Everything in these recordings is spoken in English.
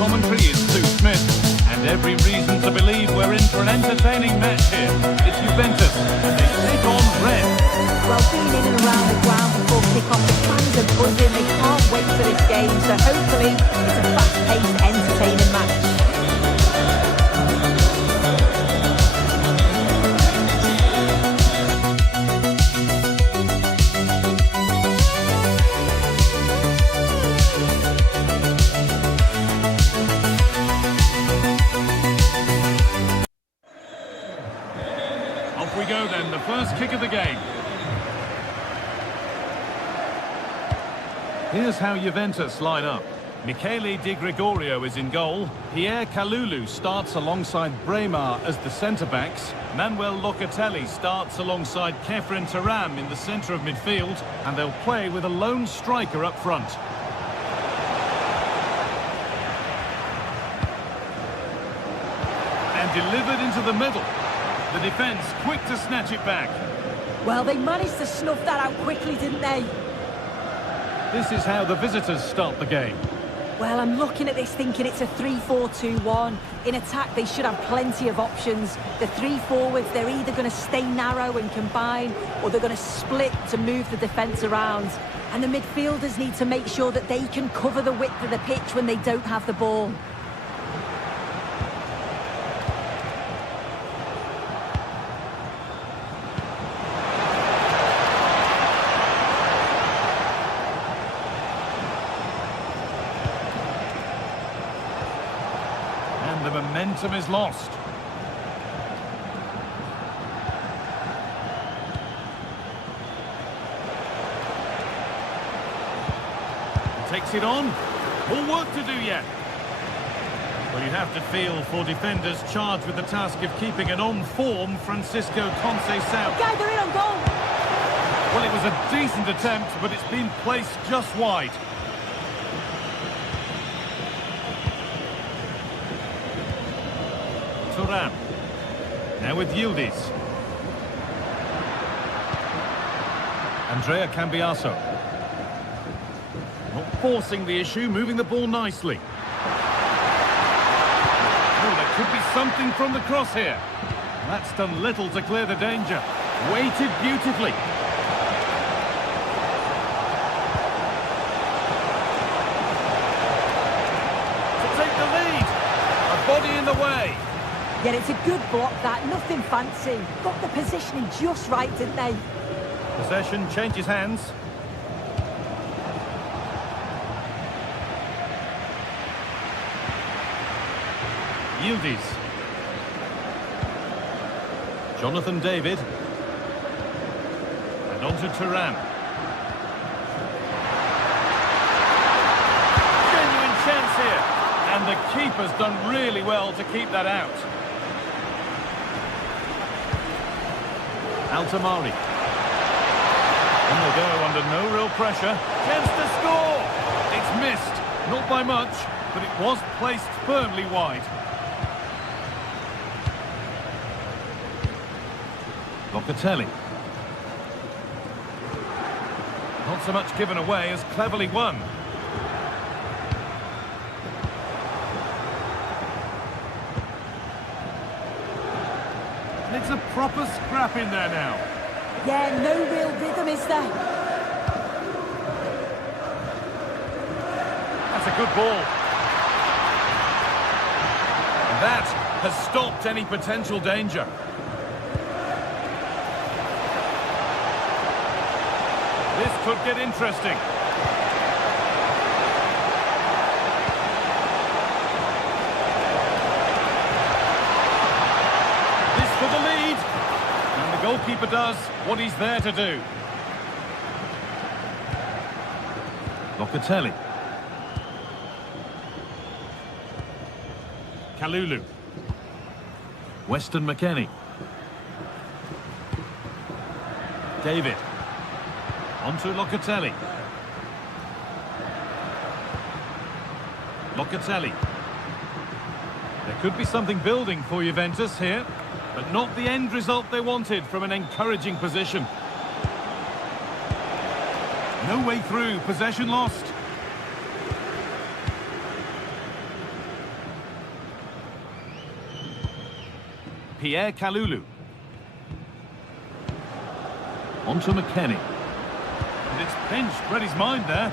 commentary is Sue Smith, and every reason to believe we're in for an entertaining match here. It's Juventus, and they take on red. Well, being in and around the ground before kick-off, the fans are buzzing. They can't wait for this game, so hopefully it's a fast-paced, entertaining match. Off we go then, the first kick of the game. Here's how Juventus line up. Michele Di Gregorio is in goal. Pierre Kalulu starts alongside Braemar as the centre-backs. Manuel Locatelli starts alongside Kefren Turam in the centre of midfield. And they'll play with a lone striker up front. And delivered into the middle. The defence quick to snatch it back. Well, they managed to snuff that out quickly, didn't they? This is how the visitors start the game. Well, I'm looking at this thinking it's a 3-4-2-1. In attack, they should have plenty of options. The three forwards, they're either going to stay narrow and combine, or they're going to split to move the defence around. And the midfielders need to make sure that they can cover the width of the pitch when they don't have the ball. The momentum is lost. Takes it on. More work to do yet. Well, you have to feel for defenders charged with the task of keeping an on-form Francisco Conceição. Guy, they're in on goal. Well, it was a decent attempt, but it's been placed just wide. Turam. Now with Yildiz. Andrea Cambiaso. Not forcing the issue, moving the ball nicely. Oh, there could be something from the cross here. That's done little to clear the danger. Weighted beautifully. To take the lead. A body in the way. Yeah, it's a good block, that. Nothing fancy. Got the positioning just right, didn't they? Possession changes hands. Yildiz. Jonathan David. And on to Turam. Genuine chance here. And the keeper's done really well to keep that out. Altamari. And they'll go under no real pressure. Chance to score! It's missed. Not by much, but it was placed firmly wide. Locatelli. Not so much given away as cleverly won. And it's a proper scrap in there now. Yeah, no real rhythm, is there? That's a good ball. And that has stopped any potential danger. This could get interesting. This for the lead. And the goalkeeper does what he's there to do. Locatelli. Kalulu. Weston McKennie. David. On to Locatelli. Locatelli. There could be something building for Juventus here, but not the end result they wanted from an encouraging position. No way through, possession lost. Pierre Kalulu. On to McKennie. And it's pinched, read his mind there.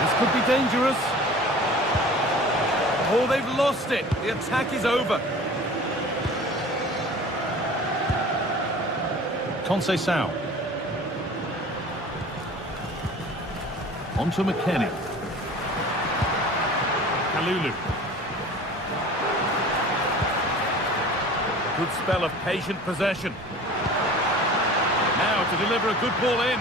This could be dangerous. Oh, they've lost it. The attack is over. Conceição. On to McKennie. Kalulu. Good spell of patient possession. Now to deliver a good ball in.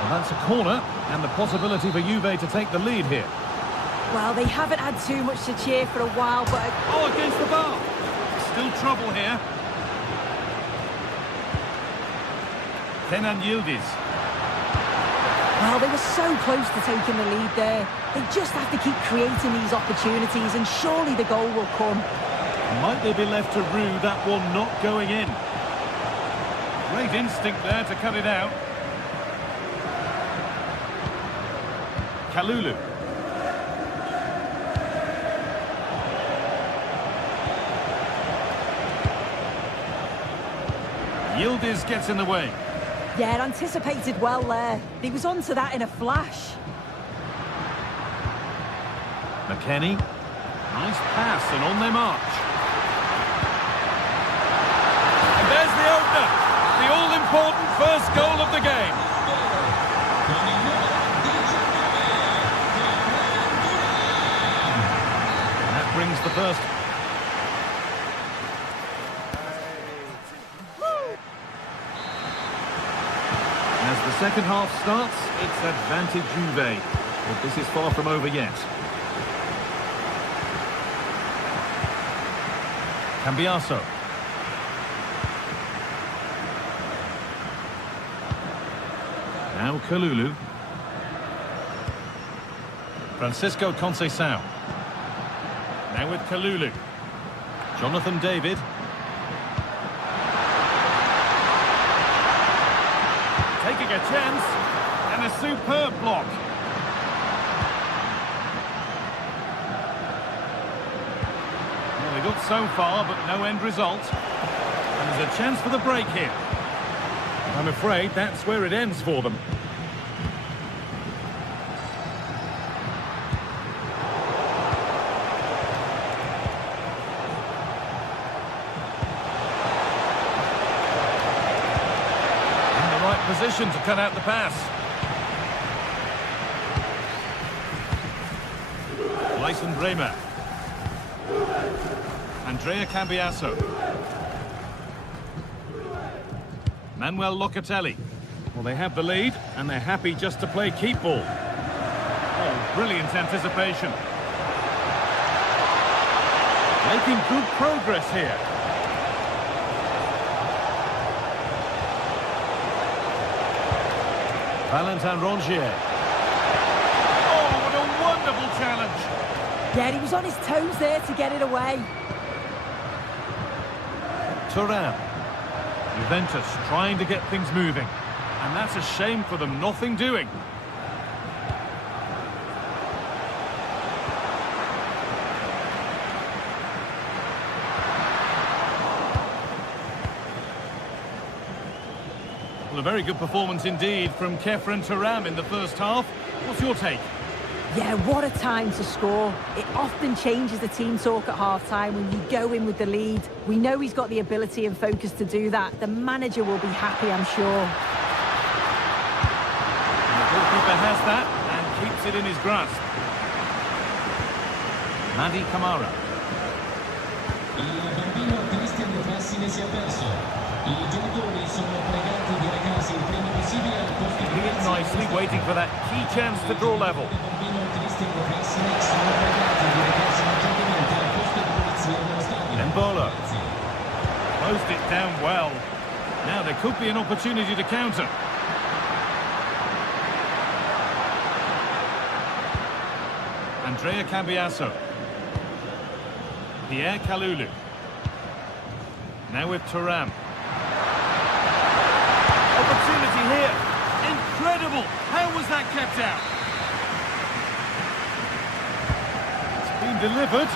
Well, that's a corner, and the possibility for Juve to take the lead here. Well, they haven't had too much to cheer for a while, but... Oh, against the bar. Still trouble here. Kenan Yildiz. Well, they were so close to taking the lead there. They just have to keep creating these opportunities, and surely the goal will come. Might they be left to rue that one not going in? Great instinct there to cut it out. Kalulu. Yildiz gets in the way. Yeah, anticipated well there. He was onto that in a flash. McKennie. Nice pass and on their march. And there's the opener. The all-important first goal of the game. And that brings the first. As the second half starts, it's advantage Juve. But this is far from over yet. Cambiaso. Now Kalulu. Francisco Conceição. Now with Kalulu. Jonathan David. Taking a chance, and a superb block. Well, they got so far, but no end result. And there's a chance for the break here. I'm afraid that's where it ends for them. Position to cut out the pass. Lyson Bremer. Andrea Cambiaso. Manuel Locatelli. Well, they have the lead, and they're happy just to play keep ball. Oh, brilliant anticipation. Making good progress here. Valentin Rongier. Oh, what a wonderful challenge. Yeah, he was on his toes there to get it away. Thuram. Juventus trying to get things moving. And that's a shame for them, nothing doing. Well, a very good performance indeed from Khéphren Thuram in the first half. What's your take? Yeah, what a time to score. It often changes the team talk at half-time when you go in with the lead. We know he's got the ability and focus to do that. The manager will be happy, I'm sure. And the goalkeeper has that and keeps it in his grasp. Madi Camara. Il bambino Cristian Fassine si è perso. I genitori sono pregati di recarsi il prima possibile al posto di Doing it nicely, waiting for that key chance to draw level. Il bambino Cristian Fassine sono pregati di recarsi urgentemente al posto di polizia dello stadio. Embolo. Closed it down well. Now there could be an opportunity to counter. Andrea Cambiaso. Pierre Kalulu. Now with Thuram. Opportunity here. Incredible. How was that kept out? It's been being delivered.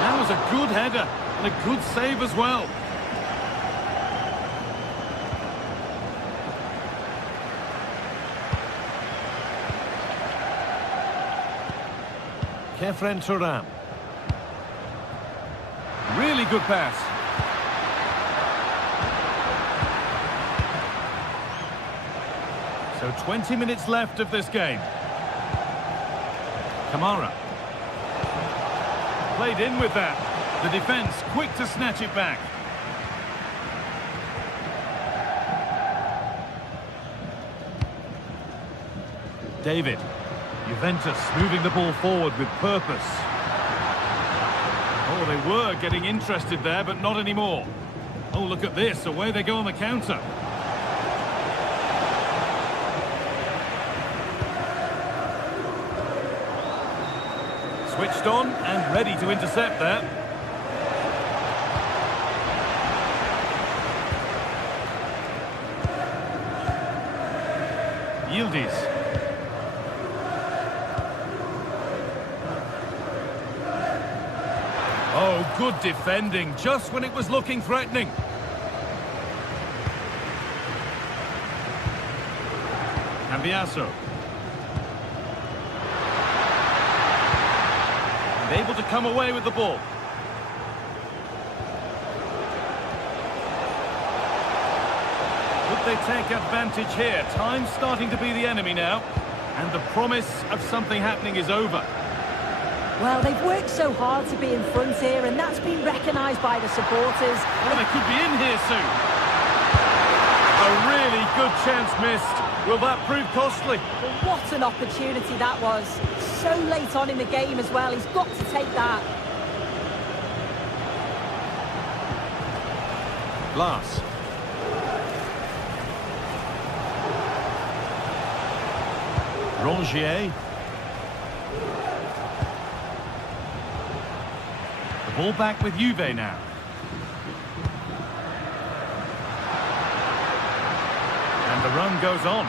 That was a good header and a good save as well. Kefren Turan. Really good pass. So 20 minutes left of this game. Kamara. Played in with that. The defence quick to snatch it back. David. Juventus moving the ball forward with purpose. Oh, they were getting interested there, but not anymore. Oh, look at this. Away they go on the counter. Switched on and ready to intercept there. Yildiz. Oh, good defending, just when it was looking threatening. Cambiaso. And able to come away with the ball. Could they take advantage here? Time's starting to be the enemy now. And the promise of something happening is over. Well, they've worked so hard to be in front here, and that's been recognised by the supporters. Well, they could be in here soon. A really good chance missed. Will that prove costly? Well, what an opportunity that was. So late on in the game as well. He's got to take that. Glass. Rongier. Ball back with Juve now. And the run goes on.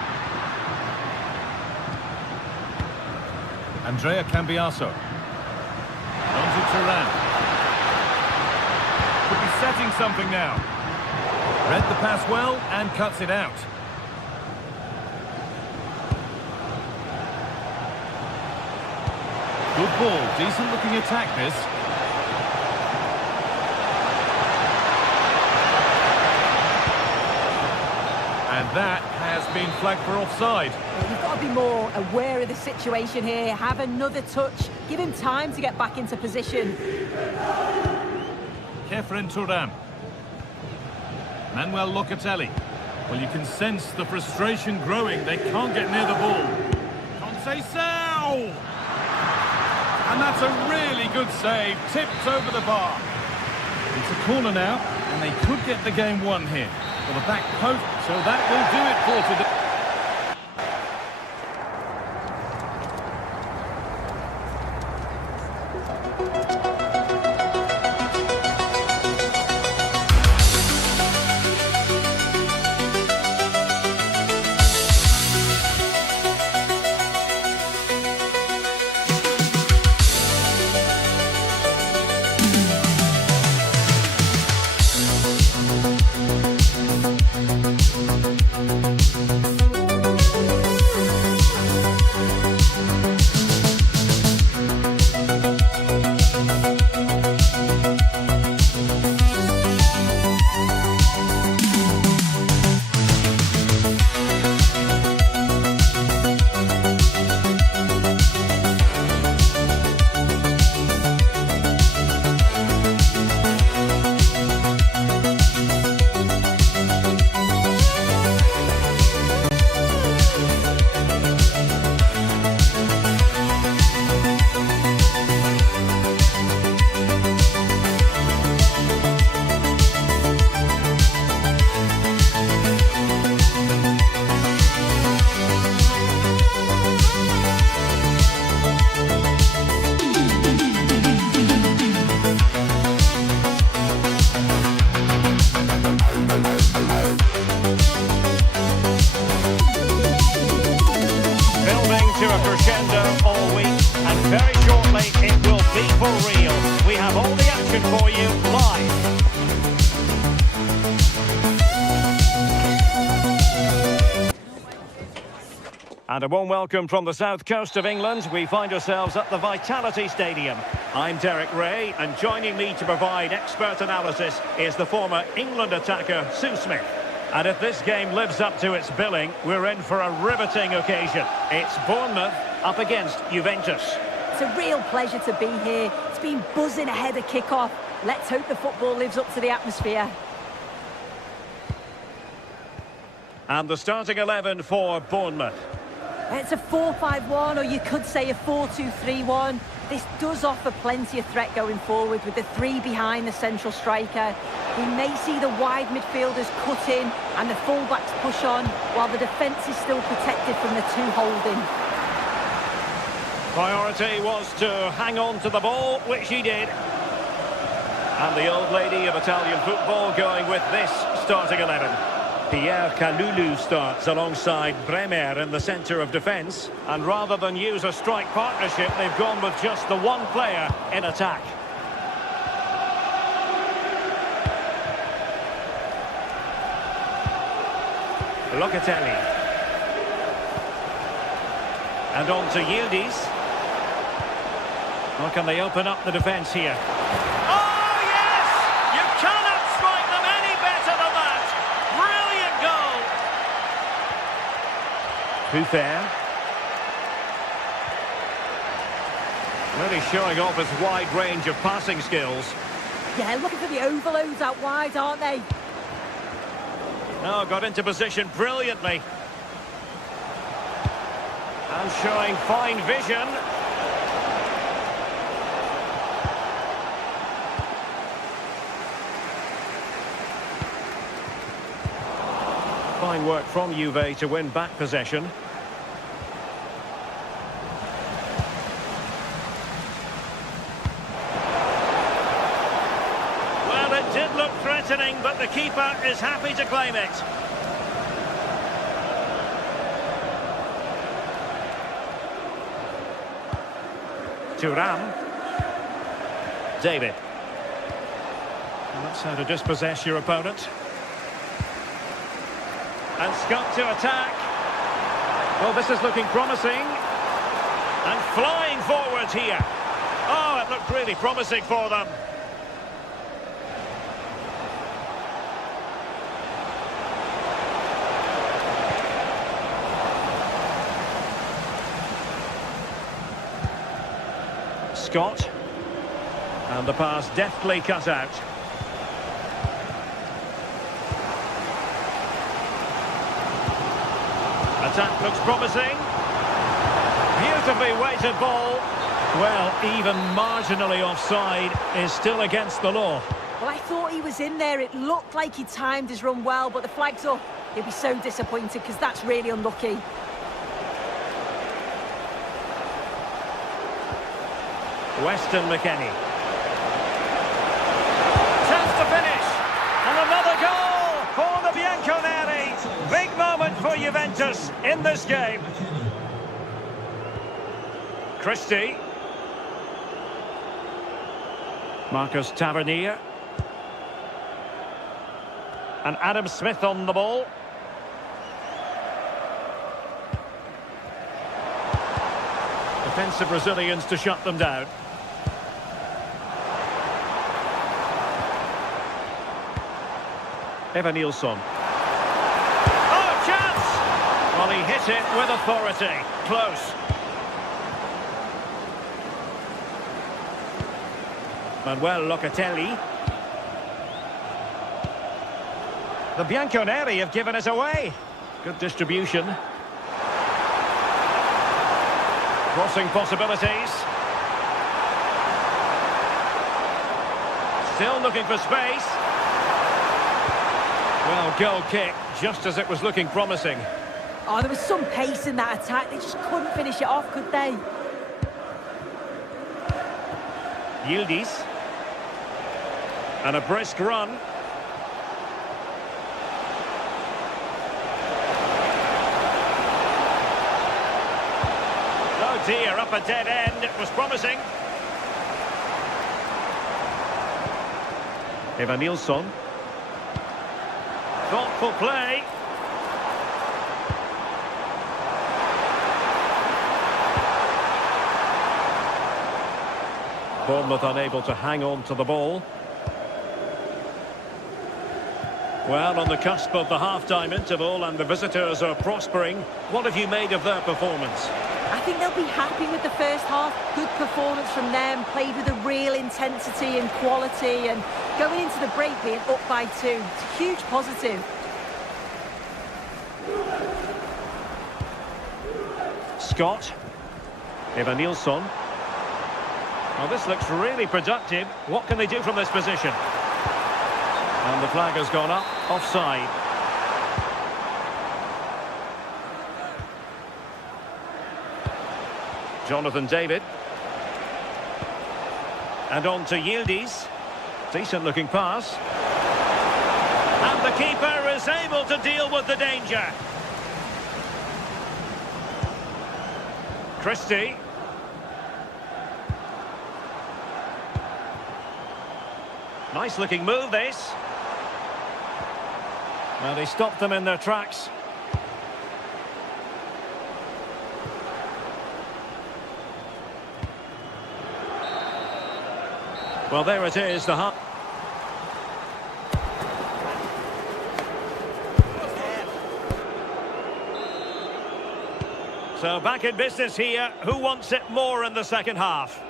Andrea Cambiaso. On to Turan. Could be setting something now. Read the pass well and cuts it out. Good ball, decent looking attack this. And that has been flagged for offside. You've got to be more aware of the situation here. Have another touch. Give him time to get back into position. Kefren Turan. Manuel Locatelli. Well, you can sense the frustration growing. They can't get near the ball. Conceição! And that's a really good save. Tipped over the bar. It's a corner now, and they could get the game won here. For the back post, so that will do it for today. be for real. We have all the action for you live. And a warm welcome from the south coast of England. We find ourselves at the Vitality Stadium. I'm Derek Ray, and joining me to provide expert analysis is the former England attacker, Sue Smith. And if this game lives up to its billing, we're in for a riveting occasion. It's Bournemouth up against Juventus. It's a real pleasure to be here. It's been buzzing ahead of kick-off. Let's hope the football lives up to the atmosphere. And the starting 11 for Bournemouth. It's a 4-5-1, or you could say a 4-2-3-1. This does offer plenty of threat going forward with the three behind the central striker. We may see the wide midfielders cut in and the fullbacks push on, while the defence is still protected from the two holding. Priority was to hang on to the ball, which he did. And the old lady of Italian football going with this starting 11. Pierre Kalulu starts alongside Bremer in the centre of defence. And rather than use a strike partnership, they've gone with just the one player in attack. Locatelli. And on to Yildiz. How can they open up the defence here? Oh, yes! You cannot strike them any better than that! Brilliant goal! Fair. Really showing off his wide range of passing skills. Yeah, looking for the overloads out wide, aren't they? Oh, got into position brilliantly. And showing fine vision. Fine work from Juve to win back possession. Well, it did look threatening, but the keeper is happy to claim it. Thuram. David. And that's how to dispossess your opponent. And Scott to attack. Well, this is looking promising. And flying forward here. Oh, it looked really promising for them. Scott. And the pass deftly cut out. Attack looks promising. Beautifully weighted ball. Well, even marginally offside is still against the law. Well, I thought he was in there. It looked like he timed his run well, but the flag's up. He'll be so disappointed because that's really unlucky. Weston McKennie. Chance to finish. And another goal for the Bianconeri. Big moment for Juventus in this game. Christie. Marcus Tavernier. And Adam Smith on the ball. Defensive Brazilians to shut them down. Evanilson. Oh, chance! Well, he hit it with authority. Close. Manuel Locatelli. The Bianconeri have given it away. Good distribution. Crossing possibilities. Still looking for space. Well, goal kick, just as it was looking promising. Oh, there was some pace in that attack. They just couldn't finish it off, could they? Yildiz. And a brisk run. Oh dear, up a dead end. It was promising. Nilsson. Thoughtful play. Bournemouth unable to hang on to the ball. Well, on the cusp of the half-time interval and the visitors are prospering. What have you made of their performance? I think they'll be happy with the first half. Good performance from them, played with a real intensity and quality, and going into the break being up by 2. It's a huge positive. Scott. Nilsson. Well, this looks really productive. What can they do from this position? And the flag has gone up, offside. Jonathan David. And on to Yildiz. Decent looking pass. And the keeper is able to deal with the danger. Christie. Nice looking move, this. Well, they stopped them in their tracks. Well, there it is, the half. So back in business here. Who wants it more in the second half?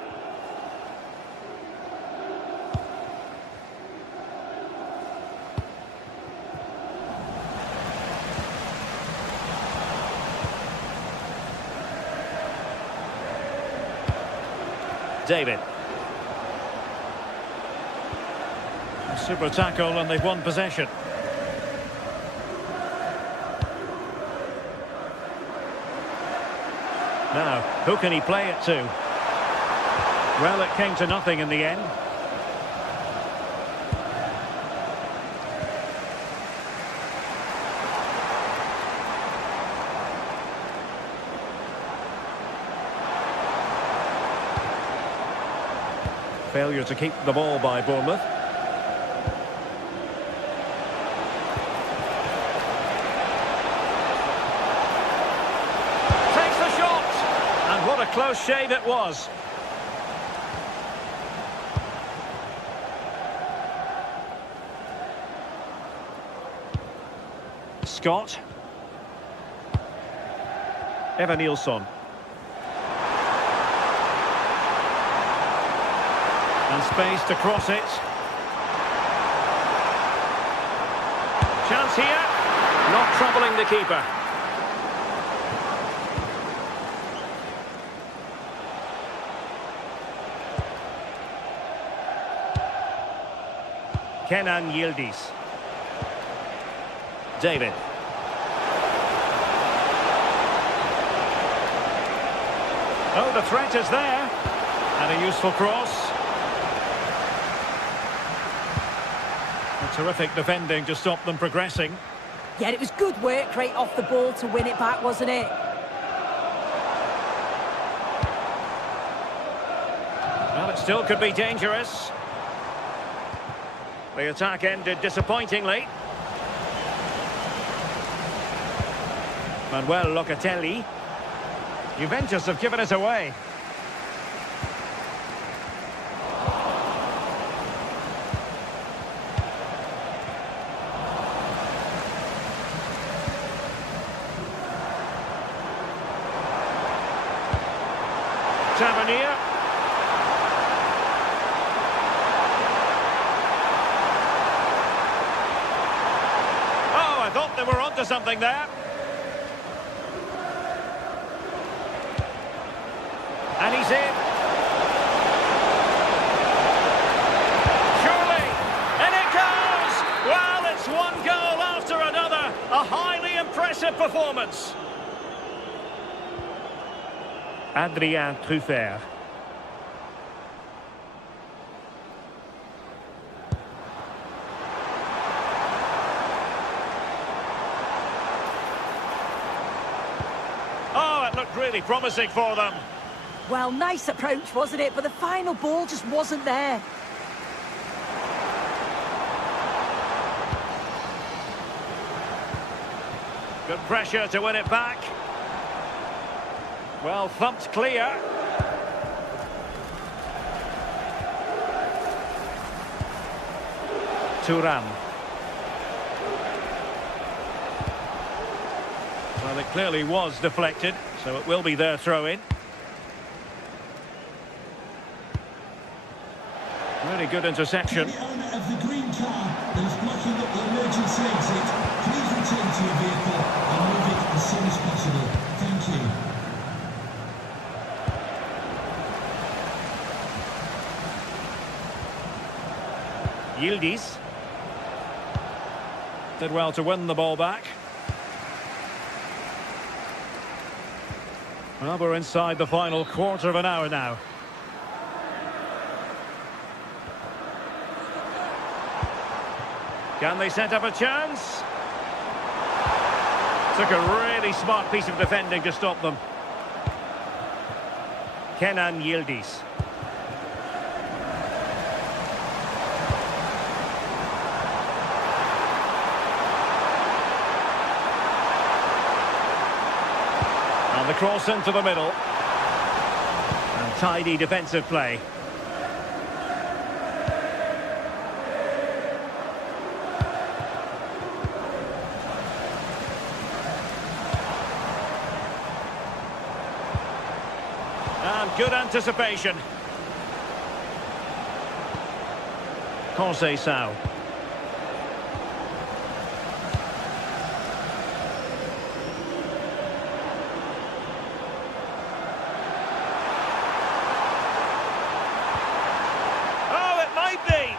David. A super tackle and they've won possession. Now, who can he play it to? Well, it came to nothing in the end. Failure to keep the ball by Bournemouth. Takes the shot! And what a close shave it was. Scott. Nilsson. And space to cross it. Chance here. Not troubling the keeper. Kenan Yildiz. David. Oh, the threat is there. And a useful cross. Terrific defending to stop them progressing. Yeah, it was good work right off the ball to win it back, wasn't it? Well, it still could be dangerous. The attack ended disappointingly. Manuel Locatelli. Juventus have given it away. Tavernier. Oh, I thought they were onto something there. And he's in. Surely. And it goes! Well, it's one goal after another. A highly impressive performance. Adrien Truffert. Oh, it looked really promising for them. Well, nice approach, wasn't it? But the final ball just wasn't there. Good pressure to win it back. Well, thumped clear. Thuram. Well, it clearly was deflected, so it will be their throw-in. Really good interception. The owner of the green car that is blocking up the emergency exit, please return to your vehicle and move it as soon as possible. Thank you. Yildiz. Did well to win the ball back. Well, we're inside the final quarter of an hour now. Can they set up a chance? Took a really smart piece of defending to stop them. Kenan Yildiz. And the cross into the middle. And tidy defensive play. And good anticipation. Conceição. Oh, it might be.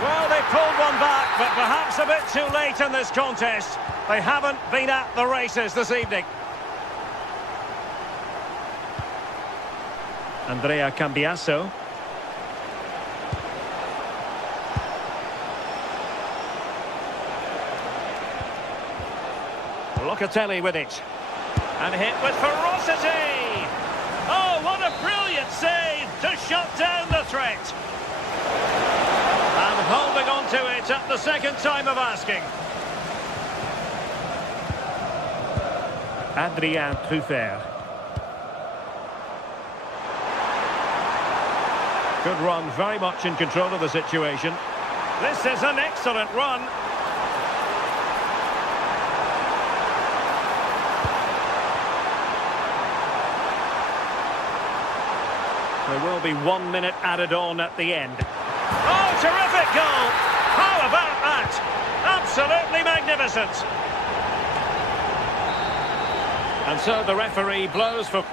Well, they pulled one back, but perhaps a bit too late in this contest. They haven't been at the races this evening. Andrea Cambiasso. Locatelli with it. And hit with ferocity! Oh, what a brilliant save to shut down the threat! And holding on to it at the second time of asking. Adrien Truffert. Good run, very much in control of the situation. This is an excellent run. There will be 1 minute added on at the end. Oh, terrific goal! How about that? Absolutely magnificent. And so the referee blows for...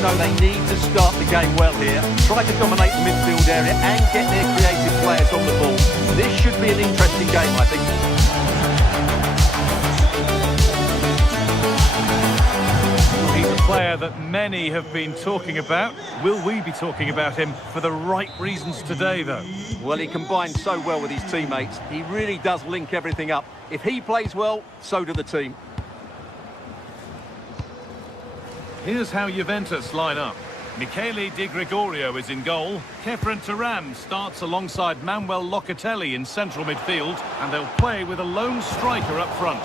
know they need to start the game well here, try to dominate the midfield area and get their creative players on the ball. This should be an interesting game, I think. He's a player player that many have been talking about. Will we be talking about him for the right reasons today, though? Well, he combines so well with his teammates. He really does link everything up. If he plays well, so do the team. Here's how Juventus line up. Michele Di Gregorio is in goal. Kefren Turam starts alongside Manuel Locatelli in central midfield, and they'll play with a lone striker up front.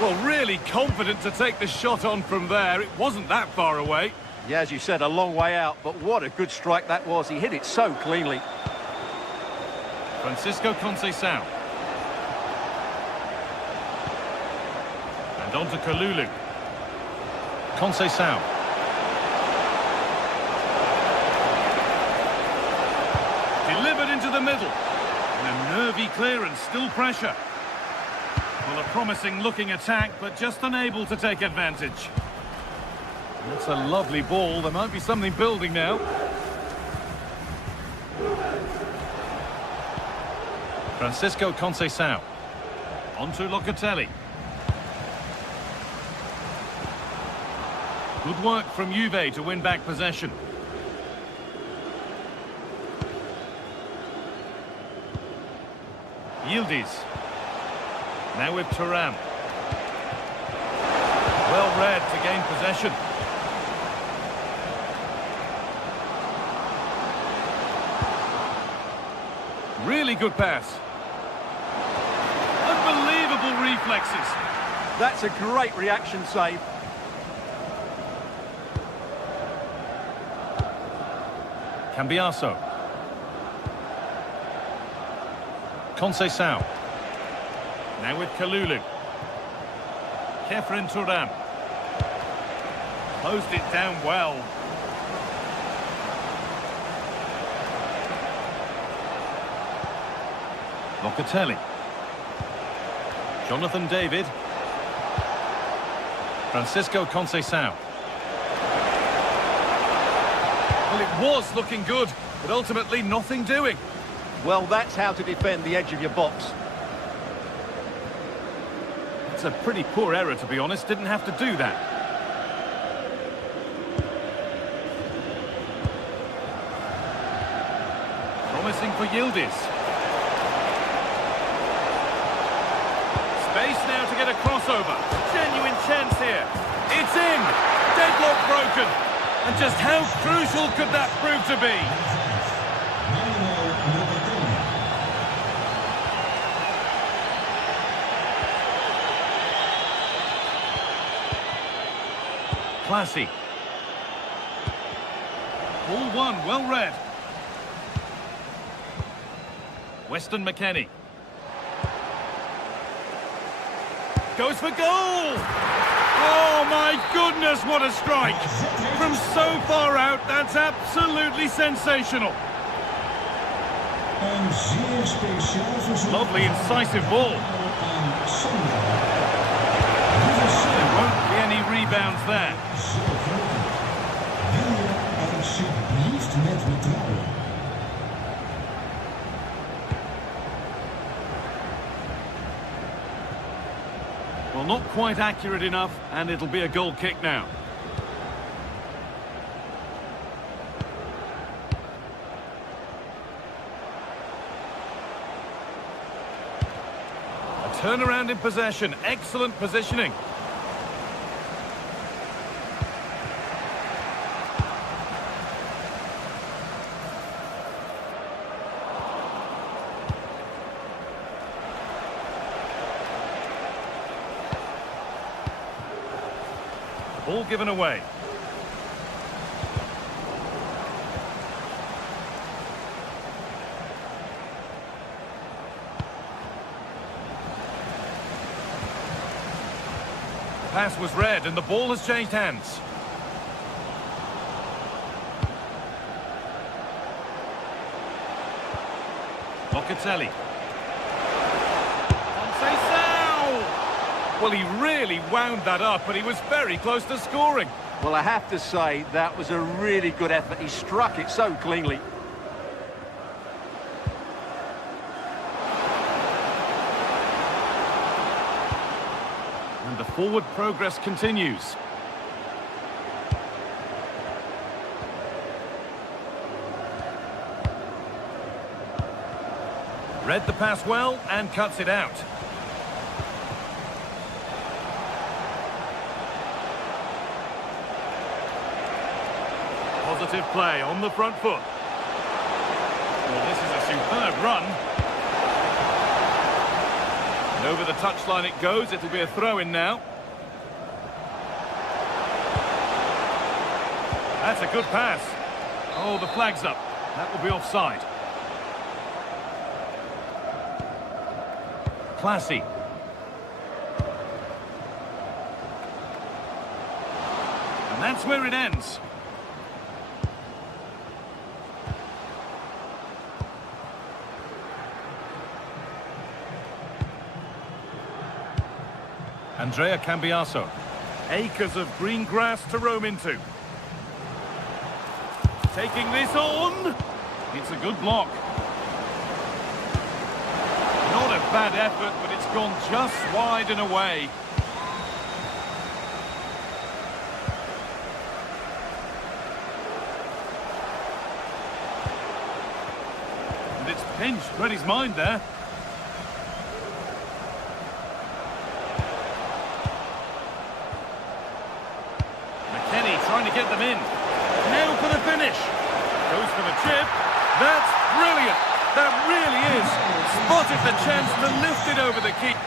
Well, really confident to take the shot on from there. It wasn't that far away. Yeah, as you said, a long way out, but what a good strike that was. He hit it so cleanly. Francisco Conceição. And on to Kalulu. Conceição. Delivered into the middle. And a nervy clearance, still pressure. Well, a promising looking attack, but just unable to take advantage. That's a lovely ball. There might be something building now. Francisco Conceição. On to Locatelli. Good work from Juve to win back possession. Yildiz. Now with Thuram. Well read to gain possession. Really good pass. Unbelievable reflexes. That's a great reaction save. Cambiaso. Conceição. Now with Kalulu. Kefren Turam. Closed it down well. Locatelli. Jonathan David. Francisco Conceição. Well, it was looking good, but ultimately nothing doing. Well, that's how to defend the edge of your box. It's a pretty poor error, to be honest. Didn't have to do that. Promising for Yildiz. Space now to get a crossover. Genuine chance here. It's in. Deadlock broken. And just how crucial could that prove to be? Classy. Ball one, well read. Weston McKennie. Goes for goal! Oh my goodness, what a strike! From so far out, that's absolutely sensational. Lovely, incisive ball. There won't be any rebounds there. Well, not quite accurate enough, and it'll be a goal kick now. A turnaround in possession, excellent positioning. Ball given away. Pass was read and the ball has changed hands. Locatelli. Well, he really wound that up, but he was very close to scoring. Well, I have to say, that was a really good effort. He struck it so cleanly. And the forward progress continues. Read the pass well and cuts it out. Positive play on the front foot. Well, this is a superb run. And over the touchline it goes. It'll be a throw-in now. That's a good pass. Oh, the flag's up. That will be offside. Classy. And that's where it ends. Andrea Cambiaso. Acres of green grass to roam into. Taking this on. It's a good block. Not a bad effort, but it's gone just wide and away. And it's pinched, read his mind there. Trying to get them in. Now for the finish. Goes for the chip. That's brilliant. That really is. Spotted the chance to lift it over the keeper.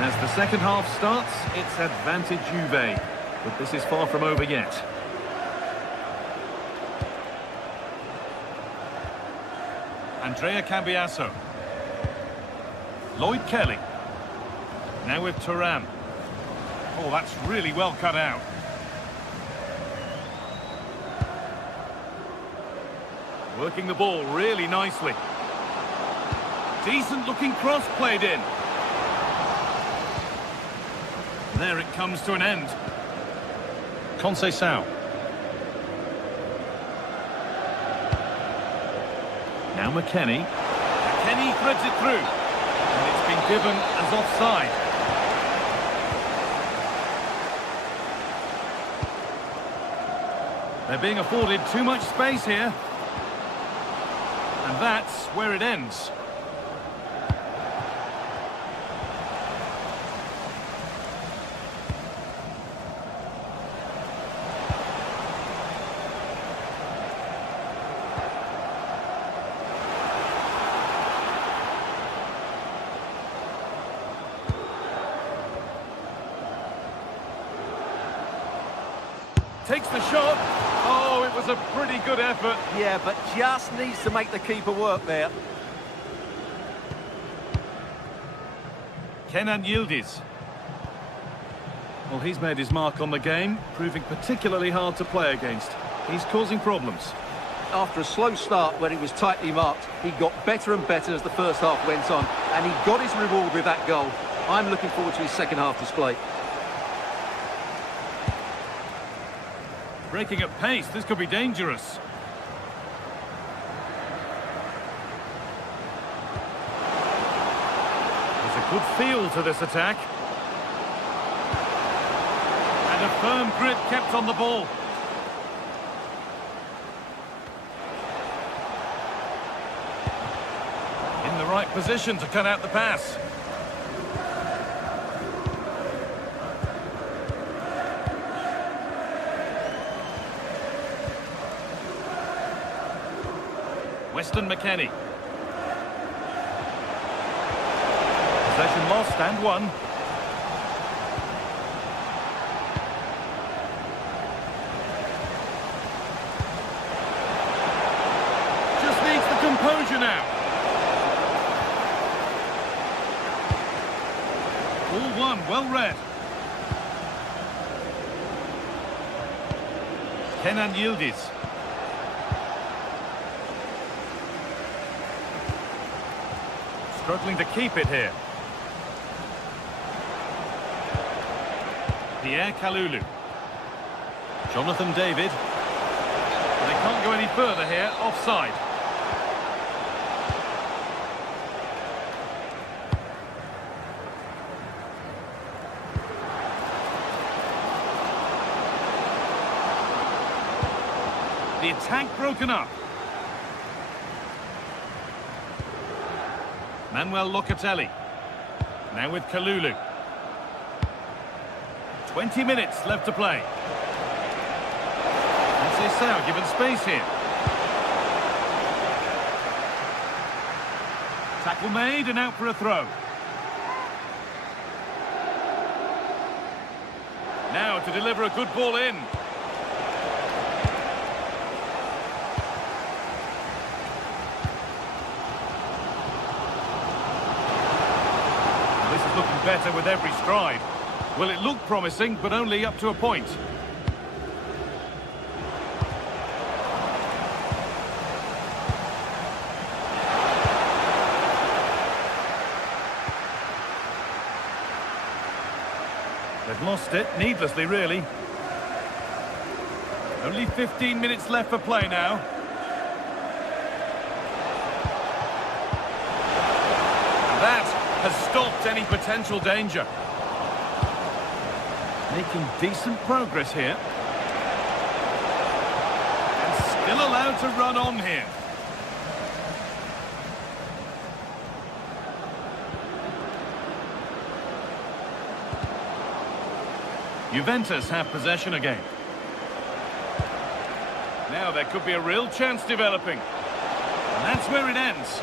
As the second half starts, it's advantage Juve. But this is far from over yet. Andrea Cambiaso. Lloyd Kelly. Now with Thuram. Oh, that's really well cut out. Working the ball really nicely. Decent looking cross played in. There it comes to an end. Conceição. Now McKennie. McKennie threads it through. And it's been given as offside. They're being afforded too much space here. And that's where it ends. Takes the shot. Oh, it was a pretty good effort. Yeah, but just needs to make the keeper work there. Kenan Yildiz. Well, he's made his mark on the game, proving particularly hard to play against. He's causing problems. After a slow start when he was tightly marked, he got better and better as the first half went on, and he got his reward with that goal. I'm looking forward to his second half display. Breaking at pace, this could be dangerous. There's a good feel to this attack. And a firm grip kept on the ball. In the right position to cut out the pass. Weston McKennie. Possession lost and won. Just needs the composure now. All one, well read. Kenan Yildiz. Struggling to keep it here. Pierre Kalulu. Jonathan David. They can't go any further here, offside. The attack broken up. Manuel Locatelli. Now with Kalulu. 20 minutes left to play. And Sissao given space here. Tackle made and out for a throw. Now to deliver a good ball in. This is looking better with every stride. Well, it looked promising, but only up to a point. They've lost it, needlessly, really. Only 15 minutes left for play now. And that has stopped any potential danger. Making decent progress here. And still allowed to run on here. Juventus have possession again. Now there could be a real chance developing. And that's where it ends.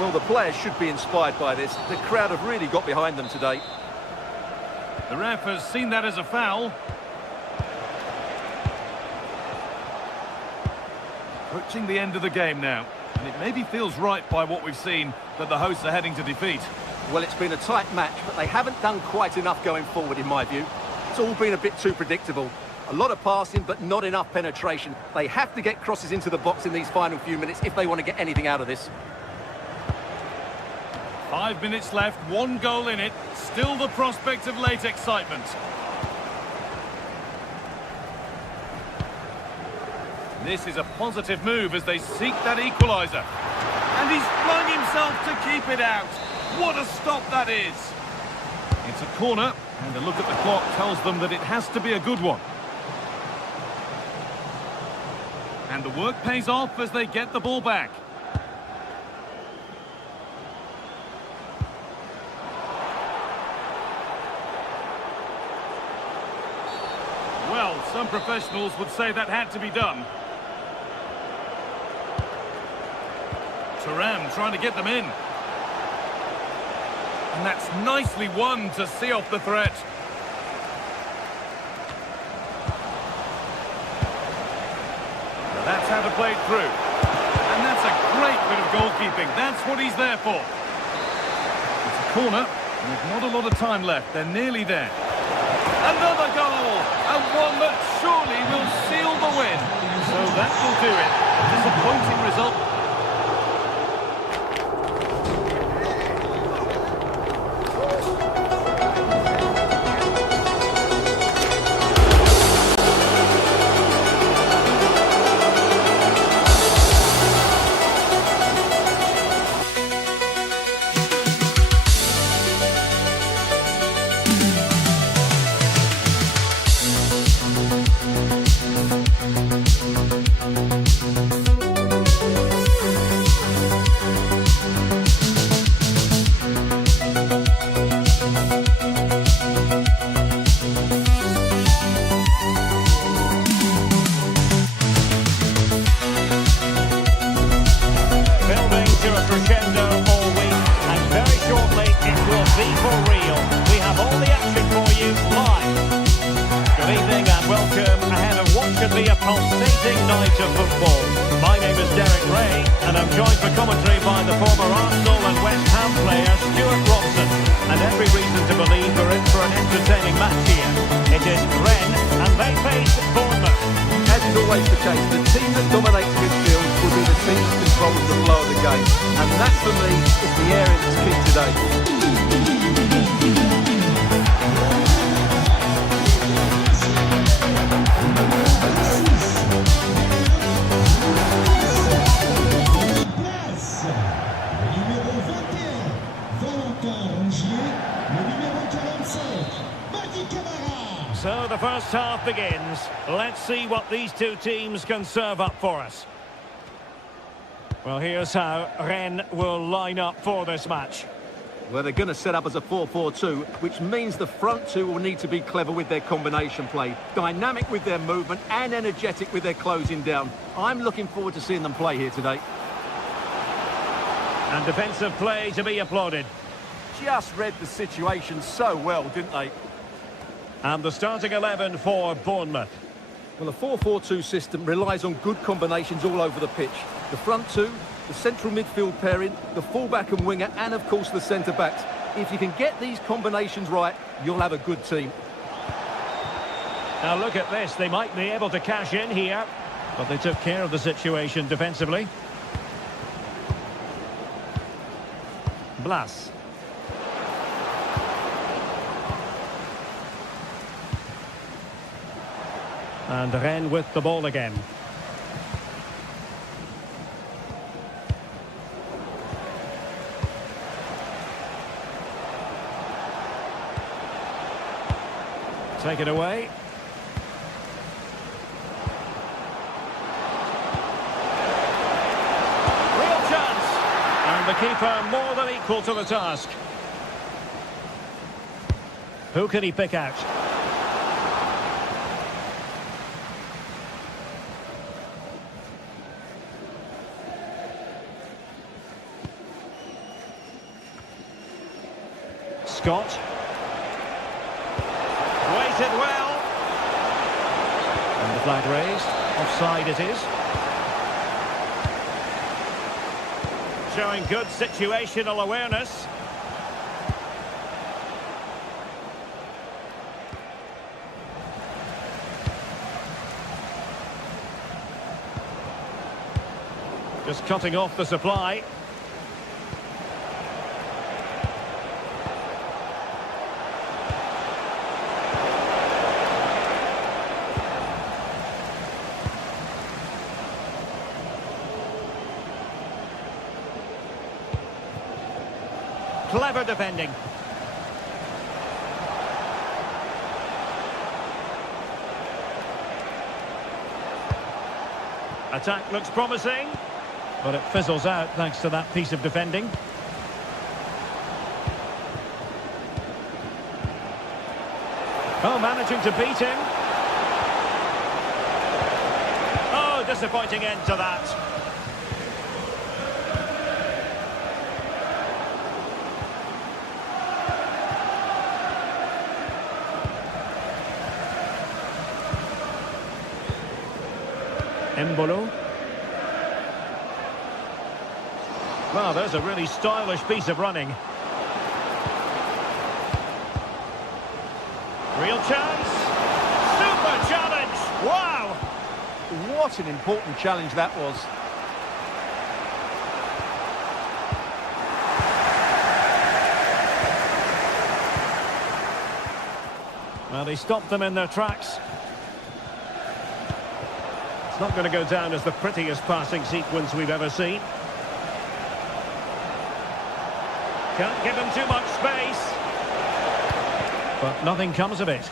Well, the players should be inspired by this. The crowd have really got behind them today. The ref has seen that as a foul. Approaching the end of the game now. And it maybe feels right by what we've seen that the hosts are heading to defeat. Well, it's been a tight match, but they haven't done quite enough going forward, in my view. It's all been a bit too predictable. A lot of passing, but not enough penetration. They have to get crosses into the box in these final few minutes if they want to get anything out of this. 5 minutes left, 1 goal in it. Still the prospect of late excitement. This is a positive move as they seek that equaliser. And he's flung himself to keep it out. What a stop that is! It's a corner, and a look at the clock tells them that it has to be a good one. And the work pays off as they get the ball back. Well, some professionals would say that had to be done. Thuram trying to get them in. And that's nicely won to see off the threat. Now that's how to play it through. And that's a great bit of goalkeeping. That's what he's there for. It's a corner, and there's not a lot of time left. They're nearly there. Another goal! And one that surely will seal the win. So that will do it. A disappointing result. Crescendo all week, and very shortly it will be for real. We have all the action for you live. Good evening and welcome ahead of what should be a pulsating night of football. My name is Derek Ray, and I'm joined for commentary by the former Arsenal and West Ham player Stuart Robson. And every reason to believe we're in for an entertaining match here. It is Rennes, and they face Bournemouth. As is always the case, the team that dominates midfield will be the team that controls the flow of the game. And that, for me, is the area that's key today. So the first half begins. Let's see what these two teams can serve up for us. Well, here's how Rennes will line up for this match. Well, they're going to set up as a 4-4-2, which means the front two will need to be clever with their combination play, dynamic with their movement and energetic with their closing down. I'm looking forward to seeing them play here today. And defensive play to be applauded. Just read the situation so well, didn't they? And the starting 11 for Bournemouth. Well, the 4-4-2 system relies on good combinations all over the pitch. The front two, the central midfield pairing, the fullback and winger, and of course the centre-backs. If you can get these combinations right, you'll have a good team. Now look at this, they might be able to cash in here, but they took care of the situation defensively. Blas. And Rennes with the ball again. Take it away. Real chance. And the keeper more than equal to the task. Who can he pick out? Scott. Waited well. And the flag raised. Offside it is. Showing good situational awareness. Just cutting off the supply. Clever defending. Attack looks promising, but it fizzles out thanks to that piece of defending. Oh, managing to beat him. Oh, disappointing end to that. Embolo. Well, there's a really stylish piece of running. Real chance. Super challenge. Wow. What an important challenge that was. Well, he stopped them in their tracks. It's not going to go down as the prettiest passing sequence we've ever seen. Can't give him too much space. But nothing comes of it.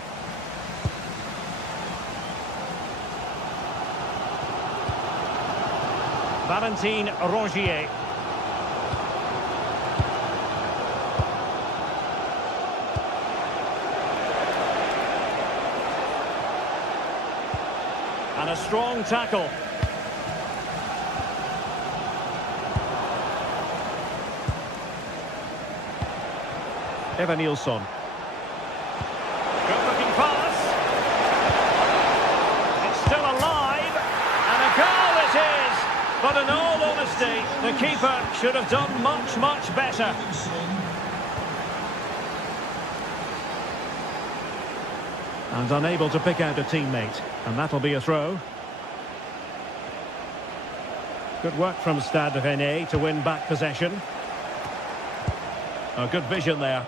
Valentin Rongier. And a strong tackle. Evan Nilsson. Good looking pass. It's still alive. And a goal it is. But in all honesty, the keeper should have done much, much better. And unable to pick out a teammate. And that'll be a throw. Good work from Stade Rennais to win back possession. Oh, good vision there.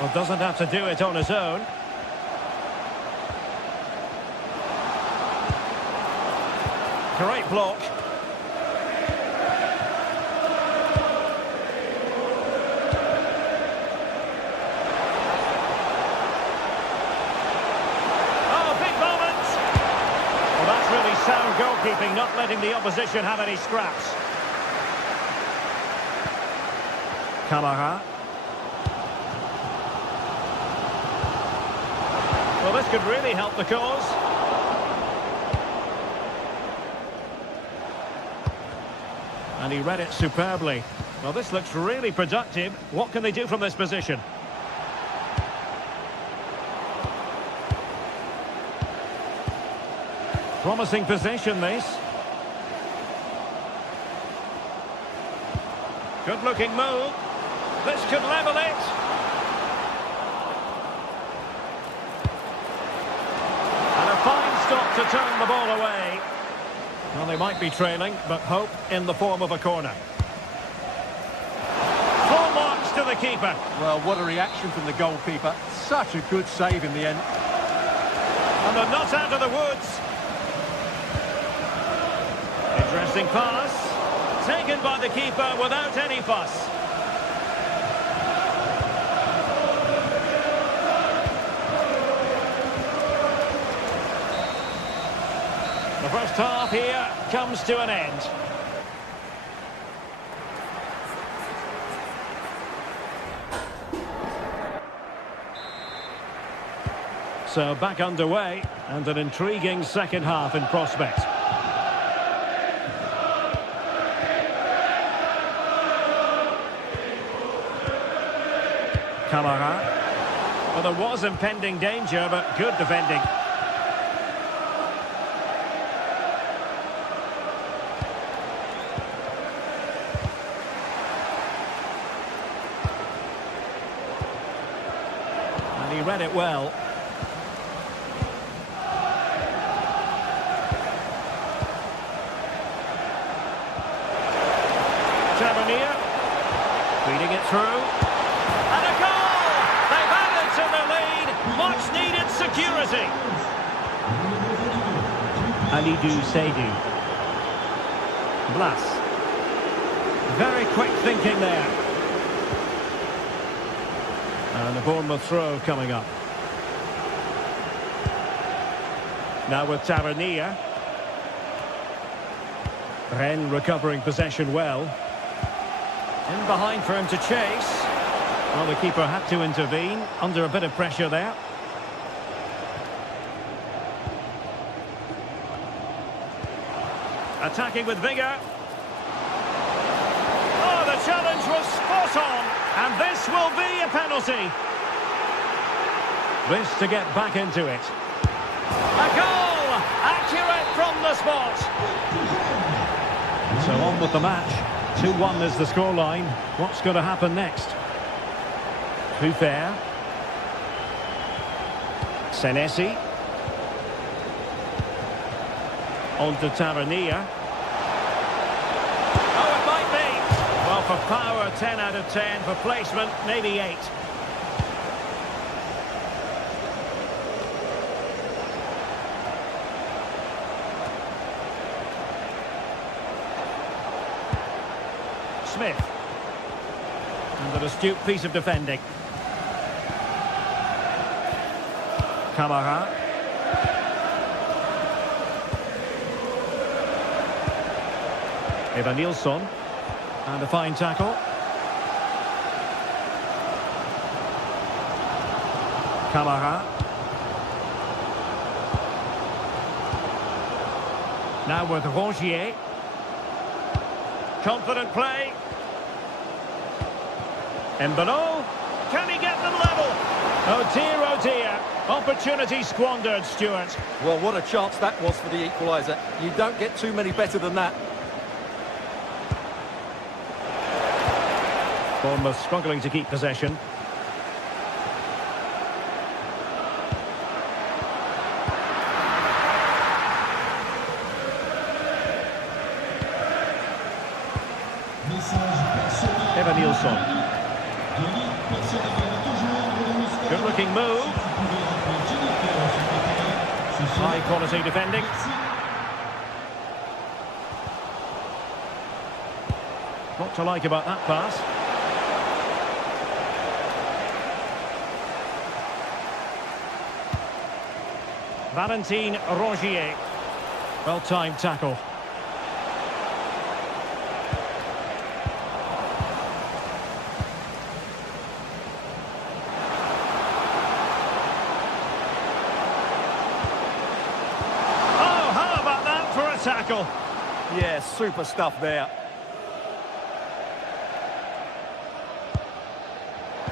Well, doesn't have to do it on his own. Great block. goalkeeping, not letting the opposition have any scraps. Kamara. Well, this could really help the cause. And he read it superbly. Well, this looks really productive. What can they do from this position? Promising position, this. Good-looking move. This could level it. And a fine stop to turn the ball away. Well, they might be trailing, but hope in the form of a corner. Full marks to the keeper. Well, what a reaction from the goalkeeper. Such a good save in the end. And they're not out of the woods. Interesting pass. Taken by the keeper without any fuss. The first half here comes to an end. So back underway, and an intriguing second half in prospect. Kamara. Well, there was impending danger, but good defending. And he read it well. Tavernier. Feeding it through. And a goal! They've added to the lead. Much needed security. Alidou Seydou. Blas. Very quick thinking there. And a Bournemouth throw coming up. Now with Tavernier. Rennes recovering possession well. In behind for him to chase. Well, the keeper had to intervene, under a bit of pressure there. Attacking with vigour. Oh, the challenge was spot on, and this will be a penalty. This to get back into it. A goal! Accurate from the spot. So on with the match. 2-1 is the scoreline. What's going to happen next? Fair. Senesi. On to Tavernier. Oh, it might be. Well, for power, 10 out of 10. For placement, maybe 8. Smith. And an astute piece of defending. Kamara. Evanilson. And a fine tackle. Kamara. Now with Rongier. Confident play. Mbano. Can he get them level? Oh dear, oh dear. Opportunity squandered, Stuart. Well, what a chance that was for the equaliser. You don't get too many better than that. Bournemouth struggling to keep possession. Evanilson. Good looking move. High quality defending. What to like about that pass? Valentin Rongier. Well-timed tackle. Oh, how about that for a tackle? Yeah, super stuff there.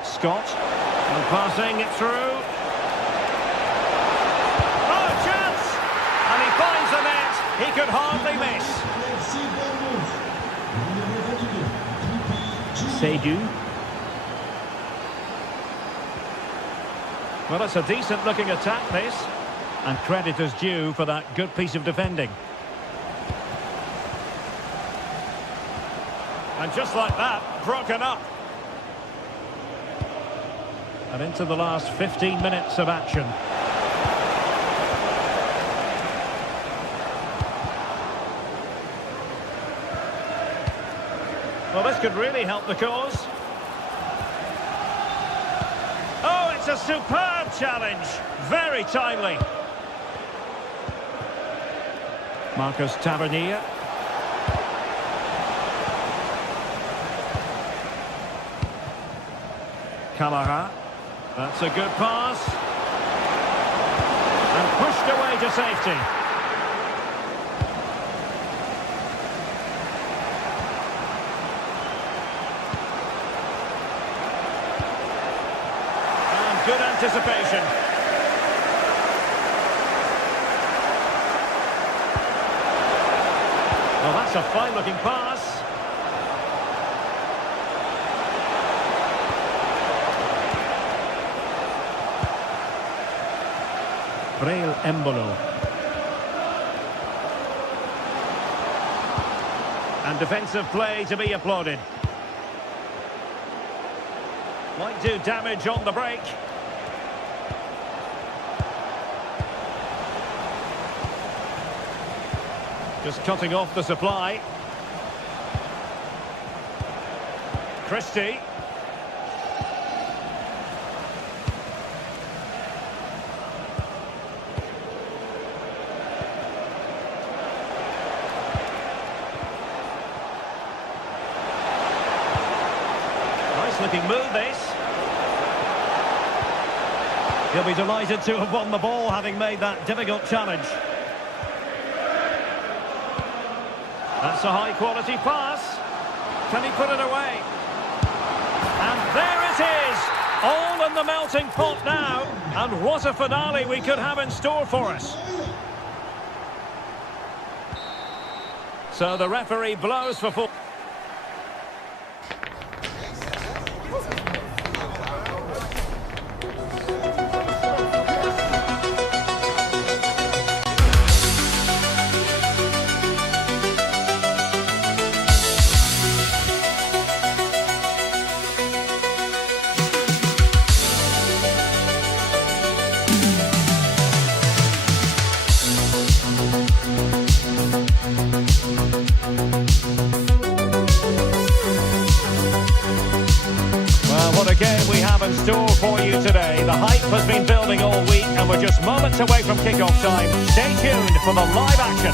Scott, and passing it through. Oh, chance! And he finds the net. He could hardly miss. Seydu. Well, it's a decent-looking attack, this. And credit is due for that good piece of defending. And just like that, broken up. And into the last 15 minutes of action. Well, this could really help the cause. Oh, it's a superb challenge. Very timely. Marcus Tavernier. Camara. That's a good pass. And pushed away to safety. And good anticipation. Well, that's a fine-looking pass. Braille Embolo. And defensive play to be applauded. Might do damage on the break. Just cutting off the supply. Christie. Looking move this. He'll be delighted to have won the ball, having made that difficult challenge. That's a high-quality pass. Can he put it away? And there it is! All in the melting pot now. And what a finale we could have in store for us. So the referee blows for full. In store for you today. The hype has been building all week and we're just moments away from kick-off time. Stay tuned for the live action.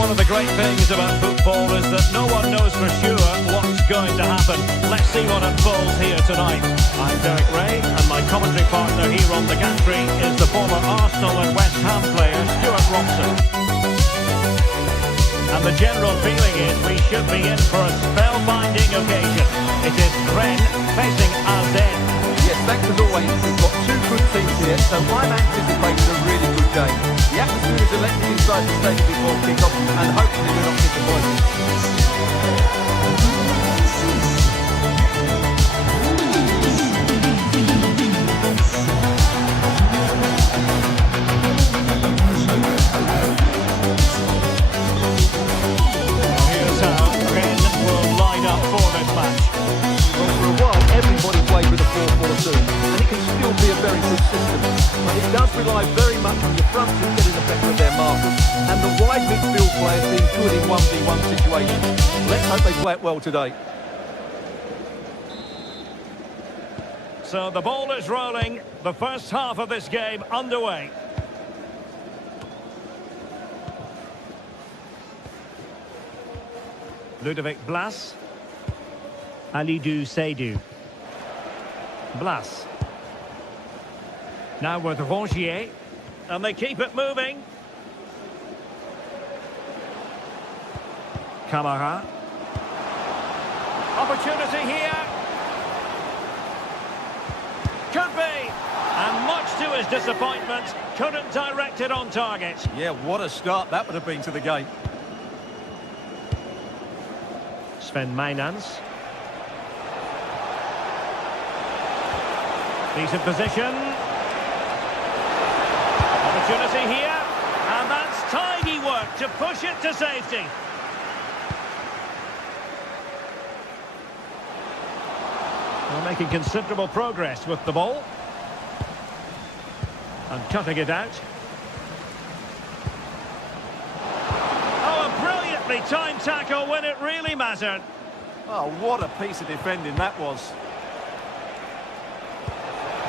One of the great things about football is that no one knows for sure what's going to happen. Let's see what unfolds here tonight. I'm Derek Ray and my commentary partner here on the gantry is the former Arsenal and West Ham player Stuart Robson. And the general feeling is we should be in for a spellbinding occasion. It is Rennes facing Azen. Yes, thanks as always. We've got two good teams here, so I'm anticipating a really good game. The atmosphere is electric inside the stadium before kick-off, and hopefully we're not disappointed. And it can still be a very good system, but it does rely very much on your front two getting the better of their markers and the wide midfield players being good in 1v1 situations. Let's hope they play it well today. So the ball is rolling, the first half of this game underway. Ludovic Blas. Alidou Seydou. Blas. Now with Rongier. And they keep it moving. Camara. Opportunity here. Could be. And much to his disappointment, couldn't direct it on target. Yeah, what a start that would have been to the game. Sven Mijnans. Decent position. Opportunity here. And that's tidy work to push it to safety. They're making considerable progress with the ball. And cutting it out. Oh, a brilliantly timed tackle when it really mattered. Oh, what a piece of defending that was.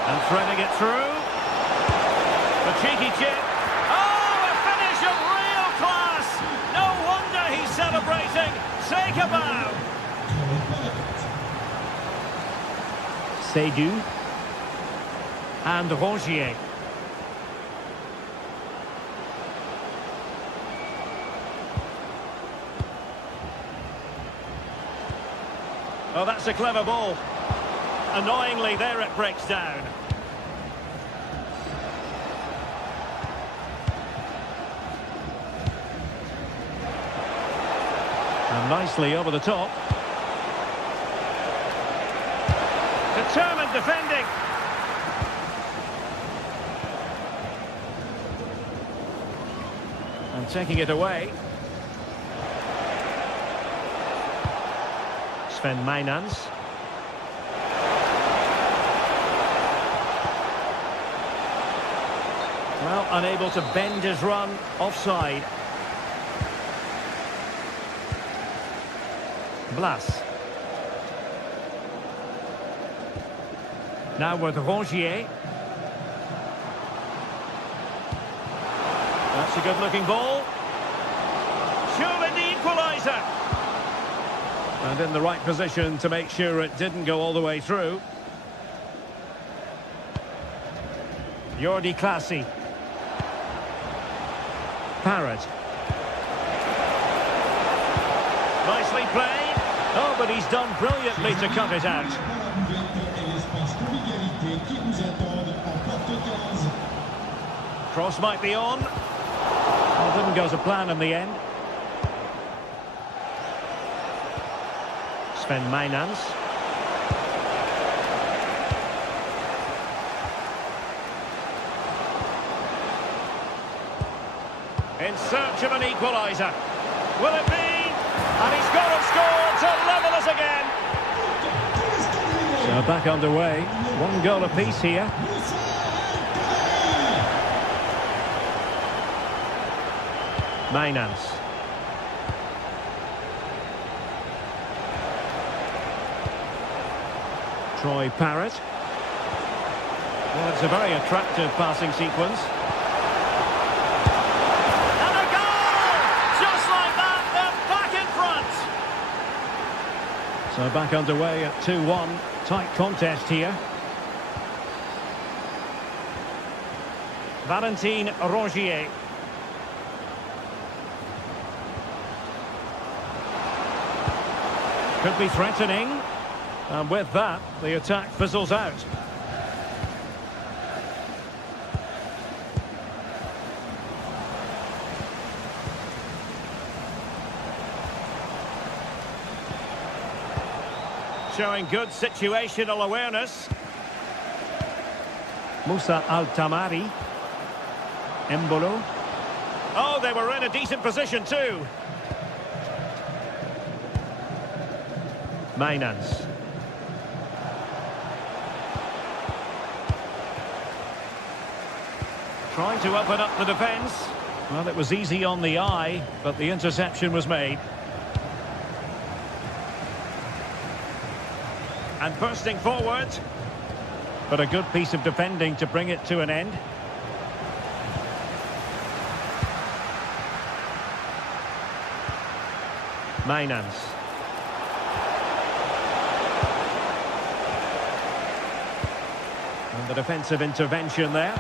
And threading it through. The cheeky chip. Oh, a finish of real class. No wonder he's celebrating. Take a bow. Seydou. And Rongier. Oh, that's a clever ball. Annoyingly, there it breaks down. And nicely over the top. Determined defending. And taking it away. Sven Mijnans. Well, unable to bend his run, offside. Blas. Now with Rongier. That's a good-looking ball. Surely the equaliser. And in the right position to make sure it didn't go all the way through. Jordi Clasie. Parrott. Nicely played. Oh, but he's done brilliantly to cut it out. Cross might be on. Well, didn't go to plan in the end. Sven Mijnans. In search of an equaliser. Will it be? And he's got to score to level us again. So back underway. One goal apiece here. Mijnans. Troy Parrott. Well, it's a very attractive passing sequence. And a goal! Just like that, they're back in front. So back underway at 2-1. Tight contest here. Valentin Rongier. Could be threatening. And with that, the attack fizzles out. Showing good situational awareness. Moussa Al-Tamari. Embolo. Oh, they were in a decent position too. Mijnans. Trying to open up the defence. Well, it was easy on the eye, but the interception was made. And bursting forward. But a good piece of defending to bring it to an end. Mijnans. And the defensive intervention there.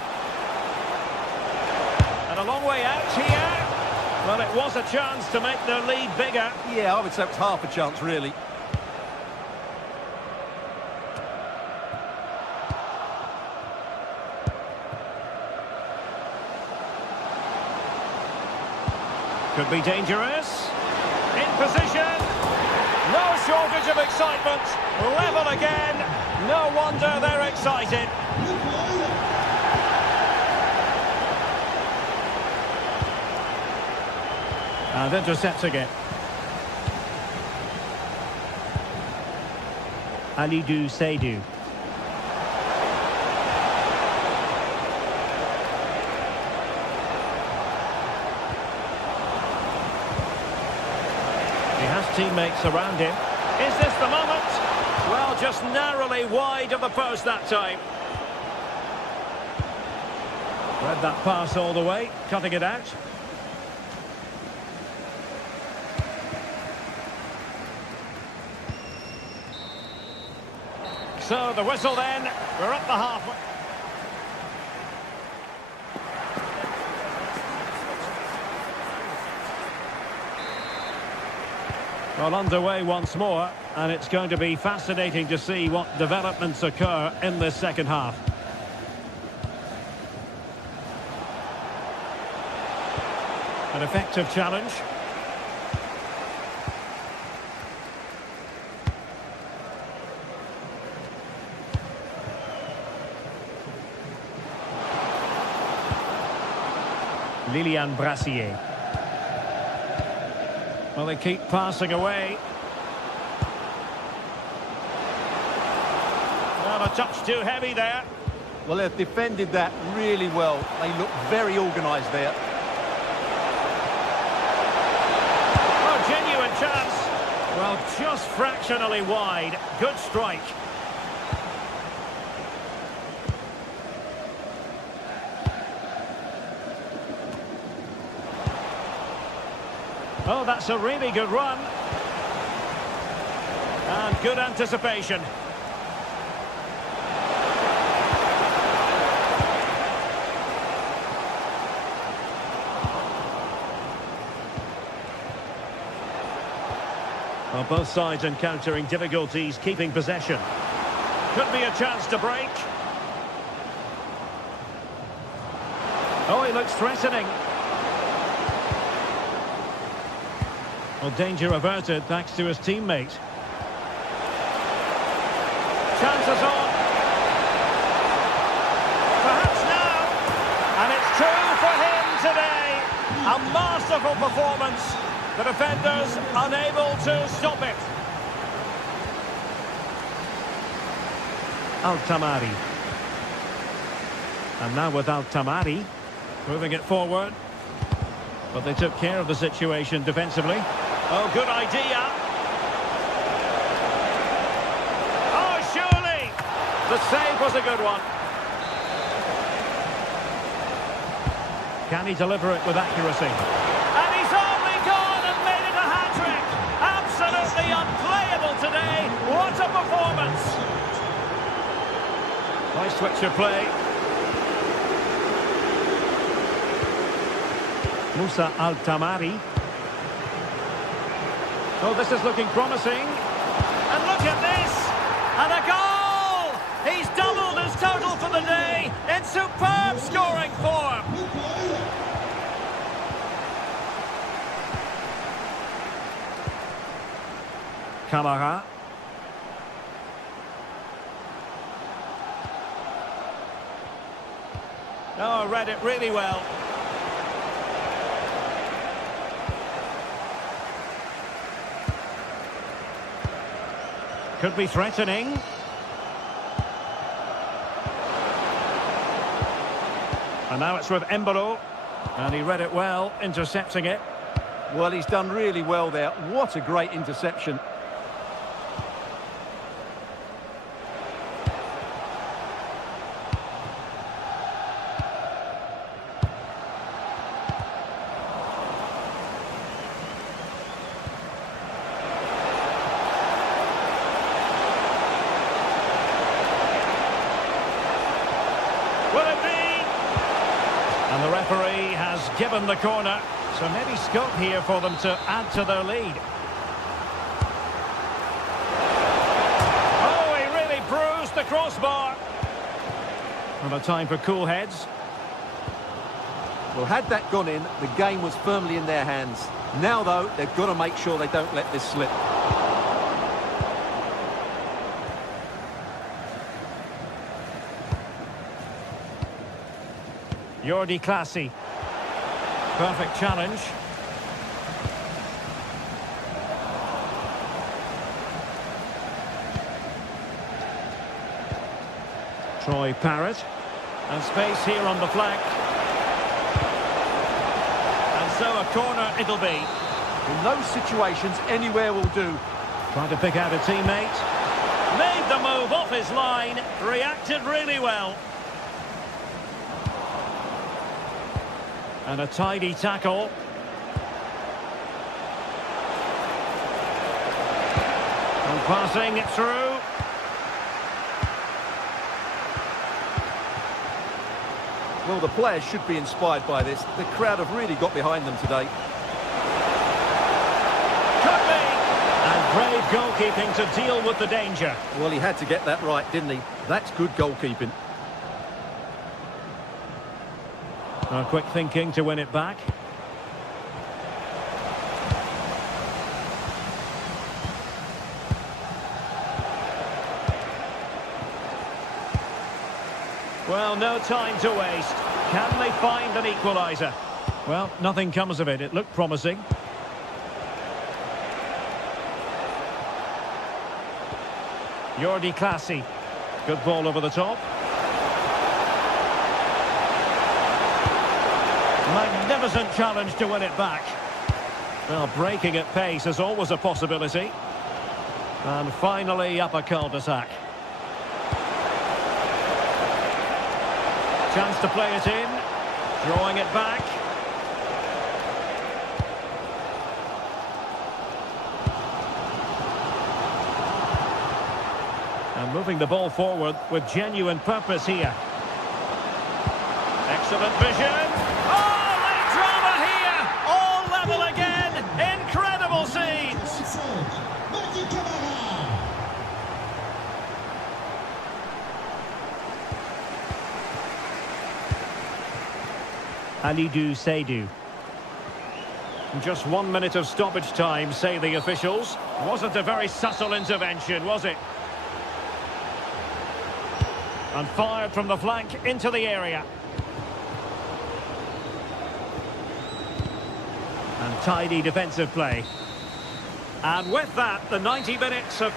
And a long way out here. Well, it was a chance to make their lead bigger. Yeah, I would say it's half a chance, really. Could be dangerous. In position. No shortage of excitement. Level again. No wonder they're excited. And intercepting it. Alidou Seydou. He has teammates around him. Is this the moment? Well, just narrowly wide of the post that time. Read that pass all the way, cutting it out. So the whistle then, we're up the halfway. Well, underway once more, and it's going to be fascinating to see what developments occur in this second half. An effective challenge. Lilian Brassier. Well, they keep passing away. Well, a touch too heavy there. Well, they've defended that really well. They look very organised there. Oh, genuine chance. Well, just fractionally wide. Good strike. Oh, that's a really good run. And good anticipation. Well, both sides encountering difficulties keeping possession. Could be a chance to break. Oh, he looks threatening. Well, danger averted thanks to his teammate. Chances on. Perhaps now. And it's two for him today. A masterful performance. The defenders unable to stop it. Altamari. And now with Altamari. Moving it forward. But they took care of the situation defensively. Oh, good idea. Oh, surely. The save was a good one. Can he deliver it with accuracy? And he's only gone and made it a hat-trick. Absolutely unplayable today. What a performance. Nice switch of play. Moussa Altamari. Oh, this is looking promising. And look at this! And a goal! He's doubled his total for the day in superb scoring form. Camara. Oh, read it really well. Could be threatening. And now it's with Embolo. And he read it well, intercepting it. Well, he's done really well there. What a great interception. given the corner, so maybe scope here for them to add to their lead. Oh, he really bruised the crossbar. And a time for cool heads. Well, had that gone in, the game was firmly in their hands. Now, though, they've got to make sure they don't let this slip. Jordi Classy. Perfect challenge. Troy Parrott. And space here on the flank. And so a corner it'll be. In those situations, anywhere will do. Trying to pick out a teammate. Made the move off his line. Reacted really well. And a tidy tackle. And passing it through. Well, the players should be inspired by this. The crowd have really got behind them today. Could be. And brave goalkeeping to deal with the danger. Well, he had to get that right, didn't he? That's good goalkeeping. Quick thinking to win it back. Well, no time to waste. Can they find an equaliser? Well, nothing comes of it. It looked promising. Jordi Classy. Good ball over the top. Magnificent challenge to win it back. Well, breaking at pace is always a possibility. And finally up a cul-de-sac. Chance to play it in. Drawing it back. And moving the ball forward with genuine purpose here. Excellent vision. Incredible scenes! Alidou Seydou. Just 1 minute of stoppage time, say the officials. Wasn't a very subtle intervention, was it? And fired from the flank into the area. And tidy defensive play. And with that, the 90 minutes of...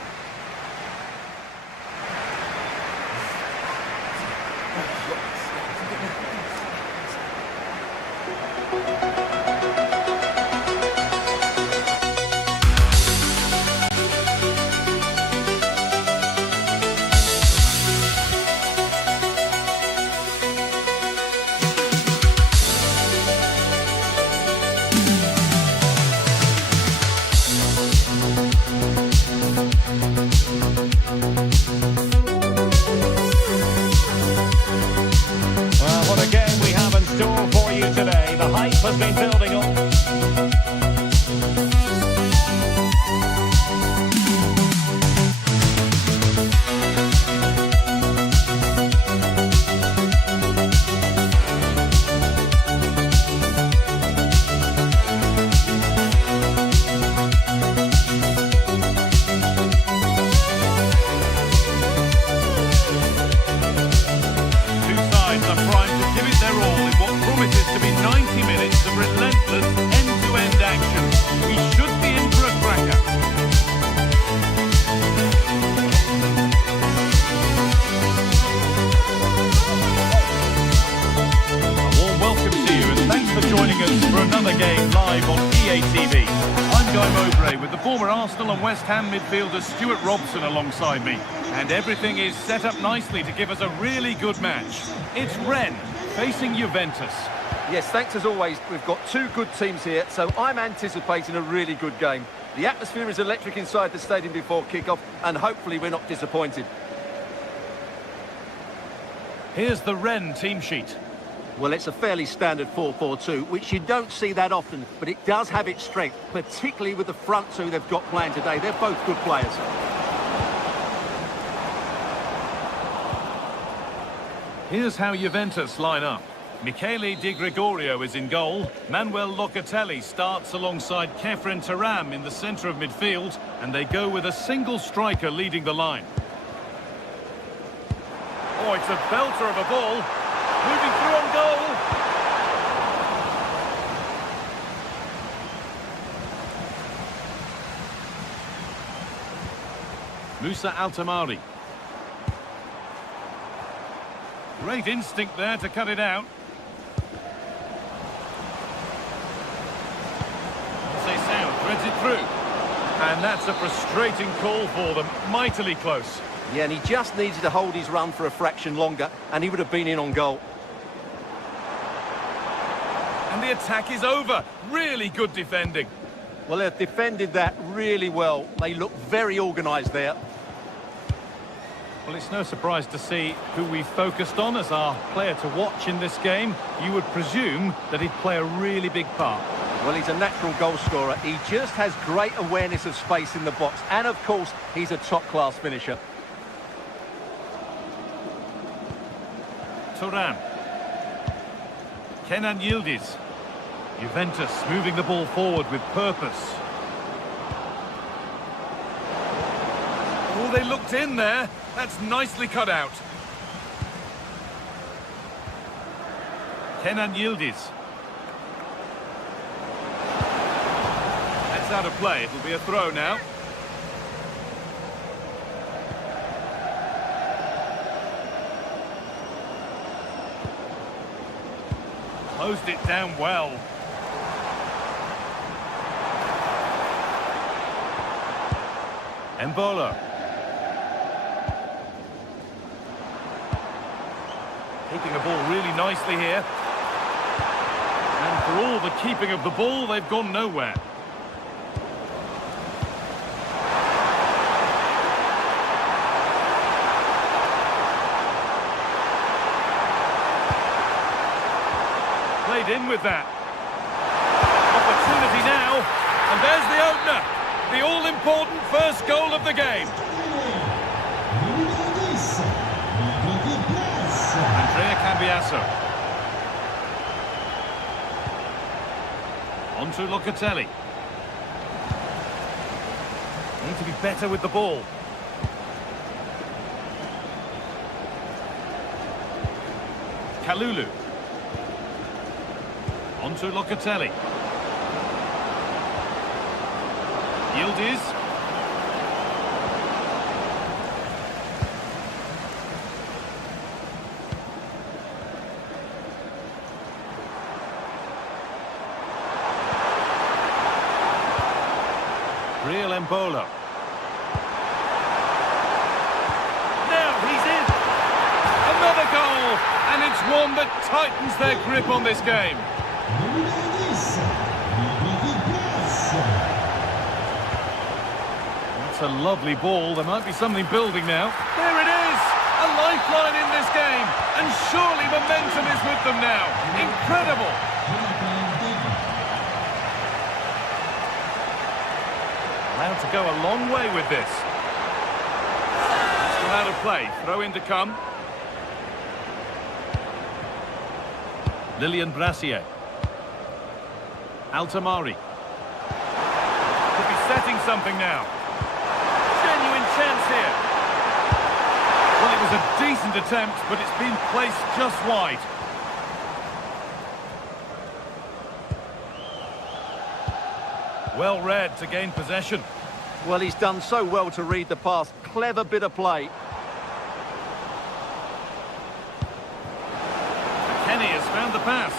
has been building up. Relentless end-to-end action. We should be in for a cracker. A warm welcome to you and thanks for joining us for another game live on EA TV. I'm Guy Mowbray with the former Arsenal and West Ham midfielder Stuart Robson alongside me. And everything is set up nicely to give us a really good match. It's Rennes facing Juventus. Yes, thanks as always. We've got two good teams here, so I'm anticipating a really good game. The atmosphere is electric inside the stadium before kick-off, and hopefully we're not disappointed. Here's the Rennes team sheet. Well, it's a fairly standard 4-4-2, which you don't see that often, but it does have its strength, particularly with the front two they've got playing today. They're both good players. Here's how Juventus line up. Michele Di Gregorio is in goal. Manuel Locatelli starts alongside Kefren Turam in the centre of midfield, and they go with a single striker leading the line. Oh, it's a belter of a ball. Moving through on goal. Musa Altamari. Great instinct there to cut it out. Sound threads it through. And that's a frustrating call for them. Mightily close. Yeah, and he just needed to hold his run for a fraction longer, and he would have been in on goal. And the attack is over. Really good defending. Well, they've defended that really well. They look very organised there. Well, it's no surprise to see who we focused on as our player to watch in this game. You would presume that he'd play a really big part. Well, he's a natural goal scorer. He just has great awareness of space in the box. And, of course, he's a top-class finisher. Turan. Kenan Yildiz. Juventus moving the ball forward with purpose. Oh, they looked in there. That's nicely cut out. Kenan Yildiz. That's out of play. It'll be a throw now. Closed it down well. Embolo. Keeping the ball really nicely here. And for all the keeping of the ball, they've gone nowhere. Played in with that. Opportunity now. And there's the opener. The all-important first goal of the game. Cambiasso. On to Locatelli. Need to be better with the ball. Kalulu. On to Locatelli. Yildiz. Real Embolo. Now he's in. Another goal. And it's one that tightens their grip on this game. That's a lovely ball. There might be something building now. There it is. A lifeline in this game. And surely momentum is with them now. Incredible. Allowed to go a long way with this. Still out of play. Throw in to come. Lilian Brassier. Altamari. Could be setting something now. Genuine chance here. Well, it was a decent attempt, but it's been placed just wide. Well read to gain possession. Well, he's done so well to read the pass. Clever bit of play. Kenny has found the pass.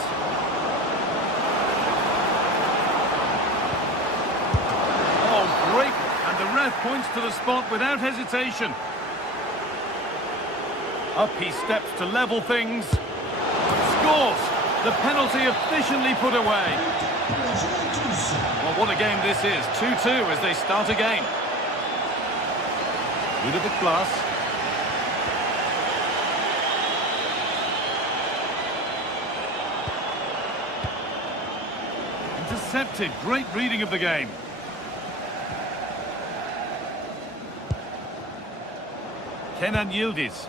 Oh, great. And the ref points to the spot without hesitation. Up he steps to level things. Scores. The penalty efficiently put away. Well, what a game this is. 2-2 as they start again. Ludovic Blas. intercepted. Great reading of the game. Kenan Yildiz.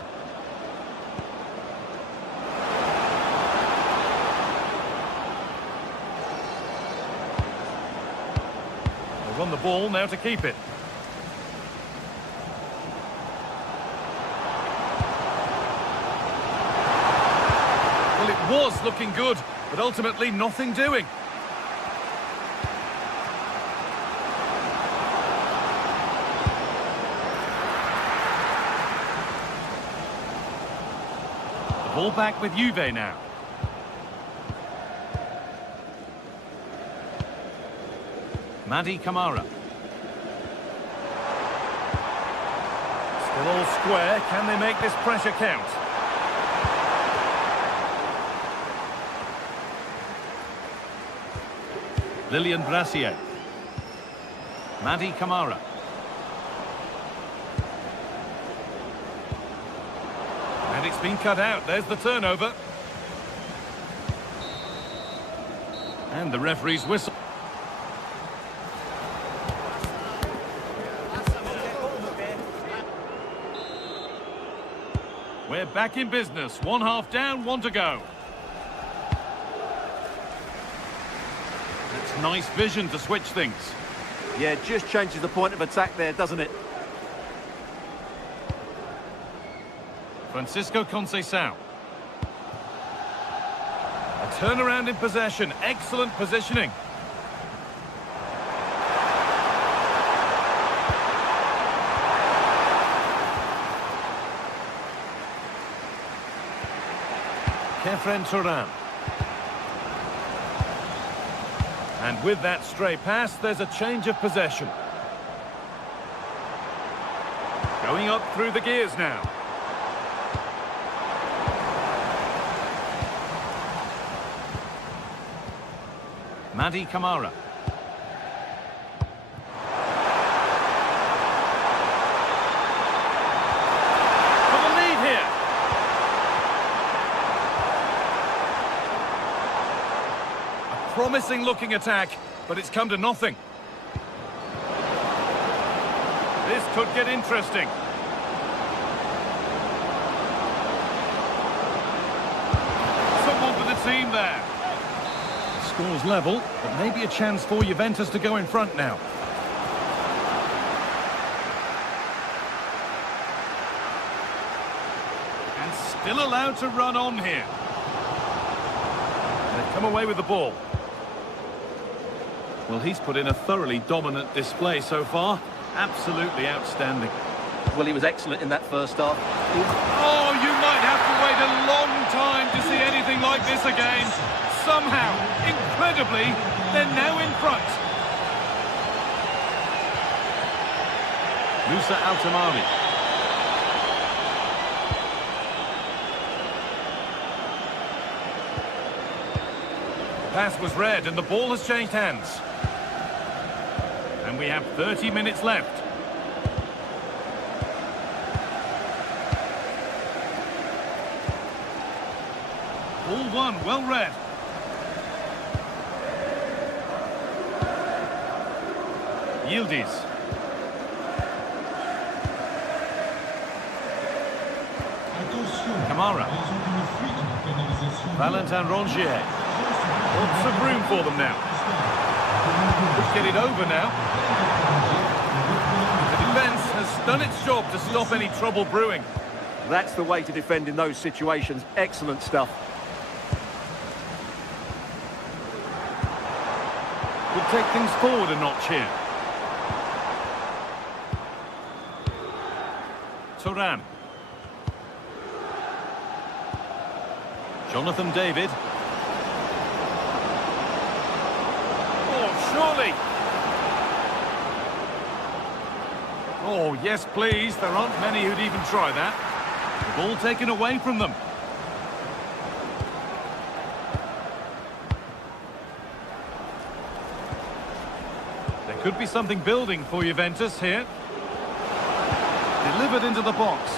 They've won the ball, now to keep it. Well, it was looking good, but ultimately nothing doing. Ball back with Juve now. Madi Kamara. Still all square. Can they make this pressure count? Lilian Brassier. Madi Kamara. And it's been cut out. There's the turnover. And the referee's whistle. We're back in business. One half down, one to go. That's nice vision to switch things. Yeah, it just changes the point of attack there, doesn't it? Francisco Conceição. A turnaround in possession. Excellent positioning. Kefren Turan. And with that stray pass, there's a change of possession. Going up through the gears now. Madi Kamara. For the lead here. A promising looking attack, but it's come to nothing. This could get interesting. Someone for the team there. Score's level, but maybe a chance for Juventus to go in front now. And still allowed to run on here. They've come away with the ball. Well, he's put in a thoroughly dominant display so far. Absolutely outstanding. Well, he was excellent in that first half. Oh, you might have to wait a long time to see anything like this again. Somehow, incredibly, they're now in front. Musa Altamari. The pass was read and the ball has changed hands. And we have 30 minutes left. All one, well read. Yildiz. Kamara. Valentin Rongier. Lots of room for them now. Let's get it over now. The defence has done its job to stop any trouble brewing. That's the way to defend in those situations. Excellent stuff. Could take things forward a notch here. Turan. Jonathan David. Oh, surely. Oh, yes, please. There aren't many who'd even try that. The ball taken away from them. There could be something building for Juventus here. Delivered into the box.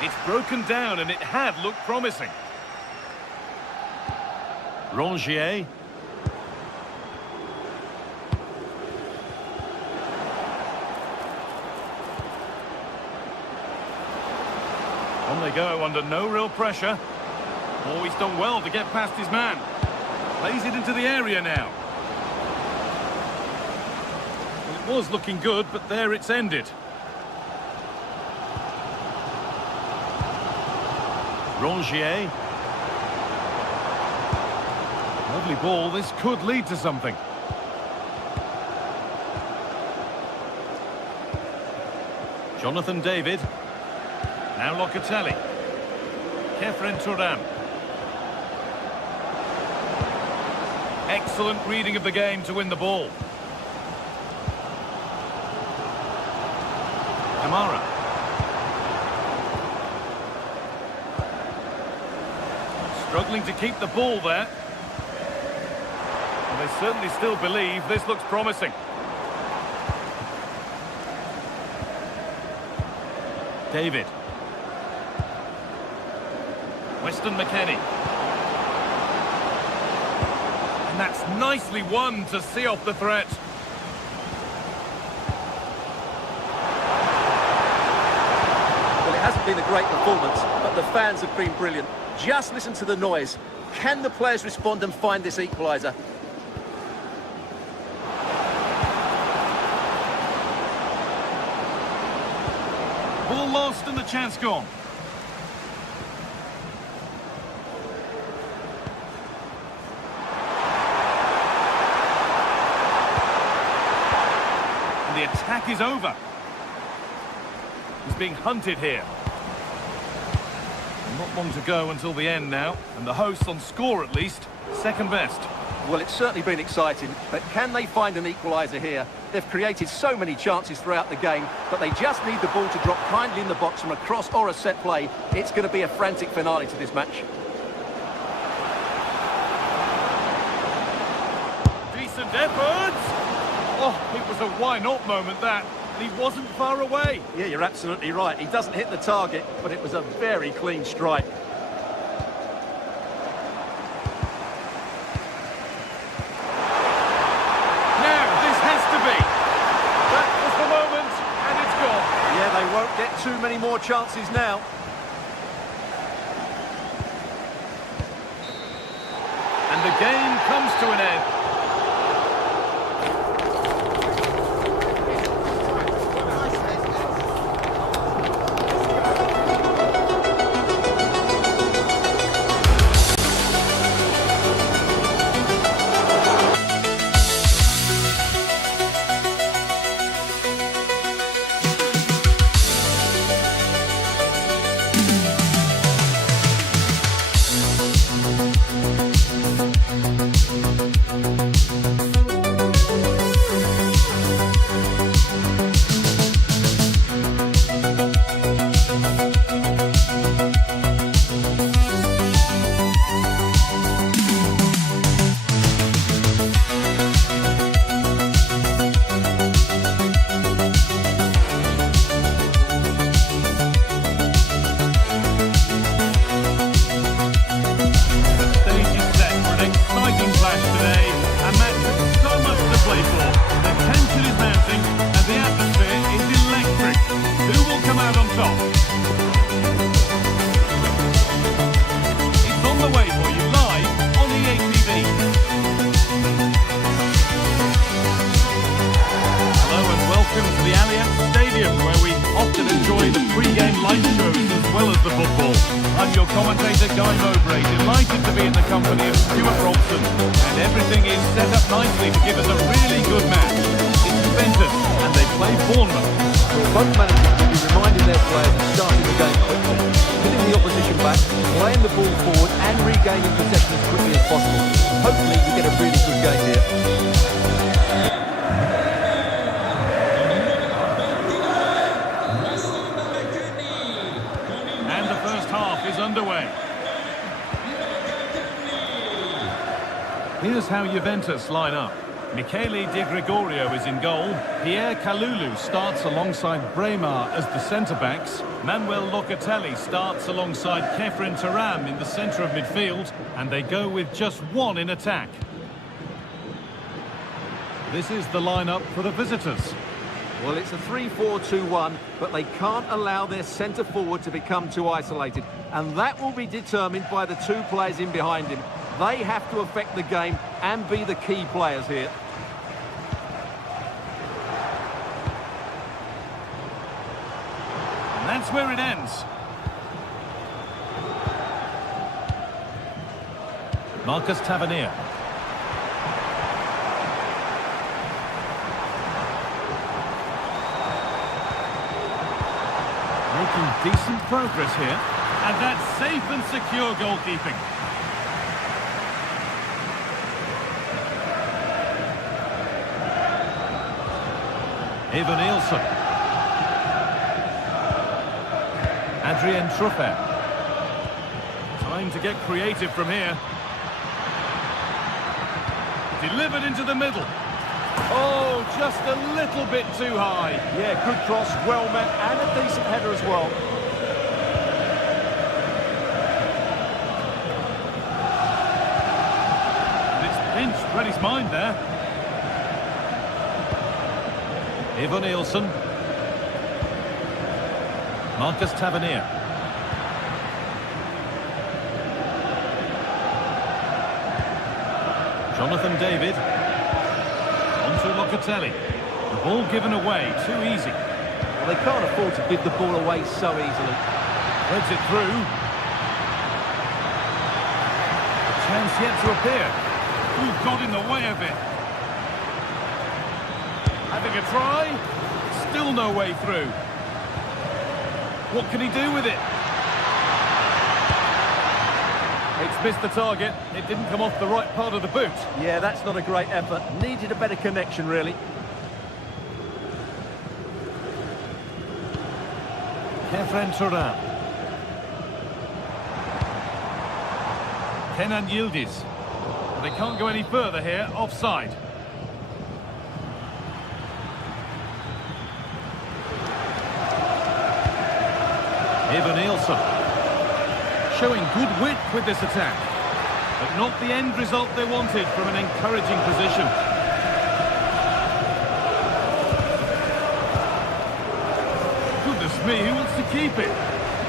It's broken down and it had looked promising. Rongier. On they go under no real pressure. Oh, he's done well to get past his man. Plays it into the area now. Well, it was looking good, but there it's ended. Rongier. Lovely ball. This could lead to something. Jonathan David. Now Locatelli. Kefren Turam. Excellent reading of the game to win the ball. Kamara. Struggling to keep the ball there. And they certainly still believe this looks promising. David. Weston McKennie. And that's nicely won to see off the threat. Well, it hasn't been a great performance, but the fans have been brilliant. Just listen to the noise. Can the players respond and find this equaliser? Ball lost and the chance gone. And the attack is over. He's being hunted here. Not long to go until the end now, and the hosts on score at least, second best. Well, it's certainly been exciting, but can they find an equaliser here? They've created so many chances throughout the game, but they just need the ball to drop kindly in the box from a cross or a set play. It's going to be a frantic finale to this match. Decent effort! Oh, it was a why-not moment, that. He wasn't far away. Yeah, you're absolutely right. He doesn't hit the target, but it was a very clean strike. Now, this has to be. That was the moment, and it's gone. Yeah, they won't get too many more chances now. And the game comes to an end. Both managers will be reminding their players of starting the game quickly, pinning the opposition back, playing the ball forward and regaining possession as quickly as possible. Hopefully we get a really good game here. And the first half is underway. Here's how Juventus line up. Michele Di Gregorio is in goal. Pierre Kalulu starts alongside Braemar as the centre-backs. Manuel Locatelli starts alongside Kefren Turam in the centre of midfield. And they go with just one in attack. This is the lineup for the visitors. Well, it's a 3-4-2-1, but they can't allow their centre-forward to become too isolated. And that will be determined by the two players in behind him. They have to affect the game and be the key players here. And that's where it ends. Marcus Tavernier. Making decent progress here. And that's safe and secure goalkeeping. Ivan Nielsen. Adrien Truffert. Time to get creative from here. Delivered into the middle. Oh, just a little bit too high. Yeah, good cross, well met, and a decent header as well. And it's pinched Reddy's mind there. Ivan Nielsen. Marcus Tavernier. Jonathan David. Onto Locatelli. The ball given away, too easy. Well, they can't afford to give the ball away so easily. Threads it through. A chance yet to appear. Ooh, got in the way of it. Having a try. Still no way through. What can he do with it? It's missed the target. It didn't come off the right part of the boot. Yeah, that's not a great effort. Needed a better connection, really. Kefren Turam. Kenan Yildiz. They can't go any further here. Offside. Ivan Nielsen. Showing good width with this attack. But not the end result they wanted from an encouraging position. Goodness me, who wants to keep it?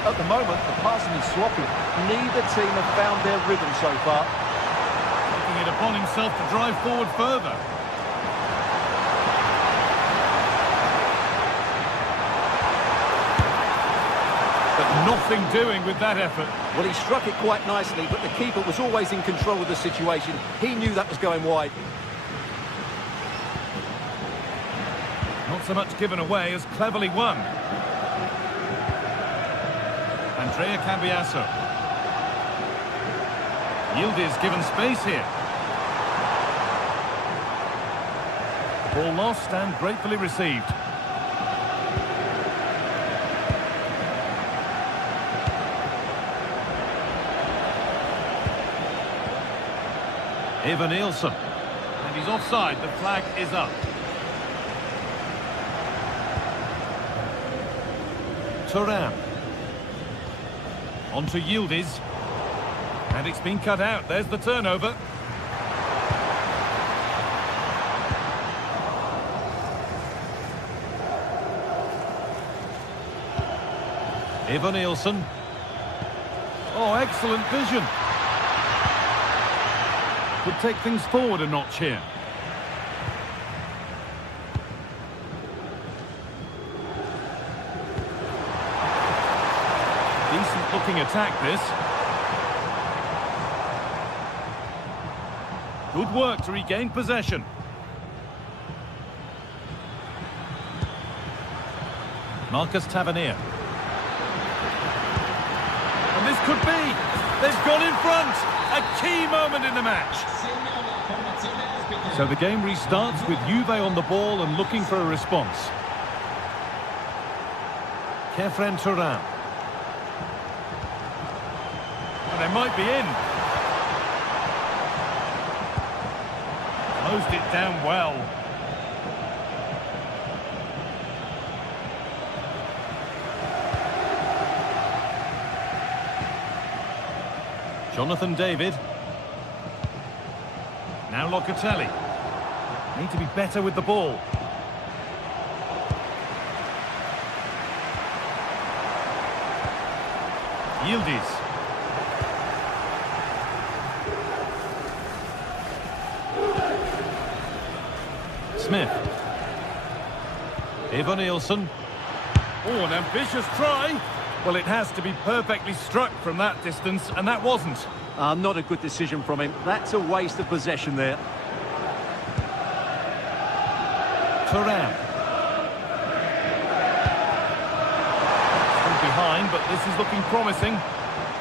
At the moment, the passing is sloppy. Neither team have found their rhythm so far. Taking it upon himself to drive forward further. But nothing doing with that effort. Well, he struck it quite nicely, but the keeper was always in control of the situation. He knew that was going wide. Not so much given away as cleverly won. Andrea Cambiasso. Yildiz given space here. Ball lost and gratefully received. Ivan Nielsen. And he's offside. The flag is up. Turam. On to Yildiz. And it's been cut out. There's the turnover. Ivan Nielsen. Oh, excellent vision. Could take things forward a notch here. Decent looking attack, this. Good work to regain possession. Marcus Tavernier. And this could be. They've gone in front. A key moment in the match. So the game restarts with Juve on the ball and looking for a response. Kefren Turam. And they might be in. Closed it down well. Jonathan David. Now Locatelli. Need to be better with the ball. Yildiz. Smith. Eva Nielsen. Oh, an ambitious try. Well, it has to be perfectly struck from that distance, and that wasn't. Not a good decision from him. That's a waste of possession there. Thuram. Still behind, but this is looking promising.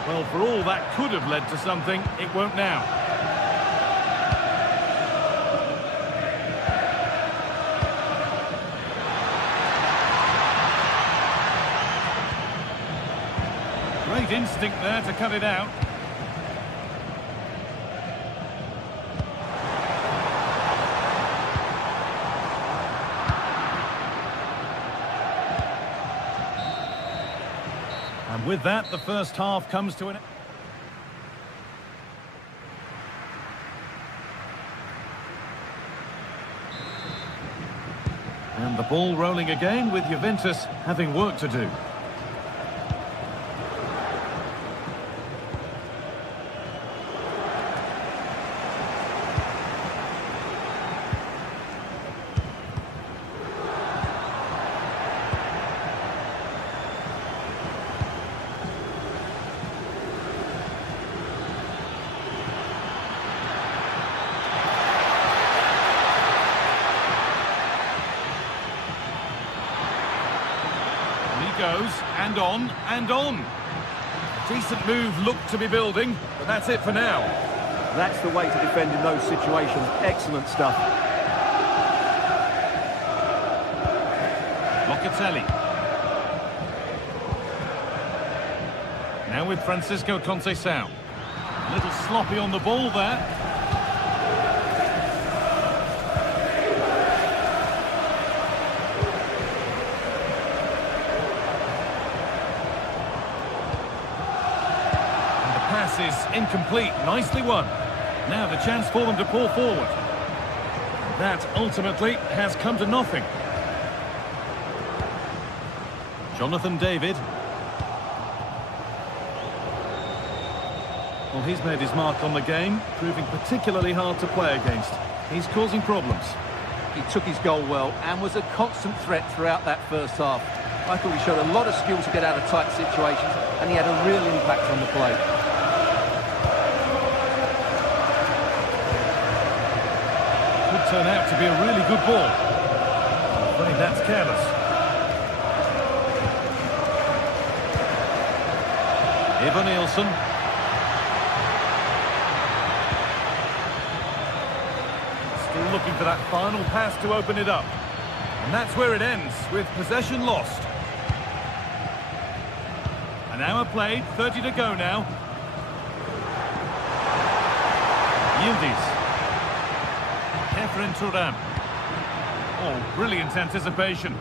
Well, for all that could have led to something, it won't now. Great instinct there to cut it out. And with that, the first half comes to an end. And the ball rolling again with Juventus having work to do. Goes, and on, and on. Decent move looked to be building, but that's it for now. That's the way to defend in those situations. Excellent stuff. Locatelli. Now with Francisco Conceição. A little sloppy on the ball there. Is incomplete. Nicely won. Now the chance for them to pull forward. That ultimately has come to nothing. Jonathan David. Well, he's made his mark on the game, proving particularly hard to play against. He's causing problems. He took his goal well and was a constant threat throughout that first half. I thought he showed a lot of skill to get out of tight situations, and he had a real impact on the play. Turn out to be a really good ball. I'm afraid that's careless. Eva Nielsen. Still looking for that final pass to open it up. And that's where it ends, with possession lost. An hour played, 30 to go now. Yildiz. Thuram. Oh, brilliant anticipation.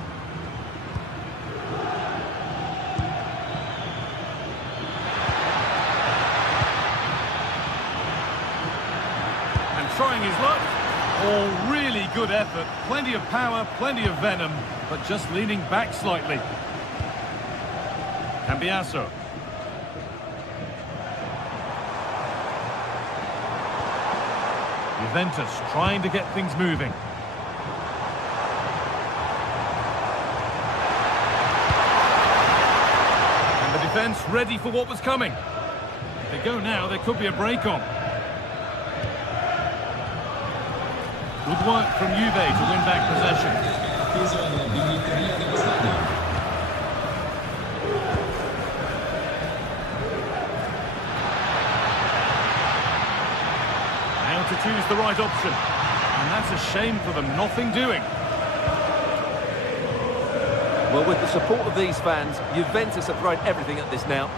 And trying his luck. Oh, really good effort. Plenty of power, plenty of venom, but just leaning back slightly. Cambiasso. Juventus trying to get things moving. And the defence ready for what was coming. If they go now, there could be a break on. Good work from Juve to win back possession. To choose the right option, and that's a shame for them. Nothing doing. Well, with the support of these fans, Juventus have thrown everything at this now.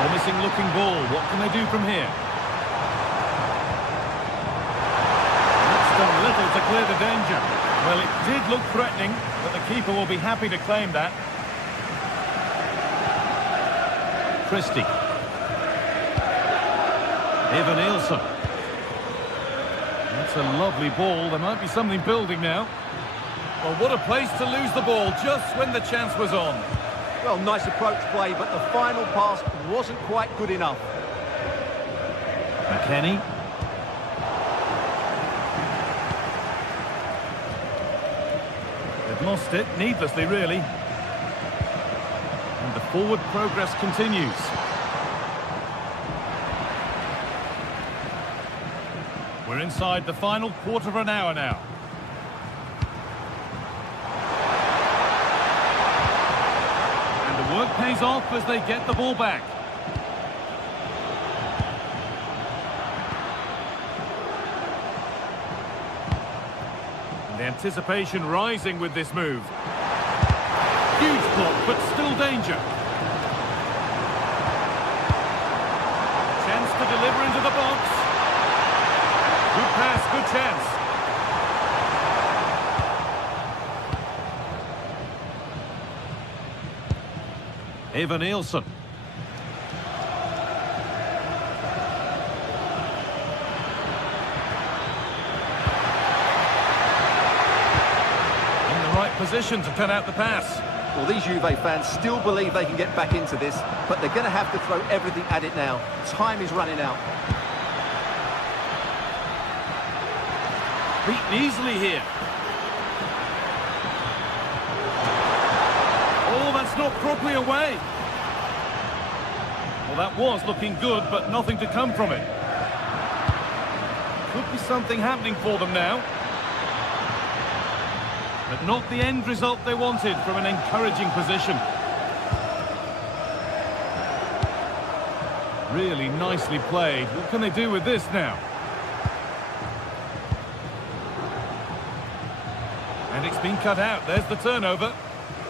Promising looking ball. What can they do from here? clear the danger. Well, it did look threatening, but the keeper will be happy to claim that. Christie. Ivan Nielsen. That's a lovely ball. There might be something building now. Well, what a place to lose the ball just when the chance was on. Well, nice approach play, but the final pass wasn't quite good enough. McKennie. They've lost it, needlessly really. And the forward progress continues. We're inside the final quarter of an hour now. And the work pays off as they get the ball back. And the anticipation rising with this move. Huge block, but still danger. Chance to deliver into the box. Good pass, good chance. Ivan Nielsen. In the right position to cut out the pass. Well, these Juve fans still believe they can get back into this, but they're going to have to throw everything at it now. Time is running out. Beaten easily here. Oh, that's not properly away. Well, that was looking good, but nothing to come from it. Could be something happening for them now. But not the end result they wanted from an encouraging position. Really nicely played. What can they do with this now? And it's been cut out. There's the turnover.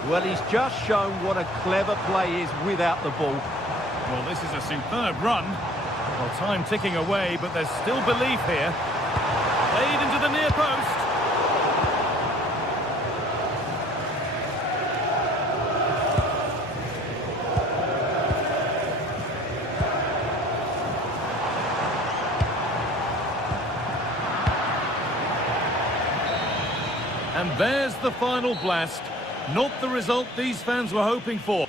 Well, he's just shown what a clever play is without the ball. Well, this is a superb run. Well, time ticking away, but there's still belief here. Played into the near post. And there's the final blast. Not the result these fans were hoping for.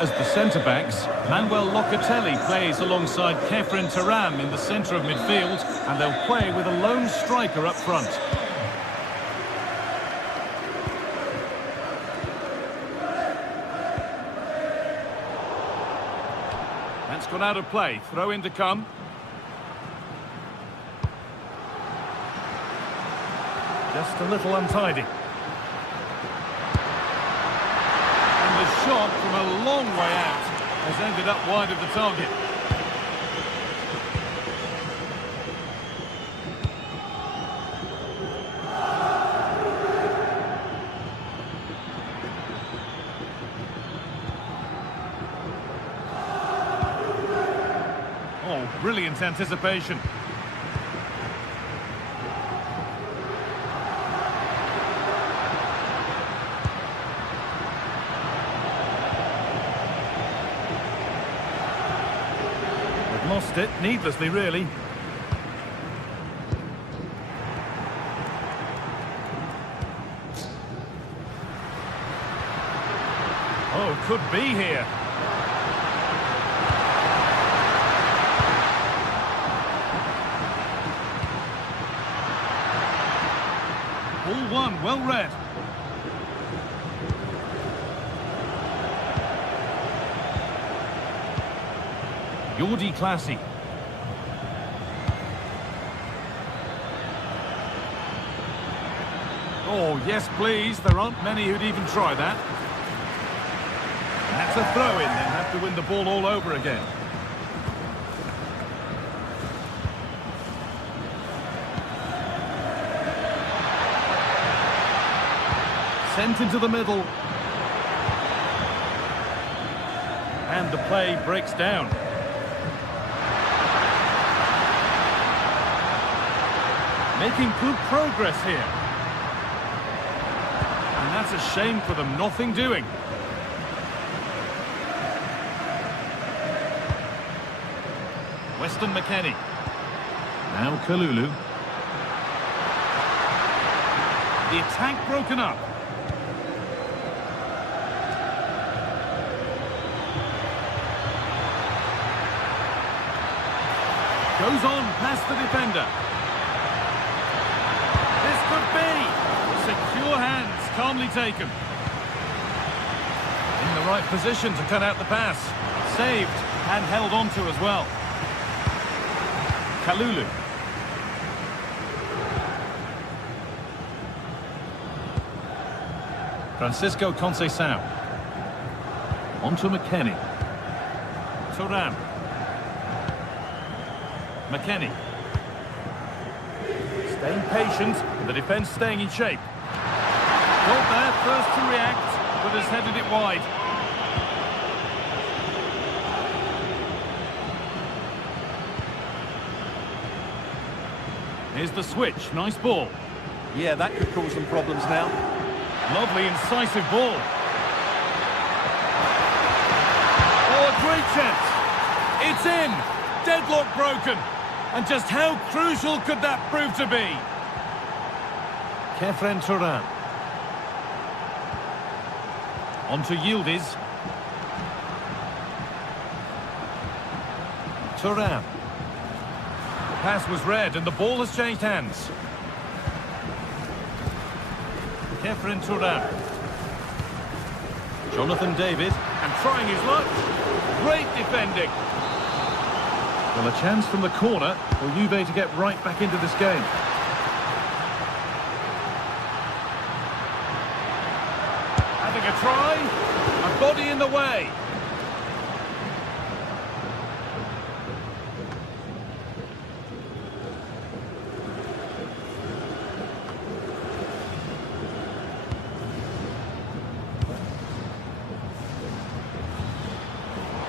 As the centre-backs, plays alongside in the centre of midfield, and they'll play with a lone striker up front. gone out of play. Throw in to come. Just a little untidy. And the shot from a long way out has ended up wide of the target. Oh, brilliant anticipation. Lost it needlessly, really. Oh, could be here. Ball one, well read. Jordi Classy. Oh, yes, please. There aren't many who'd even try that. That's a throw-in. They'll have to win the ball all over again. Sent into the middle. And the play breaks down. Making good progress here. And that's a shame for them, nothing doing. Weston McKennie. Now Kalulu. The attack broken up. Goes on past the defender. This could be. Secure hands, calmly taken. In the right position to cut out the pass. Saved and held on to as well. Kalulu. Francisco Conceição. On to McKennie. Thuram. McKennie. Staying patient, and the defence staying in shape. Got there first to react, but has headed it wide. Here's the switch, nice ball. Yeah, that could cause them problems now. Lovely, incisive ball. Oh, a great chance. It's in. Deadlock broken. And just how crucial could that prove to be? Kefren Turan. On to Yildiz. Turan. The pass was read and the ball has changed hands. Kefren Turan. Jonathan David. And trying his luck. Great defending. Well, a chance from the corner for Juve to get right back into this game. Having a try. A body in the way.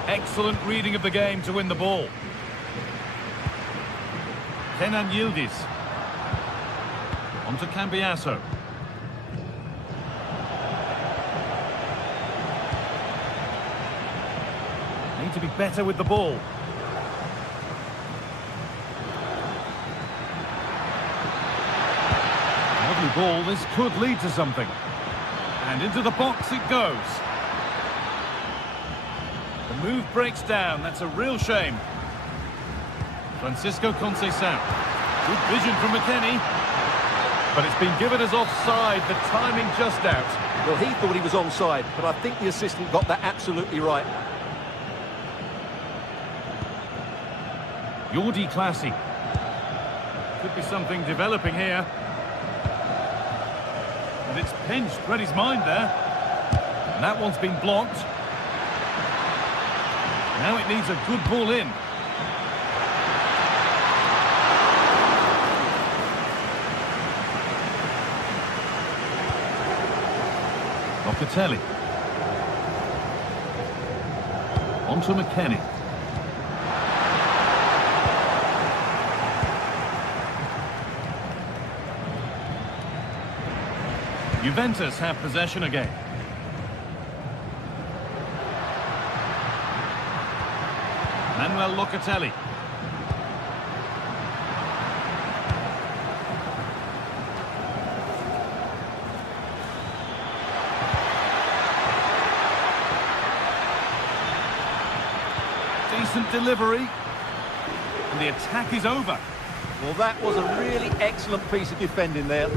Excellent reading of the game to win the ball. Kenan Yildiz. On to Cambiasso. Need to be better with the ball. Lovely ball, this could lead to something. And into the box it goes. The move breaks down, that's a real shame. Francisco Conceição. Good vision from McKennie. But it's been given as offside, the timing just out. Well, he thought he was onside, but I think the assistant got that absolutely right. Jordi Classy. Could be something developing here. And it's pinched, read his mind there. And that one's been blocked. Now it needs a good ball in. Locatelli. On to McKennie. Juventus have possession again. Manuel Locatelli. Decent delivery. And the attack is over. Well, that was a really excellent piece of defending there.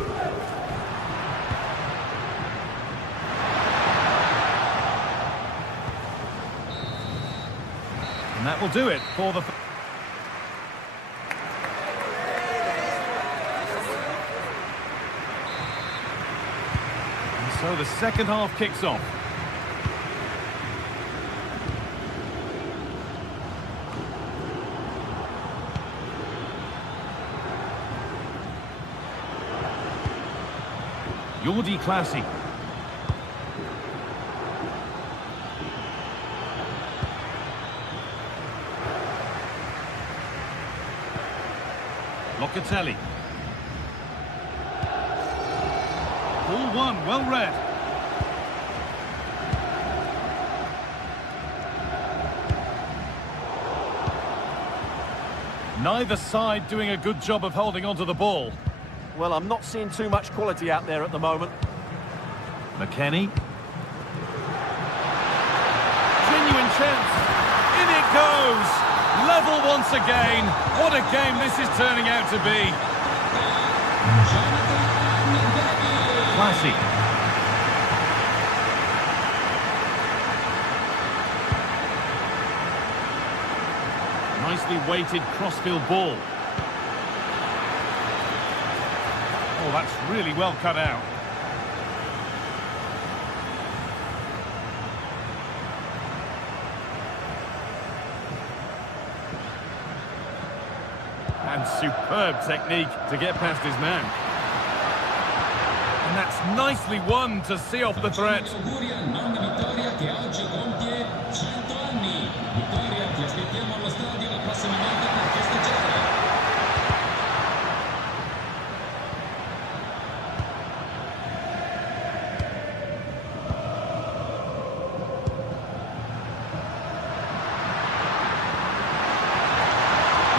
And that will do it for the... And so the second half kicks off. Jordi Classy. Locatelli. Ball one, well read. Neither side doing a good job of holding onto the ball. Well, I'm not seeing too much quality out there at the moment. McKennie. Genuine chance. In it goes. Level once again. What a game this is turning out to be. Classy. Nicely weighted crossfield ball. Oh, that's really well cut out. And superb technique to get past his man. And that's nicely won to see off the threat.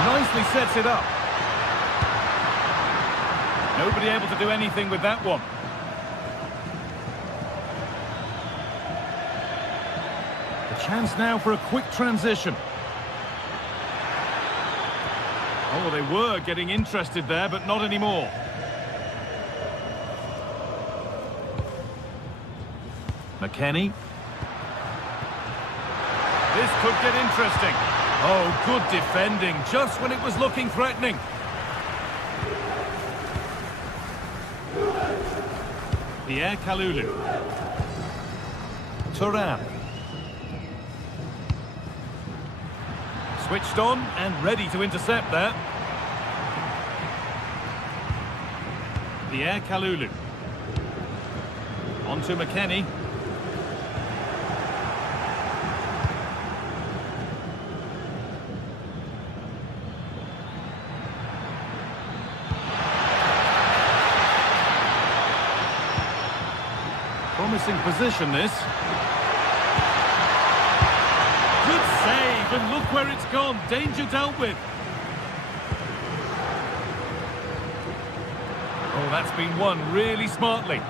Nicely sets it up. Nobody able to do anything with that one. A chance now for a quick transition. Oh, they were getting interested there, but not anymore. McKennie. This could get interesting. Oh, good defending, just when it was looking threatening. Pierre Kalulu. Thuram. Switched on and ready to intercept there. Pierre Kalulu. On to McKennie. Promising position, this. Good save, and look where it's gone. Danger dealt with. Oh, that's been won really smartly.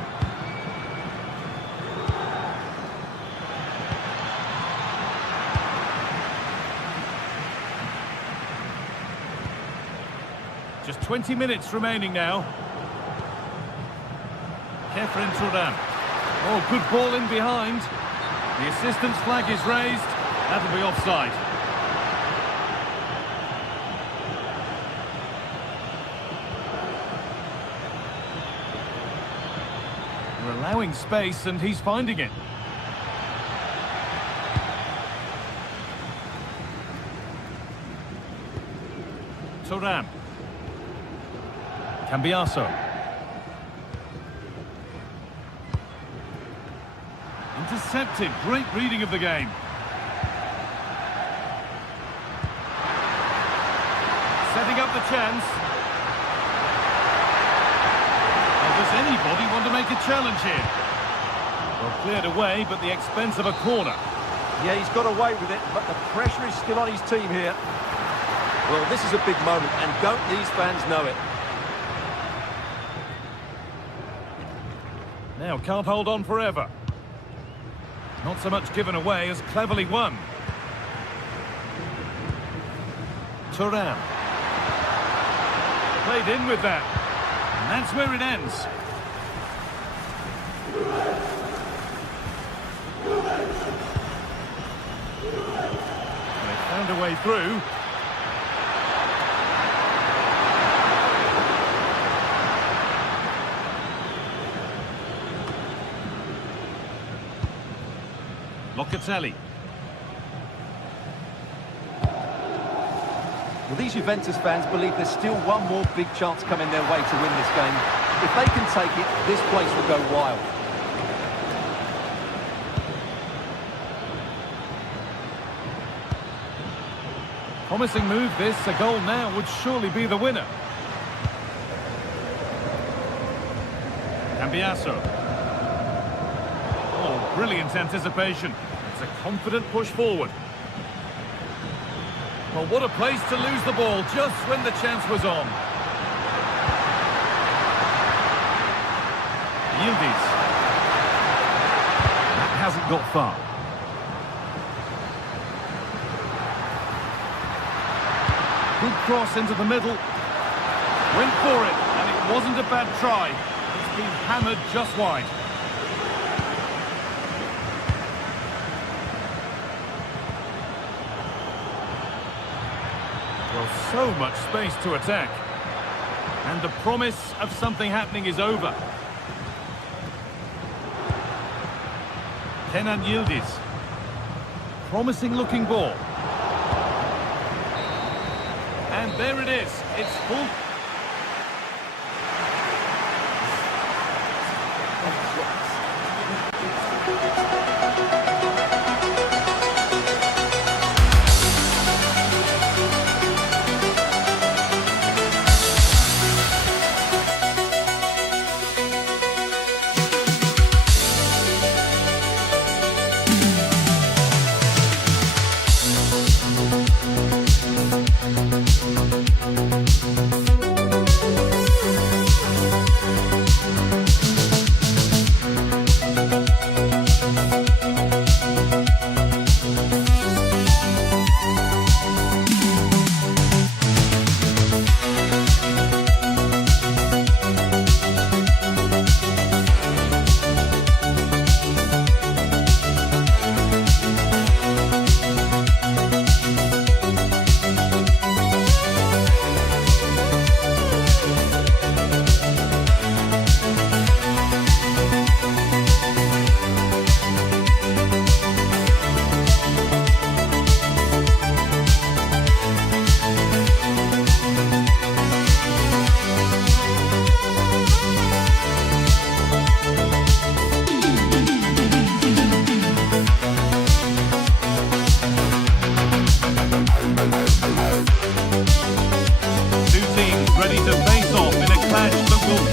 Just 20 minutes remaining now. Thuram. Oh, good ball in behind. The assistant's flag is raised. That'll be offside. allowing space and he's finding it. Thuram. Cambiaso. Intercepted. Great reading of the game. Setting up the chance. Well, does anybody want to make a challenge here? Well, cleared away, but the expense of a corner. Yeah, he's got away with it, but the pressure is still on his team here. Well, this is a big moment, and don't these fans know it? Now, can't hold on forever. Not so much given away as cleverly won. Thuram. Played in with that. And that's where it ends. They found a way through. Locatelli. Well, these Juventus fans believe there's still one more big chance coming their way to win this game. If they can take it, this place will go wild. Promising move this. A goal now would surely be the winner. Cambiaso. Oh, brilliant anticipation. It's a confident push forward. Well, what a place to lose the ball just when the chance was on. Yildiz. That hasn't got far. Good cross into the middle. Went for it, and it wasn't a bad try. It's been hammered just wide. Well, so much space to attack. And the promise of something happening is over. Kenan Yildiz. Promising looking ball. And there it is. It's full.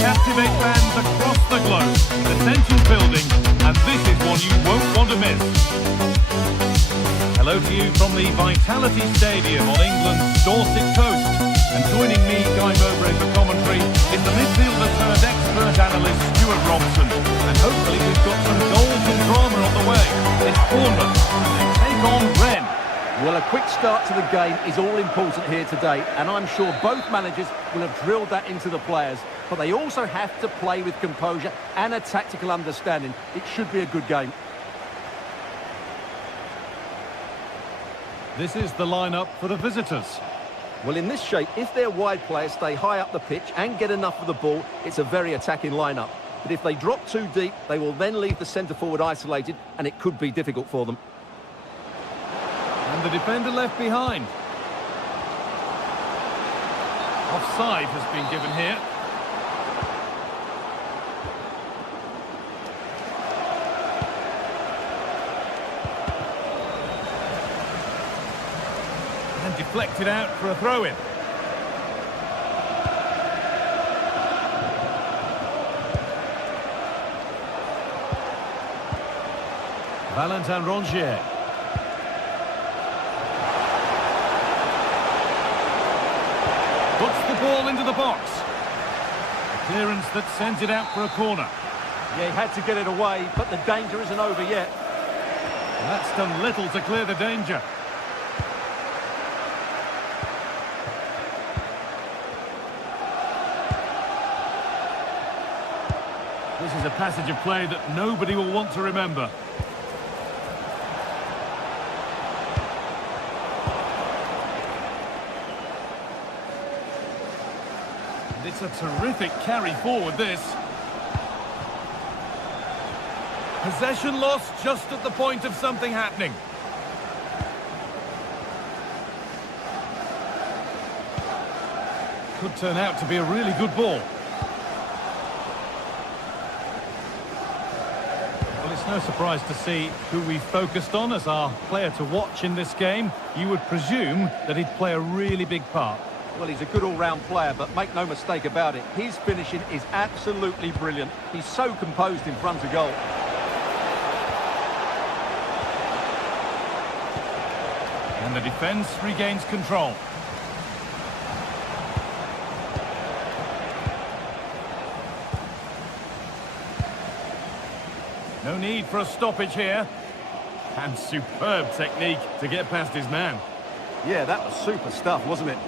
captivate fans across the globe. The tension's building, and this is one you won't want to miss. Hello to you from the Vitality Stadium on England's Dorset coast. And joining me, Guy Mowbray, for commentary, is the midfielder turned expert analyst, Stuart Robson. And hopefully we've got some goals and drama on the way. It's Bournemouth, and they take on Rennes. Well, a quick start to the game is all important here today, and I'm sure both managers will have drilled that into the players. But they also have to play with composure and a tactical understanding. It should be a good game. This is the lineup for the visitors. Well, in this shape, if their wide players stay high up the pitch and get enough of the ball, it's a very attacking lineup. But if they drop too deep, they will then leave the centre-forward isolated, and it could be difficult for them. And the defender left behind. Offside has been given here. And deflected out for a throw-in. Valentin Rongier. Puts the ball into the box. A clearance that sends it out for a corner. Yeah, he had to get it away, but the danger isn't over yet. And that's done little to clear the danger. This is a passage of play that nobody will want to remember. It's a terrific carry forward, this. Possession lost just at the point of something happening. Could turn out to be a really good ball. Well, it's no surprise to see who we focused on as our player to watch in this game. You would presume that he'd play a really big part. Well, he's a good all-round player, but make no mistake about it, his finishing is absolutely brilliant. He's so composed in front of goal. And the defence regains control. No need for a stoppage here. And superb technique to get past his man. Yeah, that was super stuff, wasn't it?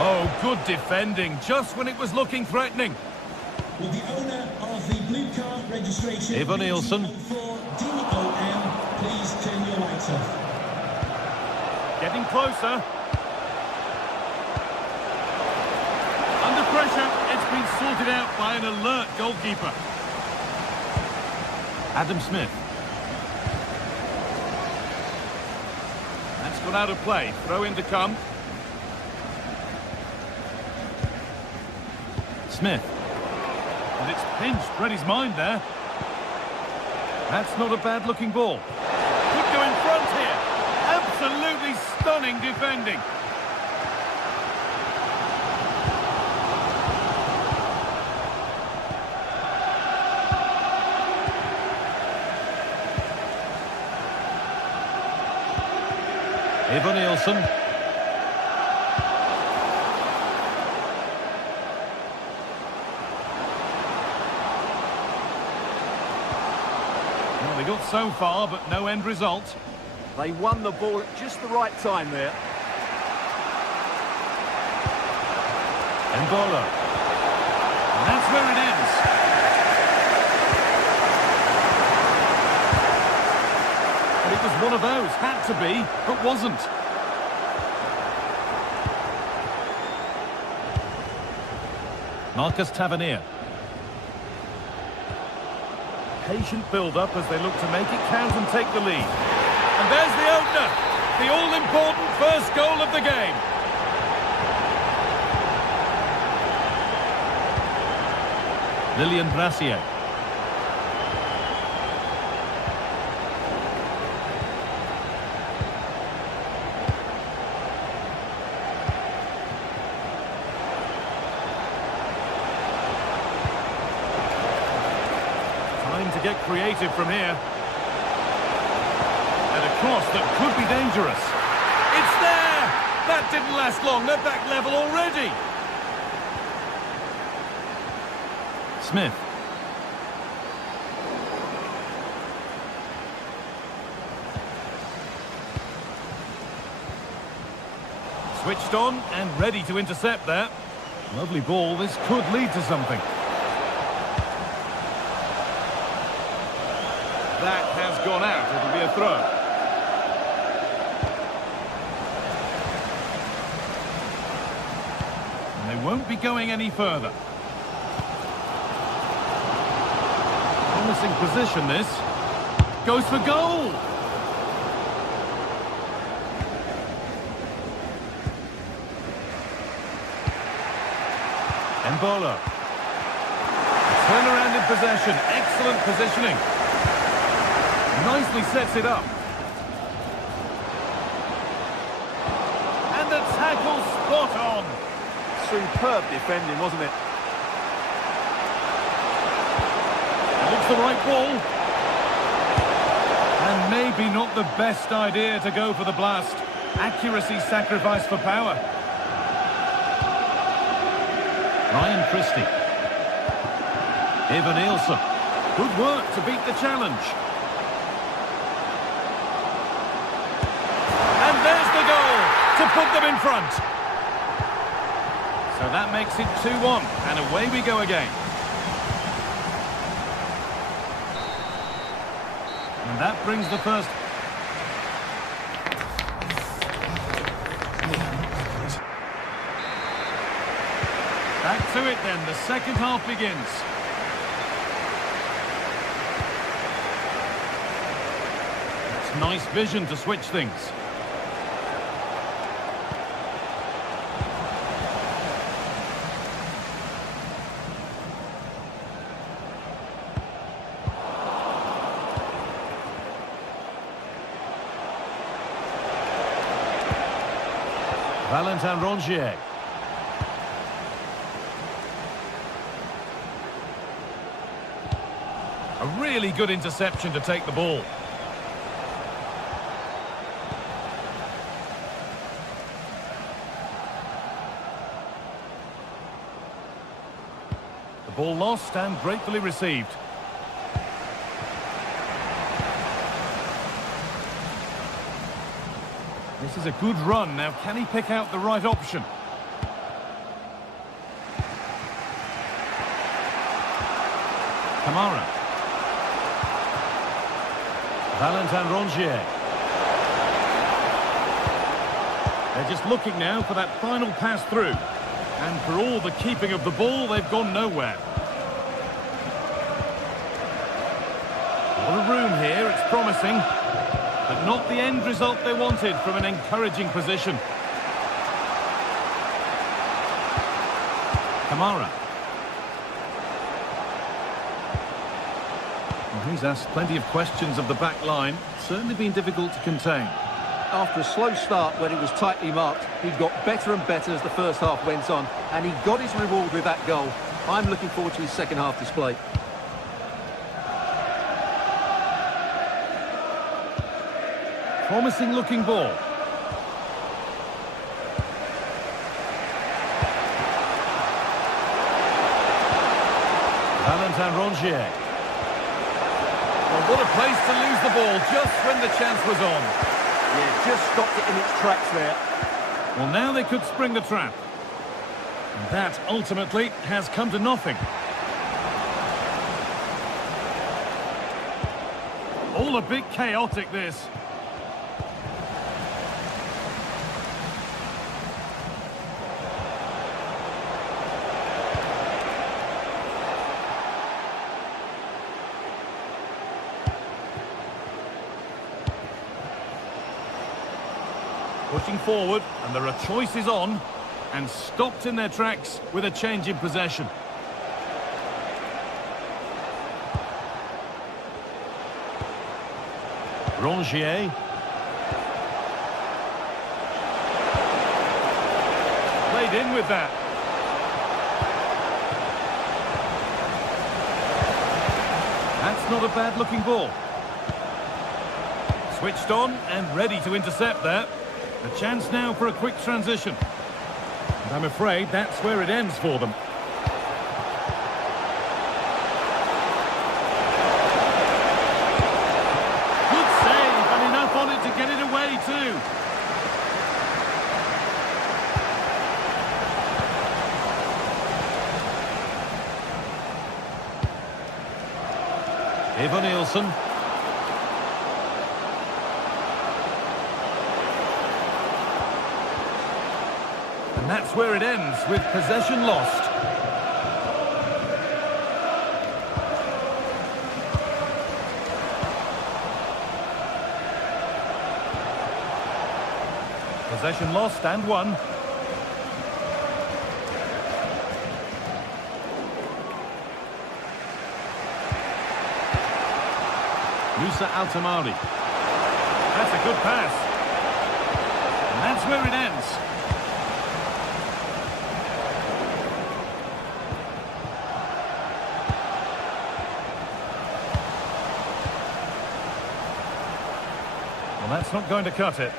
Oh, good defending, just when it was looking threatening. With the owner of the blue car registration, Ivan Nielsen. DOM, please turn your lights off. Getting closer. Under pressure, it's been sorted out by an alert goalkeeper. Adam Smith. That's gone out of play. Throw in to come. Smith. And it's pinched Reddy's mind there. That's not a bad-looking ball. Could go in front here. Absolutely stunning defending. Ivan Nielsen. Well, they got so far, but no end result. They won the ball at just the right time there. N'Golo. And that's where it ends. But it was one of those. Had to be, but wasn't. Marcus Tavernier. Patient build-up as they look to make it count and take the lead. And there's the opener. The all-important first goal of the game. Lilian Brassier. Time to get creative from here. And a cross that could be dangerous. It's there! That didn't last long. They're back level already. Smith. Switched on and ready to intercept there. Lovely ball. This could lead to something. That has gone out. It'll be a throw. And they won't be going any further. Promising position, this. Goes for goal! Embolo. Turnaround in possession. Excellent positioning. Nicely sets it up. And the tackle spot on. Superb defending, wasn't it? Looks the right ball. And maybe not the best idea to go for the blast. Accuracy sacrificed for power. Ryan Christie. Evan Nielsen. Good work to beat the challenge. And there's the goal to put them in front. So that makes it 2-1, and away we go again. And that brings the first... Back to it then, the second half begins. It's nice vision to switch things. Valentin Rongier. A really good interception to take the ball. The ball lost and gratefully received. This is a good run. Now, can he pick out the right option? Kamara. Valentin Rongier. They're just looking now for that final pass through. And for all the keeping of the ball, they've gone nowhere. A lot of room here, it's promising. But not the end result they wanted from an encouraging position. Kamara. Well, he's asked plenty of questions of the back line. Certainly been difficult to contain. After a slow start when it was tightly marked, he got better and better as the first half went on, and he got his reward with that goal. I'm looking forward to his second half display. Promising looking ball. Valentin Rongier. Well, what a place to lose the ball just when the chance was on. Yeah, just stopped it in its tracks there. Well, now they could spring the trap. And that ultimately has come to nothing. All a bit chaotic, this. Pushing forward, and there are choices on, and stopped in their tracks with a change in possession. Rongier. Played in with that. That's not a bad-looking ball. Switched on and ready to intercept there. A chance now for a quick transition. And I'm afraid that's where it ends for them. Good save, and enough on it to get it away too. Evan Nielsen. And that's where it ends, with possession lost. Possession lost and won. Musa Altamari. That's a good pass. And that's where it ends. Well, that's not going to cut it.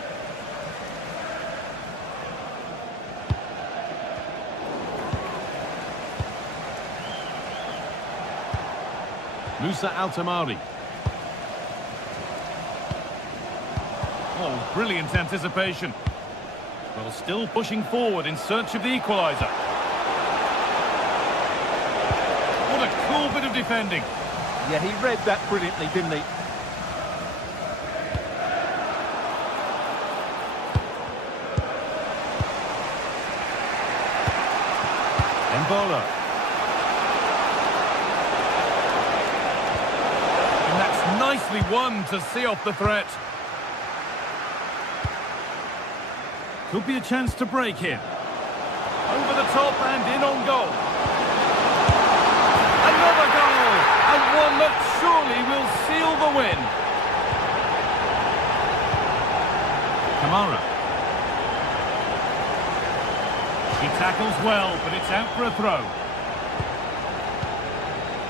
Musa Altamari. Oh, brilliant anticipation. Well, still pushing forward in search of the equaliser. What a cool bit of defending. Yeah, he read that brilliantly, didn't he? Mbola. And that's nicely won to see off the threat. Could be a chance to break here. Over the top and in on goal. Another goal! And one that surely will seal the win. Kamara. He tackles well, but it's out for a throw.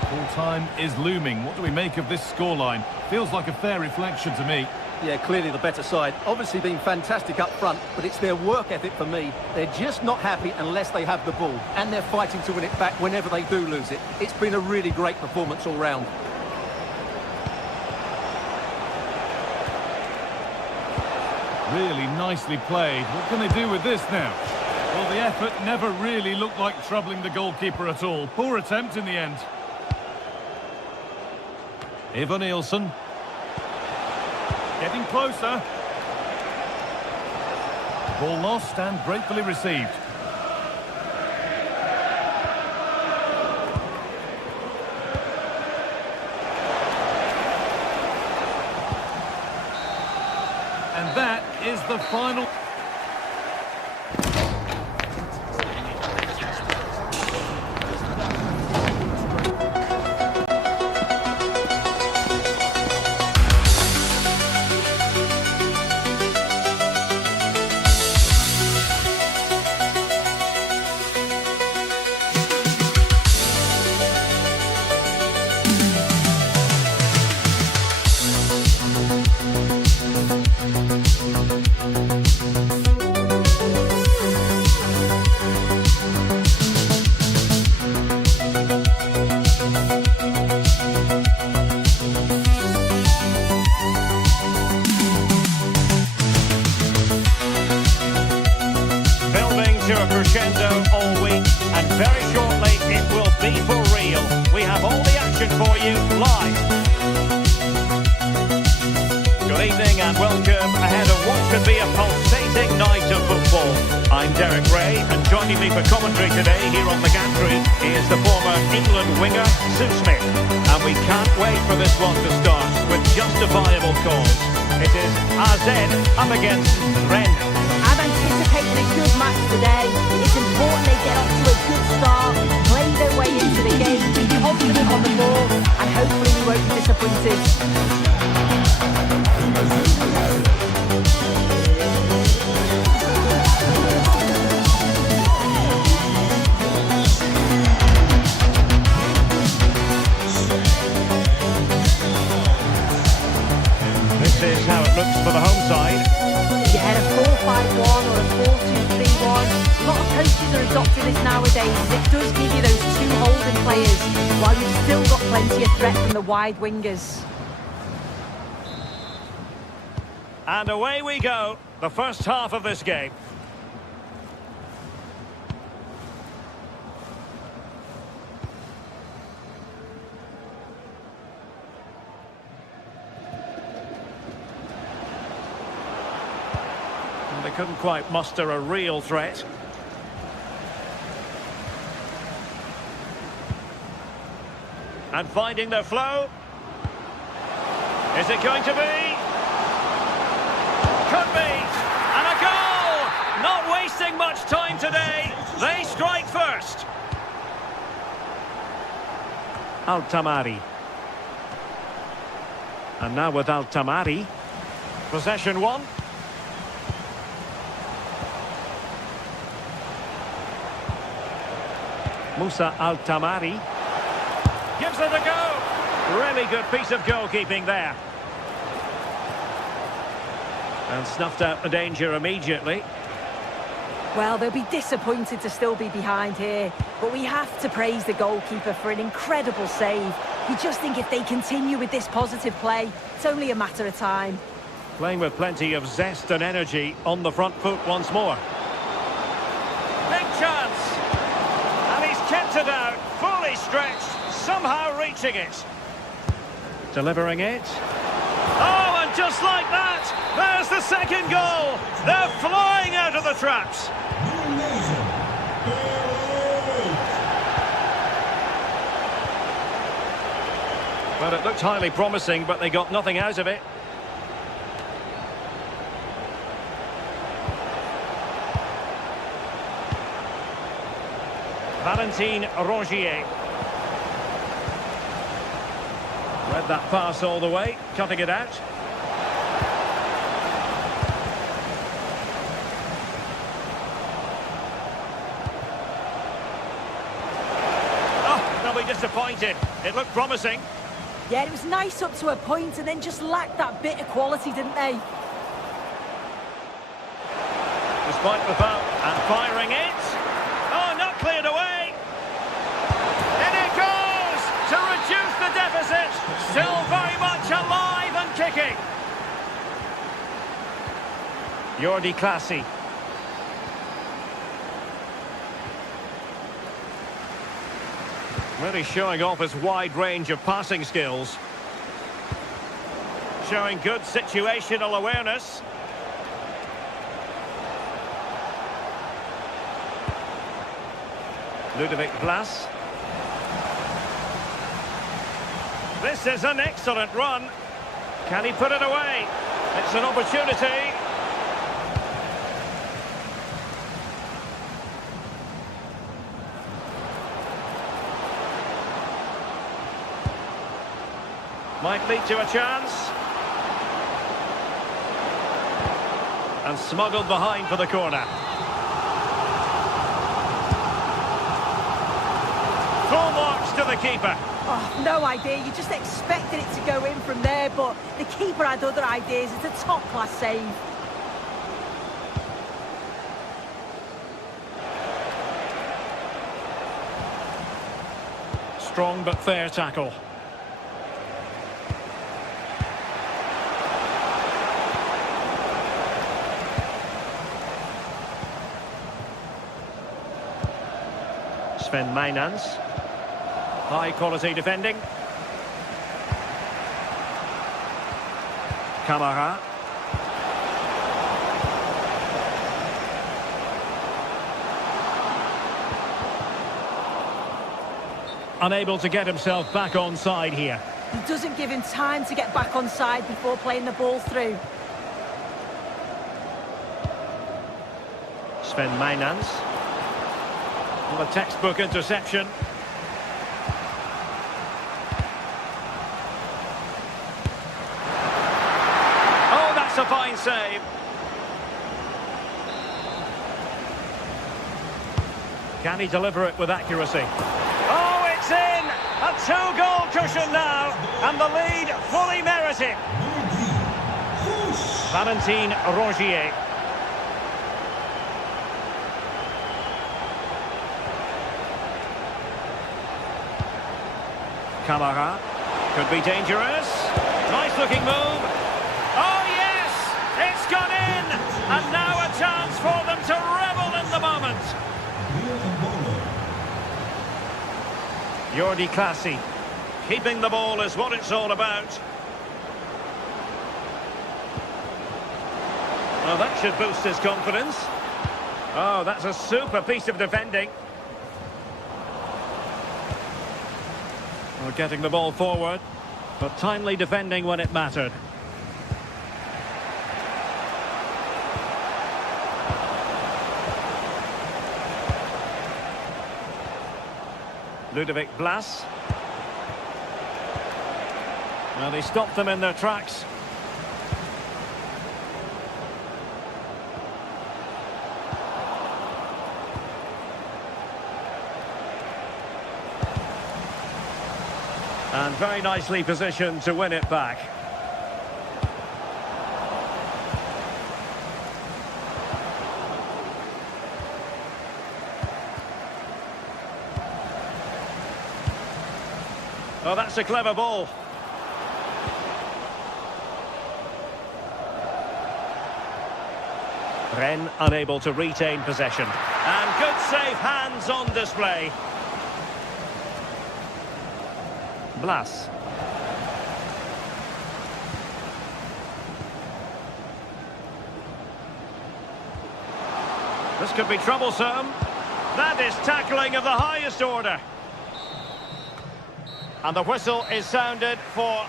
Full time is looming. What do we make of this scoreline? Feels like a fair reflection to me. Yeah, clearly the better side. Obviously been fantastic up front, but it's their work ethic for me. They're just not happy unless they have the ball, and they're fighting to win it back whenever they do lose it. It's been a really great performance all round. Really nicely played. What can they do with this now? Well, the effort never really looked like troubling the goalkeeper at all. Poor attempt in the end. Ivan Nielsen. Getting closer. Ball lost and gratefully received. And that is the final. To a crescendo all week, and very shortly it will be for real. We have all the action for you live. Good evening and welcome ahead of what should be a pulsating night of football. I'm Derek Ray, and joining me for commentary today here on the gantry is the former England winger, Sue Smith. And we can't wait for this one to start with justifiable cause. It is AZ up against Rennes. I'm anticipating a good match today. It's important they get off to a good start, play their way into the game, be confident on the ball, and hopefully we won't be disappointed. This is how it looks for the home side. You had a 4-5-1 or a 4-2-3-1. A lot of coaches are adopting this nowadays. It does give you those two holding players, while you've still got plenty of threat from the wide wingers. And away we go, the first half of this game. They couldn't quite muster a real threat. And finding their flow. Is it going to be? Could be. And a goal! Not wasting much time today. They strike first. Altamari. And now with Altamari. Possession one. Musa Altamari. Gives it a go. Really good piece of goalkeeping there. And snuffed out the danger immediately. Well, they'll be disappointed to still be behind here, but we have to praise the goalkeeper for an incredible save. You just think if they continue with this positive play, it's only a matter of time. Playing with plenty of zest and energy on the front foot once more. Big chance! And he's kept it out, fully stretched, somehow reaching it. Delivering it. Oh, and just like that, there's the second goal. They're flying out of the traps. Well, it looked highly promising, but they got nothing out of it. Valentin Rongier. Read that pass all the way, cutting it out. Oh, they'll be disappointed. It looked promising. Yeah, it was nice up to a point and then just lacked that bit of quality, didn't they? Despite the foul, and firing it. Oh, not cleared away. In it goes to reduce the deficit. Still very much alive and kicking. Jordi Clasie. Really showing off his wide range of passing skills. Showing good situational awareness. Ludovic Blas. This is an excellent run. Can he put it away? It's an opportunity. Might lead to a chance. And smuggled behind for the corner. Full marks to the keeper. Oh, no idea. You just expected it to go in from there, but the keeper had other ideas. It's a top-class save. Strong but fair tackle. Sven Mijnans. High quality defending. Camara. Unable to get himself back on side here. He doesn't give him time to get back on side before playing the ball through. Sven Mijnans. Well, a textbook interception. Oh, that's a fine save. Can he deliver it with accuracy? Oh, it's in! A two-goal cushion now, and the lead fully merited. Valentin Rongier. Camara. Could be dangerous. Nice looking move. Oh yes! It's gone in! And now a chance for them to revel in the moment. Jordi Clasie. Keeping the ball is what it's all about. Well, that should boost his confidence. Oh, that's a super piece of defending. Well, getting the ball forward, but timely defending when it mattered. Ludovic Blas. Well, he stopped them in their tracks. And very nicely positioned to win it back. Oh, that's a clever ball. Rennes unable to retain possession. And good safe hands on display. Blas. This could be troublesome. That is tackling of the highest order. And the whistle is sounded for...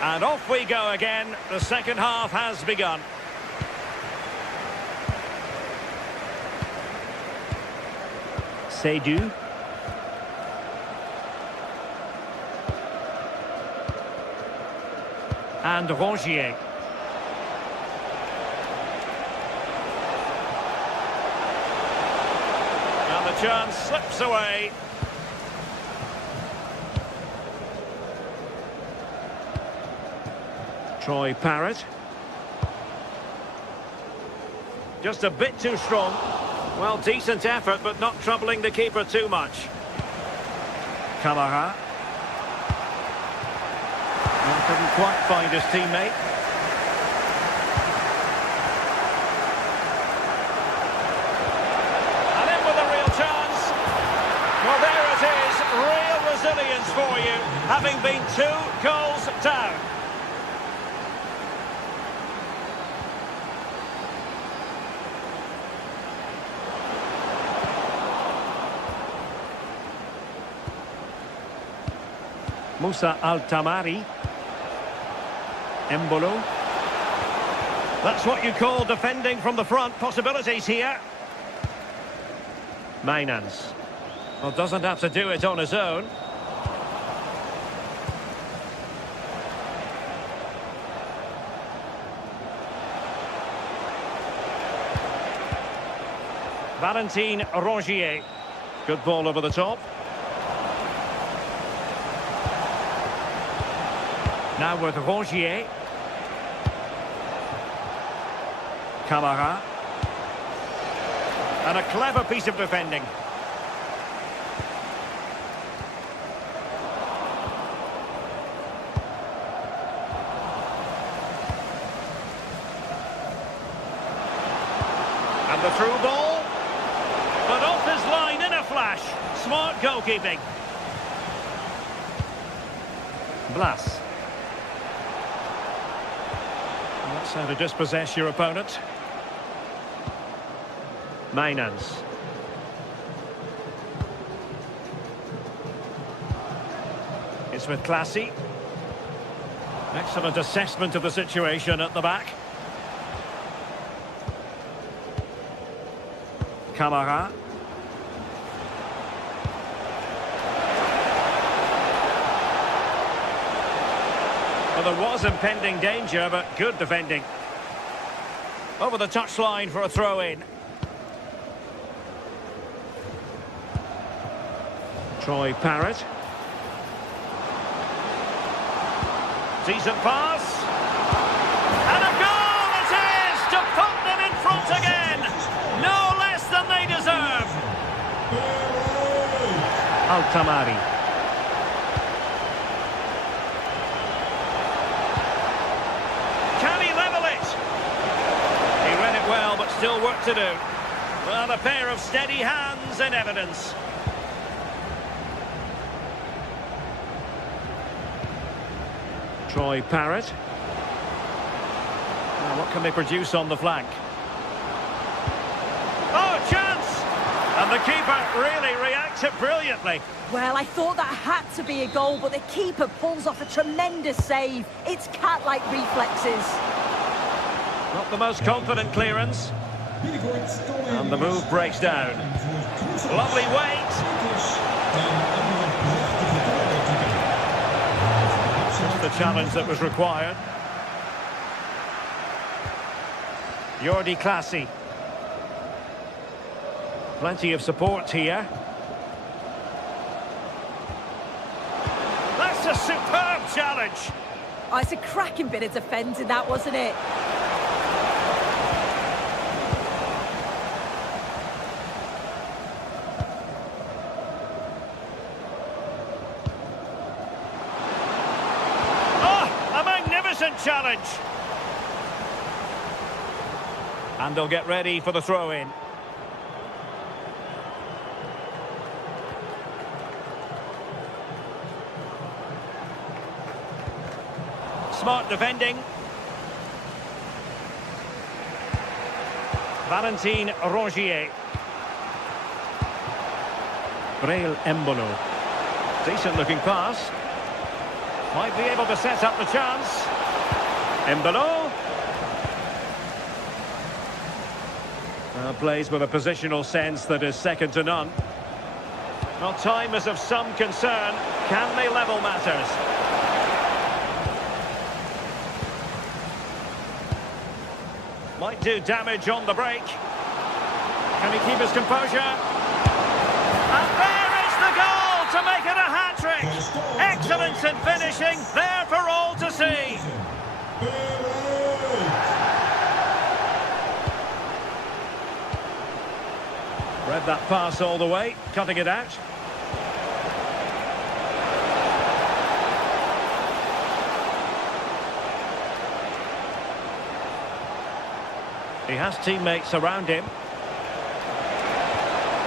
And off we go again. The second half has begun. Seydoux. And Rongier. And the chance slips away. Troy Parrott. Just a bit too strong. Well, decent effort, but not troubling the keeper too much. Camara. Well, couldn't quite find his teammate. And in with a real chance. Well, there it is. Real resilience for you, having been 2 goals down. Moussa Al-Tamari. Embolo. That's what you call defending from the front. Possibilities here. Mainans. Well, doesn't have to do it on his own. Valentin Rongier. Good ball over the top. Now with Rongier. Camara. And a clever piece of defending. And the through ball. But off his line in a flash. Smart goalkeeping. Blas. That's how to dispossess your opponent. Mainans. It's with Classy. Excellent assessment of the situation at the back. Camara. Well, there was impending danger, but good defending. Over the touchline for a throw-in. Troy Parrott. Decent pass. And a goal it is to put them in front again. No less than they deserve. Al-Tamari. Still work to do. Well, a pair of steady hands in evidence. Troy Parrott. Well, what can they produce on the flank? And the keeper really reacts it brilliantly. Well, I thought that had to be a goal, but the keeper pulls off a tremendous save. It's cat-like reflexes. Not the most confident clearance. And the move breaks down. Lovely weight. Just the challenge that was required. Jordi Clasie. Plenty of support here. That's a superb challenge. Oh, it's a cracking bit of defending, that, wasn't it? Oh, a magnificent challenge. And they'll get ready for the throw-in. Smart defending. Valentin Rongier. Breel Embolo. Decent looking pass. Might be able to set up the chance. Embolo. Plays with a positional sense that is second to none. Well, time is of some concern. Can they level matters? Might do damage on the break. Can he keep his composure? And there is the goal to make it a hat-trick. Excellence in finishing, there for all to see. Read that pass all the way, cutting it out. He has teammates around him.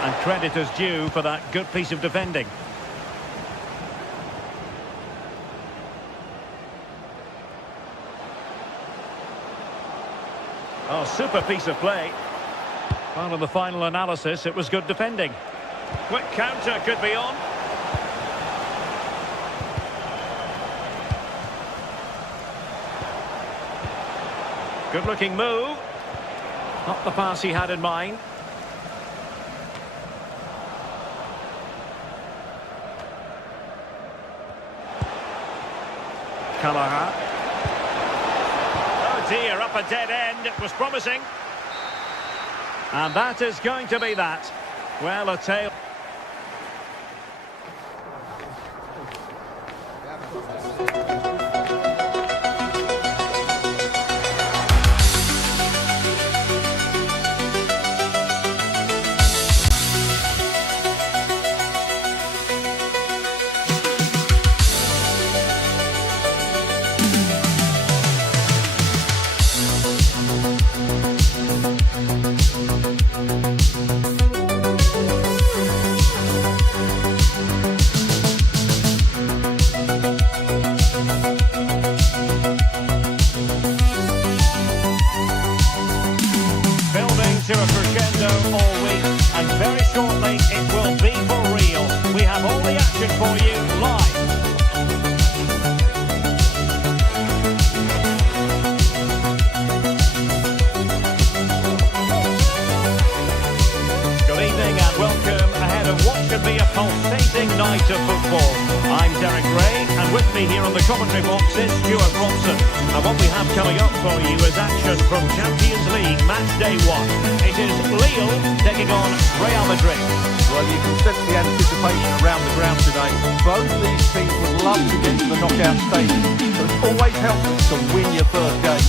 And credit is due for that good piece of defending. Oh, super piece of play. Well, in the final analysis, it was good defending. Quick counter could be on. Good-looking move. Not the pass he had in mind. Callagher. Oh dear, up a dead end. It was promising. And that is going to be that. Well, a tail. To a crescendo all week, and very shortly it will be for real. We have all the action for you live. Good evening and welcome ahead of what should be a pulsating night of football. I'm Derek Ray, and with me here on the commentary box is Stuart Robson. And what we have coming up for you is action from Champions League match day 1. It is Lille taking on Real Madrid. Well, you can sense the anticipation around the ground today. Both these teams would love to get to the knockout stage, so it's always helpful to win your first game.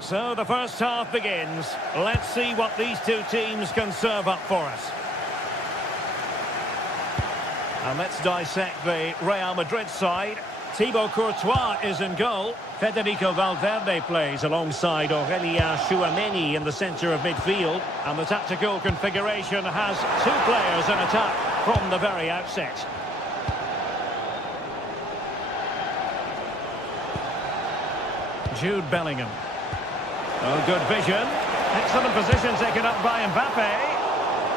So the first half begins. Let's see what these two teams can serve up for us. And let's dissect the Real Madrid side. Thibaut Courtois is in goal. Federico Valverde plays alongside Aurélien Tchouaméni in the centre of midfield. And the tactical configuration has two players in attack from the very outset. Jude Bellingham. Oh, good vision. Excellent position taken up by Mbappe.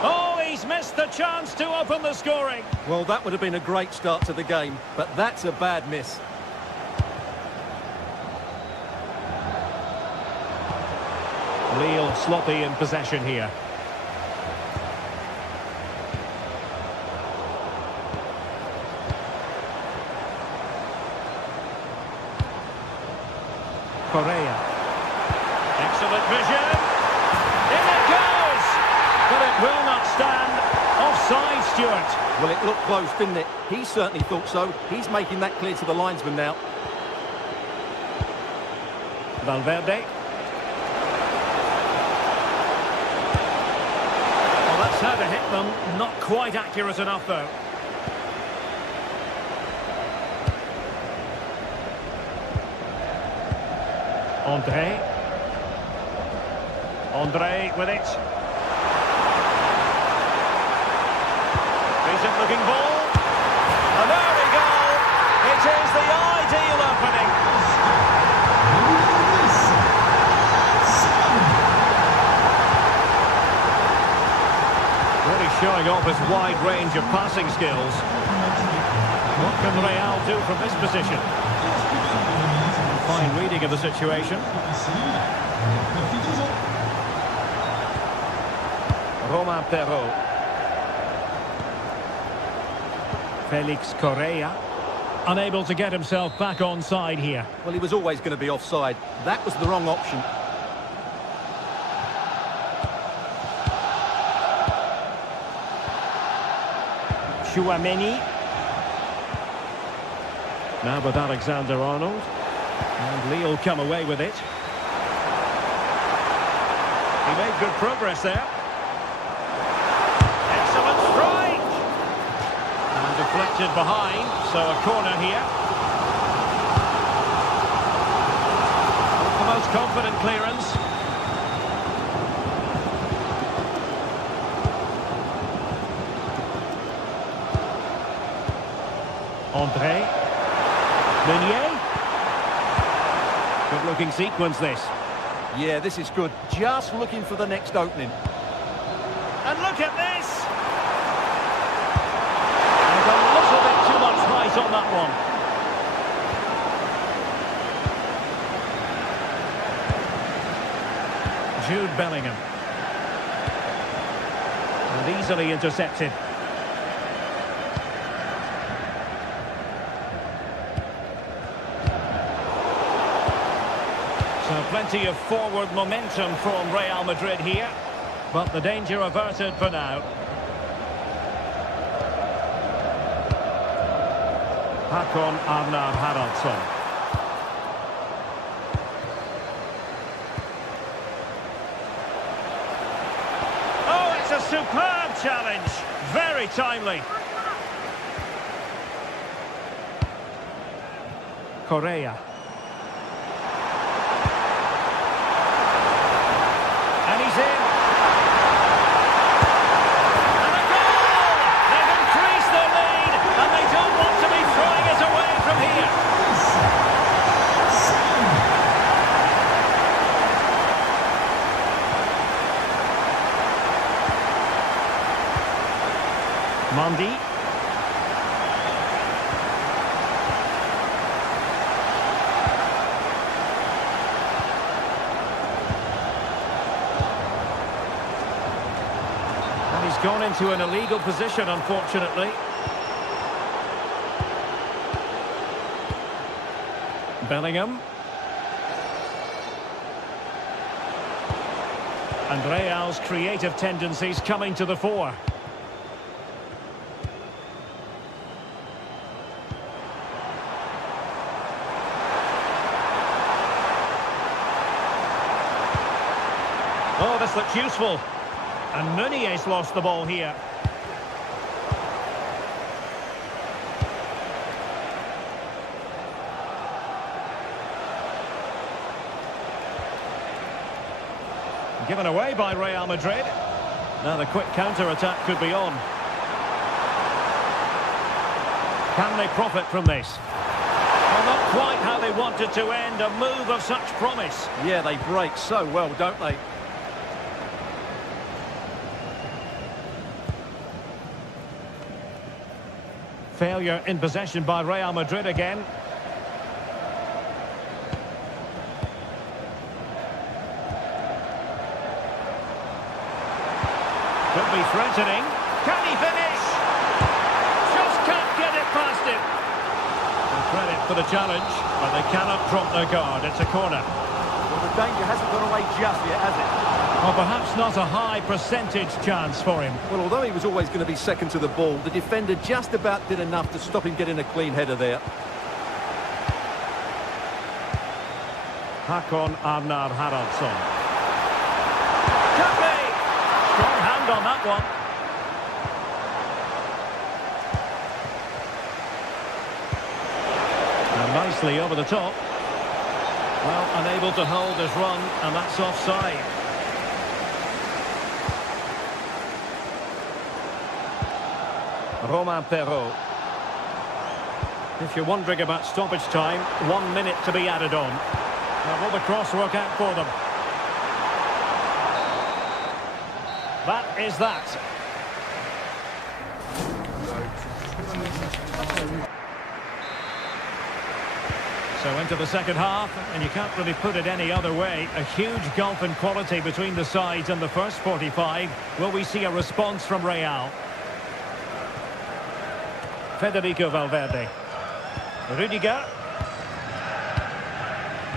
Oh, he's missed the chance to open the scoring. Well, that would have been a great start to the game, but that's a bad miss. Lille sloppy in possession here. Correa. Excellent vision. In it goes! But it will not stand. Offside, Stuart. Well, it looked close, didn't it? He certainly thought so. He's making that clear to the linesman now. Valverde. Well, that's how to hit them. Not quite accurate enough, though. Andre with it. Decent looking ball. And there we go. It is the ideal opening. Really showing off his wide range of passing skills. What can Real do from this position? Fine reading of the situation. Romain Perrault. Felix Correa. Unable to get himself back on side here. Well, he was always going to be offside. That was the wrong option. Chouameni. Now with Alexander-Arnold. And Lille come away with it. He made good progress there. Excellent strike! And deflected behind, so a corner here. Not the most confident clearance. Andre. Meunier. Good looking sequence this. Yeah, this is good. Just looking for the next opening. And look at this! There's a little bit too much height on that one. Jude Bellingham. And easily intercepted. So plenty of forward momentum from Real Madrid here, but the danger averted for now. Håkon Arnar Haraldsson. Oh, it's a superb challenge. Very timely. Correa. And he's in. And a goal! They've increased their lead, and they don't want to be throwing it away from here. Mondi. And he's gone into an illegal position, unfortunately. Bellingham. And Real's creative tendencies coming to the fore. Oh, this looks useful. And Meunier's lost the ball here. Given away by Real Madrid. Now the quick counter-attack could be on. Can they profit from this? Well, not quite how they wanted to end. A move of such promise. Yeah, they break so well, don't they? Failure in possession by Real Madrid again. Could be threatening. Can he finish? Just can't get it past him. And credit for the challenge, but they cannot drop their guard. It's a corner. Well, the danger hasn't gone away just yet, has it? Well, perhaps not a high percentage chance for him. Well, although he was always going to be second to the ball, the defender just about did enough to stop him getting a clean header there. Hakon Arnar Haraldsson. Could be! Strong hand on that one. And nicely over the top. Well, unable to hold his run, and that's offside. Romain Perrault. If you're wondering about stoppage time, 1 minute to be added on. Now, will the cross work out for them? That is that. So into the second half, and you can't really put it any other way. A huge gulf in quality between the sides in the first 45. Will we see a response from Real? Federico Valverde. Rudiger.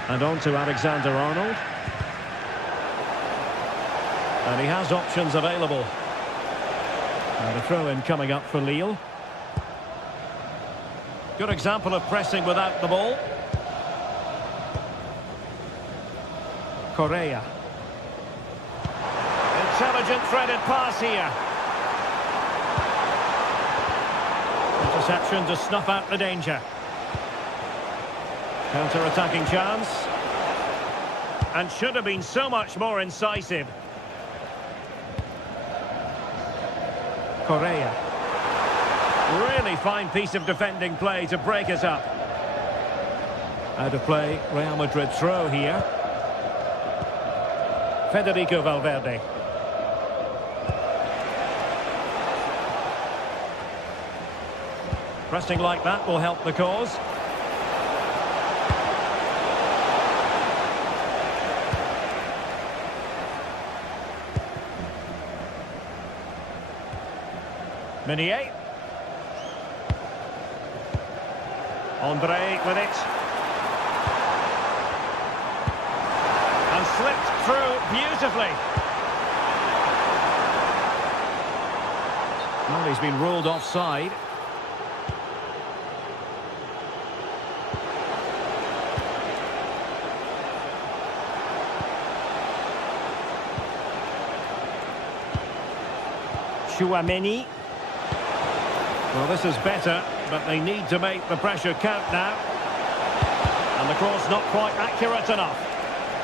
And on to Alexander-Arnold. And he has options available. And a throw-in coming up for Lille. Good example of pressing without the ball. Correa. Intelligent threaded pass here. Interception to snuff out the danger. Counter-attacking chance. And should have been so much more incisive. Correa. Really fine piece of defending play to break it up. Out of play, Real Madrid throw here. Federico Valverde. Pressing like that will help the cause. Meunier. Andre with it. And slipped through beautifully. Well, he's been ruled offside. Chouameni. Well, this is better, but they need to make the pressure count now. And the cross not quite accurate enough.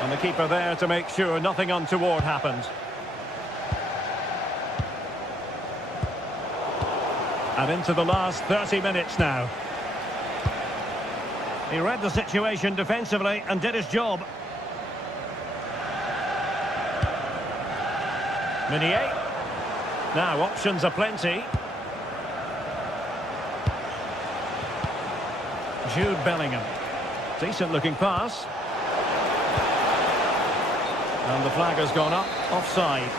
And the keeper there to make sure nothing untoward happened. And into the last 30 minutes now. He read the situation defensively and did his job. Meunier. Now, options are plenty. Jude Bellingham. Decent looking pass. And the flag has gone up, offside.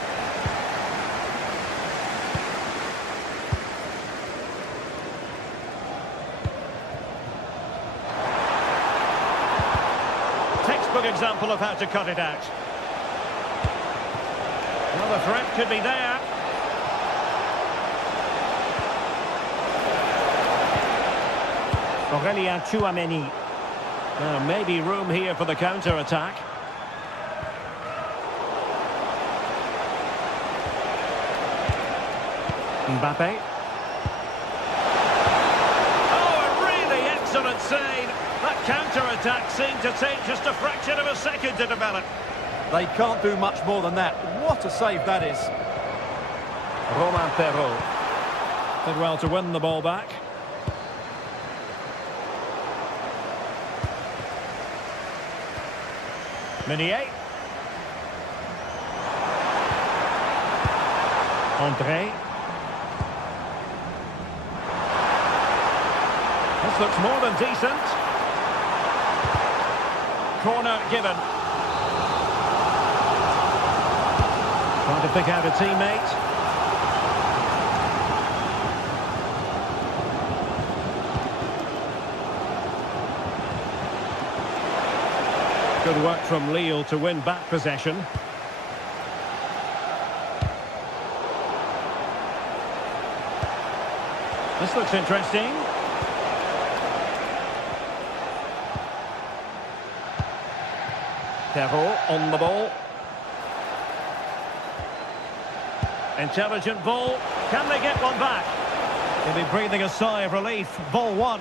Textbook example of how to cut it out. Well, the threat could be there. Aurélien Chouameni. Now, maybe room here for the counter-attack. Mbappe. Oh, a really excellent save. That counter-attack seemed to take just a fraction of a second to develop. They can't do much more than that. What a save that is. Romain Perrault. Did well to win the ball back. Meunier. André. This looks more than decent. Corner given. Trying to pick out a teammate. Good work from Lille to win back possession. This looks interesting. Perrault on the ball. Intelligent ball. Can they get one back? He'll be breathing a sigh of relief. Ball one.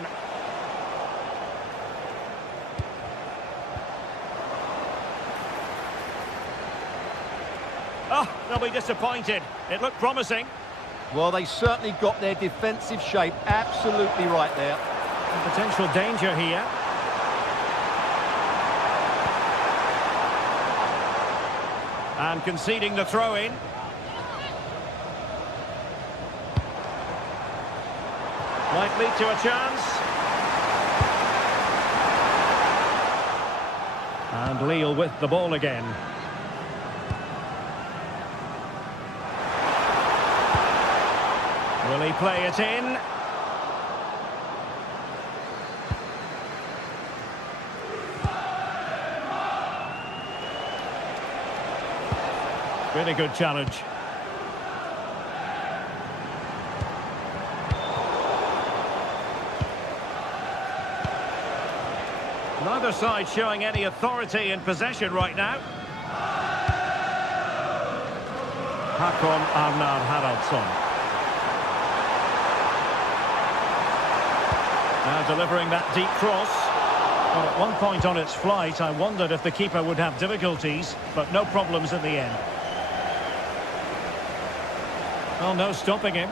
Oh, they'll be disappointed. It looked promising. Well, they certainly got their defensive shape absolutely right there. Potential danger here. And conceding the throw-in. Might lead to a chance. And Lille with the ball again. Will he play it in? Really good challenge. Neither side showing any authority in possession right now. Håkon Arnar Haraldsson. Now delivering that deep cross. Well, at one point on its flight, I wondered if the keeper would have difficulties, but no problems in the end. Well, no stopping him.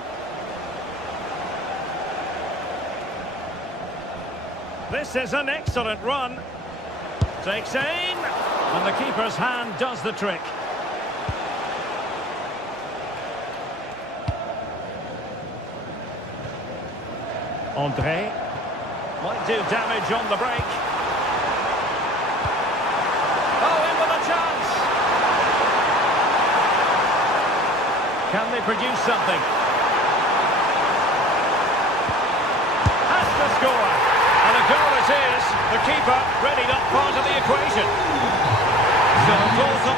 This is an excellent run. Takes aim, and the keeper's hand does the trick. André. Might do damage on the break. Oh, in with a chance! Can they produce something? Has to score! And a goal it is. The keeper ready that part of the equation. So Dalton.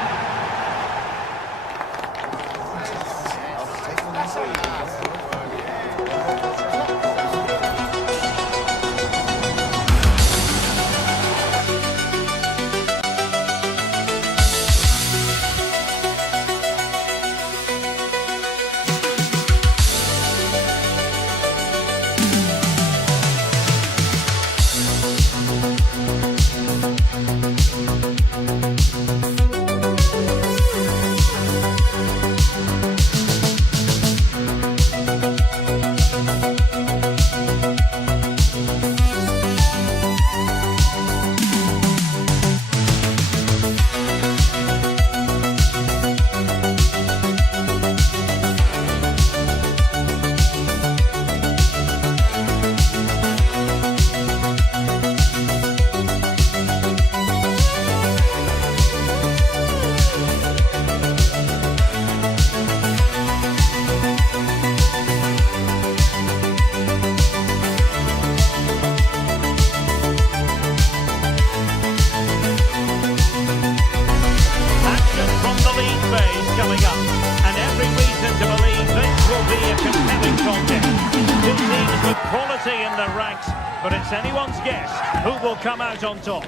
In the ranks, but it's anyone's guess who will come out on top.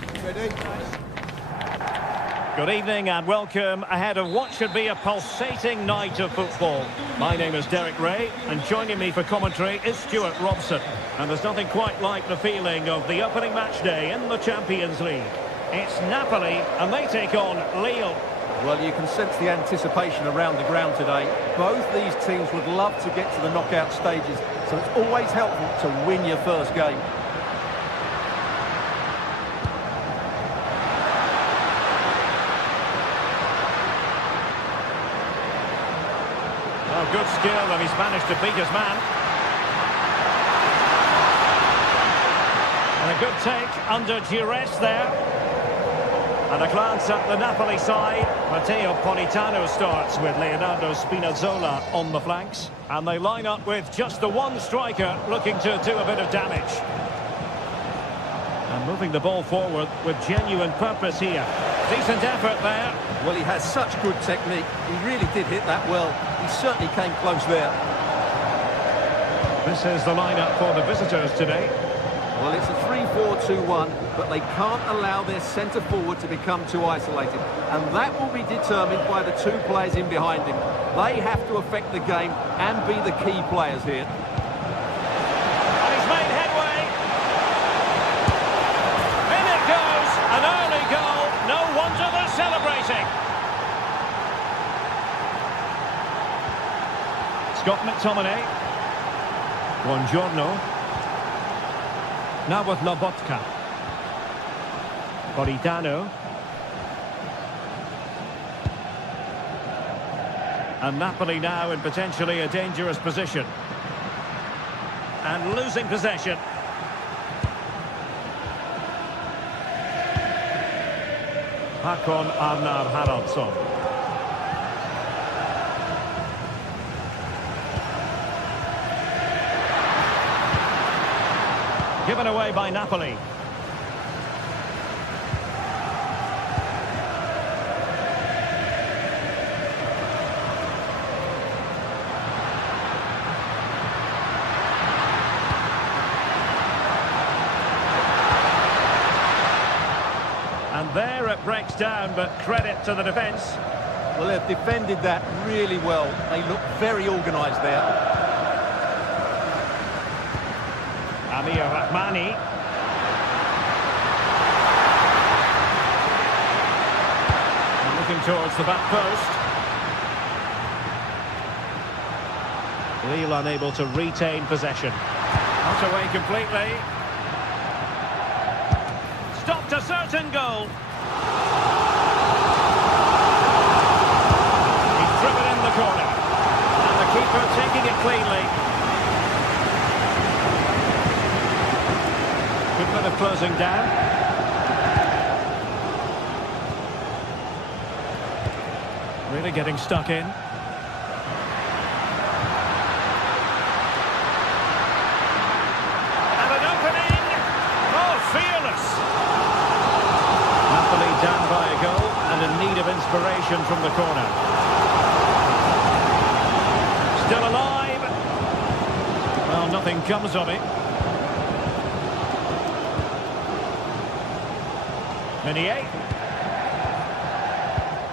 Good evening and welcome ahead of what should be a pulsating night of football. My name is Derek Ray, and joining me for commentary is Stuart Robson. And there's nothing quite like the feeling of the opening match day in the Champions League. It's Napoli, and they take on Lille. Well, you can sense the anticipation around the ground today. Both these teams would love to get to the knockout stages, so it's always helpful to win your first game. Oh, good skill, and he's managed to beat his man. And a good take under duress there. And a glance at the Napoli side. Matteo Politano starts with Leonardo Spinazzola on the flanks. And they line up with just the one striker looking to do a bit of damage. And moving the ball forward with genuine purpose here. Decent effort there. Well, he has such good technique. He really did hit that well. He certainly came close there. This is the lineup for the visitors today. Well, it's a 3-4-2-1, but they can't allow their centre-forward to become too isolated. And that will be determined by the two players in behind him. They have to affect the game and be the key players here. And he's made headway. In it goes, an early goal. No wonder they're celebrating. Scott McTominay. Buongiorno. Now with Lobotka. Politano. And Napoli now in potentially a dangerous position. And losing possession. Håkon Arnar Haraldsson. Given away by Napoli. And there it breaks down, but credit to the defence. Well, they've defended that really well. They look very organised there. Amir Rahmani. And looking towards the back post. Lille unable to retain possession. Not away completely. Stopped a certain goal. He's driven in the corner. And the keeper taking it cleanly. Good bit of closing down. Really getting stuck in. And an opening! Oh, fearless! Napoli down by a goal and in need of inspiration from the corner. Still alive! Well, nothing comes of it. Meunier.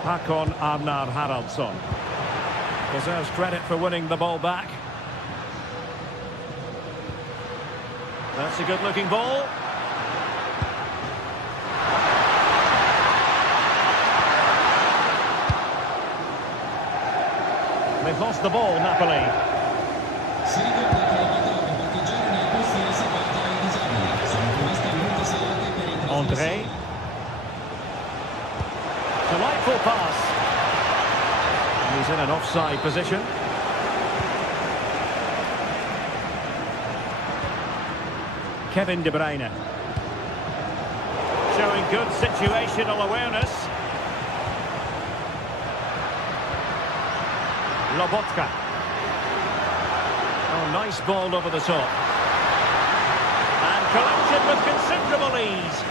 Håkon Arnar Haraldsson. Deserves credit for winning the ball back. That's a good-looking ball. They've lost the ball, Napoli. Si ricorda che la battuta per qualche giorno nelle cuffie riservate ai disabili. Sono previste molte serate per i André. Delightful pass. He's in an offside position. Kevin De Bruyne. Showing good situational awareness. Lobotka. Oh, nice ball over the top. And collected with considerable ease.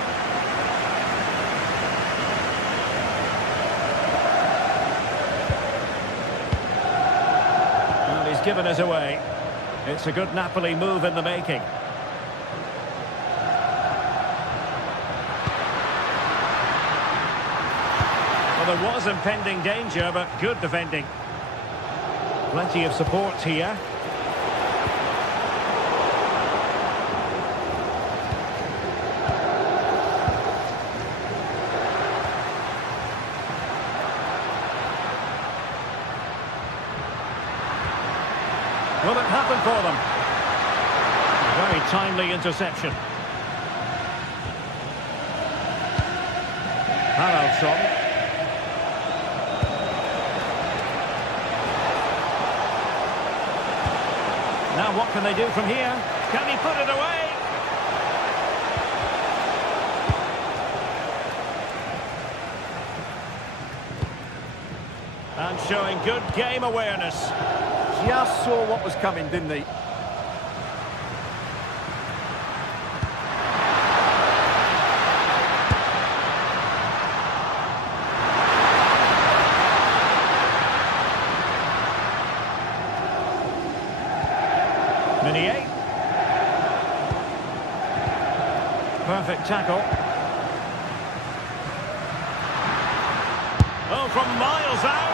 And he's given us away. It's a good Napoli move in the making. Well, there was impending danger, but good defending. Plenty of support here. Will it happen for them? Very timely interception. Haraldsson. Now what can they do from here? Can he put it away? And showing good game awareness. Just saw what was coming, didn't he? Meunier. Perfect tackle. Oh, from miles out.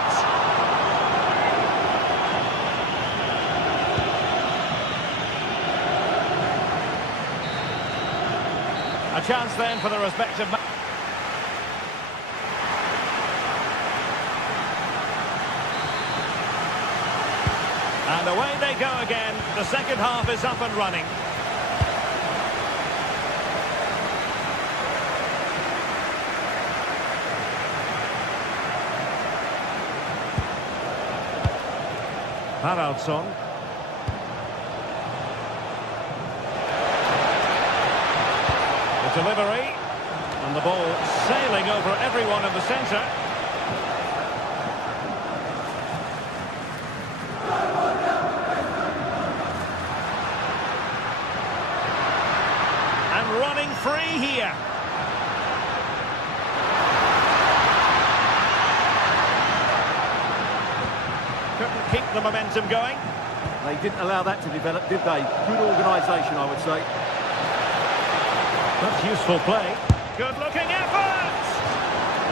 A chance then for the respective... And away they go again. The second half is up and running. Haraldsson. The delivery. And the ball sailing over everyone in the centre. And running free here. Couldn't keep the momentum going. They didn't allow that to develop, did they? Good organisation, I would say. That's useful play. Good-looking effort!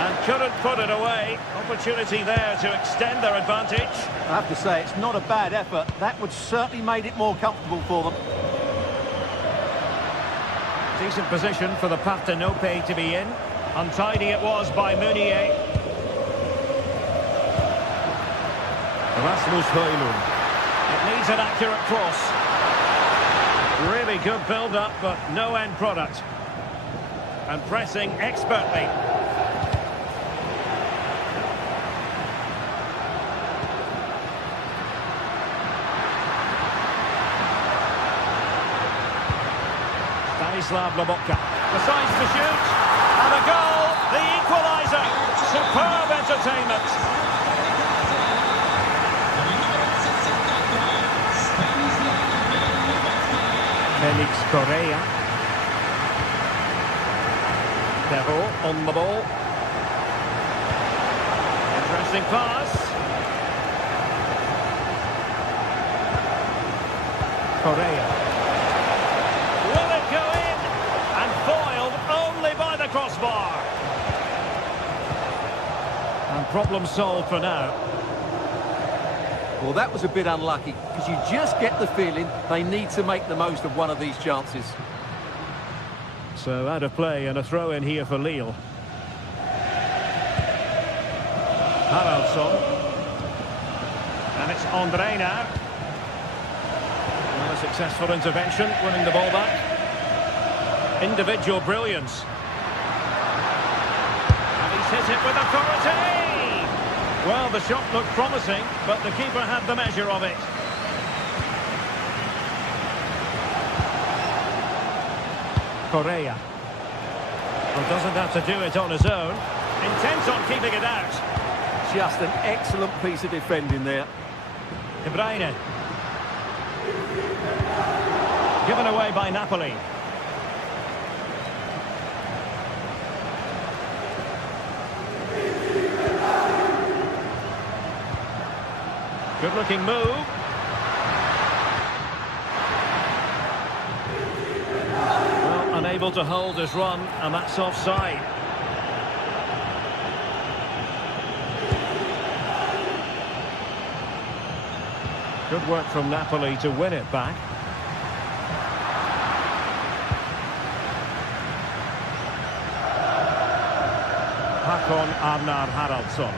And couldn't put it away. Opportunity there to extend their advantage. I have to say, it's not a bad effort. That would certainly made it more comfortable for them. Decent position for the Partenope to be in. Untidy it was by Meunier. Rasmus Højlund. It needs an accurate cross. Really good build-up, but no end product. And pressing expertly. Stanislav Lobotka decides to shoot, and a goal, the equaliser. Superb entertainment. Felix Correa. Devil on the ball. Interesting pass. Correa. Will it go in? And foiled only by the crossbar. And problem solved for now. Well, that was a bit unlucky, because you just get the feeling they need to make the most of one of these chances. So out of play and a throw in here for Lille. Haraldsson. And it's Andre now. Well, a successful intervention, winning the ball back. Individual brilliance. And he's hit it with authority. Well, the shot looked promising, but the keeper had the measure of it. Correa. Well, doesn't have to do it on his own. Intent on keeping it out. Just an excellent piece of defending there. De Bruyne. Given away by Napoli. Good-looking move. Well, unable to hold his run, and that's offside. Good work from Napoli to win it back. Håkon Arnar Haraldsson.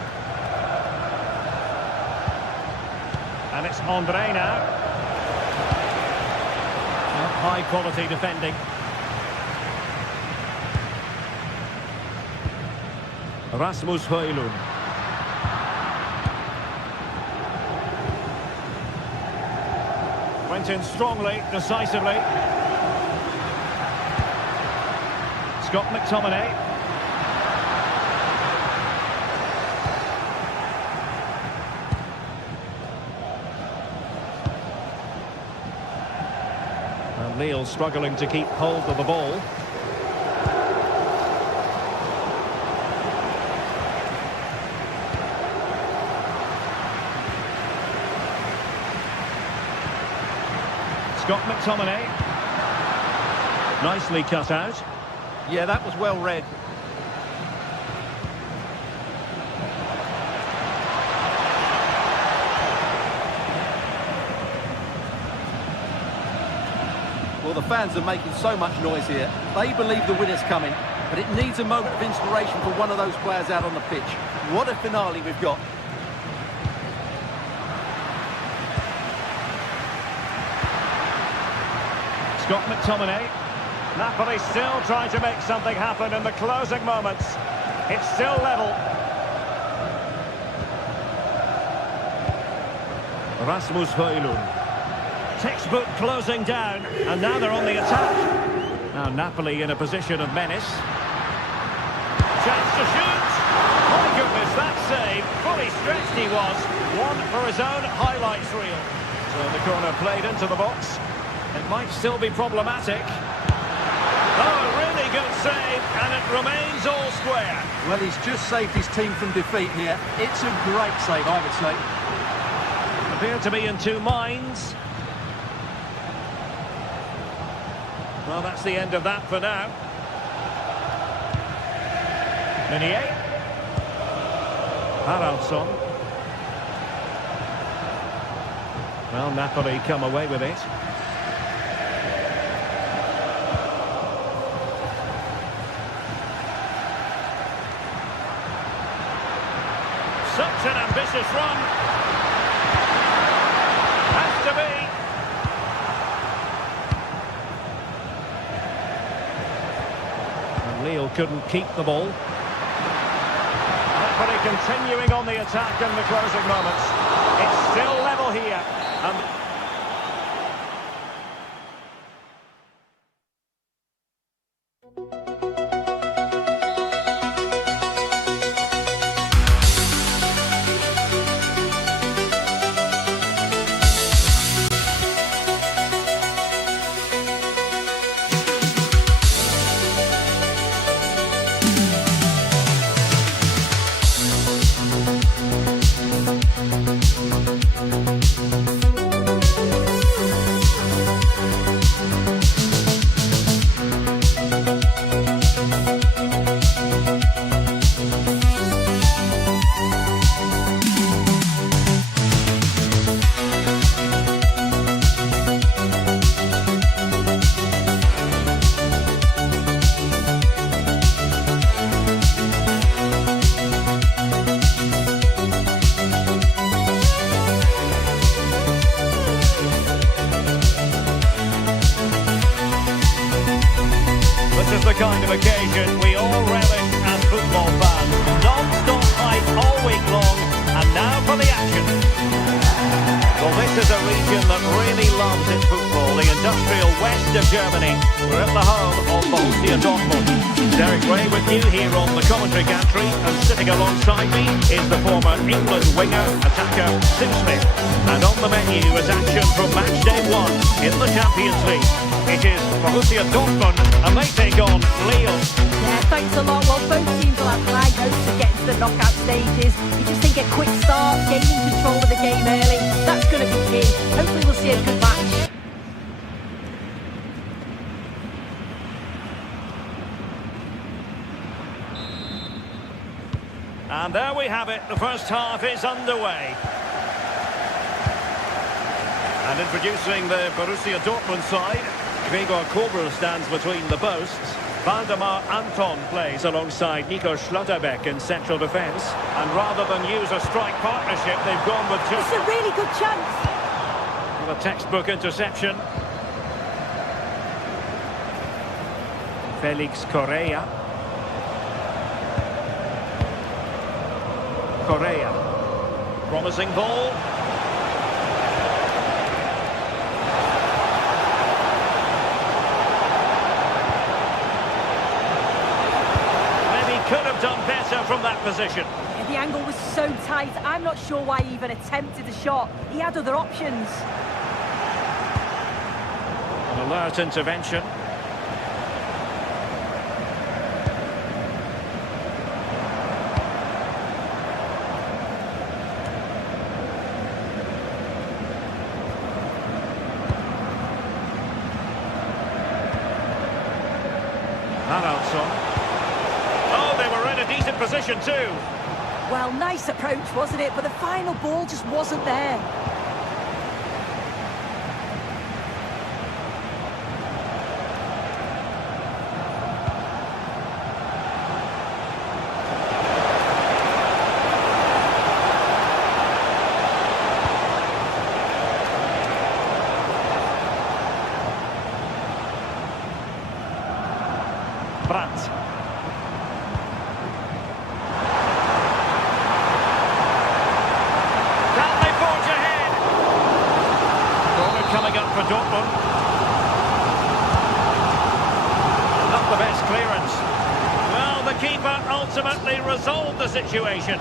And it's Andre now. High quality defending. Rasmus Højlund. Went in strongly, decisively. Scott McTominay. And Lille struggling to keep hold of the ball. Scott McTominay. Nicely cut out. Yeah, that was well read. Well, the fans are making so much noise here. They believe the winner's coming, but it needs a moment of inspiration for one of those players out on the pitch. What a finale we've got. Scott McTominay. Napoli still trying to make something happen in the closing moments. It's still level. Rasmus Højlund. Textbook closing down, and now they're on the attack. Now Napoli in a position of menace. Chance to shoot. My goodness, that save. Fully stretched he was. One for his own highlights reel. So the corner played into the box. It might still be problematic. Oh, really good save, and it remains all square. Well, he's just saved his team from defeat here. It's a great save, I would say. Appear to be in two minds. Well, that's the end of that for now. Meunier. Haraldsson. Well, Napoli come away with it. Such an ambitious run. Has to be. And Lille couldn't keep the ball. Napoli continuing on the attack in the closing moments. It's still level here. And this is the kind of occasion we all relish as football fans. Non-stop hype all week long, and now for the action. Well, this is a region that really loves its football, the industrial west of Germany. We're at the home of Borussia Dortmund. Derek Ray with you here on the commentary gantry, and sitting alongside me is the former England winger, attacker, Sim Smith. And on the menu is action from match day 1 in the Champions League. It is Borussia Dortmund, and they take on Lille. Yeah, thanks a lot. Well, both teams will have high hopes of getting to the knockout stages. You just think a quick start, gaining control of the game early, that's going to be key. Hopefully we'll see a good match. And there we have it, the first half is underway. And introducing the Borussia Dortmund side, Gregor Kobel stands between the posts. Valdemar Anton plays alongside Nico Schlotterbeck in central defence. And rather than use a strike partnership, they've gone with two. It's a really good chance. With a textbook interception. Felix Correa. Promising ball. position. Yeah, the angle was so tight, I'm not sure why he even attempted a shot. He had other options. An alert intervention. Oh, they were in a decent position too. Well, nice approach, wasn't it? But the final ball just wasn't there. Brandt. Can they forge ahead? Corner coming up for Dortmund. Not the best clearance. Well, the keeper ultimately resolved the situation.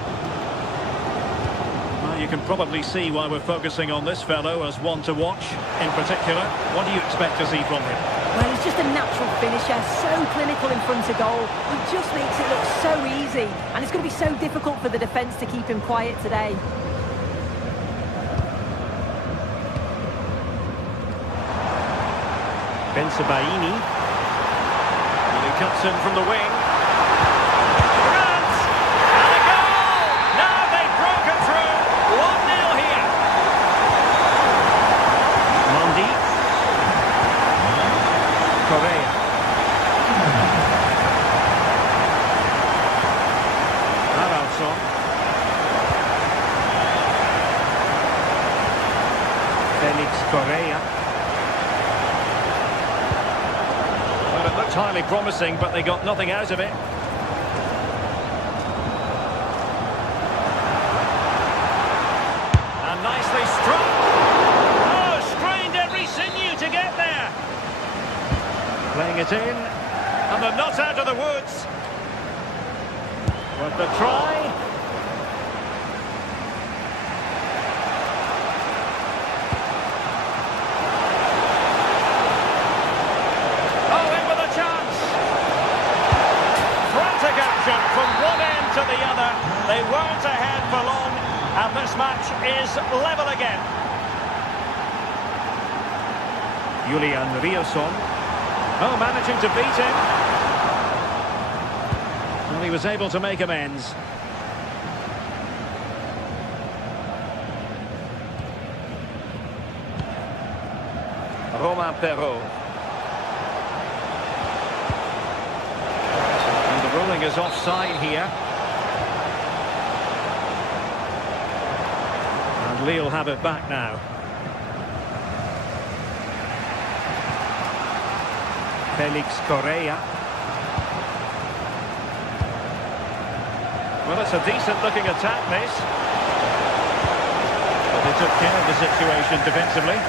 Well, you can probably see why we're focusing on this fellow as one to watch. In particular, what do you expect to see from him? Well, he's just a natural finisher, so clinical in front of goal. He just makes it look so easy, and it's going to be so difficult for the defence to keep him quiet today. Bensebaini. And he cuts in from the wing. Brandt! And a goal! Now they've broken through. 1-0 here. Mondi. Correa. Haraldsson. Felix Correa. Well, it looked highly promising, but they got nothing out of it. And nicely struck. Oh, strained every sinew to get there. Playing it in, and they're not out of the woods. But the try. Oh, in with a chance. Frantic action from one end to the other. They weren't ahead for long, and this match is level again. Julian Riosson. Oh, managing to beat him. Well, he was able to make amends. Romain Perrault. And the ruling is offside here. And Lille have it back now. Felix Correa. Well, it's a decent-looking attack, this. But they took care of the situation defensively.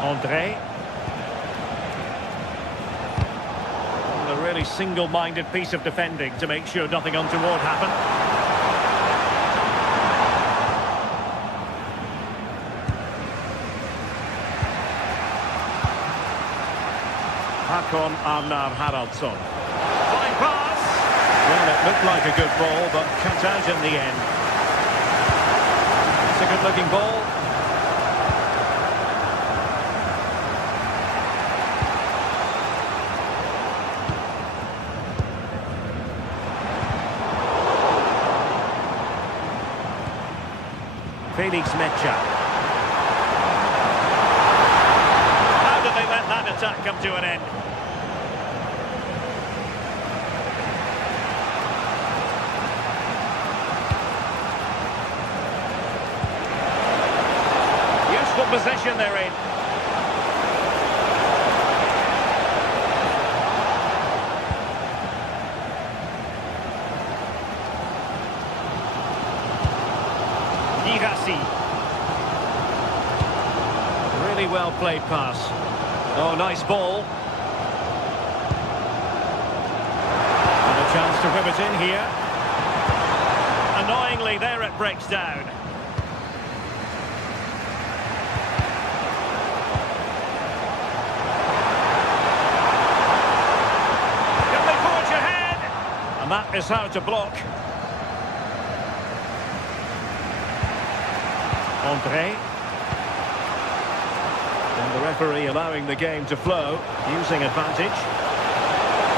André. And a really single-minded piece of defending to make sure nothing untoward happened. Hakon Arnar Haraldsson. Fine pass. Well, it looked like a good ball, but cut out in the end. It's a good-looking ball. Felix Mecha. How did they let that attack come to an end? Useful position they're in. Girassi. Really well played pass. Oh, nice ball. And a chance to whip it in here. Annoyingly, there it breaks down. Can they forge ahead? And that is how to block. André. And the referee allowing the game to flow, using advantage.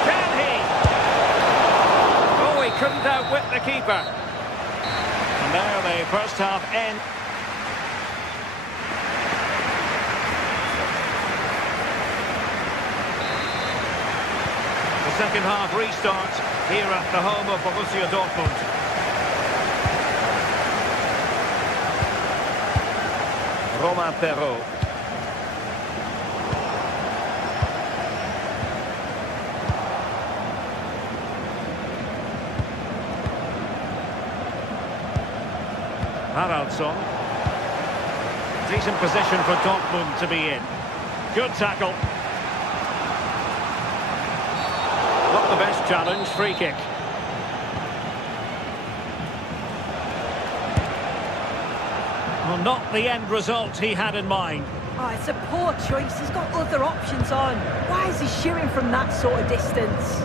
Can he? Oh, he couldn't outwit the keeper. And there the first half ends. The second half restarts here at the home of Borussia Dortmund. Romain Perrault. Haraldsson. Decent position for Dortmund to be in. Good tackle. Not the best challenge, free kick. Well, not the end result he had in mind. Oh, it's a poor choice. He's got other options on. Why is he shooting from that sort of distance?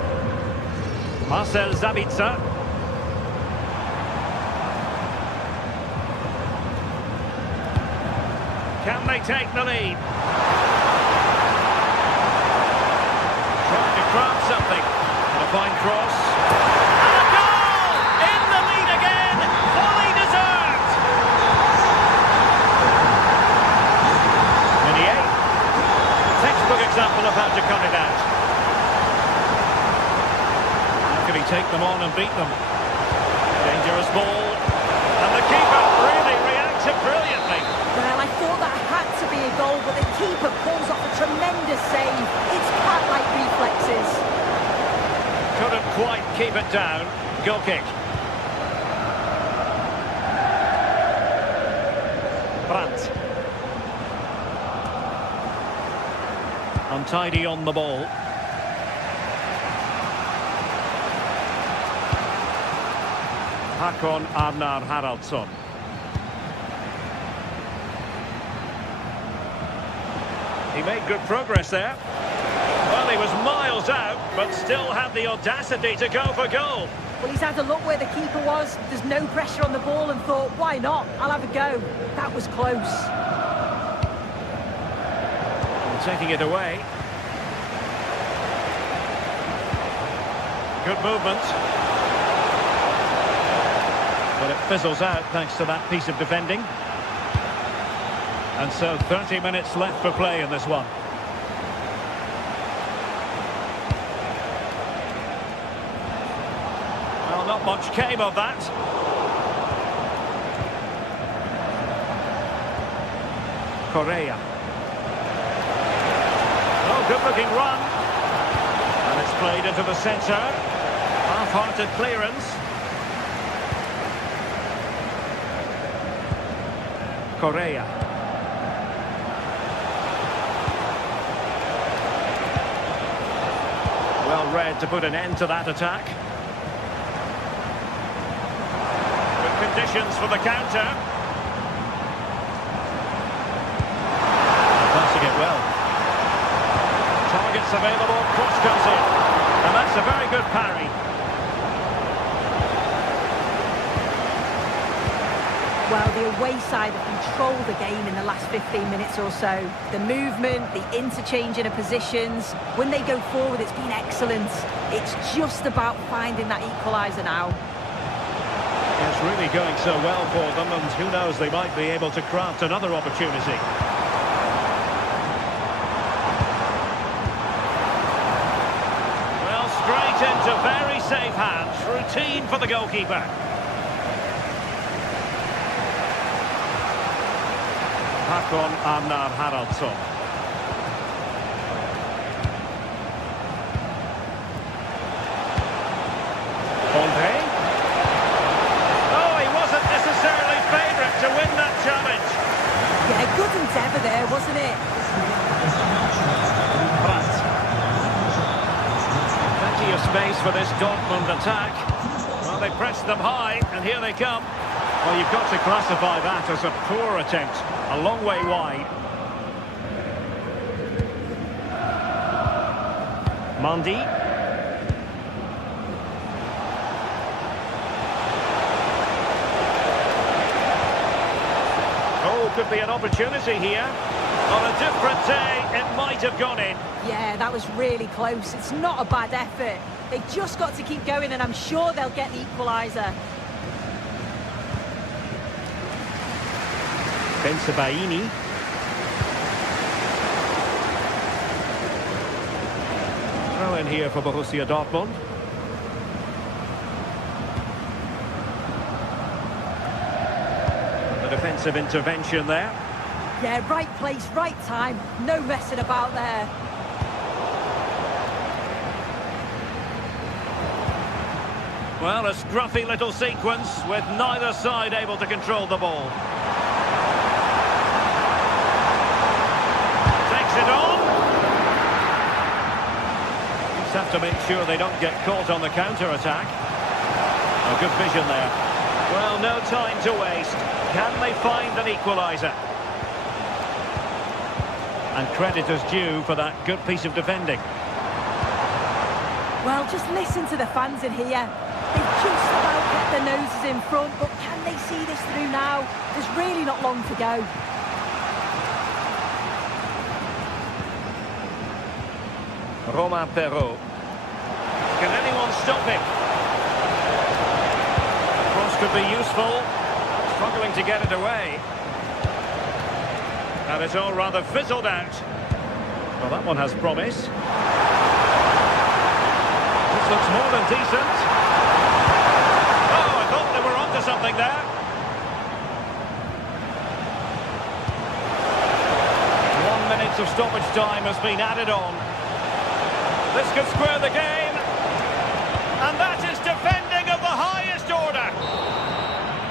Marcel Sabitzer. Can they take the lead? Trying to craft something. And a fine cross. And a goal! In the lead again! Fully deserved! Meunier. Textbook example of how to cut it out. How can he take them on and beat them? Dangerous ball. And the keeper really reacted brilliantly. Well, I thought that had to be a goal, but the keeper pulls off a tremendous save. It's cat-like reflexes. Couldn't quite keep it down. Goal kick. Brandt. Untidy on the ball. Hakon Arnar Haraldsson. He made good progress there. Well, he was miles out, but still had the audacity to go for goal. Well, he's had a look where the keeper was. There's no pressure on the ball and thought, why not? I'll have a go. That was close. And taking it away. Good movement. But it fizzles out thanks to that piece of defending. And so 30 minutes left for play in this one. Well, not much came of that. Correa. Oh, good-looking run. And it's played into the centre. Half-hearted clearance. Correa. Well read to put an end to that attack. Good conditions for the counter. Passing it well. Targets available, cross comes in. And that's a very good parry. Well, the away side have controlled the game in the last 15 minutes or so. The movement, the interchanging of positions. When they go forward, it's been excellent. It's just about finding that equaliser now. It's really going so well for them, and who knows, they might be able to craft another opportunity. Well, straight into very safe hands. Routine for the goalkeeper. Hakon Arnar Haraldsson. André. Oh, he wasn't necessarily favourite to win that challenge. Yeah, good endeavour there, wasn't it? Dortmund attack. Well, they pressed them high, and here they come. Well, you've got to classify that as a poor attempt. A long way wide. Mondi. Oh, could be an opportunity here. On a different day, it might have gone in. Yeah, that was really close. It's not a bad effort. They just got to keep going, and I'm sure they'll get the equaliser. Bensebaini. Throw in here for Borussia Dortmund. The defensive intervention there. Yeah, right place, right time. No messing about there. Well, a scruffy little sequence with neither side able to control the ball. Takes it on. Just have to make sure they don't get caught on the counter-attack. Oh, good vision there. Well, no time to waste. Can they find an equaliser? And credit is due for that good piece of defending. Well, just listen to the fans in here. They've just about kept their noses in front, but can they see this through now? There's really not long to go. Romain Perrault. Can anyone stop him? Cross could be useful. Struggling to get it away. And it's all rather fizzled out. Well, that one has promise. This looks more than decent. Oh, I thought they were onto something there. 1 minute of stoppage time has been added on. This could square the game. And that is defending of the highest order.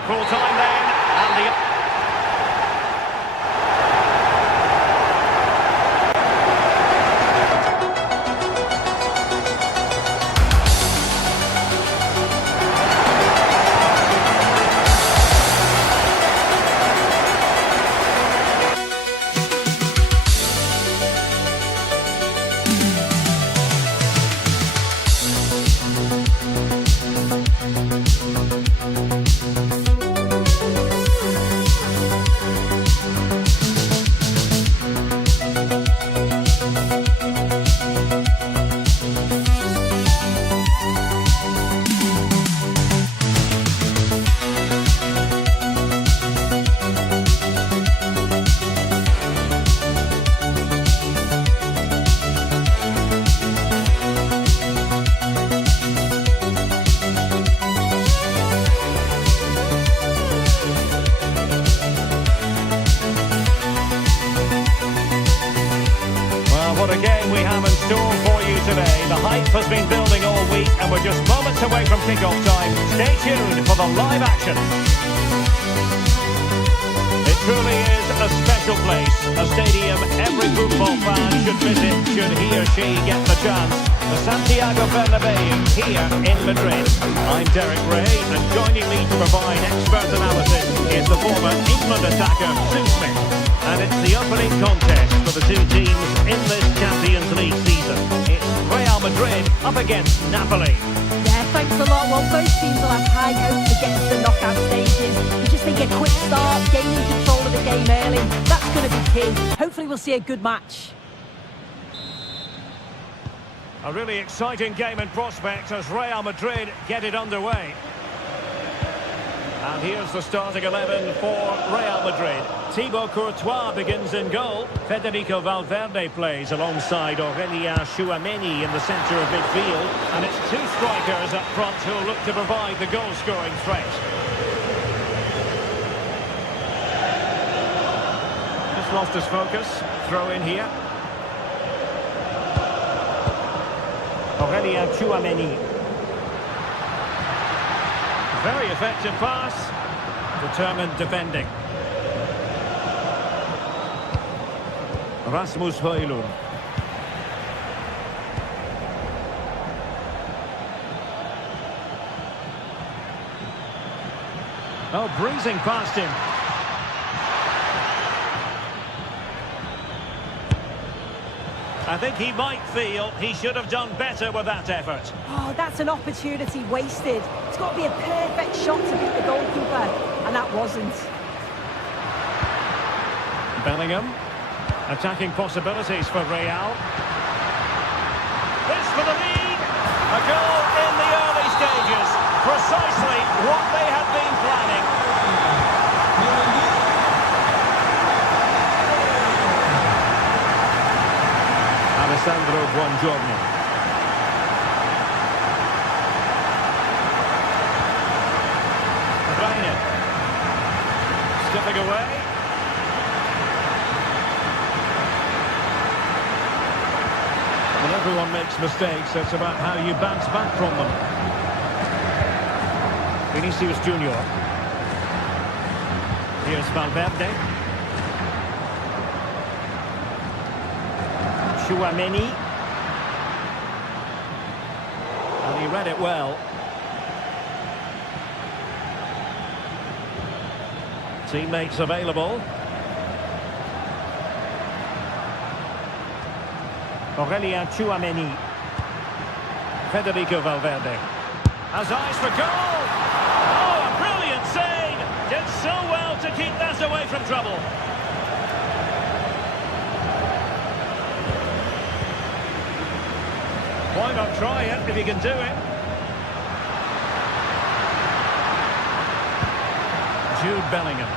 Full time then, and the... What a game we have in store for you today. The hype has been building all week and we're just moments away from kick-off time. Stay tuned for the live action. It truly is a special place, a stadium every football fan should visit should he or she get the chance. The Santiago Bernabeu here in Madrid. I'm Derek Ray, and joining me to provide expert analysis is the former England attacker Sue Smith. And it's the opening contest for the two teams in this Champions League season. It's Real Madrid up against Napoli. Yeah, thanks a lot. Well, both teams will have high hopes to get to the knockout stages. You just think a quick start, gaining control of the game early, that's going to be key. Hopefully we'll see a good match. A really exciting game in prospect as Real Madrid get it underway. And here's the starting 11 for Real Madrid. Thibaut Courtois begins in goal. Federico Valverde plays alongside Aurélien Tchouaméni in the centre of midfield. And it's two strikers up front who'll look to provide the goal-scoring threat. Just lost his focus. Throw in here. Aurélien Tchouaméni. Very effective pass. Determined defending. Rasmus Højlund. Oh, breezing past him. I think he might feel he should have done better with that effort. Oh, that's an opportunity wasted. It's got to be a perfect shot to beat the goalkeeper, and that wasn't. Bellingham. Attacking possibilities for Real. This for the lead. A goal in the early stages. Precisely what they had been planning. Alessandro Buongiorno. Reina. Stepping away. Well, everyone makes mistakes. It's about how you bounce back from them. Vinicius Junior. Here's Valverde. Chouameni. And he read it well. Teammates available. Aurelien Chouameni. Federico Valverde. Has eyes for goal! Oh, a brilliant save! Did so well to keep that away from trouble. Why not try it if you can do it? Jude Bellingham.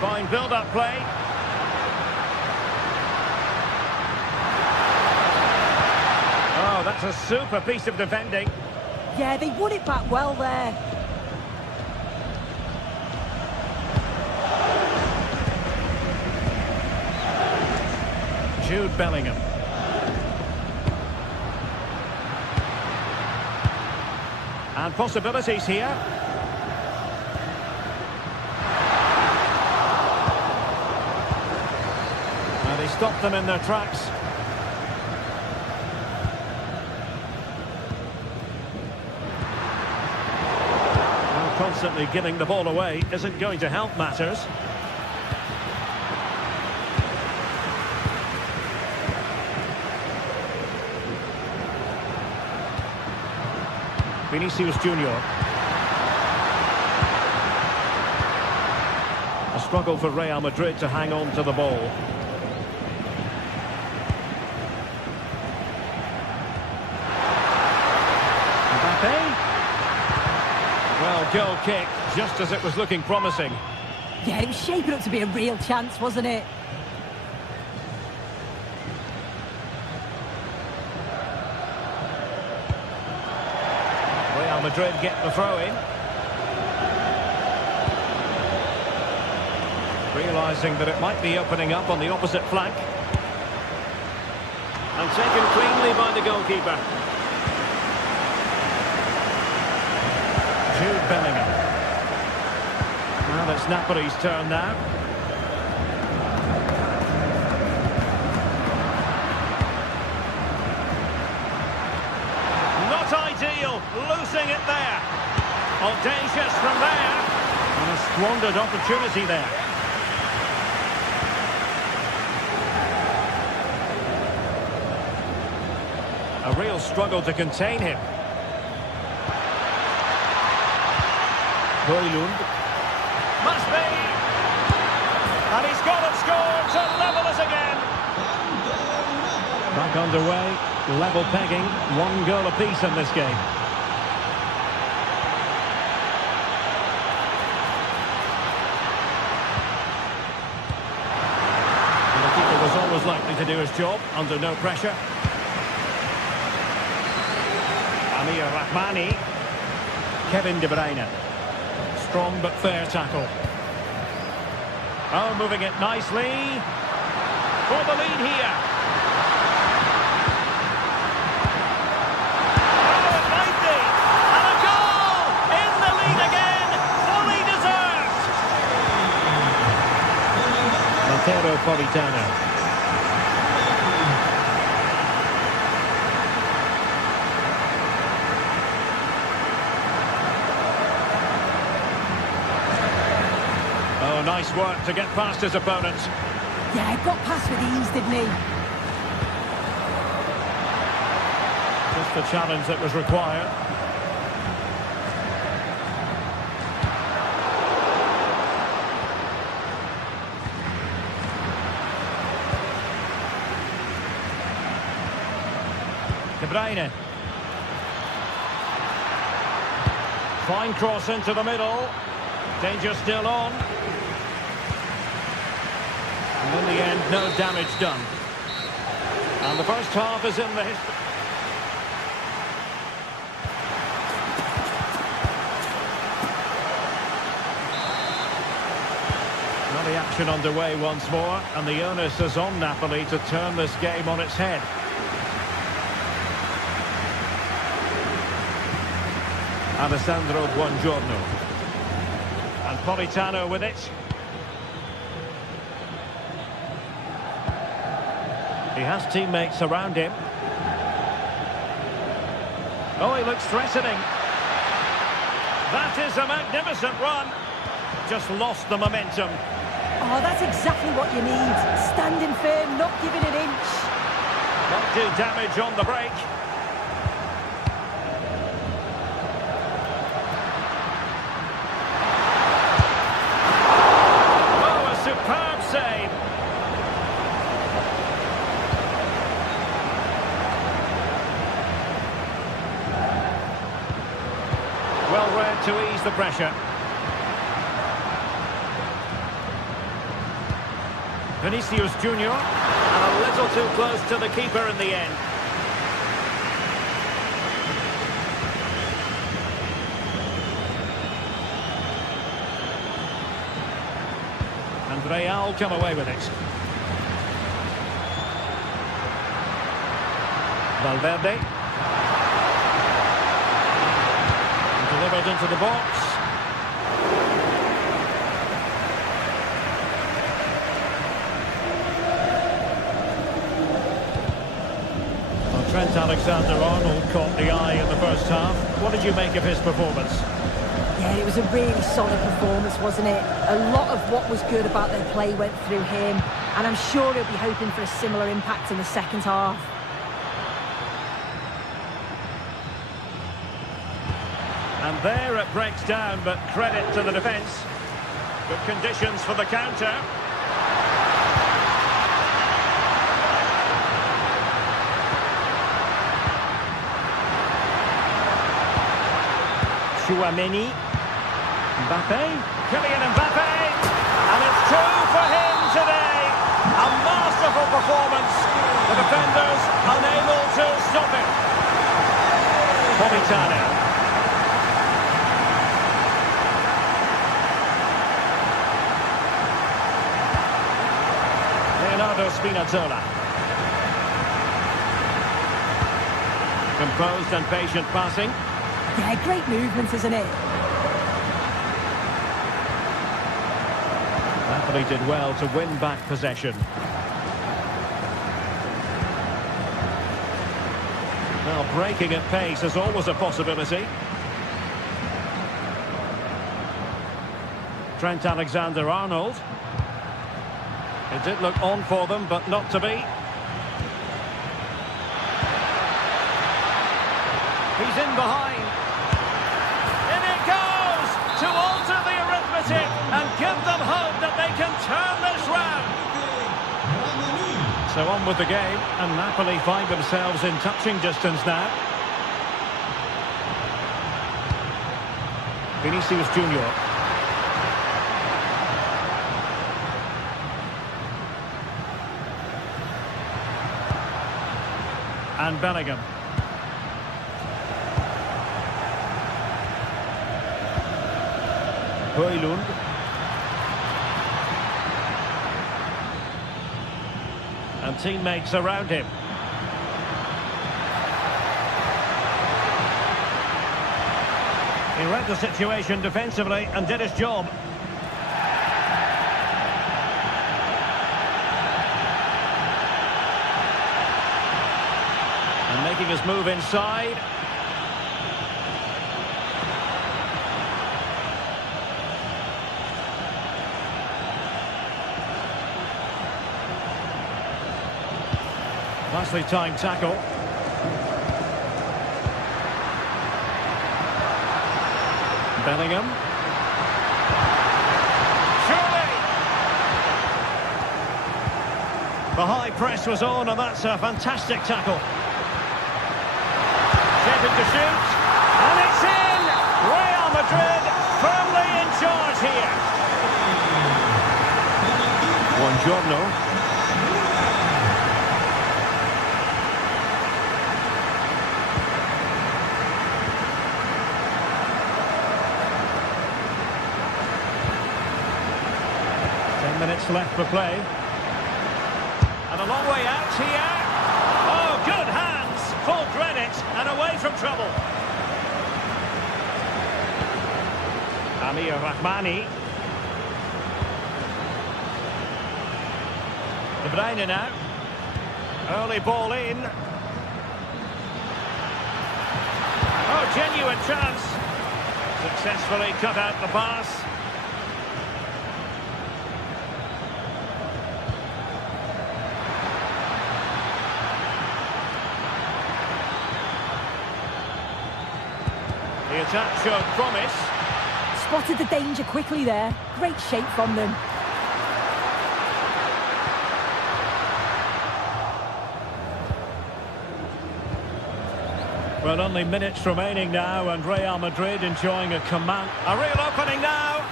Fine build-up play. Oh, that's a super piece of defending. Yeah, they won it back well there. Jude Bellingham. And possibilities here. And they stopped them in their tracks. Well, constantly giving the ball away isn't going to help matters. Vinicius Junior. A struggle for Real Madrid to hang on to the ball. Mbappe. Well, goal kick, just as it was looking promising. Yeah, it was shaping up to be a real chance, wasn't it? Real Madrid get the throw-in. Realising that it might be opening up on the opposite flank. And taken cleanly by the goalkeeper. Jude Bellingham. Well, it's Napoli's turn now. Ideal, losing it there. Audacious from there. And a squandered opportunity there. A real struggle to contain him. Højlund. Must be. And he's got it scored to level us again. Back underway. Level pegging, 1 goal apiece in this game. And the keeper was always likely to do his job under no pressure. Amir Rahmani. Kevin De Bruyne. Strong but fair tackle. Oh, moving it nicely. For the lead here. Politano. Nice work to get past his opponent. Yeah, got past with ease, didn't he? Just the challenge that was required. De Bruyne. Fine cross into the middle. Danger still on. And in the end, no damage done. And the first half is in the history. Now the action underway once more, and the onus is on Napoli to turn this game on its head. Alessandro Buongiorno. And Politano with it. He has teammates around him. Oh, he looks threatening. That is a magnificent run. Just lost the momentum. Oh, that's exactly what you need. Standing firm, not giving an inch. Won't do damage on the break. Well read to ease the pressure. Vinicius Junior, and a little too close to the keeper in the end. And Real come away with it. Valverde. Delivered into the box. Well, Trent Alexander-Arnold caught the eye in the first half. What did you make of his performance? Yeah, it was a really solid performance, wasn't it? A lot of what was good about their play went through him, and I'm sure he'll be hoping for a similar impact in the second half. And there it breaks down, but credit to the defence. Good conditions for the counter. Chouameni. Mbappe. Kylian Mbappe. And it's two for him today. A masterful performance. The defenders unable to stop it. Politano. Spinazzola. Composed and patient passing. Yeah, great movement, isn't it? Napoli did well to win back possession. Now breaking at pace is always a possibility. Trent Alexander-Arnold. It did look on for them, but not to be. He's in behind. In it goes! To alter the arithmetic and give them hope that they can turn this round. So on with the game, and Napoli find themselves in touching distance now. Vinicius Junior. And Bellingham. Højlund. And teammates around him. He read the situation defensively and did his job. And making his move inside. Nicely timed tackle. Bellingham. Surely! The high press was on, and that's a fantastic tackle. Shaping to shoot, and it's in! Real Madrid firmly in charge here. Buongiorno. Minutes left for play. And a long way out here. Oh, good hands. Full credit and away from trouble. Amir Rahmani. De Bruyne now. Early ball in. Oh, genuine chance. Successfully cut out the pass. The attack showed promise. Spotted the danger quickly there. Great shape from them. Well, only minutes remaining now, and Real Madrid enjoying a command. A real opening now.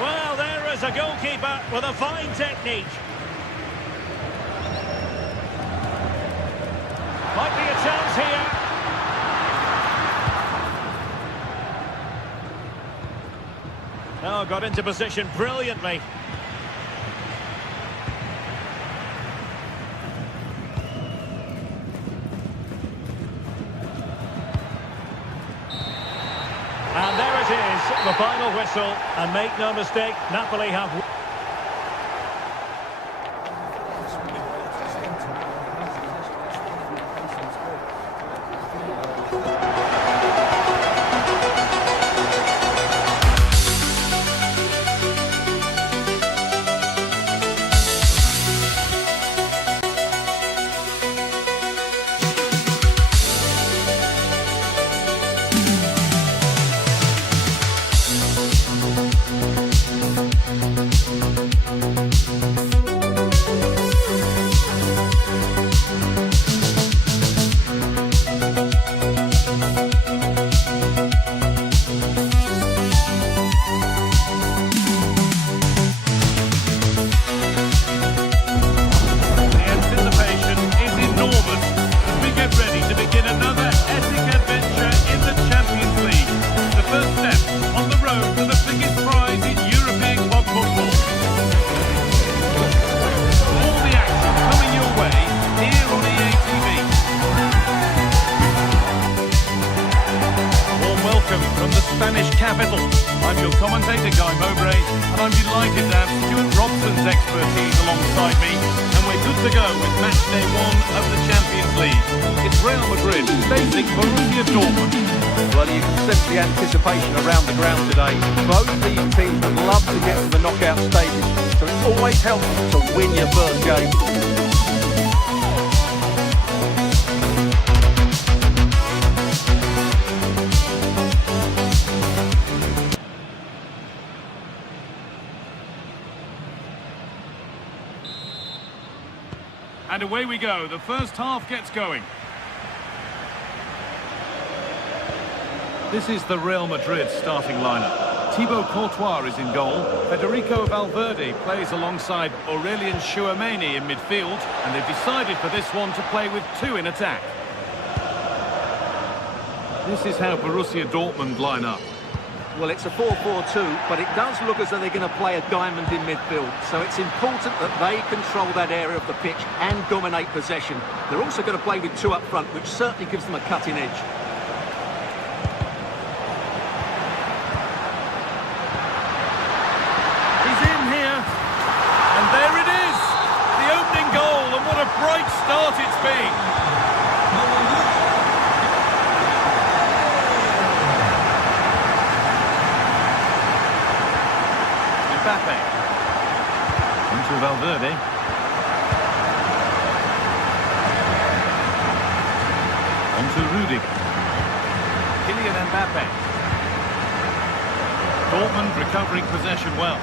Well, there is a goalkeeper with a fine technique. Might be a chance here. Oh, got into position brilliantly. And there it is, the final whistle. And make no mistake, Napoli have... Spanish capital. I'm your commentator, Guy Mowbray, and I'm delighted to have Stuart Robson's expertise alongside me, and we're good to go with match day 1 of the Champions League. It's Real Madrid facing Borussia Dortmund. Well, you can sense the anticipation around the ground today. Both these teams would love to get to the knockout stages, so it's always helpful to win your first game. And away we go. The first half gets going. This is the Real Madrid starting lineup. Thibaut Courtois is in goal. Federico Valverde plays alongside Aurelien Tchouameni in midfield. And they've decided for this one to play with 2 in attack. This is how Borussia Dortmund line up. Well, it's a 4-4-2, but it does look as though they're going to play a diamond in midfield. So it's important that they control that area of the pitch and dominate possession. They're also going to play with 2 up front, which certainly gives them a cutting edge. He's in here. And there it is. The opening goal, and what a bright start it's been. Into Valverde. Kylian Mbappe. Dortmund recovering possession well.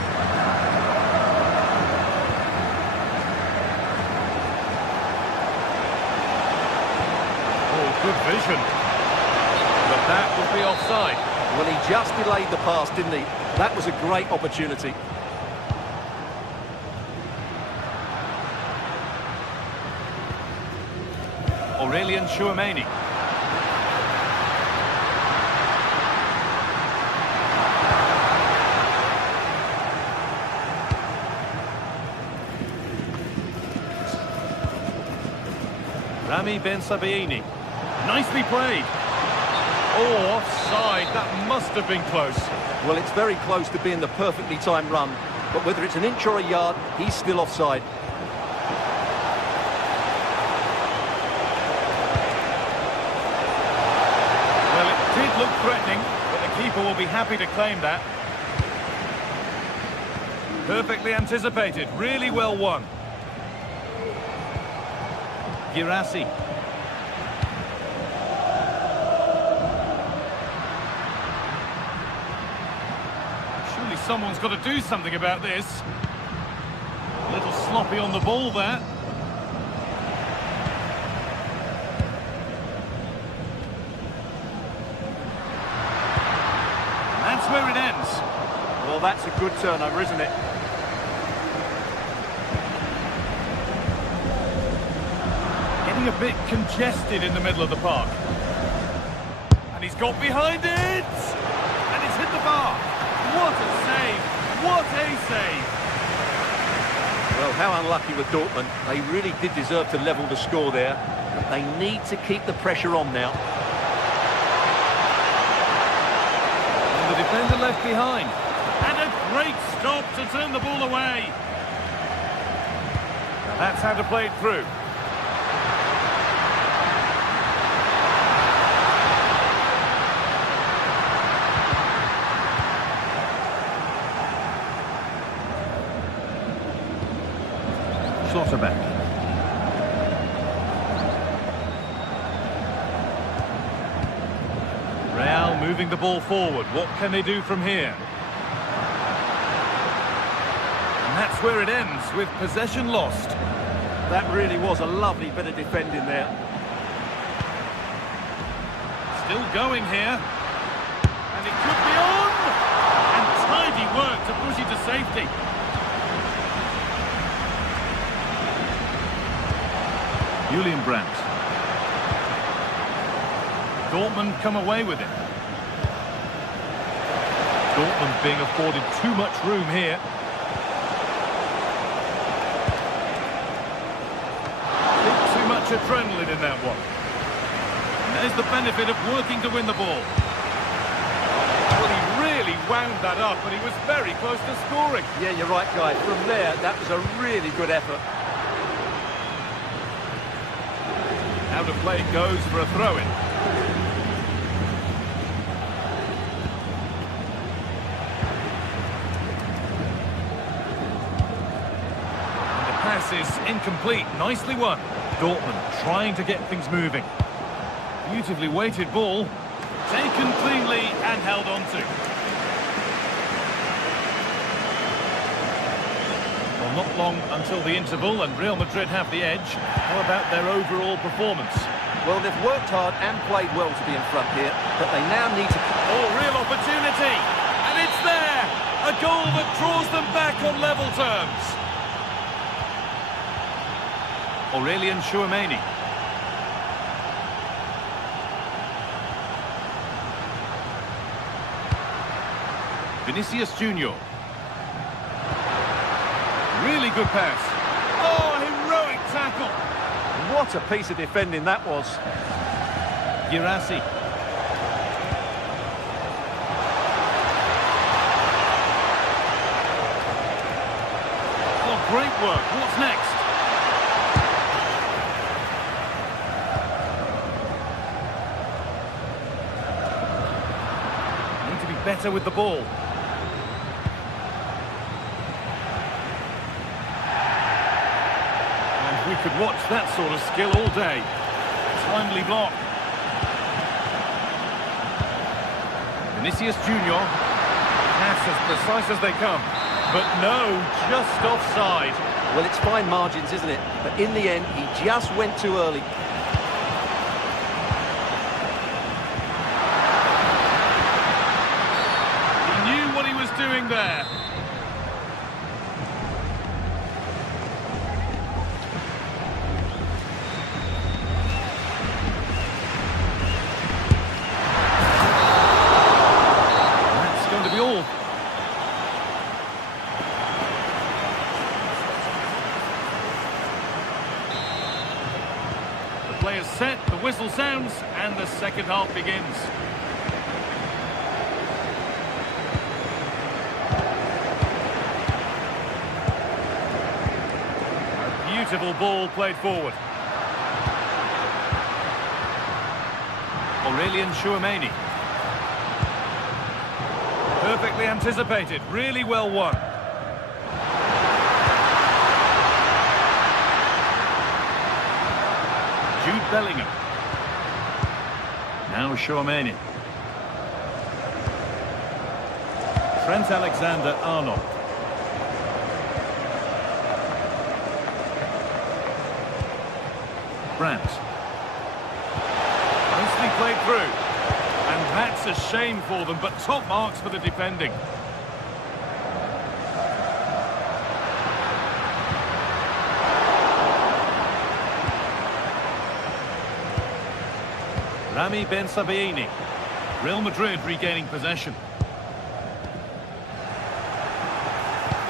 Oh, good vision. But that would be offside. Well, he just delayed the pass, didn't he? That was a great opportunity. Aurelien Tchouameni. Rami Ben Sabaini. Nicely played. Oh, offside. That must have been close. Well, it's very close to being the perfectly timed run, but whether it's an inch or a yard, he's still offside. Well, it did look threatening, but the keeper will be happy to claim that. Perfectly anticipated. Really well won. Girassi. Surely someone's got to do something about this. A little sloppy on the ball there. And that's where it ends. Well, that's a good turnover, isn't it? A bit congested in the middle of the park. And he's got behind it! And it's hit the bar. What a save! What a save! Well, how unlucky with Dortmund. They really did deserve to level the score there. But they need to keep the pressure on now. And the defender left behind. And a great stop to turn the ball away. And that's how to play it through. Schlotterbeck. Real moving the ball forward. What can they do from here? And that's where it ends, with possession lost. That really was a lovely bit of defending there. Still going here. And it could be on! And tidy work to push it to safety. Julian Brandt. Dortmund come away with it. Dortmund being afforded too much room here. Too much adrenaline in that one. And there's the benefit of working to win the ball. Well, he really wound that up, and he was very close to scoring. Yeah, you're right, guys. From there, that was a really good effort. Out of play goes for a throw-in. And the pass is incomplete. Nicely won. Dortmund trying to get things moving. Beautifully weighted ball. Taken cleanly and held on to. Well, not long until the interval, and Real Madrid have the edge. How about their overall performance? Well, they've worked hard and played well to be in front here, but they now need to... Oh, real opportunity! And it's there! A goal that draws them back on level terms. Aurelien Tchouameni. Vinicius Junior. Really good pass. Oh, heroic tackle. What a piece of defending that was. Girassi. Oh, great work. What's next? Need to be better with the ball. We could watch that sort of skill all day. Timely block. Vinicius Junior. That's as precise as they come. But no, just offside. Well, it's fine margins, isn't it? But in the end, he just went too early. He knew what he was doing there. That's going to be all. Players set, the whistle sounds, and the second half begins. A beautiful ball played forward. Aurelien Tchouameni. Perfectly anticipated, really well won. Jude Bellingham. Now Tchouameni. Trent Alexander-Arnold. Brandt. Nicely played through. And that's a shame for them, but top marks for the defending. Rami Ben Sabaini. Real Madrid regaining possession.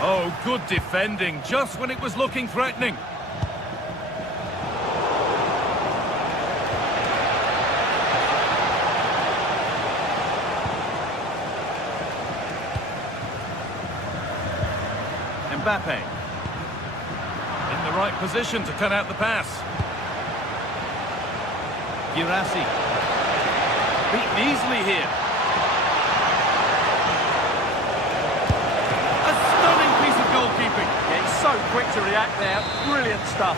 Oh, good defending, just when it was looking threatening. Mbappe. In the right position to cut out the pass. Girassi. Beaten easily here. A stunning piece of goalkeeping. Yeah, he's so quick to react there. Brilliant stuff.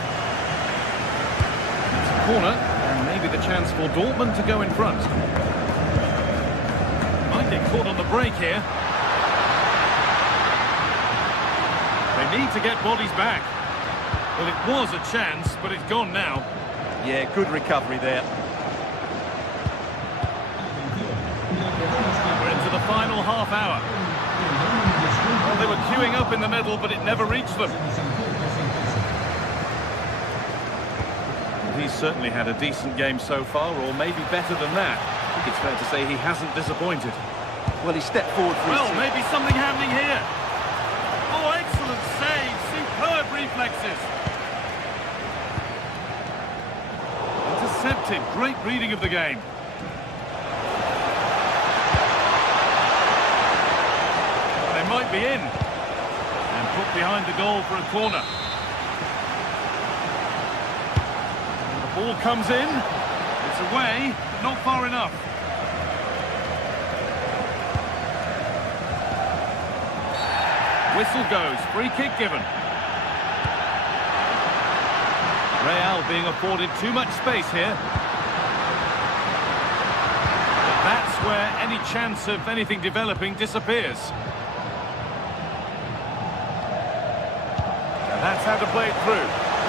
It's a corner, and maybe the chance for Dortmund to go in front. Might get caught on the break here. They need to get bodies back. Well, it was a chance, but it's gone now. Yeah, good recovery there. We're into the final half hour. Well, they were queuing up in the middle, but it never reached them. He's certainly had a decent game so far, or maybe better than that. I think it's fair to say he hasn't disappointed. Well, he stepped forward for his team. Maybe something happening here. Oh, excellent save. Superb reflexes. Intercepted. Great reading of the game. They might be in. And put behind the goal for a corner. And the ball comes in. It's away, but not far enough. Whistle goes, free kick given. Real being afforded too much space here. But that's where any chance of anything developing disappears. And that's how to play it through.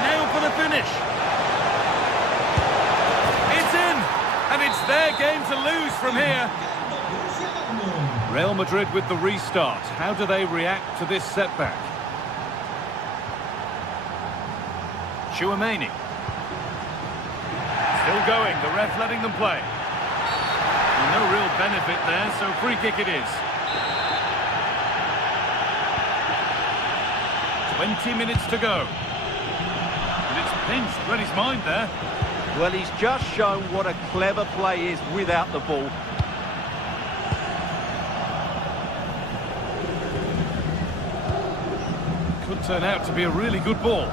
Now for the finish. It's in, and it's their game to lose from here. Real Madrid with the restart. How do they react to this setback? Tchouameni. Still going, the ref letting them play. No real benefit there, so free kick it is. 20 minutes to go. And it's pinched, read his mind there. Well, he's just shown what a clever play is without the ball. Could turn out to be a really good ball.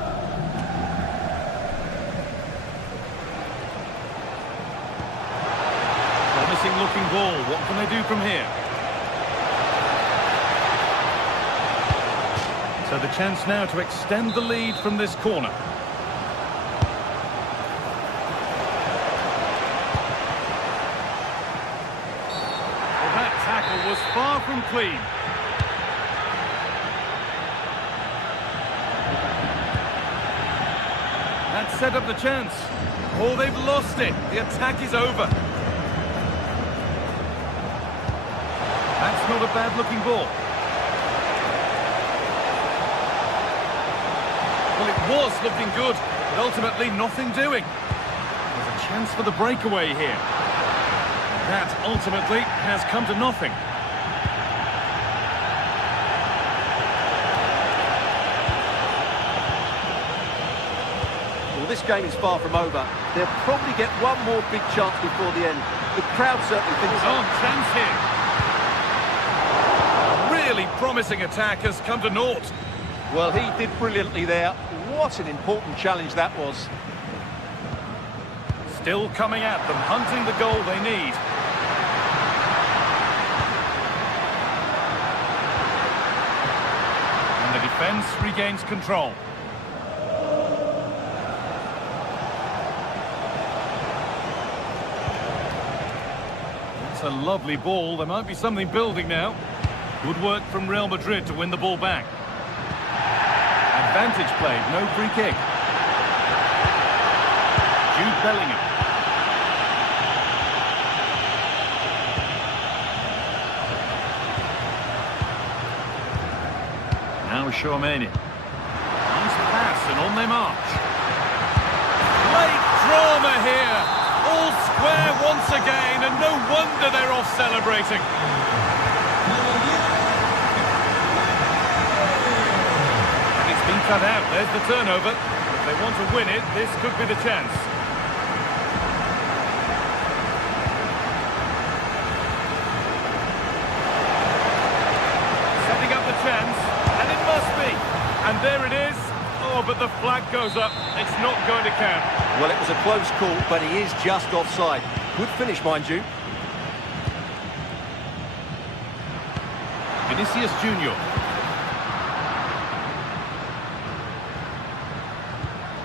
Promising looking ball. What can they do from here? So the chance now to extend the lead from this corner. Well, that's tackle was far from clean. That set up the chance. Oh, they've lost it. The attack is over. That's not a bad-looking ball. Well, it was looking good, but ultimately nothing doing. There's a chance for the breakaway here. That ultimately has come to nothing. Well, this game is far from over. They'll probably get one more big chance before the end. The crowd certainly thinks so. On, chance here. Really promising attack has come to naught. Well, he did brilliantly there. What an important challenge that was. Still coming at them, hunting the goal they need. And the defence regains control. It's a lovely ball. There might be something building now. Good work from Real Madrid to win the ball back. Advantage played, no free kick. Jude Bellingham. Now Tchouaméni. Nice pass and on they march. Late drama here. All square once again, and no wonder they're off celebrating. Cut out, there's the turnover. If they want to win it, this could be the chance. Setting up the chance, and it must be. And there it is. Oh, but the flag goes up. It's not going to count. Well, it was a close call, but he is just offside. Good finish, mind you. Vinicius Junior.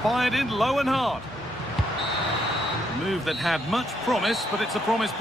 Fired in low and hard. Move that had much promise, but it's a promise.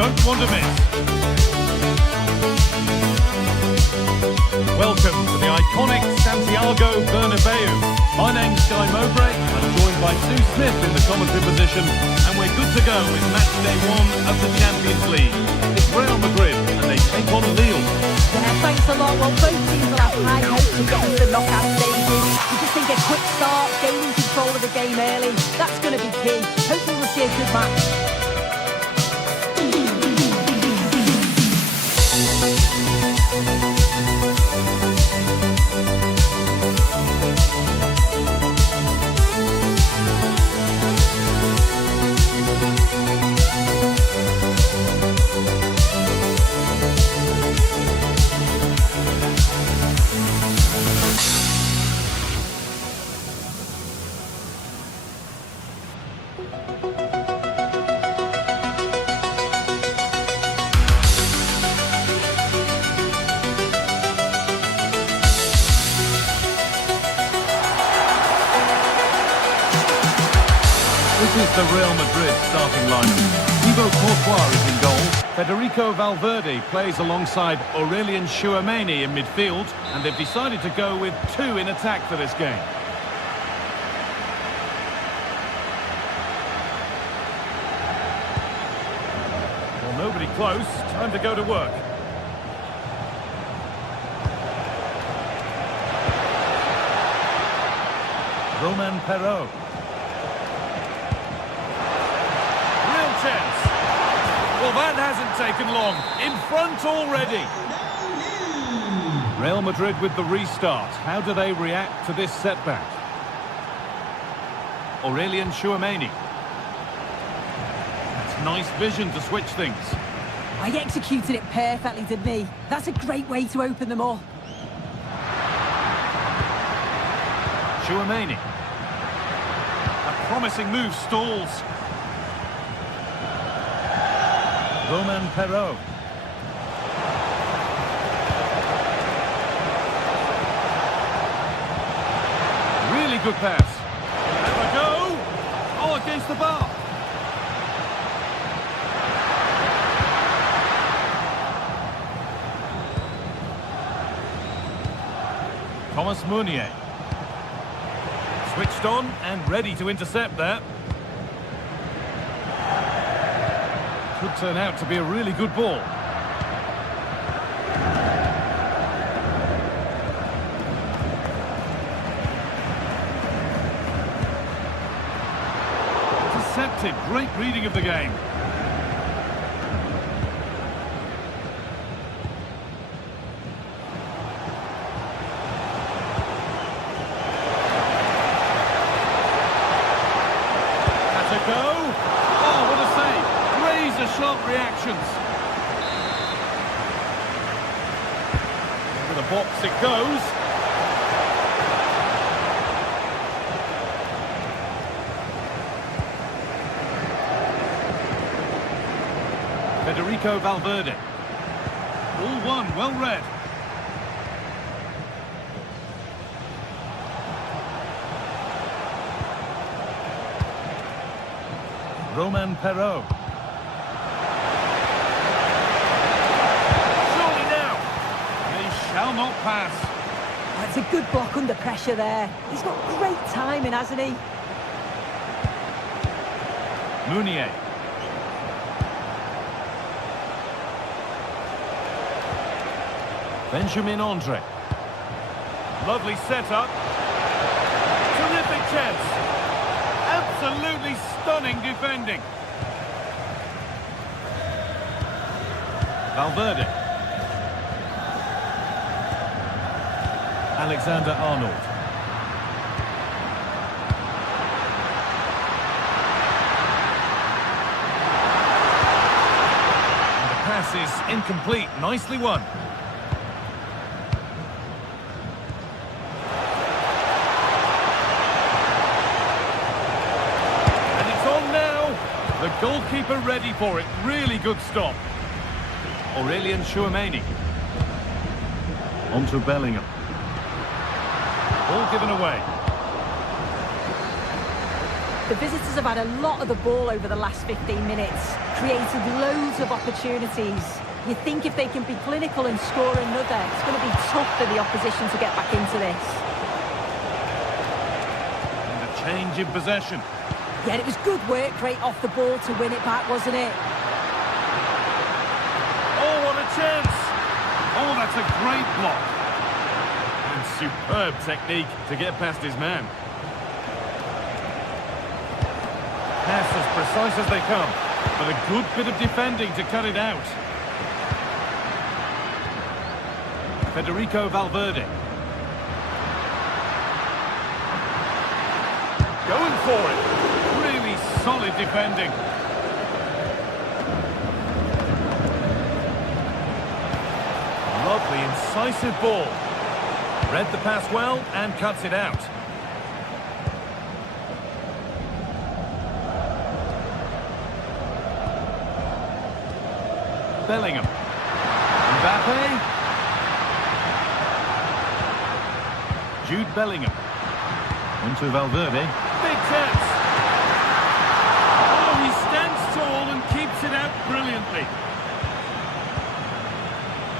don't want to miss. Welcome to the iconic Santiago Bernabeu. My name's Sky Mowbray. I'm joined by Sue Smith in the commentary position, and we're good to go with match day 1 of the Champions League. It's Real Madrid, and they take on Lille. Yeah, thanks a lot. Well, both teams will have high hopes to get into the knockout stages. You just think a quick start, gaining control of the game early, that's going to be key. Hopefully we'll see a good match. This is the Real Madrid starting lineup. Thibaut Courtois is in goal. Federico Valverde plays alongside Aurelien Tchouameni in midfield, and they've decided to go with 2 in attack for this game. Well, nobody close. Time to go to work. Romain Perraud. Chance. Well, that hasn't taken long. In front already. Real Madrid with the restart. How do they react to this setback? Aurelien Tchouameni. That's nice vision to switch things. I executed it perfectly, didn't he? That's a great way to open them up. Tchouameni. A promising move stalls. Romain Perraud. Really good pass. Have a go. Oh, against the bar. Thomas Meunier. Switched on and ready to intercept that. Could turn out to be a really good ball. Intercepted. Great reading of the game. That's a go. Oh, what a save. Sharp reactions. Over the box it goes. Federico Valverde. All one, well read. Romain Perraud. Shall not pass. That's a good block under pressure there. He's got great timing, hasn't he? Meunier. Benjamin Andre. Lovely setup. Terrific chance. Absolutely stunning defending. Valverde. Alexander-Arnold. And the pass is incomplete. Nicely won. And it's on now. The goalkeeper ready for it. Really good stop. Aurelien Tchouameni. On to Bellingham. Ball given away. The visitors have had a lot of the ball over the last 15 minutes, created loads of opportunities. You think if they can be clinical and score another, it's going to be tough for the opposition to get back into this. And a change in possession. Yeah, it was good work right off the ball to win it back, wasn't it? Oh, what a chance! Oh, that's a great block. And superb technique to get past his man. Pass as precise as they come, but a good bit of defending to cut it out. Federico Valverde. Going for it. Really solid defending. Lovely, incisive ball. Read the pass well and cuts it out. Bellingham. Mbappe. Jude Bellingham. Onto Valverde. Big chance. Oh, he stands tall and keeps it out brilliantly.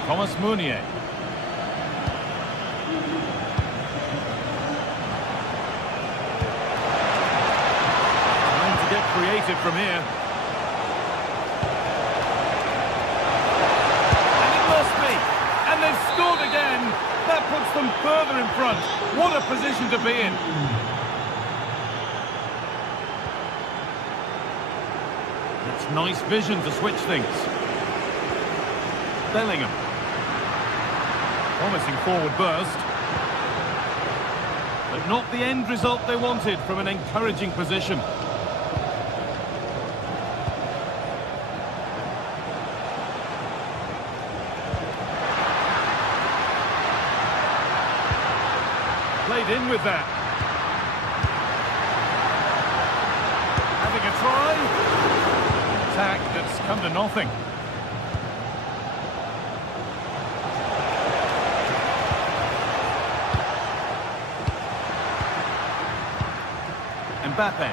Thomas Meunier. Trying to get creative from here. And it must be. And they've scored again. That puts them further in front. What a position to be in. It's nice vision to switch things. Bellingham. Promising forward burst. But not the end result they wanted from an encouraging position. Played in with that. Having a try. Attack that's come to nothing. Mbappe.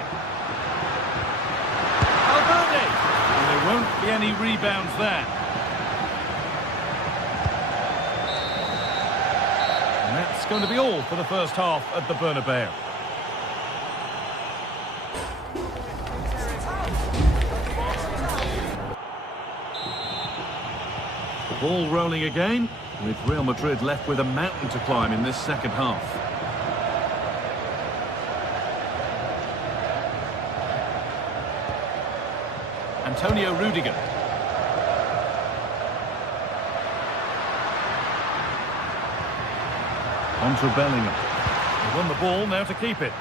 Valverde. And there won't be any rebounds there. And that's going to be all for the first half at the Bernabeu. The ball rolling again, with Real Madrid left with a mountain to climb in this second half. Antonio Rudiger. Onto Bellingham. They won the ball, now to keep it.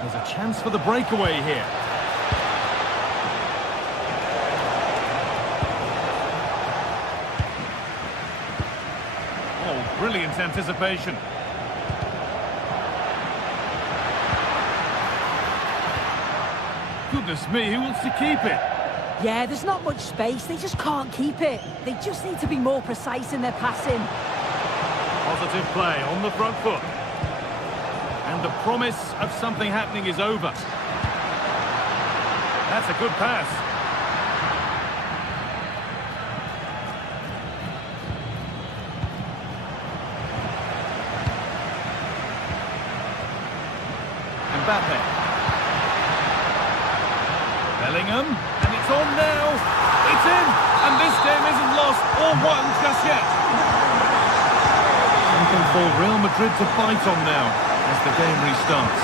There's a chance for the breakaway here. Oh, brilliant anticipation. Goodness me, who wants to keep it? Yeah, there's not much space. They just can't keep it. They just need to be more precise in their passing. Positive play on the front foot. And the promise of something happening is over. That's a good pass. Mbappe. Bellingham, and it's on now. It's in, and this game isn't lost or won just yet. Something for Real Madrid to fight on now as the game restarts.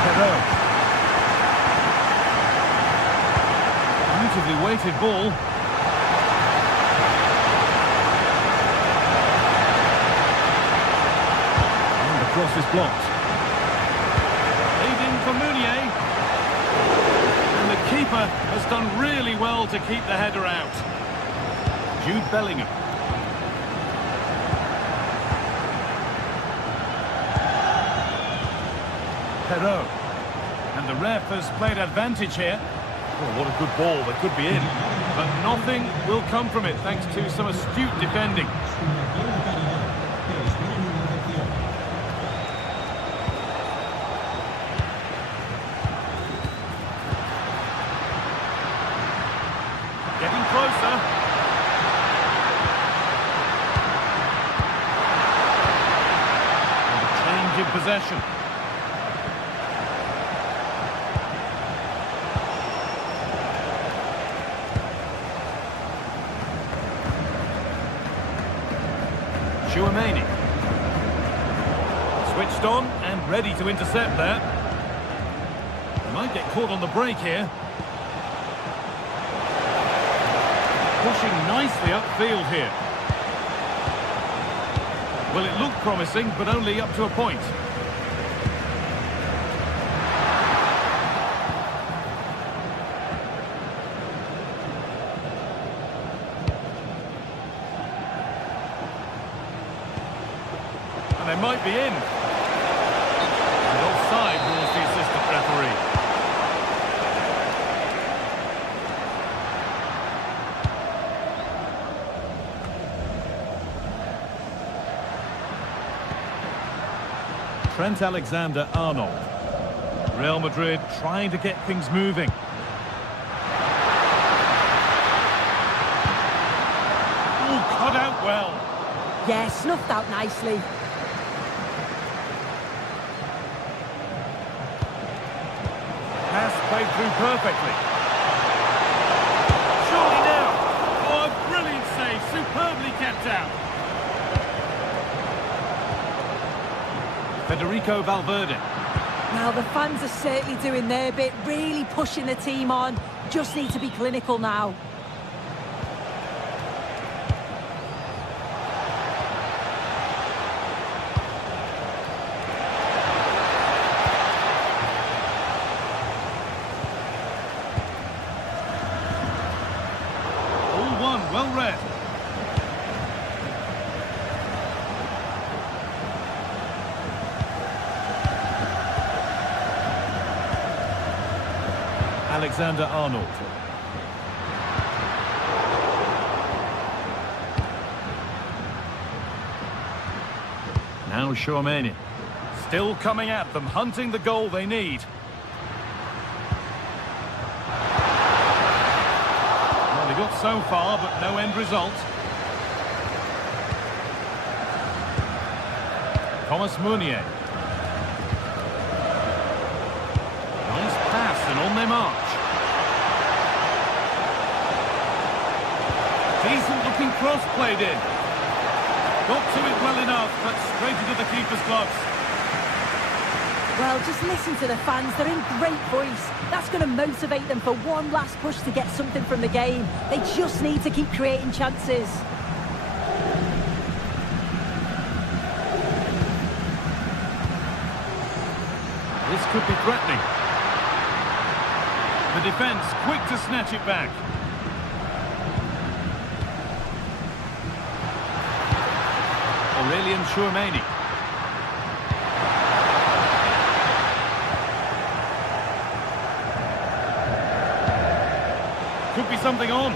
Pedro. Beautifully weighted ball. And the cross is blocked. Leading for Meunier. And the keeper has done really well to keep the header out. Jude Bellingham. Pedro. And the ref has played advantage here. Oh, what a good ball. They could be in. But nothing will come from it thanks to some astute defending. possession. Chouameni. Switched on and ready to intercept there. He might get caught on the break here. Pushing nicely upfield here. Well, it looked promising, but only up to a point. And they might be in. And offside rules the assistant referee. Trent Alexander-Arnold. Real Madrid trying to get things moving. Oh, cut out well. Yeah, snuffed out nicely. Pass played through perfectly. Surely now. Oh, a brilliant save. Superbly kept out. Federico Valverde. Now, the fans are certainly doing their bit, really pushing the team on. Just need to be clinical now. All one, well read. Alexander-Arnold. Now Chouameni. Still coming at them, hunting the goal they need. Well, they got so far, but no end result. Thomas Meunier. Nice pass and on they march. Decent looking cross played in. Got to it well enough, but straight into the keeper's gloves. Well, just listen to the fans. They're in great voice. That's going to motivate them for one last push to get something from the game. They just need to keep creating chances. This could be threatening. The defence quick to snatch it back. Aurelien Chouameni. Could be something on.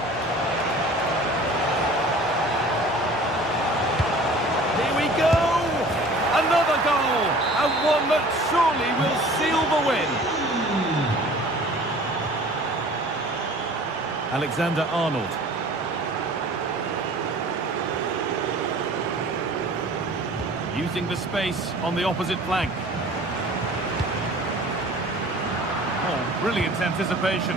Here we go! Another goal! And one that surely will seal the win. Alexander-Arnold. Using the space on the opposite flank. Oh, brilliant anticipation.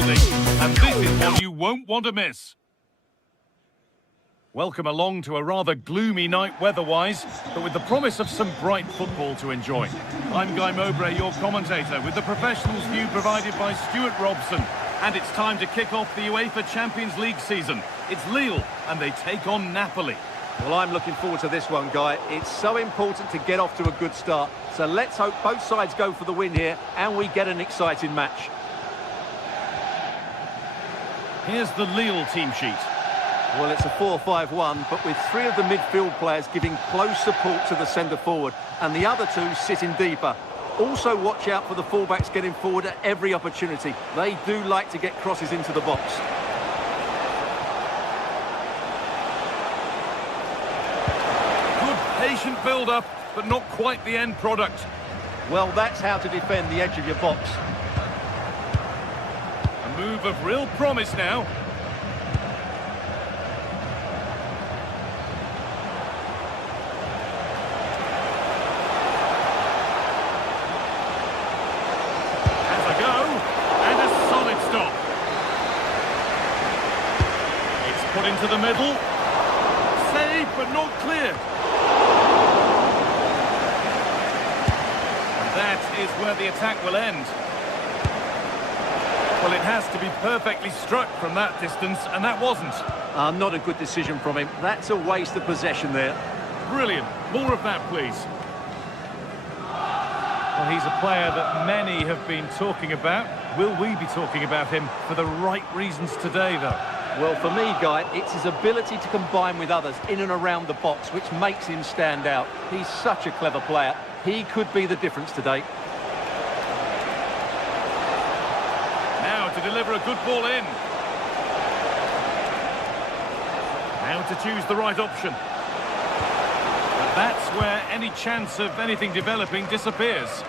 building, and this is what you won't want to miss. Welcome along to a rather gloomy night weather-wise, but with the promise of some bright football to enjoy. I'm Guy Mowbray, your commentator, with the professionals' view provided by Stuart Robson. And it's time to kick off the UEFA Champions League season. It's Lille, and they take on Napoli. Well, I'm looking forward to this one, Guy. It's so important to get off to a good start. So let's hope both sides go for the win here, and we get an exciting match. Here's the Lille team sheet. Well, it's a 4-5-1, but with three of the midfield players giving close support to the centre-forward, and the other two sitting deeper. Also watch out for the fullbacks getting forward at every opportunity. They do like to get crosses into the box. Good patient build-up, but not quite the end product. Well, that's how to defend the edge of your box. A move of real promise now. Put into the middle. Save, but not clear. And that is where the attack will end. Well, it has to be perfectly struck from that distance, and that wasn't. Not a good decision from him. That's a waste of possession there. Brilliant. More of that, please. Well, he's a player that many have been talking about. Will we be talking about him for the right reasons today, though? Well, for me, Guy, it's his ability to combine with others in and around the box, which makes him stand out. He's such a clever player. He could be the difference today. Now to deliver a good ball in. Now to choose the right option. But that's where any chance of anything developing disappears.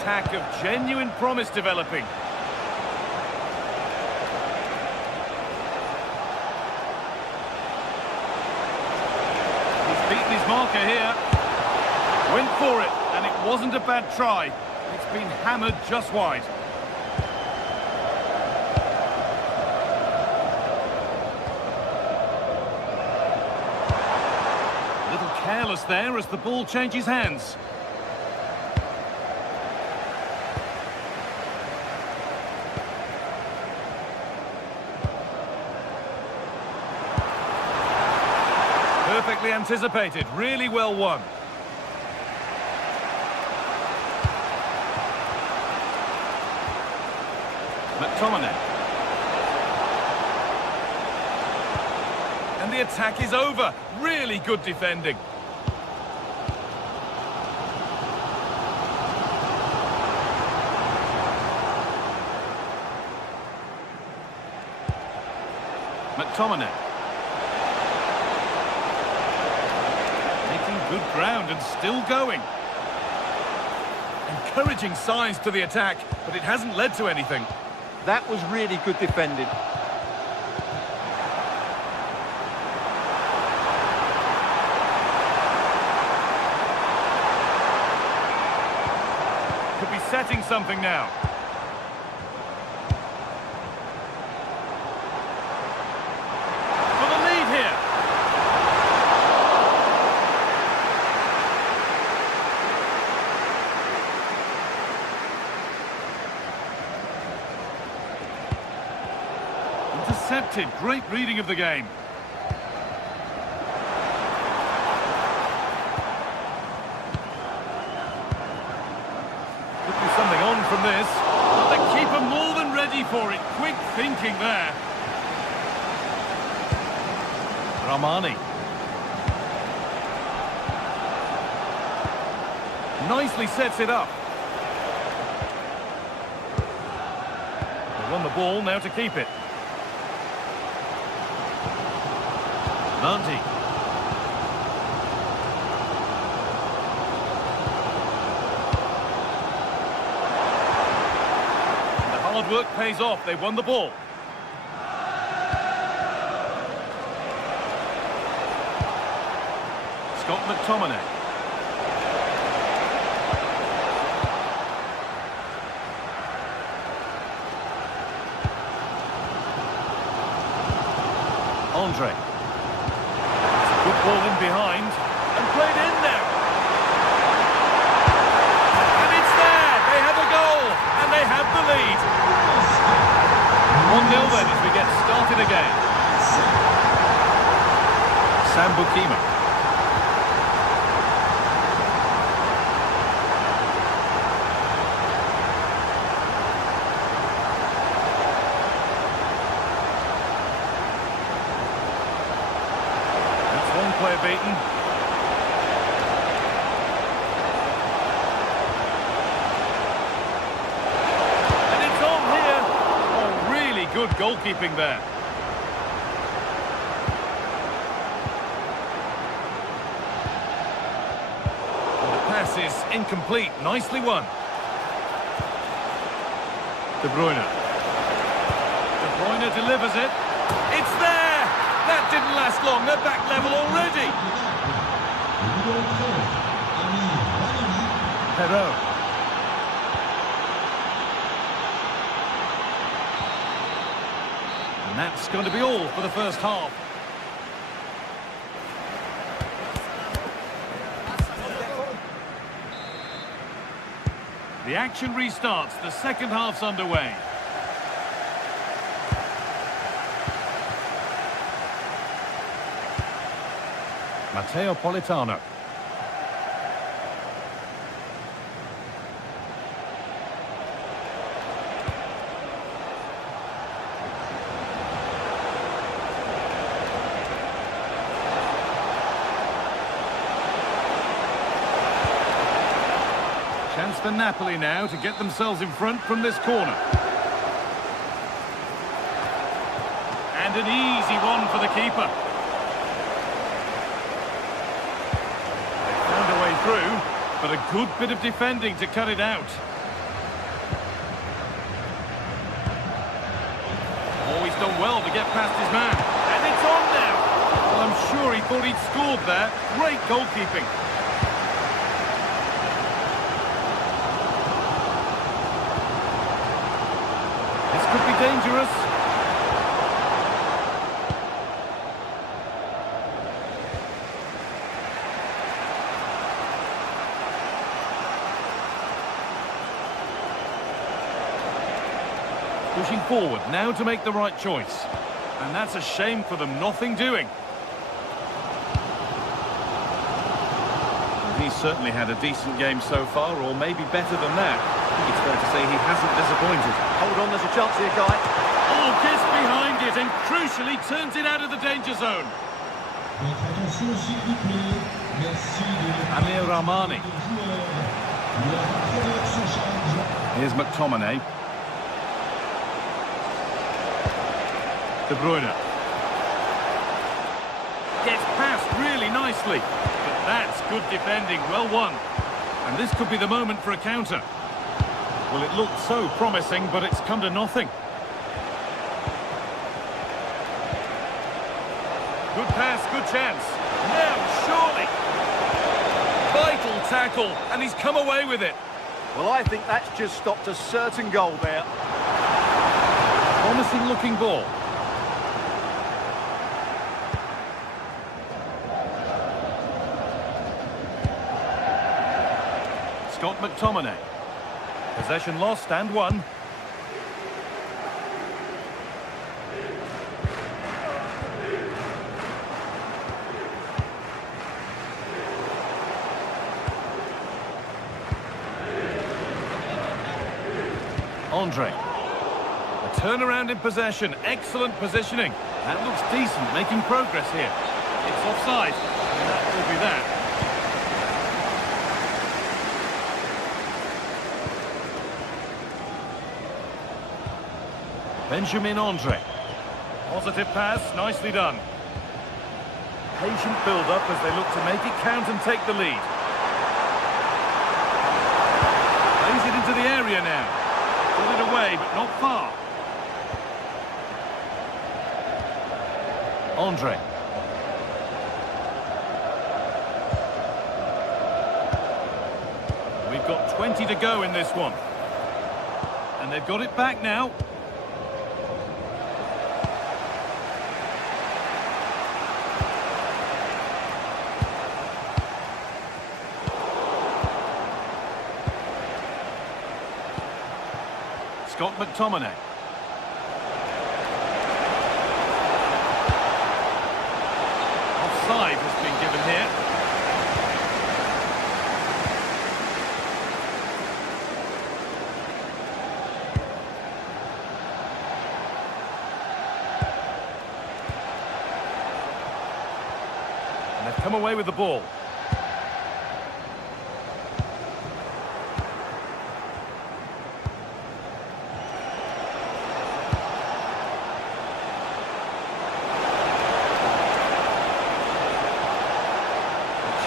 Attack of genuine promise developing. He's beaten his marker here. Went for it, and it wasn't a bad try. It's been hammered just wide. A little careless there as the ball changes hands. Perfectly anticipated, really well won. McTominay. And the attack is over. Really good defending. McTominay. Good ground and still going. Encouraging signs to the attack, but it hasn't led to anything. That was really good defending. Could be setting something now. For the lead here. Intercepted. Great reading of the game. Could be something on from this. But the keeper more than ready for it. Quick thinking there. Ramani. Nicely sets it up. They won the ball, now to keep it. Nanti. The hard work pays off. They won the ball. Scott McTominay. Andre. It's a good ball in behind and played in now. And it's there. They have a goal and they have the lead. 1-0 then as we get started again. Sambukima. One player beaten. And it's on here. Oh, really good goalkeeping there. The pass is incomplete. Nicely won. De Bruyne. De Bruyne delivers it. It's there. That didn't last long. They're back level already. Perot. And that's going to be all for the first half. The action restarts. The second half's underway. Matteo Politano. Chance for Napoli now to get themselves in front from this corner. And an easy one for the keeper. Through, but a good bit of defending to cut it out. Always done well to get past his man. And it's on now. Well, I'm sure he thought he'd scored there. Great goalkeeping. This could be dangerous. Pushing forward now to make the right choice. And that's a shame for them, nothing doing. He's certainly had a decent game so far, or maybe better than that. I think it's fair to say he hasn't disappointed. Hold on, there's a chance here, Guy. Oh, gets behind it and crucially turns it out of the danger zone. Amir Rahmani. Here's McTominay. De Bruyne. Gets past really nicely. But that's good defending, well won. And this could be the moment for a counter. Well, it looked so promising, but it's come to nothing. Good pass, good chance. Now, surely. Vital tackle, and he's come away with it. Well, I think that's just stopped a certain goal there. Promising looking ball. Scott McTominay. Possession lost and won. Andre. A turnaround in possession. Excellent positioning. That looks decent, making progress here. It's offside. And that will be that. Benjamin Andre. Positive pass, nicely done. Patient build-up as they look to make it count and take the lead. Plays it into the area now. Pull it away, but not far. Andre. We've got 20 to go in this one. And they've got it back now. Scott McTominay. Offside has been given here. And they've come away with the ball.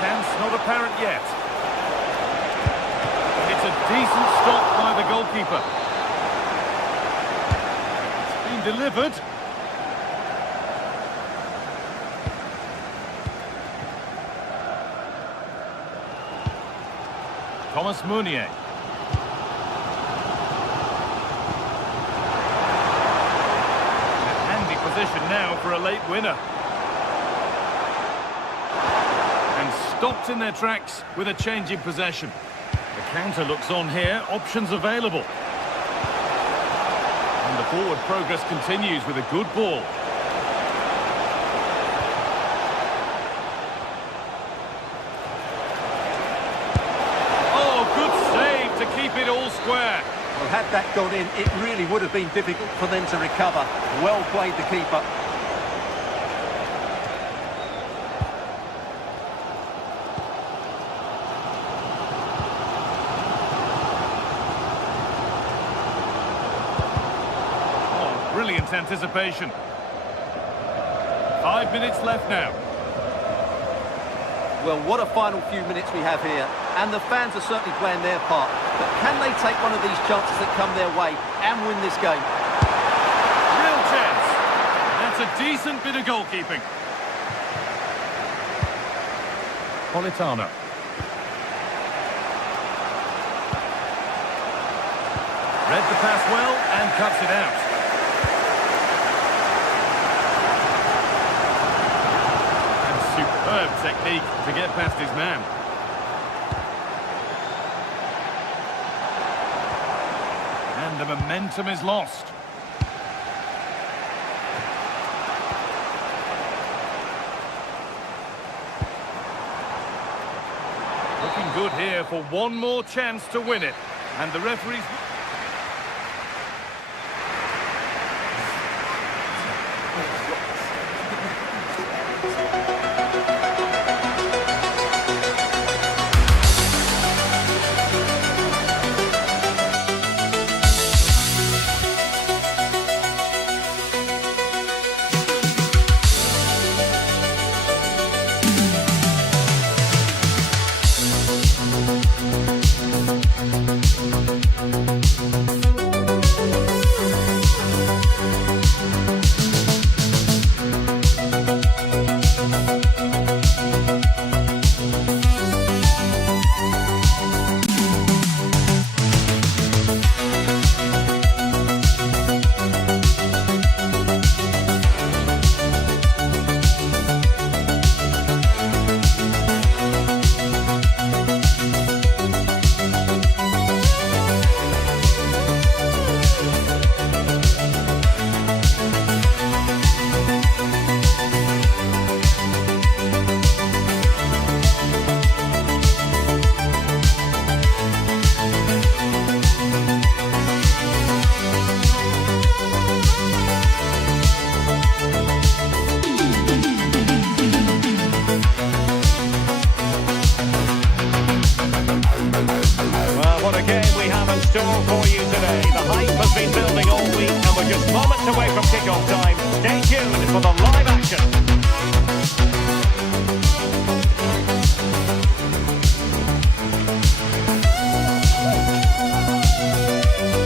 Chance not apparent yet. It's a decent stop by the goalkeeper. It's been delivered. Thomas Meunier. In a handy position now for a late winner. Stopped in their tracks with a change in possession. The counter looks on here, options available. And the forward progress continues with a good ball. Oh, good save to keep it all square. Well, had that gone in, it really would have been difficult for them to recover. Well played, the keeper. Brilliant anticipation. 5 minutes left now. Well, what a final few minutes we have here. And the fans are certainly playing their part. But can they take one of these chances that come their way and win this game? Real chance. That's a decent bit of goalkeeping. Politano. Read the pass well and cuts it out. Superb technique to get past his man. And the momentum is lost. Looking good here for one more chance to win it. And the referee's... store for you today. The hype has been building all week and we're just moments away from kick-off time. Stay tuned for the live action.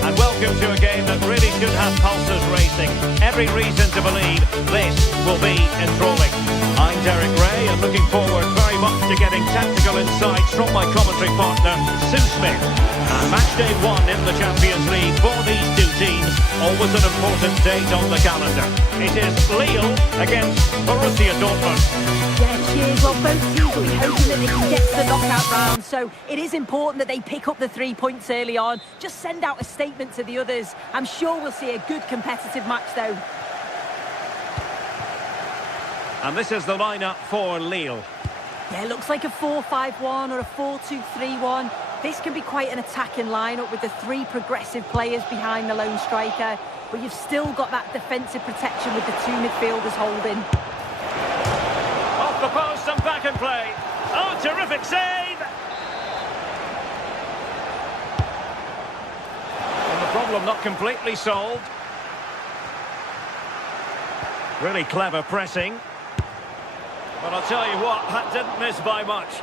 And welcome to a game that really should have pulses racing. Every reason to believe this will be enthralling. I'm Derek Ray and looking forward very much to to getting tactical insights from my commentary partner, Sue Smith. And match day 1 in the Champions League for these two teams. Always an important date on the calendar. It is Lille against Borussia Dortmund. Yeah, cheers. Well, both teams will be hoping that they can get to the knockout round, so it is important that they pick up the 3 points early on. Just send out a statement to the others. I'm sure we'll see a good competitive match, though. And this is the lineup for Lille. Yeah, it looks like a 4-5-1 or a 4-2-3-1. This can be quite an attacking lineup with the 3 progressive players behind the lone striker, but you've still got that defensive protection with the 2 midfielders holding. Off the post and back in play. Oh, terrific save! And the problem not completely solved. Really clever pressing. But I'll tell you what, that didn't miss by much.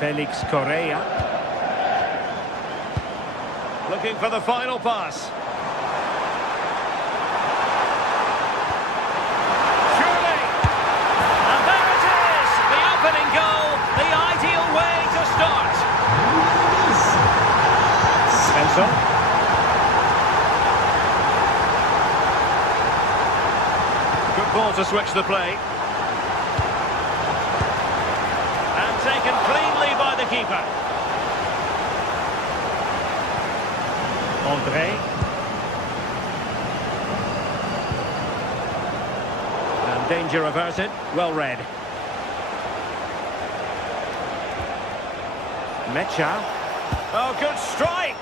Felix Correa. Looking for the final pass. Surely! And there it is! The opening goal, the ideal way to start. Spencer. Good ball to switch the play. And taken cleanly by the keeper. André. And danger averted. Well read. Mecha. Oh, good strike!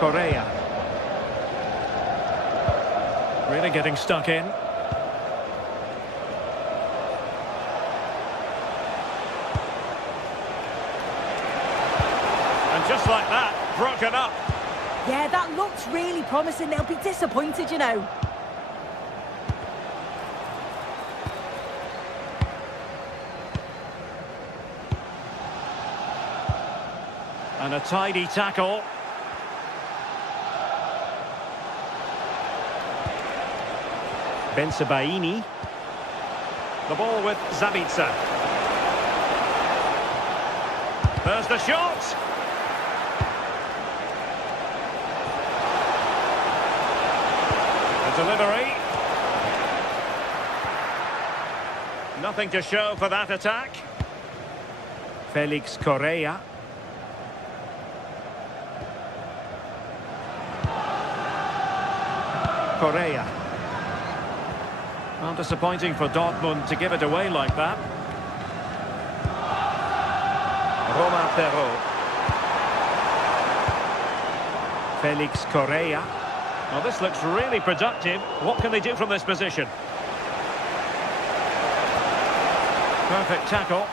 Correa. Really getting stuck in. And just like that, broken up. Yeah, that looks really promising. They'll be disappointed, you know. And a tidy tackle. Bensebaini. The ball with Zabitzer. There's the shot. The delivery. Nothing to show for that attack. Felix Correa. Correa. Well, disappointing for Dortmund to give it away like that. Romain Perrault. Felix Correa. Well, this looks really productive. What can they do from this position? Perfect tackle.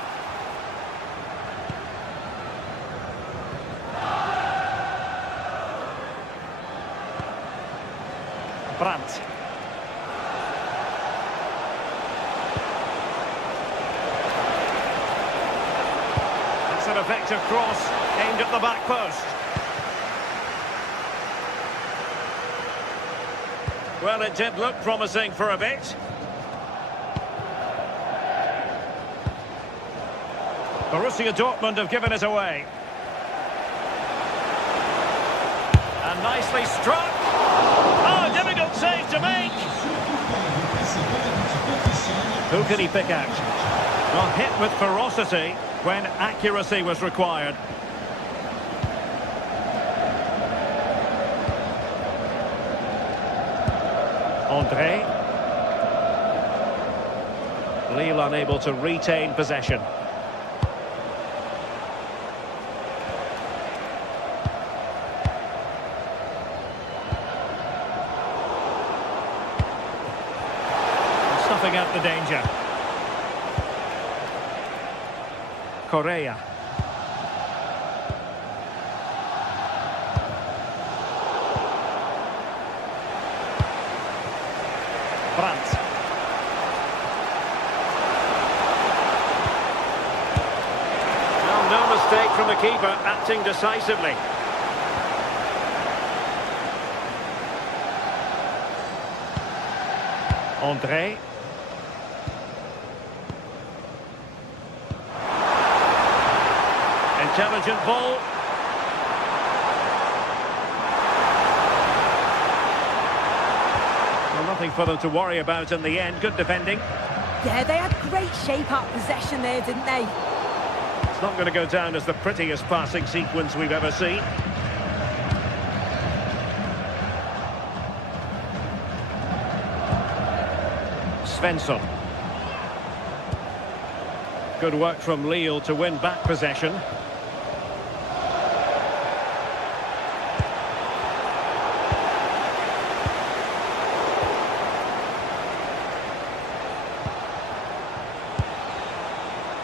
Brandt. That's an effective cross aimed at the back post. Well, it did look promising for a bit. Borussia Dortmund have given it away. And nicely struck. Oh, difficult save to make. Who can he pick out? Well, hit with ferocity when accuracy was required. André. Lille unable to retain possession. Stuffing out the danger. Correa. Brandt. Well, no mistake. mistake from the keeper, acting decisively. André. Intelligent ball. Well, nothing for them to worry about in the end. Good defending. Yeah, they had great shape out possession there, didn't they? It's not going to go down as the prettiest passing sequence we've ever seen. Svensson. Good work from Lille to win back possession.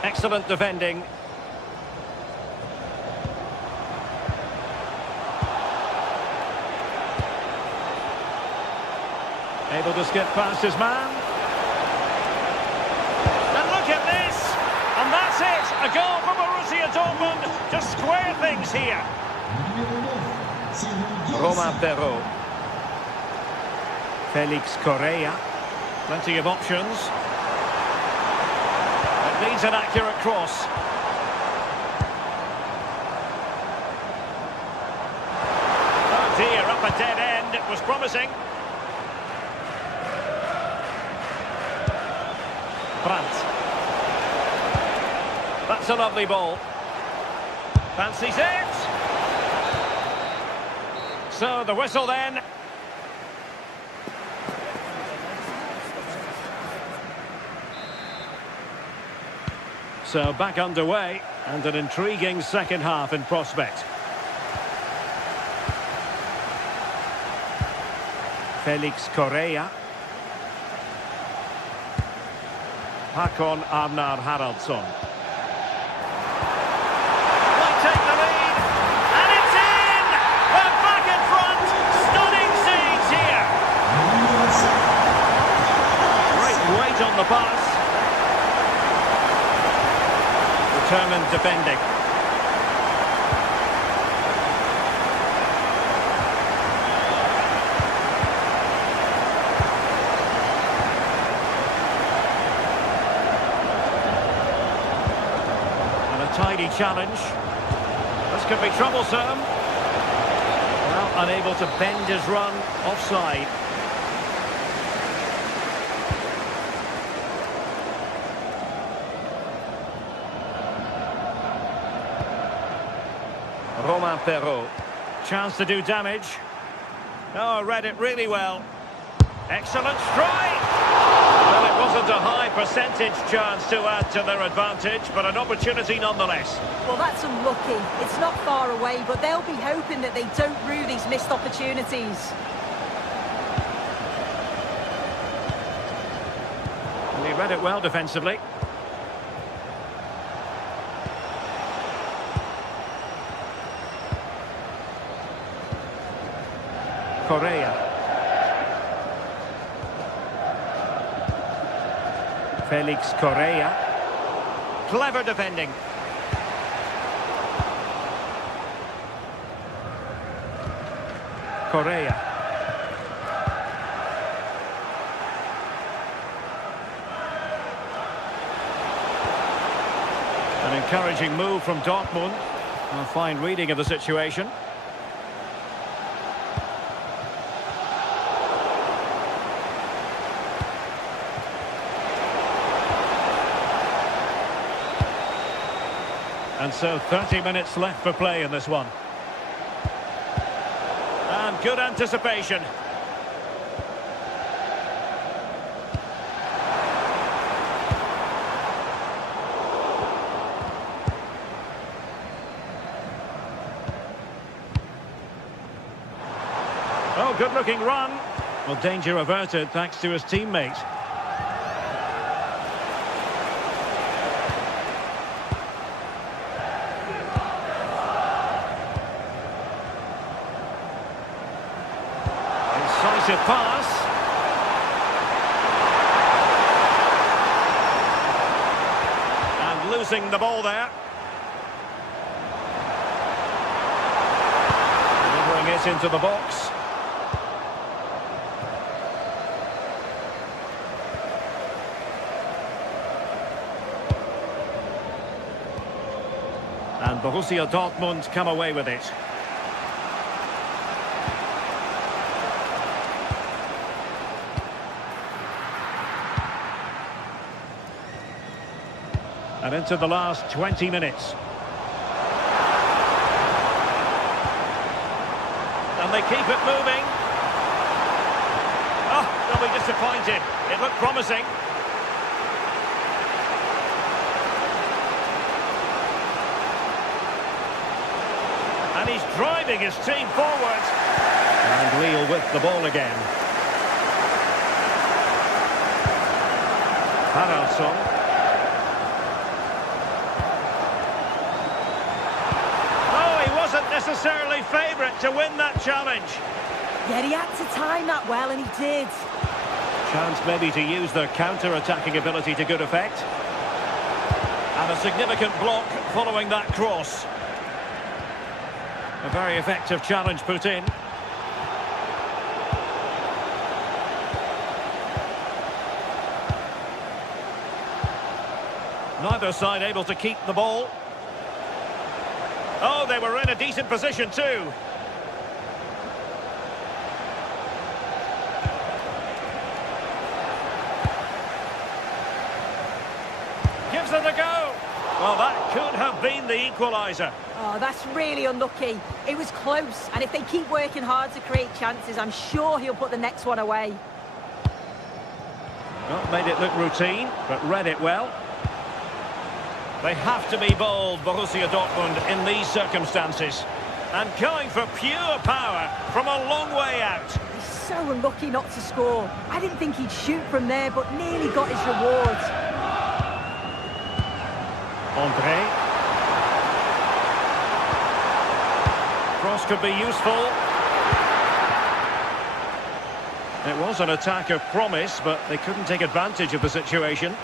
Excellent defending. Able to skip past his man. And look at this! And that's it! A goal for Borussia Dortmund to square things here. Romain Perrault. Felix Correa. Plenty of options. It needs an accurate cross. Oh dear, up a dead end. It was promising. Brandt. That's a lovely ball. Fancies it. So the whistle then. So back underway and an intriguing second half in prospect. Felix Correa. Håkon Arnar Haraldsson. Might take the lead, and it's in! We're back in front! Stunning scenes here! Great weight on the pass. Determined defending. Tidy challenge. This could be troublesome. Well, unable to bend his run. Offside. Romain Perrault. Chance to do damage. Oh, read it really well. Excellent strike! Well, it wasn't a high percentage chance to add to their advantage, but an opportunity nonetheless. Well, that's unlucky. It's not far away, but they'll be hoping that they don't rue these missed opportunities. And he read it well defensively. Correa. Felix Correa. Clever defending. Correa. An encouraging move from Dortmund. A fine reading of the situation. And so 30 minutes left for play in this one. And good anticipation. Oh, good-looking run. Well, danger averted thanks to his teammate. Incisive pass. And losing the ball there. into the box. And Borussia Dortmund come away with it. And into the last 20 minutes. And they keep it moving. Oh, they'll be disappointed. It looked promising. And he's driving his team forward. And Lille with the ball again. Haraldsson. Wasn't necessarily favourite to win that challenge. Yeah, he had to time that well, and he did. Chance maybe to use their counter-attacking ability to good effect. And a significant block following that cross. A very effective challenge put in. Neither side able to keep the ball. Oh, they were in a decent position too. Gives it a go. Well, that could have been the equaliser. Oh, that's really unlucky. It was close, and if they keep working hard to create chances, I'm sure he'll put the next one away. Well, made it look routine, but read it well. They have to be bold, Borussia Dortmund, in these circumstances. And going for pure power from a long way out. He's so unlucky not to score. I didn't think he'd shoot from there, but nearly got his reward. André. Cross could be useful. It was an attack of promise, but they couldn't take advantage of the situation.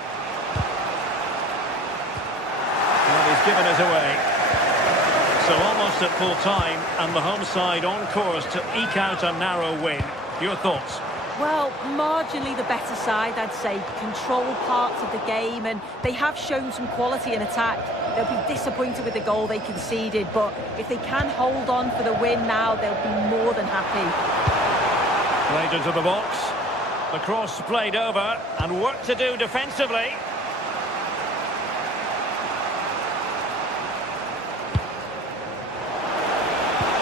He's given it away. So almost at full time, and the home side on course to eke out a narrow win. Your thoughts? Well, marginally the better side, I'd say. Control parts of the game, and they have shown some quality in attack. They'll be disappointed with the goal they conceded, but if they can hold on for the win now, they'll be more than happy. Played into the box. The cross played over, and work to do defensively.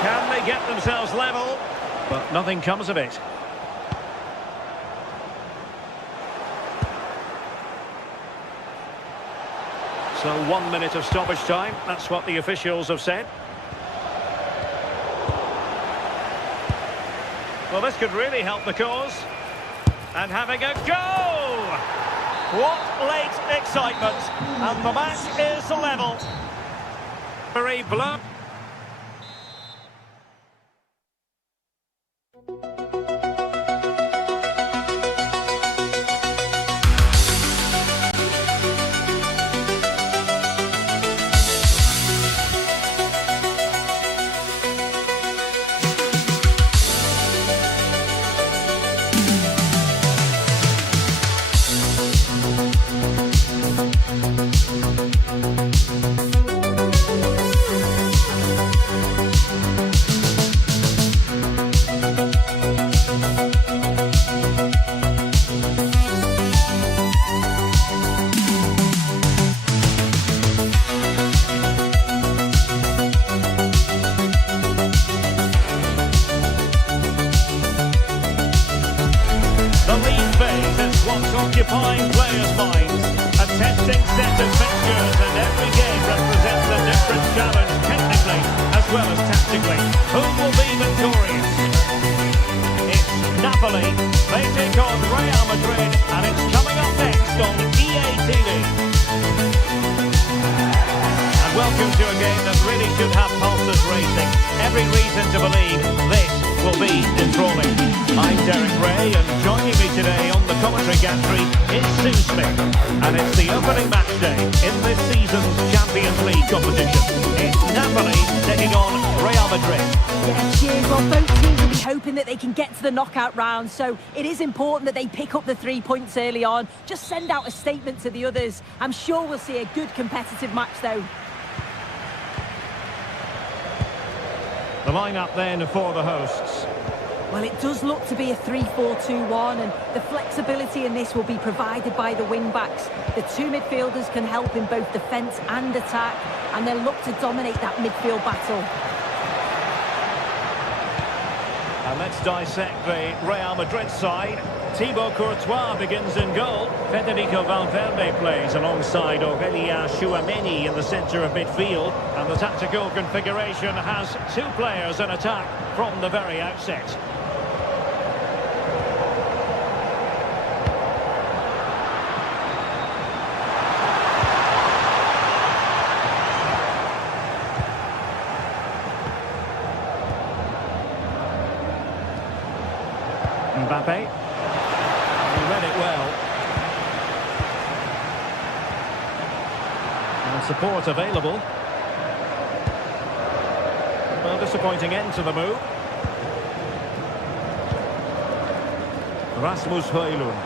Can they get themselves level? But nothing comes of it. So 1 minute of stoppage time. That's what the officials have said. Well, this could really help the cause. And having a go! What late excitement. And the match is level. Very blown. Occupying players' minds, a testing set of fixtures, and every game represents a different challenge technically as well as tactically. Who will be victorious? It's Napoli. They take on Real Madrid, and it's coming up next on EA TV. And welcome to a game that really should have pulses racing. Every reason to believe this will be enthralling. I'm Derek Ray, and joining me today on the commentary gantry is Sue Smith. And it's the opening match day in this season's Champions League competition. It's Napoli taking on Real Madrid. Yeah, cheers. Well, both teams will be hoping that they can get to the knockout round, so it is important that they pick up the 3 points early on. Just send out a statement to the others. I'm sure we'll see a good competitive match, though. The lineup then for the hosts. Well, it does look to be a 3-4-2-1, and the flexibility in this will be provided by the wing-backs. The two midfielders can help in both defence and attack, and they'll look to dominate that midfield battle. And let's dissect the Real Madrid side. Thibaut Courtois begins in goal. Federico Valverde plays alongside Aurelien Tchouameni in the centre of midfield. And the tactical configuration has two players in attack from the very outset. Mbappe. He read it well. And support available. Well, disappointing end to the move. Rasmus Højlund.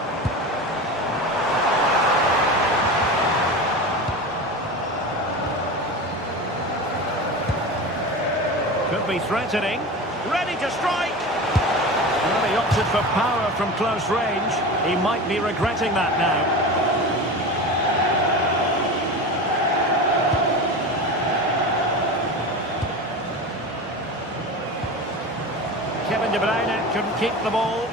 Could be threatening. Ready to strike. Well, he opted for power from close range. He might be regretting that now. Kevin De Bruyne couldn't keep the ball.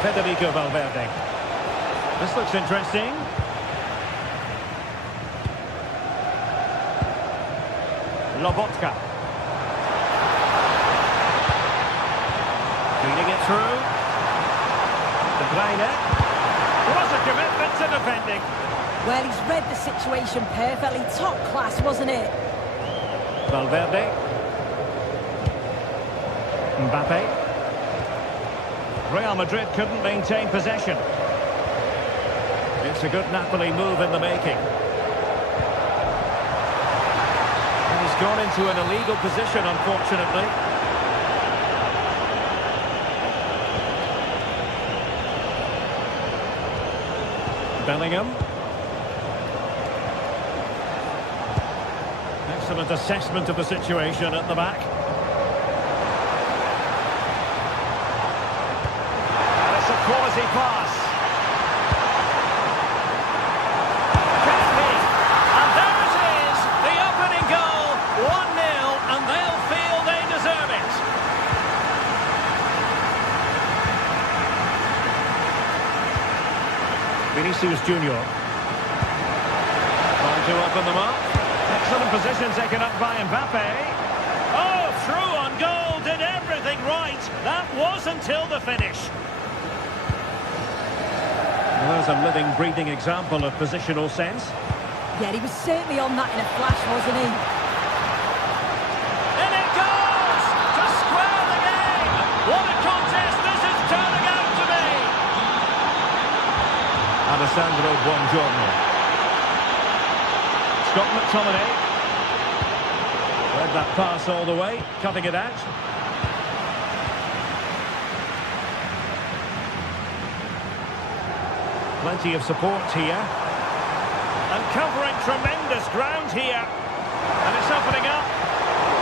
Federico Valverde. This looks interesting. Lobotka. Feeding it through. De Bruyne. Was a commitment to defending. Well, he's read the situation perfectly. Top class, wasn't it? Valverde. Mbappe. Real Madrid couldn't maintain possession. It's a good Napoli move in the making. Gone into an illegal position, unfortunately. Bellingham. Excellent assessment of the situation at the back. It's a quality pass. Vinicius Junior. Trying to open them up. Excellent position taken up by Mbappe. Oh, through on goal, did everything right. That was until the finish. Well, there's a living, breathing example of positional sense. Yeah, he was certainly on that in a flash, wasn't he? And it goes to square the game. What a contest this is turning out to be. Alessandro Buongiorno. Scott McTominay. Read that pass all the way, cutting it out. Plenty of support here. And covering tremendous ground here. And it's opening up.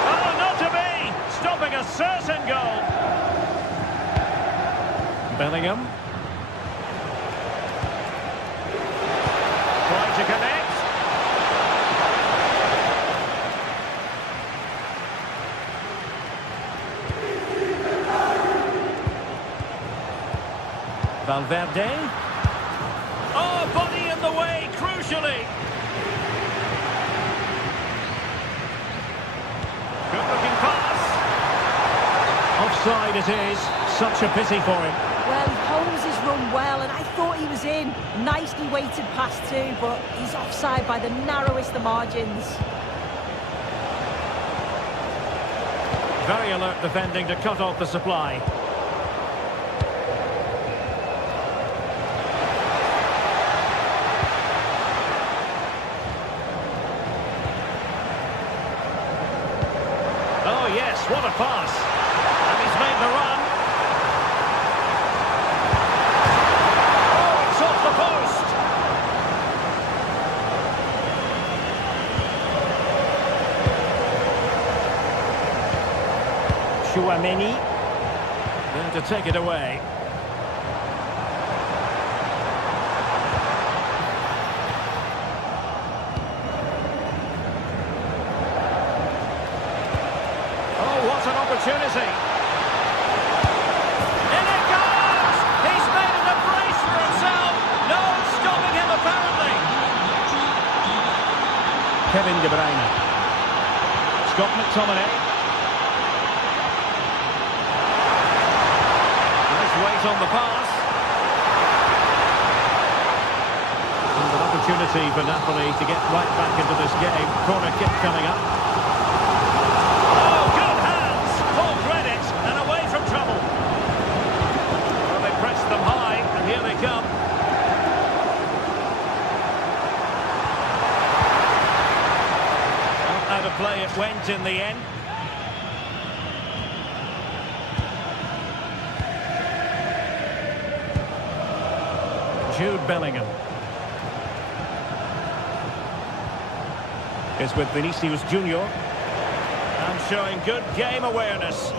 Oh, not to be! Stopping a certain goal. Bellingham. Trying to connect. Valverde. Oh, body in the way, crucially. Good-looking pass. Offside it is. Such a pity for him. Well, he holds his run well, and I thought he was in. Nicely weighted pass too, but he's offside by the narrowest of margins. Very alert defending to cut off the supply. what a pass. And he's made the run. Oh, it's off the post. Chouameni. There to take it away. What an opportunity. In it goes! He's made it a brace for himself. No stopping him, apparently. Kevin De Bruyne. Scott McTominay. Nice weight on the pass. And an opportunity for Napoli to get right back into this game. Corner kick coming up. Them high, and here they come. Not out of play it went in the end. Jude Bellingham is with Vinicius Junior and showing good game awareness.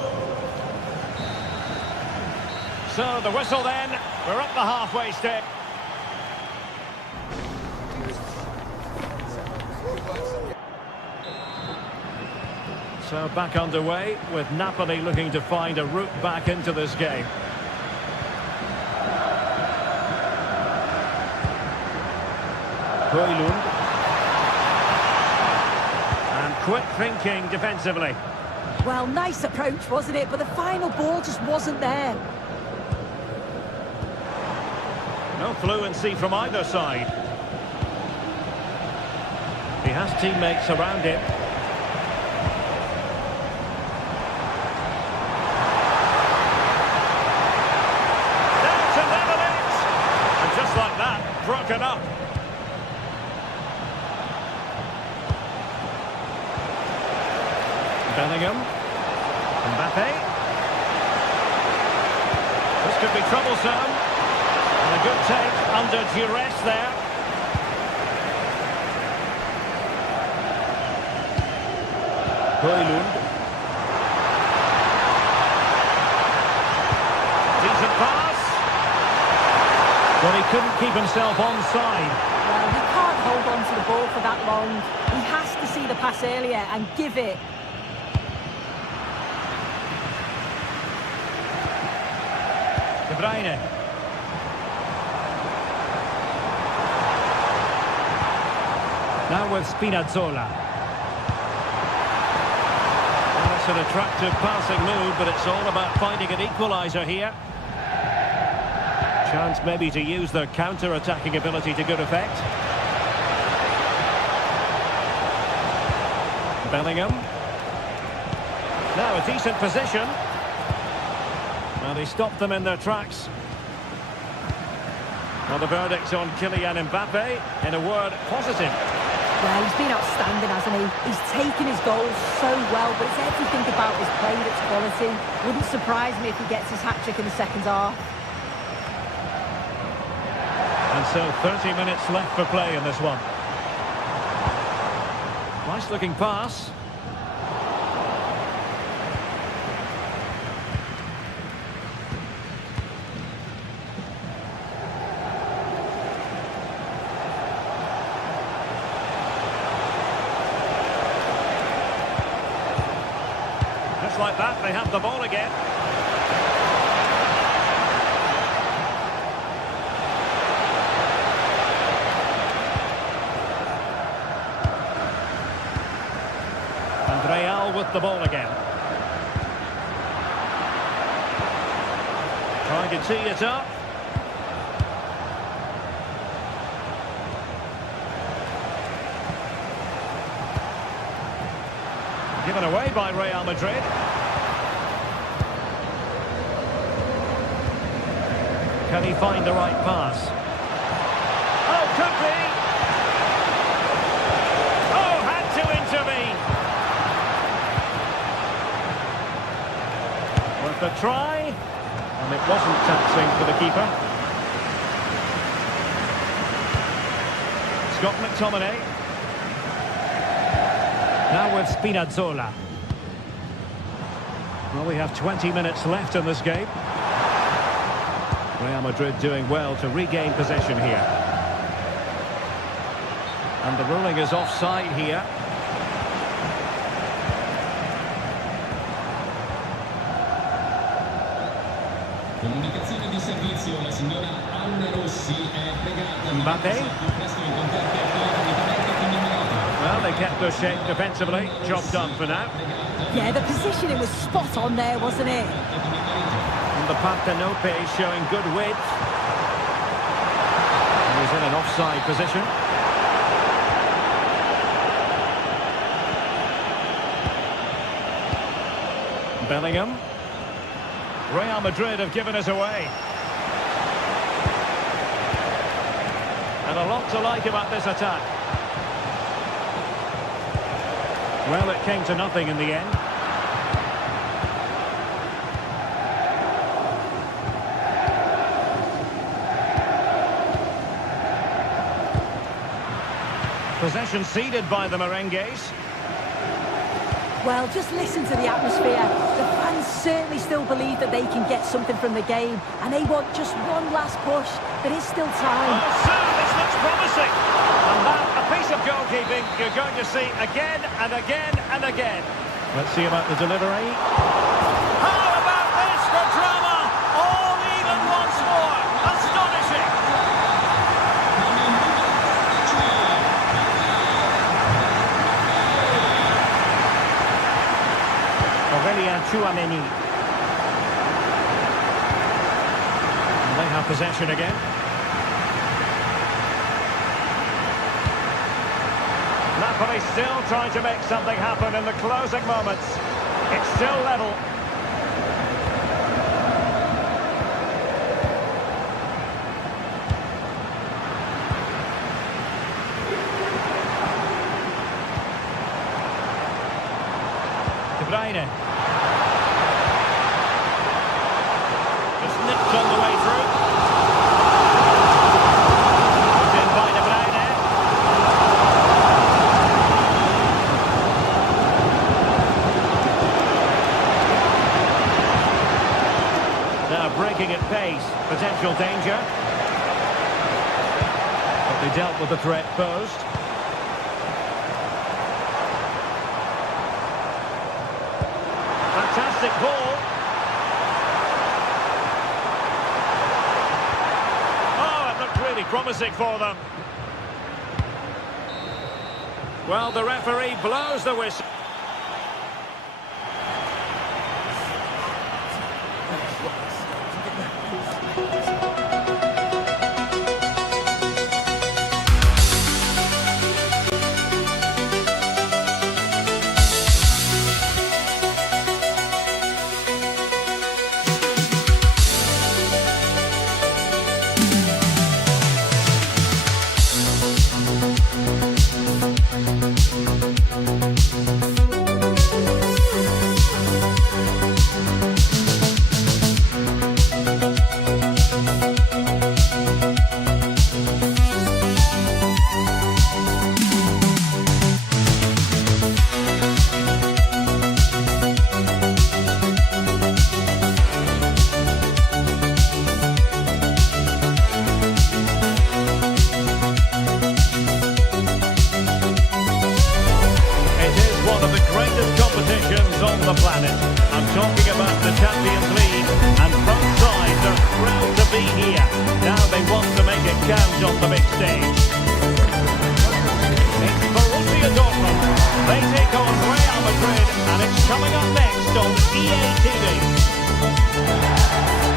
So the whistle then, we're up the halfway step. So back underway with Napoli looking to find a route back into this game. Højlund. And quick thinking defensively. Well, nice approach, wasn't it? But the final ball just wasn't there. No fluency from either side. He has teammates around him. Now to level it! And just like that, broken up. Bellingham. Mbappe. This could be troublesome. And a good take under duress there. Højlund. Decent pass. Well, he couldn't keep himself onside. Well, he can't hold on to the ball for that long. He has to see the pass earlier and give it. De Bruyne. Now with Spinazzola. Well, that's an attractive passing move, but it's all about finding an equaliser here. Chance maybe to use their counter-attacking ability to good effect. Bellingham. Now a decent position. Well, he stopped them in their tracks. Well, the verdict's on Kylian Mbappe. In a word, positive. Well, he's been outstanding, hasn't he? He's taken his goals so well, but it's everything about his play that's quality. Wouldn't surprise me if he gets his hat-trick in the second half. And so 30 minutes left for play in this one. Nice looking pass. Just like that, they have the ball again. Real with the ball again. Trying to tee it up. Given away by Real Madrid. Can he find the right pass? Oh, could be! Oh, had to intervene! try. And it wasn't taxing for the keeper. Scott McTominay. Now with Spinazzola. Well, we have 20 minutes left in this game. Real Madrid doing well to regain possession here. And the ruling is offside here. Comunicazione di servizio, la signora Anna Rossi è pregata di Mbappé. più presto in contatto elettronicamente con il Milano. Well, they kept their shape defensively. Job done for now. Yeah, the positioning was spot on there, wasn't it? And the Partenope showing good width. And he's in an offside position. Bellingham. Real Madrid have given us away. And a lot to like about this attack. Well, it came to nothing in the end. Possession ceded by the Merengues. Well, just listen to the atmosphere. The fans certainly still believe that they can get something from the game, and they want just one last push. There is still time. Oh, sir, this looks promising. And that, a piece of goalkeeping you're going to see again and again and again. Let's see about the delivery. How about this for drama? All even once more. Astonishing. Aurelien Tchouameni. And they have possession again. Napoli still trying to make something happen in the closing moments. It's still level. De Bruyne. Just nipped on the way through. Put in by De Bruyne. Now breaking at pace, potential danger. But they dealt with the threat posed. Fantastic ball. Oh, it looked really promising for them. Well, the referee blows the whistle. On the planet. I'm talking about the Champions League, and both sides are thrilled to be here. Now they want to make it count on the big stage. It's Borussia Dortmund. They take on Real Madrid, and it's coming up next on EA TV.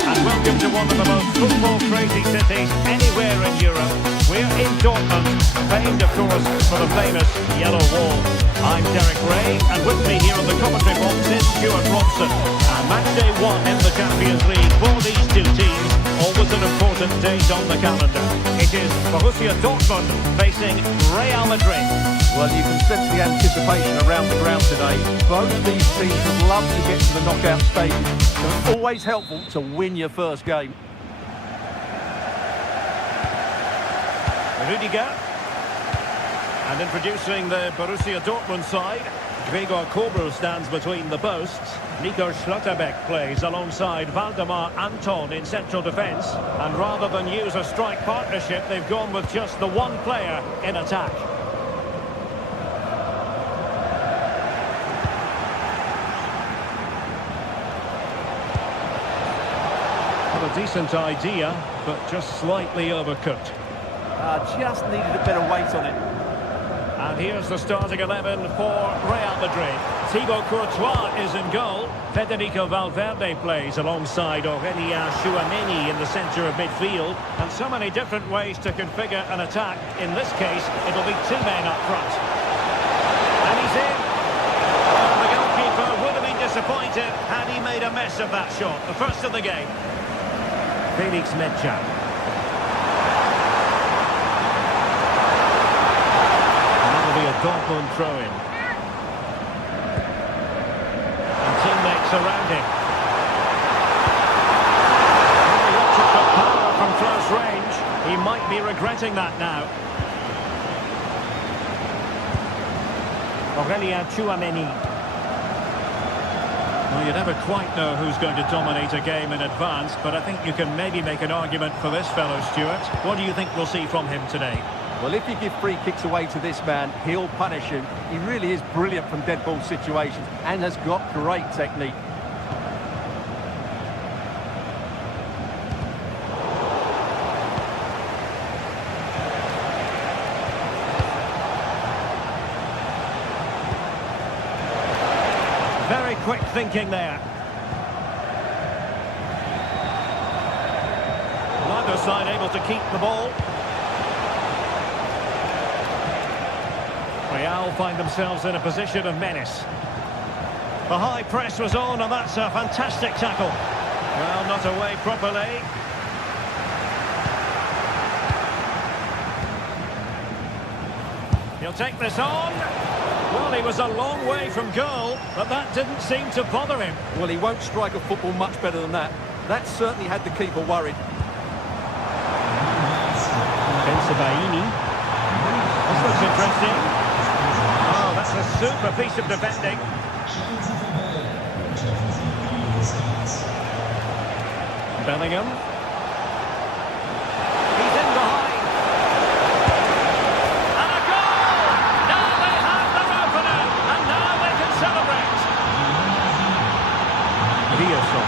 And welcome to one of the most football crazy cities anywhere in Europe. We're in Dortmund, famed, of course, for the famous yellow wall. I'm Derek Ray, and with me here on the commentary box is Stuart Robson. And match day 1 in the Champions League for these two teams, always an important date on the calendar. It is Borussia Dortmund facing Real Madrid. Well, you can sense the anticipation around the ground today. Both these teams would love to get to the knockout stages, so it's always helpful to win your first game. Rudiger. And introducing the Borussia Dortmund side, Gregor Kobel stands between the posts. Nico Schlotterbeck plays alongside Valdemar Anton in central defence. And rather than use a strike partnership, they've gone with just the one player in attack. Well, a decent idea, but just slightly overcooked. Just needed a bit of weight on it. And here's the starting 11 for Real Madrid. Thibaut Courtois is in goal. Federico Valverde plays alongside Aurélien Tchouameni in the centre of midfield. And so many different ways to configure an attack. In this case, it'll be two men up front. And he's in. And the goalkeeper would have been disappointed had he made a mess of that shot. The first of the game. Felix Medja. Dortmund throw-in. And teammates around him. He watches the power from close range. He might be regretting that now. Aurélien Tchouameni. Well, you never quite know who's going to dominate a game in advance, but I think you can maybe make an argument for this fellow, Stuart. What do you think we'll see from him today? Well, if you give free kicks away to this man, he'll punish him. He really is brilliant from dead ball situations and has got great technique. Very quick thinking there. Neither side able to keep the ball. Real find themselves in a position of menace. The high press was on, and that's a fantastic tackle. Well, not away properly. He'll take this on. Well, he was a long way from goal, but that didn't seem to bother him. Well, he won't strike a football much better than that. That certainly had the keeper worried. Bensebaini. This looks interesting. Oh, that's a super piece of defending. Bellingham. He's in behind. And a goal! Now they have their opener, and now they can celebrate. Riosson.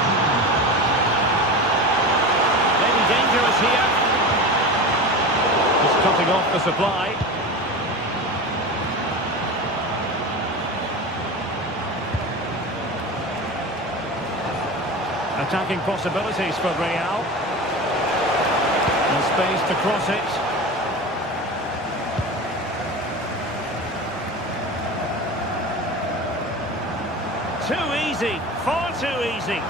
Maybe dangerous here. Just cutting off the supply. Attacking possibilities for Real. And space to cross it. Too easy, far too easy.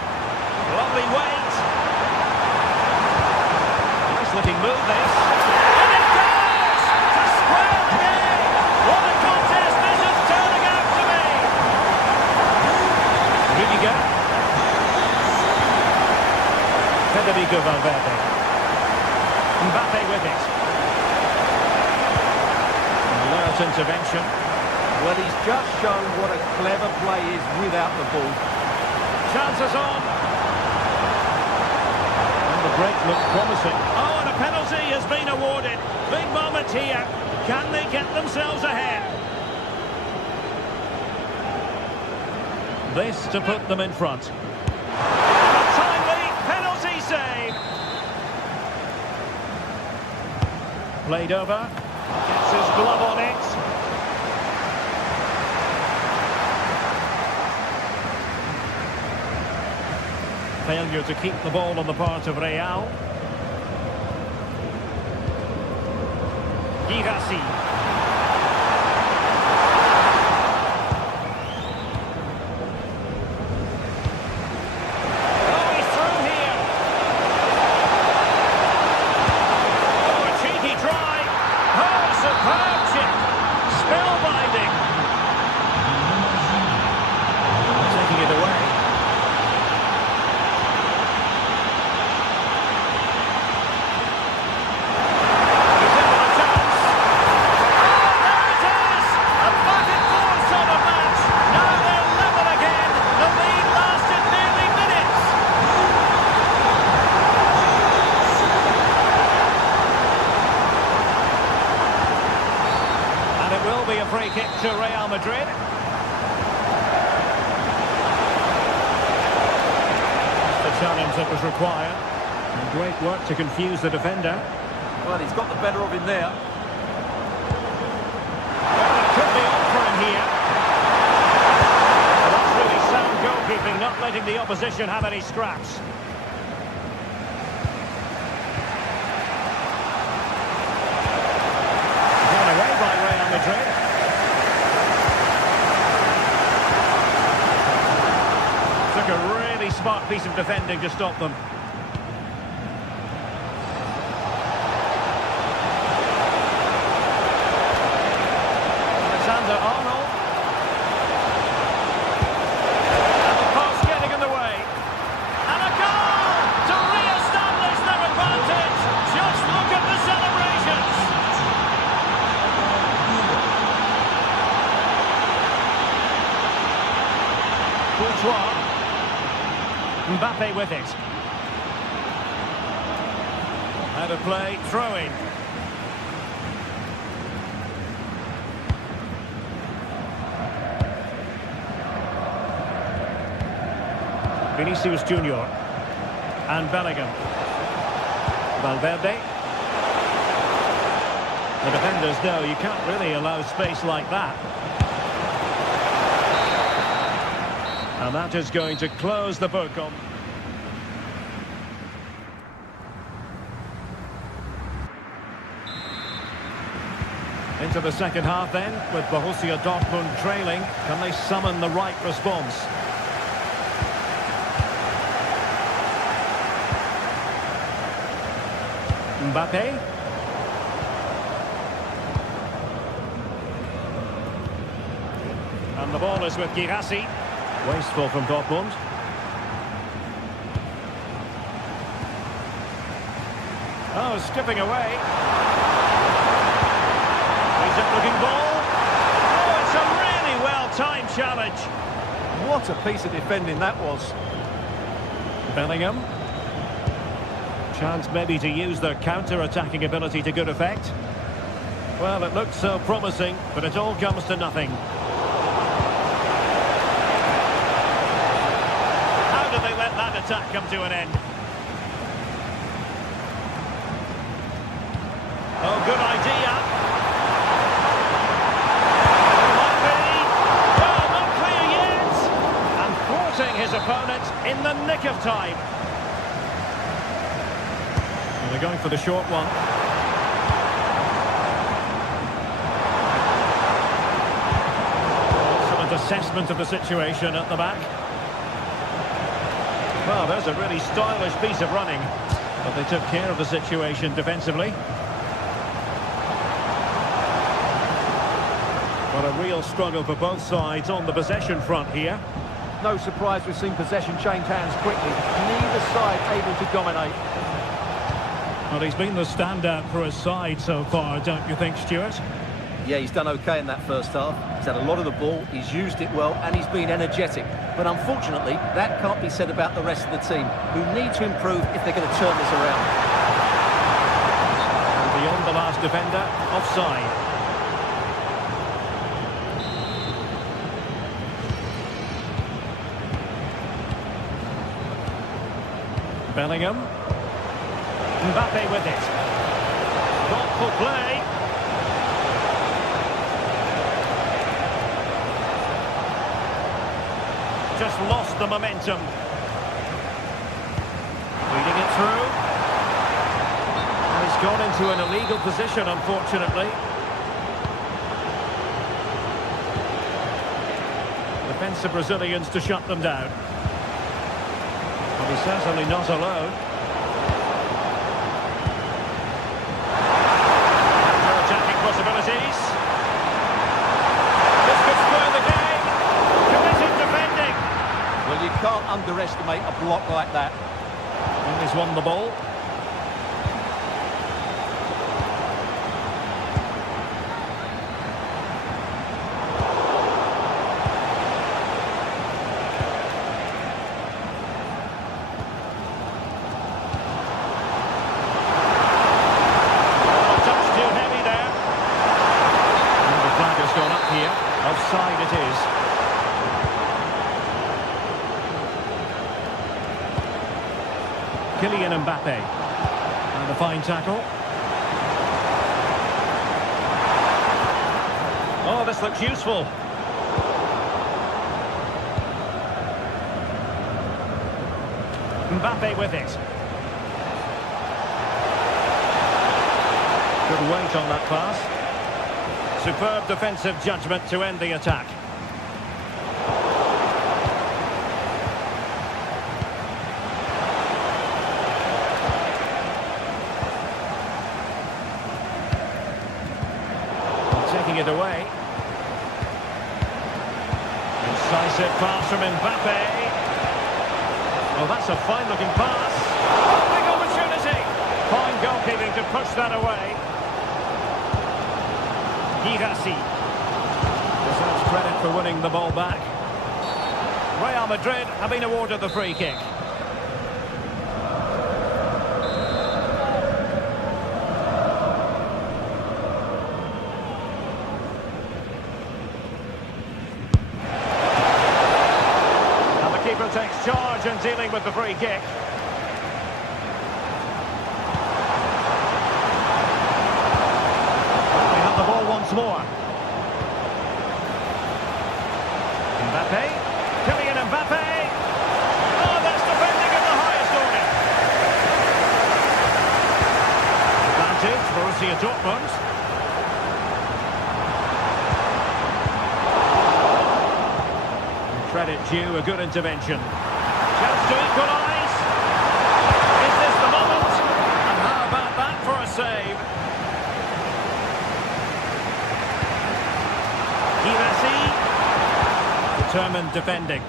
Lovely weight. Nice looking move this. And it goes! To square the game! What a contest this is turning out to be! Rudiger. Federico Valverde. Mbappe with it. Alert intervention. Well, he's just shown what a clever play is without the ball. Chances on. And the break looked promising. Oh, and a penalty has been awarded. Big moment here. Can they get themselves ahead? This to put them in front. Played over. Gets his glove on it. Failure to keep the ball on the part of Real. Girassi. Oh, he's through here. Oh, a cheeky try. Oh, superb chip. Spellbinding. Taking it away. Free kick to Real Madrid. The challenge that was required. And great work to confuse the defender. Well, he's got the better of him there. Well, it could be on for him here. Well, that's really sound goalkeeping, not letting the opposition have any scraps. Thrown away by Real Madrid. Took a really smart piece of defending to stop them. Alexander-Arnold. And the pass getting in the way. And a goal to re-establish their advantage. Just look at the celebrations. Courtois. Mbappe with it. Out of play, throw-in. Vinicius Junior. And Bellingham. Valverde. The defenders know you can't really allow space like that. And that is going to close the book on... Into the second half then, with Borussia Dortmund trailing. Can they summon the right response? Mbappe. And the ball is with Girassi. Wasteful from Dortmund. Oh, skipping away. He's up looking ball. Oh, it's a really well-timed challenge. What a piece of defending that was. Bellingham. Chance maybe to use their counter-attacking ability to good effect. Well, it looked so promising, but it all comes to nothing. How did they let that attack come to an end? Oh, good idea. Might be. Well, not clear yet. And thwarting his opponent in the nick of time. And they're going for the short one. Excellent assessment of the situation at the back. Well, there's a really stylish piece of running, but they took care of the situation defensively. What a real struggle for both sides on the possession front here. No surprise we've seen possession change hands quickly. Neither side able to dominate. Well, he's been the standout for his side so far, don't you think, Stuart? Yeah, he's done okay in that first half. He's had a lot of the ball, he's used it well, and he's been energetic. But unfortunately, that can't be said about the rest of the team, who need to improve if they're going to turn this around. And beyond the last defender, offside. Bellingham. Mbappe with it. Thoughtful play. Just lost the momentum. Feeding it through. And he's gone into an illegal position, unfortunately. Defensive Brazilians to shut them down. Well, he's certainly not alone. Counter-attacking possibilities. This could spoil the game. Committed defending. Well, you can't underestimate a block like that. And he's won the ball. Offside it is. Kylian Mbappe. And a fine tackle. Oh, this looks useful. Mbappe with it. Good weight on that pass. Superb defensive judgment to end the attack. Taking it away. Incisive pass from Mbappe. Oh, that's a fine-looking pass. Oh, big opportunity. Fine goalkeeping to push that away. Girassi deserves credit for winning the ball back. Real Madrid have been awarded the free kick. And the keeper takes charge in dealing with the free kick. Once more. Mbappe. Kylian Mbappe. Oh, that's defending at the highest order. Advantage, Borussia Dortmund. Credit due, a good intervention. Chance to equalise. Is this the moment? And how about that for a save? Girassi, determined defending.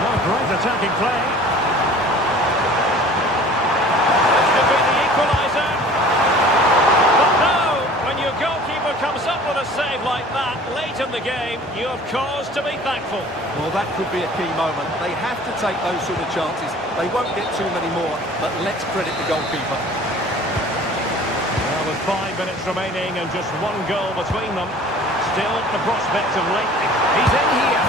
Oh, great attacking play. This could be the equaliser. But no, when your goalkeeper comes up with a save like that late in the game, you have cause to be thankful. Well, that could be a key moment. They have to take those sort of chances. They won't get too many more, but let's credit the goalkeeper. With 5 minutes remaining and just one goal between them. Still the prospect of late. He's in here.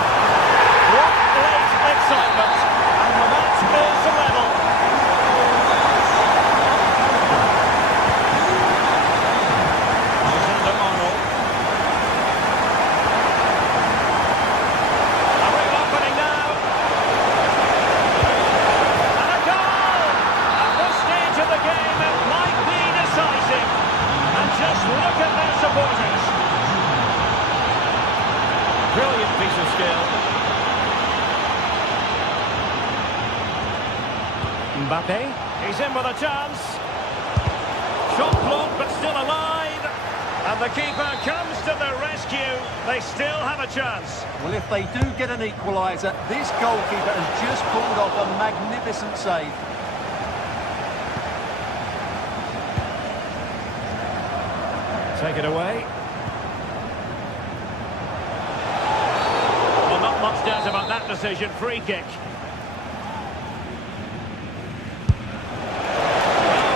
What late excitement. And the match is level. Alexander-Arnold. A real opening now. And a goal! At this stage of the game, it might be decisive. And just look at their supporters. Brilliant piece of skill. Mbappe, he's in with a chance. Shot blocked but still alive. And the keeper comes to the rescue. They still have a chance. Well, if they do get an equaliser, this goalkeeper has just pulled off a magnificent save. Take it away. Well, not much doubt about that decision. Free kick.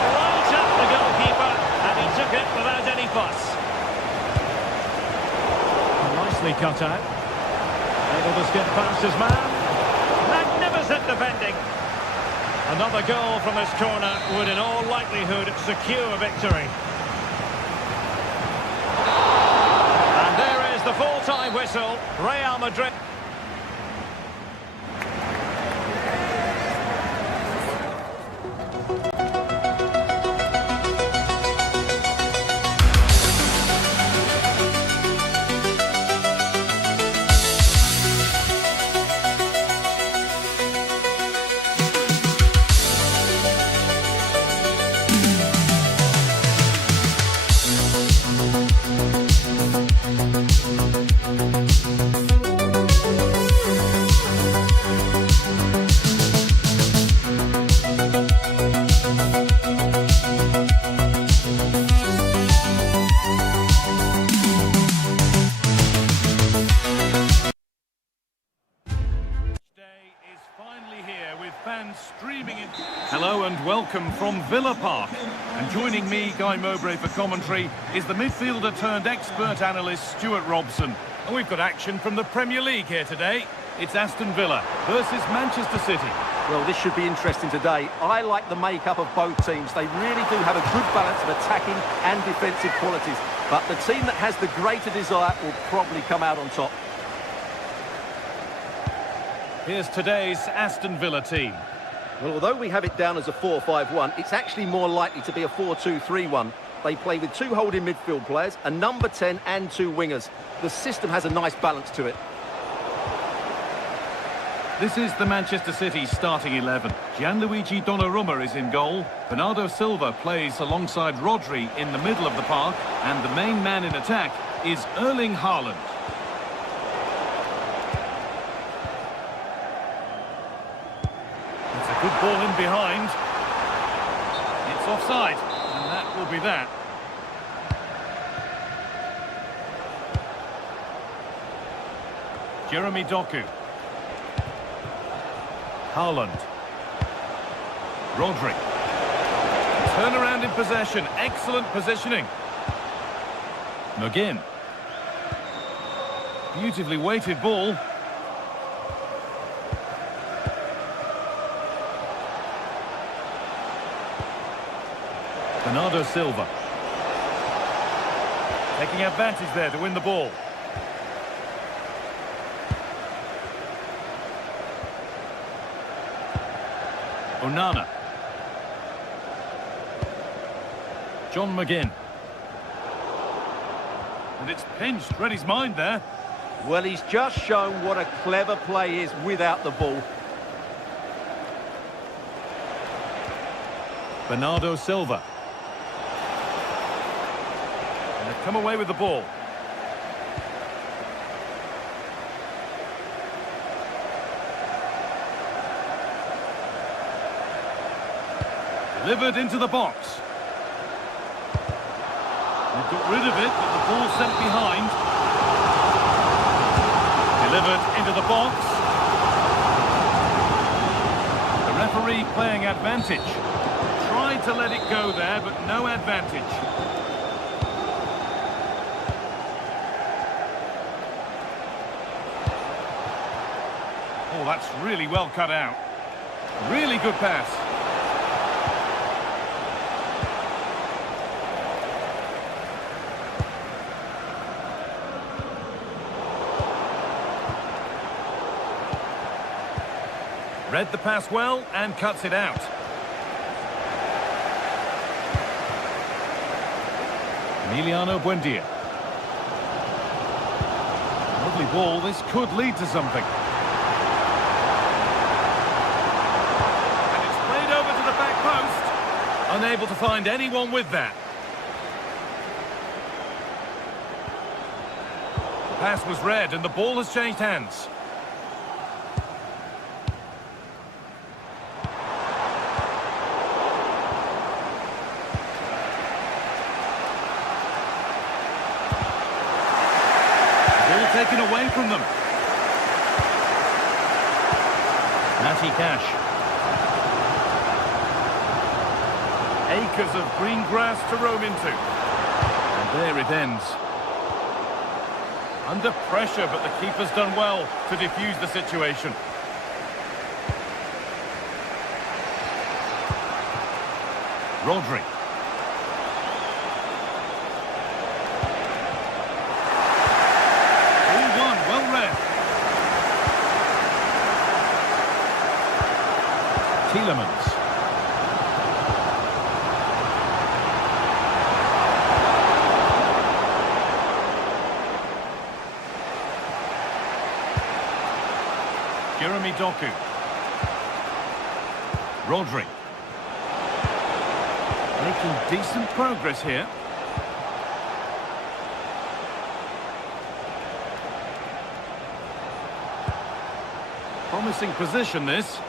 Right up the goalkeeper, and he took it without any fuss. Nicely cut out. Able to skip past his man. Magnificent defending. Another goal from this corner would in all likelihood secure victory. The full-time whistle, Real Madrid. welcome from Villa Park. And joining me, Guy Mowbray, for commentary is the midfielder turned expert analyst Stuart Robson. And we've got action from the Premier League here today. It's Aston Villa versus Manchester City. Well, this should be interesting today. I like the makeup of both teams. They really do have a good balance of attacking and defensive qualities. But the team that has the greater desire will probably come out on top. Here's today's Aston Villa team. Well, although we have it down as a 4-5-1, it's actually more likely to be a 4-2-3-1. They play with 2 holding midfield players, a number 10 and 2 wingers. The system has a nice balance to it. This is the Manchester City starting 11. Gianluigi Donnarumma is in goal. Bernardo Silva plays alongside Rodri in the middle of the park. And the main man in attack is Erling Haaland. It's a good ball in behind. It's offside, and that will be that. Jeremy Doku. Haaland. Rodri. Turn around in possession. Excellent positioning. McGinn. Beautifully weighted ball. Bernardo Silva. Taking advantage there to win the ball. Onana. John McGinn. And it's pinched. Read his mind there. Well, he's just shown what a clever play is without the ball. Bernardo Silva. And they've come away with the ball. Delivered into the box. They've got rid of it, but the ball sent behind. Delivered into the box. The referee playing advantage. Tried to let it go there, but no advantage. Oh, that's really well cut out. Really good pass. Read the pass well and cuts it out. Emiliano Buendia. Lovely ball. This could lead to something. And it's played over to the back post. Unable to find anyone with that. The pass was read and the ball has changed hands. Taken away from them. Matty Cash. Acres of green grass to roam into. And there it ends. Under pressure, but the keeper's done well to defuse the situation. Rodri. Tielemans. Jeremy Doku. Rodri. Making decent progress here. Promising position, this.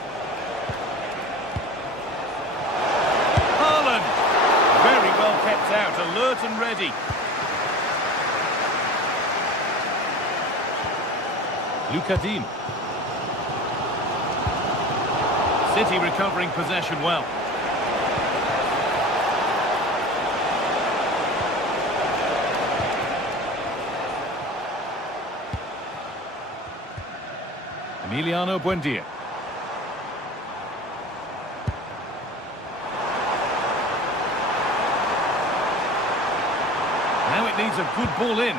Very well kept out, alert and ready. Luka Dean. City recovering possession well. Emiliano Buendia. Now it needs a good ball in.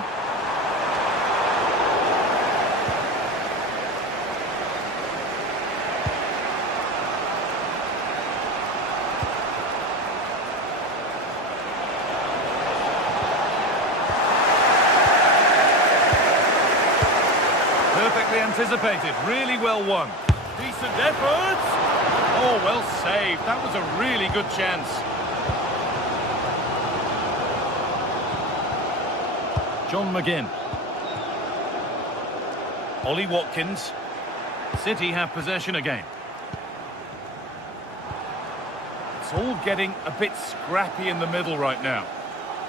Perfectly anticipated, really well won. Decent effort! Oh, well saved. That was a really good chance. John McGinn. Ollie Watkins. City have possession again. It's all getting a bit scrappy in the middle right now.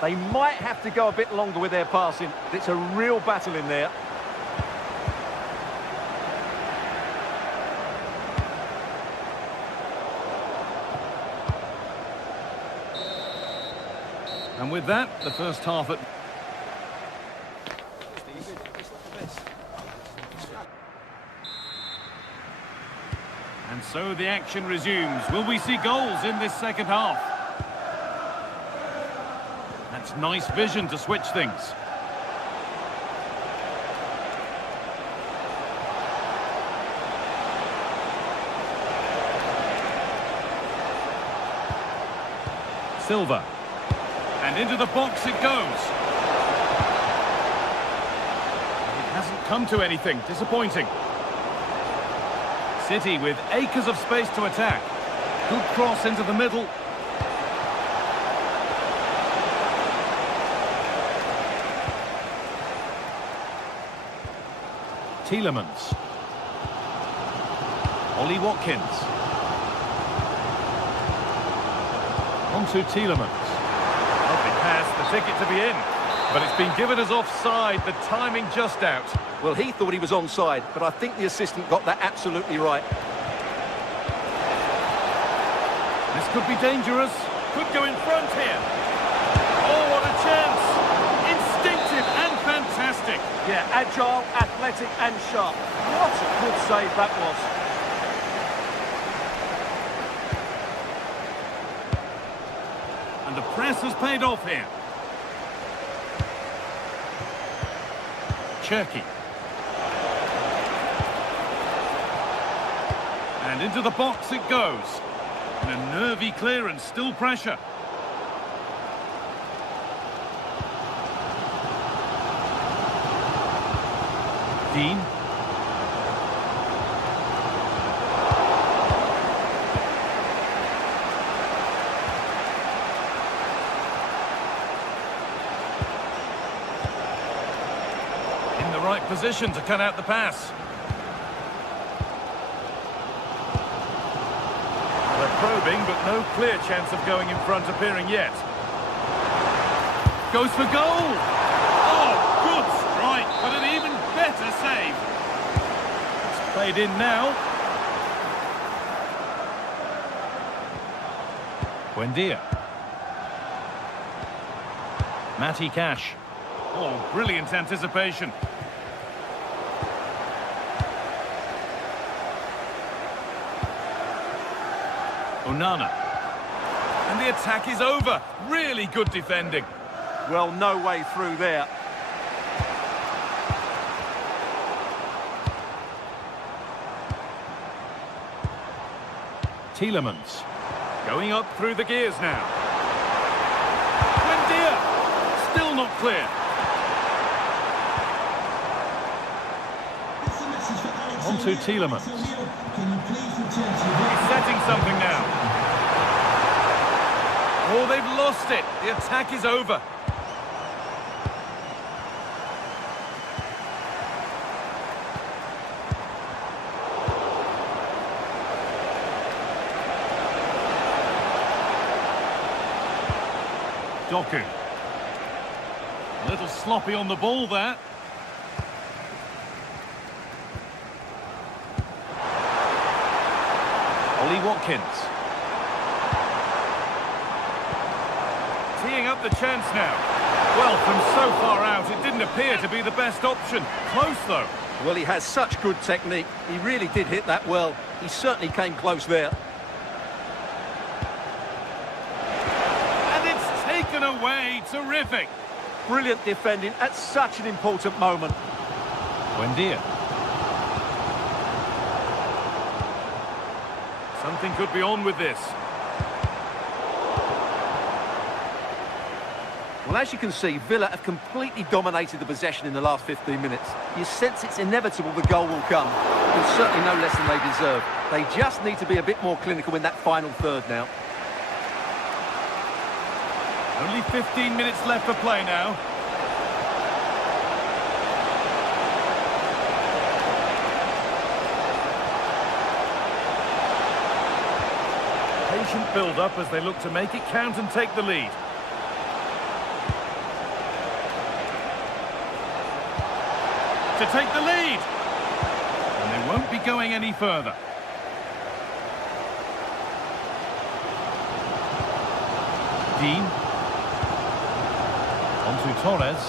They might have to go a bit longer with their passing. It's a real battle in there. And with that, the first half at... And so the action resumes. Will we see goals in this second half? That's nice vision to switch things. Silva. And into the box it goes. It hasn't come to anything. Disappointing. City with acres of space to attack. Good cross into the middle. Tielemans. Ollie Watkins. On to Tielemans. Lovely pass, the ticket to be in. But it's been given as offside, the timing just out. Well, he thought he was onside, but I think the assistant got that absolutely right. This could be dangerous. Could go in front here. Oh, what a chance. Instinctive and fantastic. Yeah, agile, athletic and sharp. What a good save that was. And the press has paid off here. Cherky. And into the box it goes. And a nervy clearance, still pressure. Dean. In the right position to cut out the pass. Probing, but no clear chance of going in front appearing yet. Goes for goal! Oh, good strike, but an even better save. It's played in now. Buendia. Matty Cash. Oh, brilliant anticipation. Onana. And the attack is over. Really good defending. Well, no way through there. Tielemans. Going up through the gears now. Buendia. Still not clear. On to Tielemans. He's setting something now. Oh, they've lost it. The attack is over. Doku. A little sloppy on the ball there. Ollie Watkins. Teeing up the chance now. Well, from so far out, it didn't appear to be the best option. Close, though. Well, he has such good technique. He really did hit that well. He certainly came close there. And it's taken away. Terrific. Brilliant defending at such an important moment. Buendia. Something could be on with this. Well, as you can see, Villa have completely dominated the possession in the last 15 minutes. You sense it's inevitable the goal will come. It's certainly no less than they deserve. They just need to be a bit more clinical in that final third now. Only 15 minutes left for play now. Patient build-up as they look to make it count and take the lead. To take the lead. And they won't be going any further. Dean. On to Torres.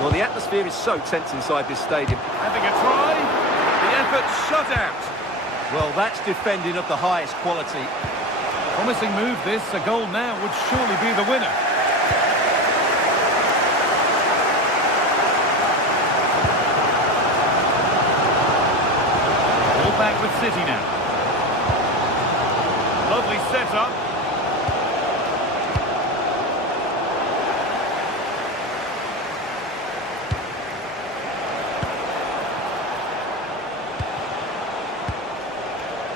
Well, the atmosphere is so tense inside this stadium. Having a try. The effort shut out. Well, that's defending of the highest quality. Promising move this. A goal now would surely be the winner. Ball back with City now. Lovely setup.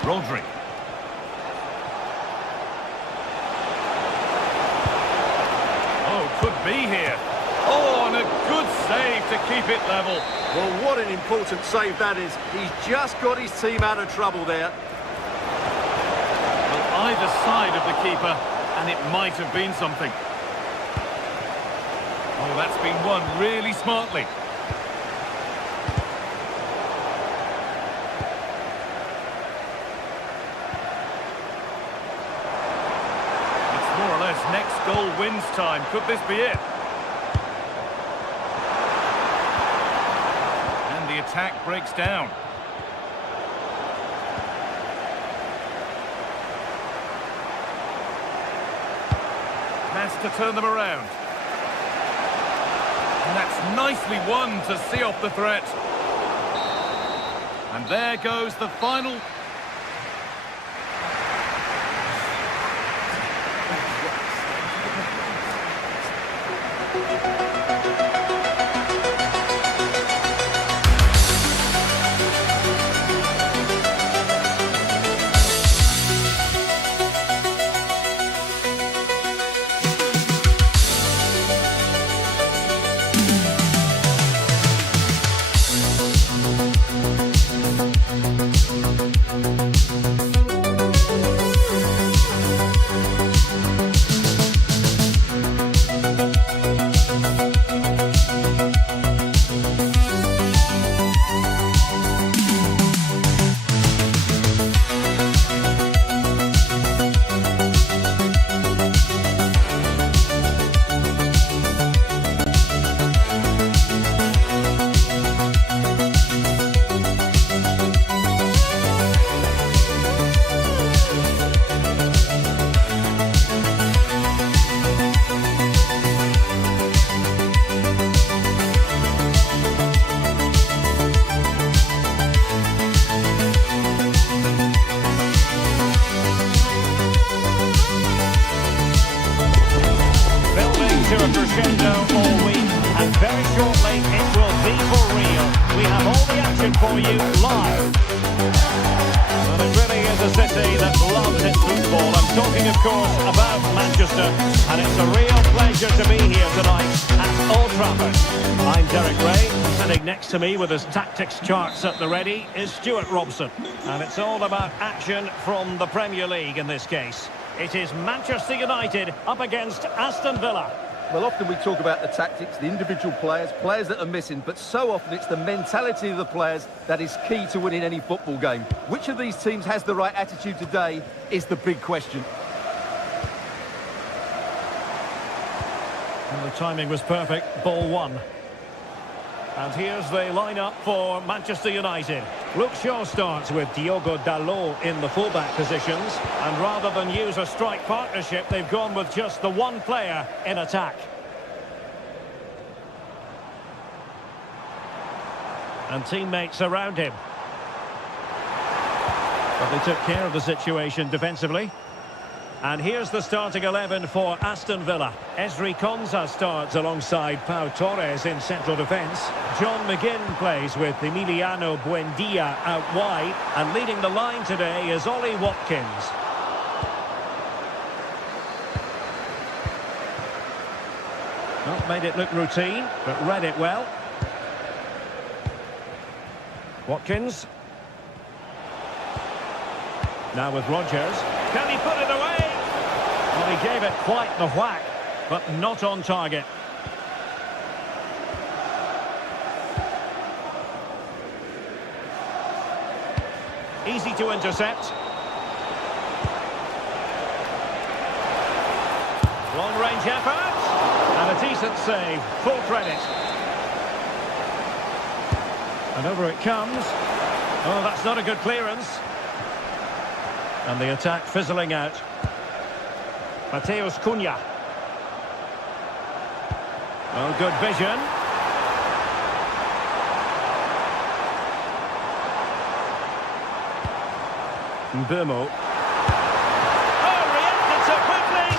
Rodri. Oh, could be here. Oh, and a good save to keep it level. Well, what an important save that is. He's just got his team out of trouble there. Well, either side of the keeper, and it might have been something. Oh, that's been won really smartly. More or less next goal wins time. Could this be it? And the attack breaks down. Has to turn them around. And that's nicely won to see off the threat. And there goes the final. To a crescendo all week, and very shortly it will be for real. We have all the action for you live. Well, it really is a city that loves its football. I'm talking, of course, about Manchester, and it's a real pleasure to be here tonight at Old Trafford. I'm Derek Ray, and sitting next to me with his tactics charts at the ready is Stuart Robson. And it's all about action from the Premier League in this case. It is Manchester United up against Aston Villa. Well, often we talk about the tactics, the individual players that are missing, but so often it's the mentality of the players that is key to winning any football game. Which of these teams has the right attitude today is the big question. Well, the timing was perfect. Ball one. And here's the lineup for Manchester United. Luke Shaw starts with Diogo Dalot in the fullback positions. And rather than use a strike partnership, they've gone with just the one player in attack. And teammates around him. But they took care of the situation defensively. And here's the starting 11 for Aston Villa. Ezri Konsa starts alongside Pau Torres in central defence. John McGinn plays with Emiliano Buendia out wide. And leading the line today is Ollie Watkins. Not made it look routine, but read it well. Watkins. Now with Rodgers. Can he put it away? Well, he gave it quite the whack, but not on target. Easy to intercept. Long-range effort. And a decent save. Full credit. And over it comes. Oh, that's not a good clearance. And the attack fizzling out. Mateus Cunha. Oh, good vision. Mbeumo. Oh, reacted so quickly.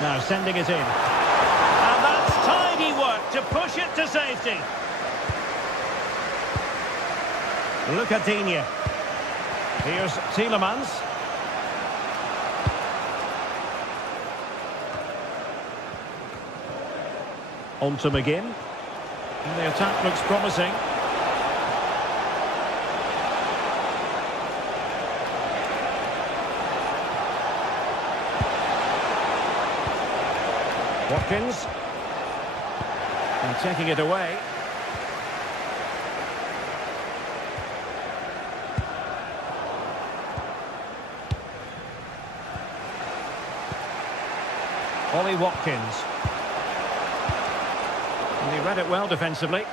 Now sending it in. And that's tidy work to push it to safety. Look at Digne. Here's Tielemans. On to McGinn. And the attack looks promising. Watkins. And taking it away. Ollie Watkins. And he read it well defensively.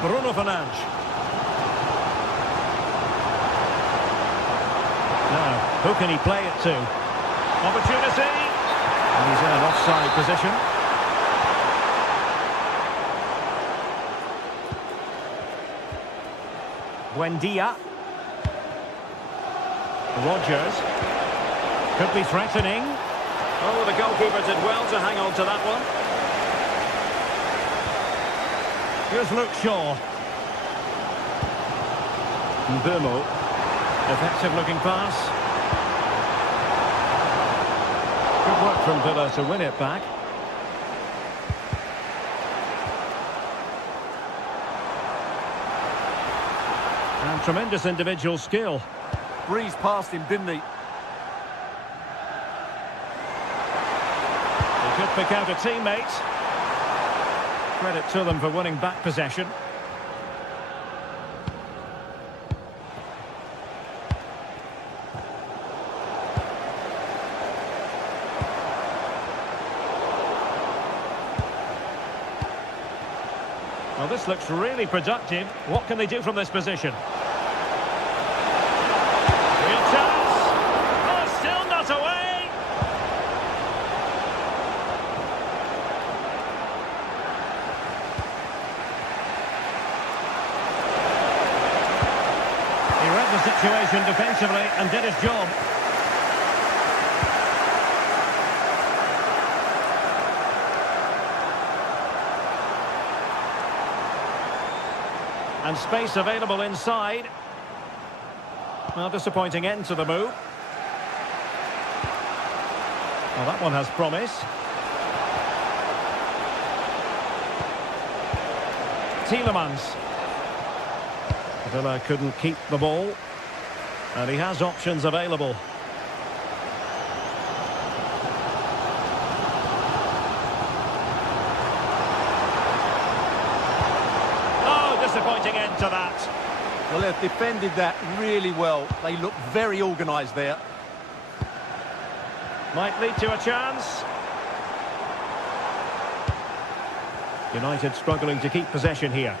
Bruno Fernandes. Now, who can he play it to? Opportunity! And he's in an offside position. Buendia. Rodgers. Could be threatening. Oh, the goalkeeper did well to hang on to that one. Here's Luke Shaw. Mbeumo. Effective looking pass. Good work from Villa to win it back. And tremendous individual skill. Breezed past him, didn't he? They could pick out a teammate. Credit to them for winning back possession. Well, this looks really productive. What can they do from this position? Real chance. Oh, still not away. He read the situation defensively and did his job. And space available inside. Well, disappointing end to the move. Well, that one has promise. Tielemans. Villa couldn't keep the ball. And he has options available. Disappointing end to that. Well, they've defended that really well. They look very organised there. Might lead to a chance. United struggling to keep possession here.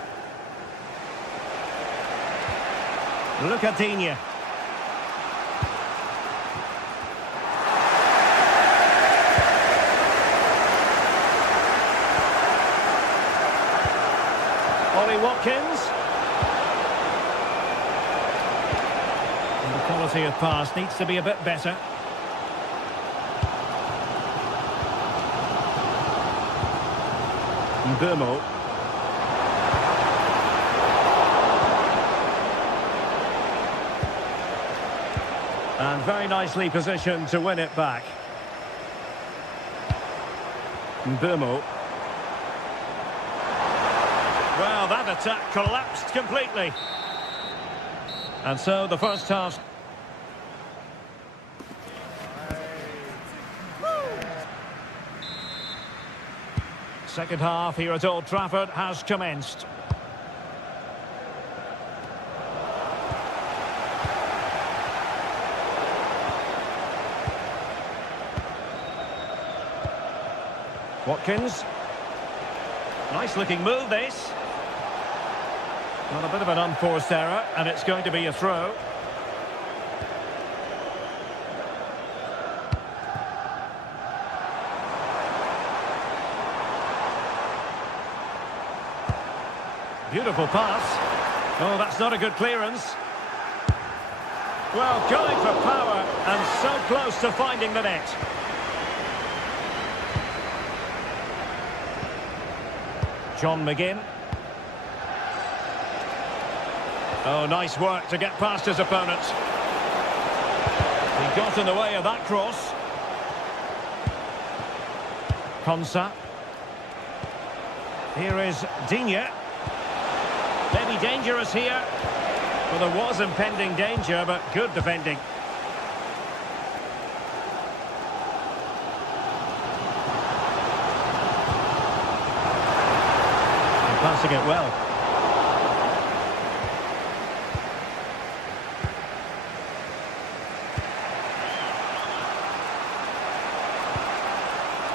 Look at Digne. Ollie Watkins. And the quality of pass needs to be a bit better. Burmo. And very nicely positioned to win it back. Burmo. Well, that attack collapsed completely. And so the first half. Second half here at Old Trafford has commenced. Watkins. Nice looking move, this. Well, a bit of an unforced error, and it's going to be a throw. Beautiful pass. Oh, that's not a good clearance. Well, going for power, and so close to finding the net. John McGinn. Oh, nice work to get past his opponent. He got in the way of that cross. Konsa. Here is Digne. Maybe dangerous here. Well, there was impending danger, but good defending. And passing it well.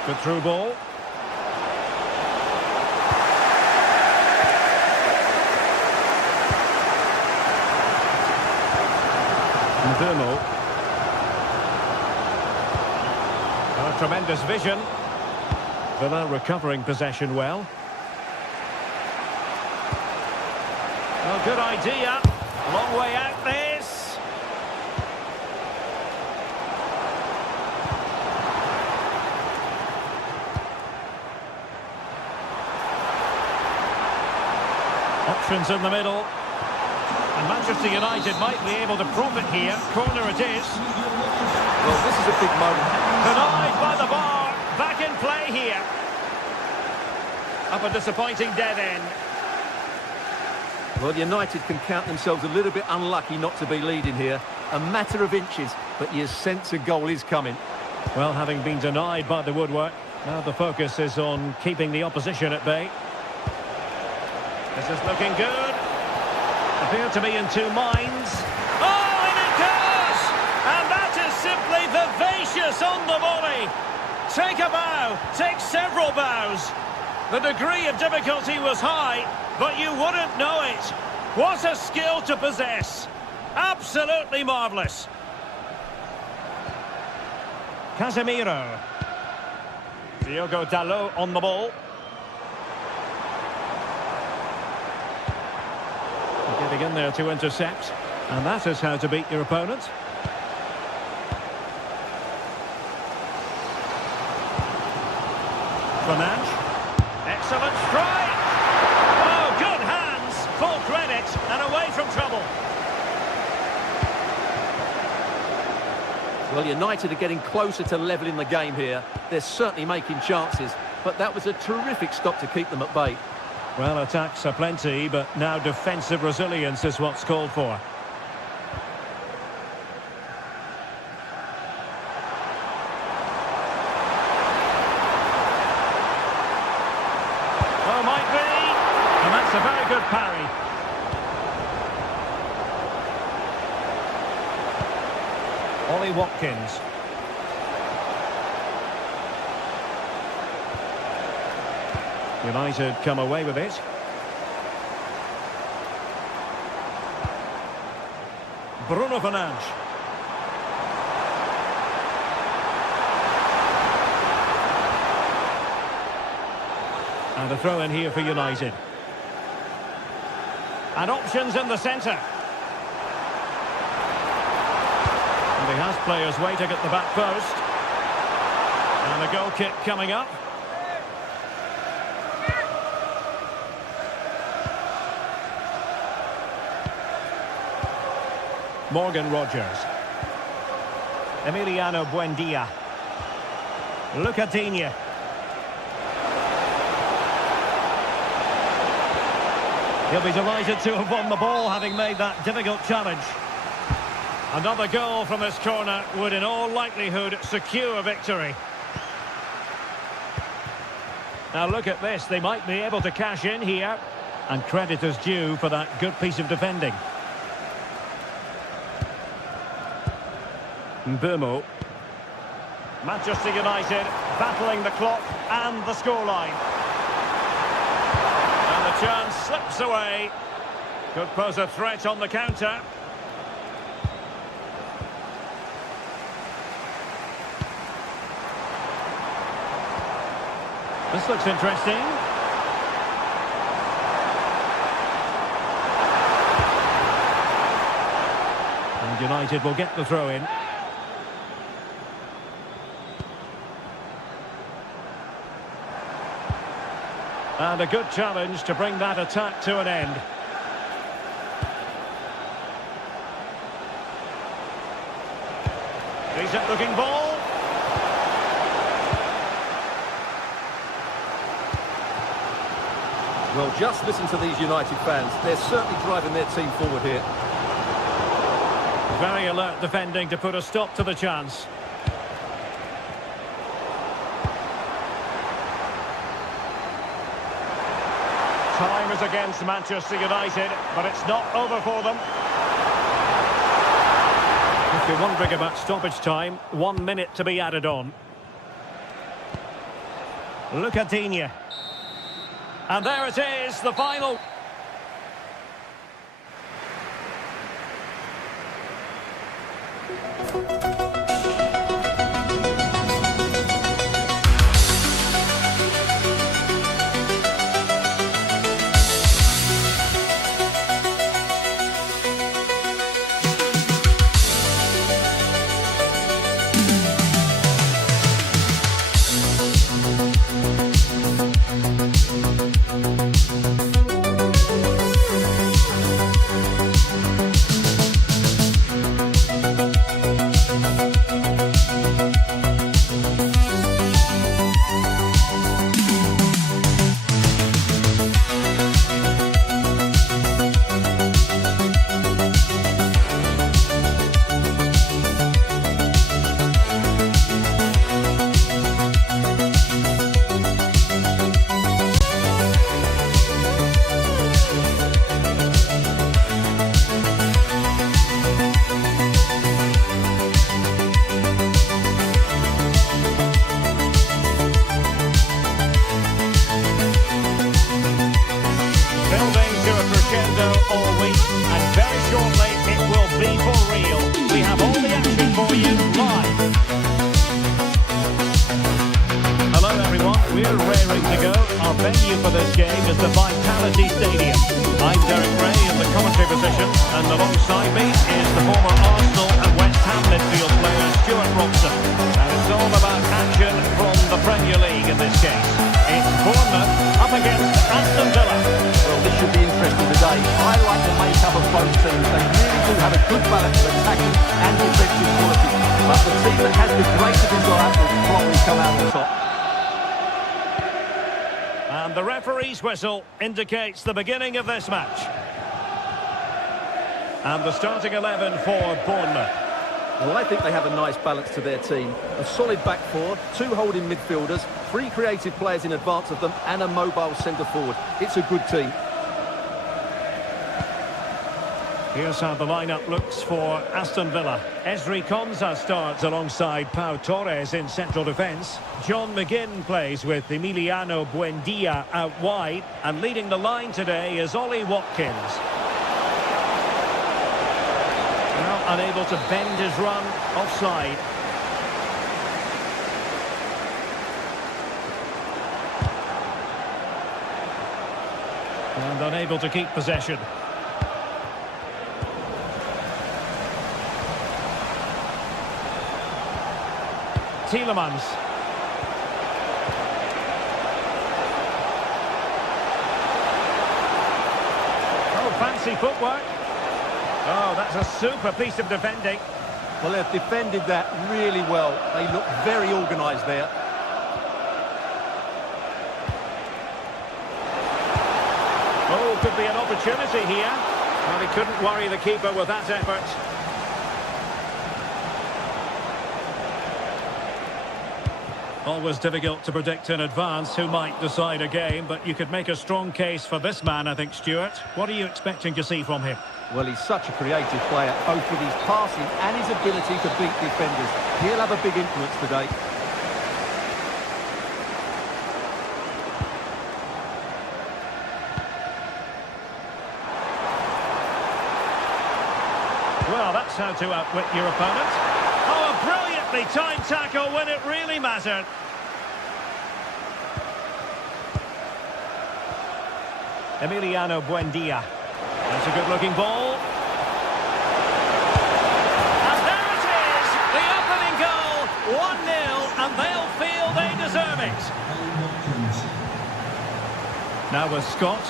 Good through ball. Burmo. Oh, tremendous vision. Villa recovering possession well. Oh, good idea. Long way out this. Options in the middle. And Manchester United might be able to profit here. Corner it is. Well, this is a big moment. Denied by the bar. Back in play here. Up a disappointing dead end. Well, United can count themselves a little bit unlucky not to be leading here. A matter of inches, but you sense a goal is coming. Well, having been denied by the woodwork, now the focus is on keeping the opposition at bay. This is looking good. Appear to be in two minds. Oh, and it does! And that is simply vivacious on the volley. Take a bow, take several bows. The degree of difficulty was high, but you wouldn't know it. What a skill to possess. Absolutely marvellous. Casemiro. Diogo Dalot on the ball. Getting in there to intercept, and that is how to beat your opponent. Fernandes, excellent strike. Oh, good hands, full credit, and away from trouble. Well, United are getting closer to levelling the game here. They're certainly making chances, but that was a terrific stop to keep them at bay. Well, attacks are plenty, but now defensive resilience is what's called for. Oh, might be. And that's a very good parry. Ollie Watkins. United come away with it. Bruno Fernandes. And a throw in here for United. And options in the centre. And he has players waiting at the back post. And a goal kick coming up. Morgan Rogers. Emiliano Buendia. Lucadinha. He'll be delighted to have won the ball, having made that difficult challenge. Another goal from this corner would in all likelihood secure victory. Now look at this, they might be able to cash in here. And credit is due for that good piece of defending. Mbeumo. Manchester United battling the clock and the scoreline. And the chance slips away. Could pose a threat on the counter. This looks interesting. And United will get the throw in. And a good challenge to bring that attack to an end. Decent looking ball. Well, just listen to these United fans. They're certainly driving their team forward here. Very alert defending to put a stop to the chance. Time is against Manchester United, but it's not over for them. If you're wondering about stoppage time, 1 minute to be added on. Lucadinha. And there it is, the final. We're raring to go. Our venue for this game is the Vitality Stadium. I'm Derek Ray in the commentary position, and alongside me is the former Arsenal and West Ham midfield player Stuart Robson. And it's all about action from the Premier League in this case. It's Bournemouth up against Aston Villa. Well, this should be interesting today. I like the makeup of both teams. They really do have a good balance of attacking and defensive quality. But the team that has the greater desire will probably come out on top. And the referee's whistle indicates the beginning of this match. And the starting 11 for Bournemouth. Well, I think they have a nice balance to their team. A solid back four, two holding midfielders, three creative players in advance of them, and a mobile centre forward. It's a good team. Here's how the lineup looks for Aston Villa. Esri Konsa starts alongside Pau Torres in central defence. John McGinn plays with Emiliano Buendia out wide. And leading the line today is Ollie Watkins. Well, unable to bend his run, offside. And unable to keep possession. Tielemans. Oh, fancy footwork. Oh, that's a super piece of defending. Well, they've defended that really well. They look very organised there. Oh, could be an opportunity here. Well, he couldn't worry the keeper with that effort. Always difficult to predict in advance who might decide a game, but you could make a strong case for this man, I think, Stuart. What are you expecting to see from him? Well, he's such a creative player, both with his passing and his ability to beat defenders. He'll have a big influence today. Well, that's how to outwit your opponent. Oh, a brilliantly timed tackle when it really mattered. Emiliano Buendia. That's a good-looking ball. And there it is! The opening goal! 1-0, and they'll feel they deserve it. Now with Scott.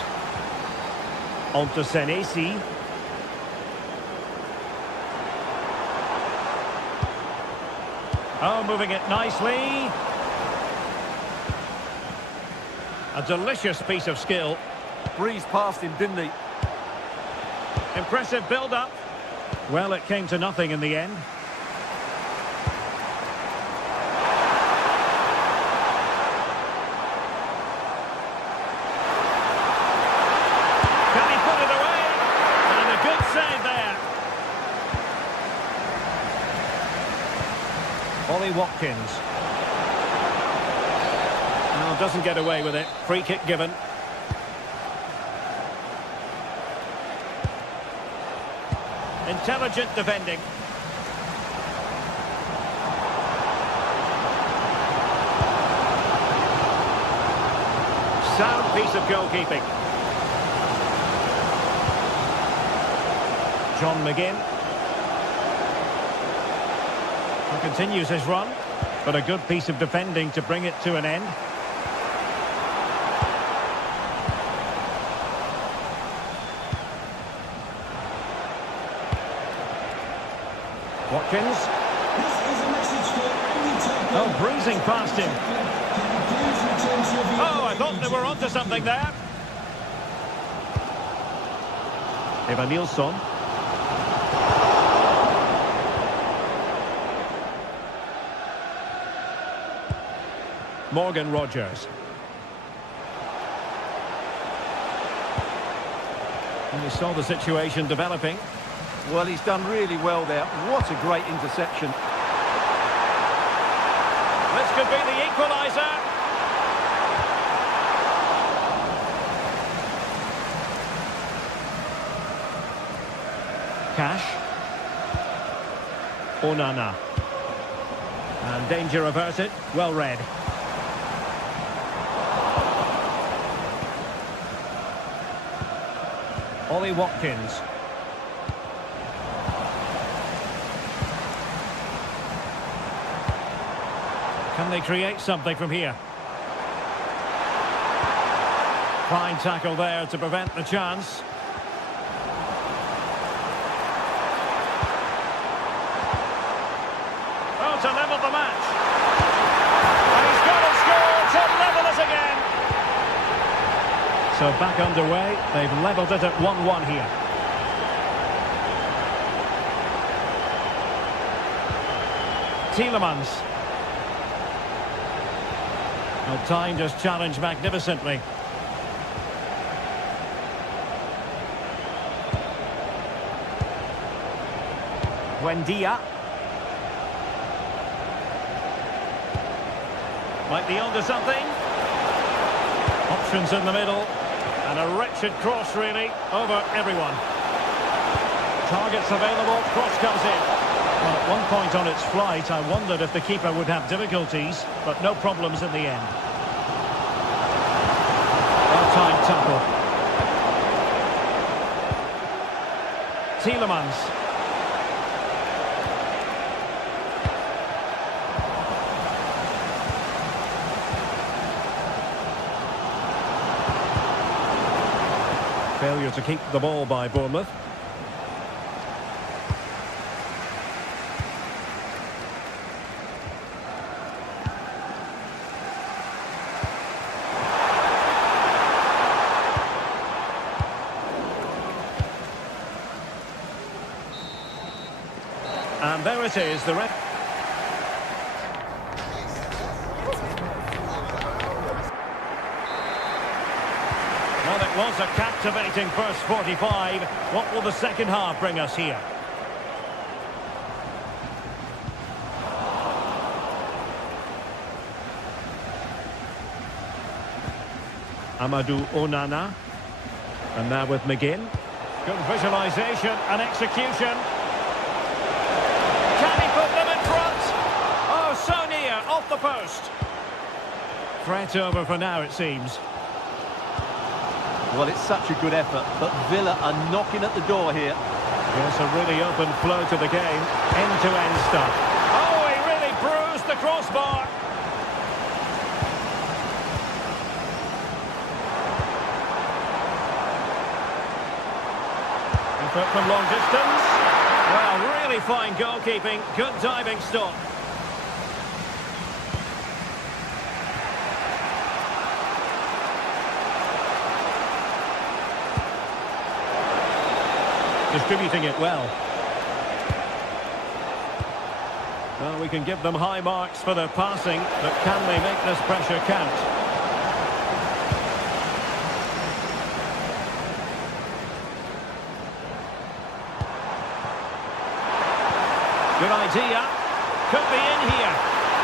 On to Senesi. Oh, moving it nicely. A delicious piece of skill. Breezed past him, didn't he? Impressive build-up. Well, it came to nothing in the end. Can he put it away? And a good save there. Ollie Watkins. No, doesn't get away with it. Free kick given. Intelligent defending. Sound piece of goalkeeping. John McGinn. He continues his run, but a good piece of defending to bring it to an end. Watkins. Oh, breezing past him. Oh, I thought they were onto something there. Eva Nilsson. Morgan Rogers. And we saw the situation developing. Well, he's done really well there. What a great interception. This could be the equaliser. Cash. Onana. And danger averted. Well read. Ollie Watkins. Can they create something from here? Fine tackle there to prevent the chance. Oh, to level the match. And he's got to score to level it again. So back underway. They've levelled it at 1-1 here. Tielemans. Well, timed his challenge magnificently. Buendia. Might be onto something. Options in the middle. And a wretched cross, really, over everyone. Targets available, cross comes in. Well, at one point on its flight, I wondered if the keeper would have difficulties, but no problems in the end. Well-timed tackle. Tielemans. Failure to keep the ball by Bournemouth. And there it is, the ref. Well, it was a captivating first 45. What will the second half bring us here? Amadou Onana. And now with McGinn. Good visualisation and execution. Can he put them in front? Oh, so near, off the post. Threat over for now, it seems. Well, it's such a good effort, but Villa are knocking at the door here. Yes, a really open flow to the game. End-to-end stuff. Oh, he really bruised the crossbar. Effort from long distance. Well, really fine goalkeeping. Good diving stop. Distributing it well. Well, we can give them high marks for their passing, but can they make this pressure count? Good idea. Could be in here.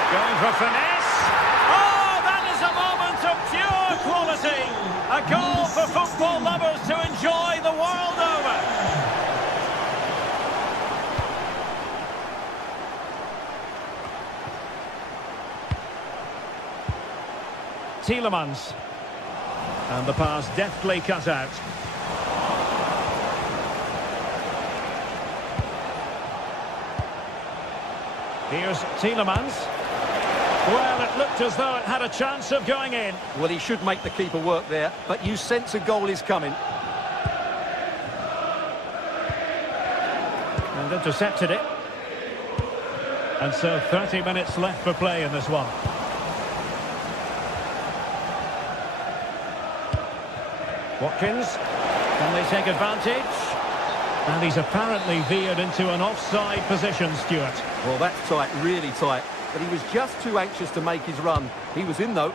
Going for finesse. Oh, that is a moment of pure quality. A goal for football lovers to enjoy the world over. Tielemans. And the pass deftly cut out. Here's Tielemans. Well, it looked as though it had a chance of going in. Well, he should make the keeper work there, but you sense a goal is coming. And intercepted it. And so 30 minutes left for play in this one. Watkins, can they take advantage? And he's apparently veered into an offside position, Stuart. Well, that's tight, really tight. But he was just too anxious to make his run. He was in, though.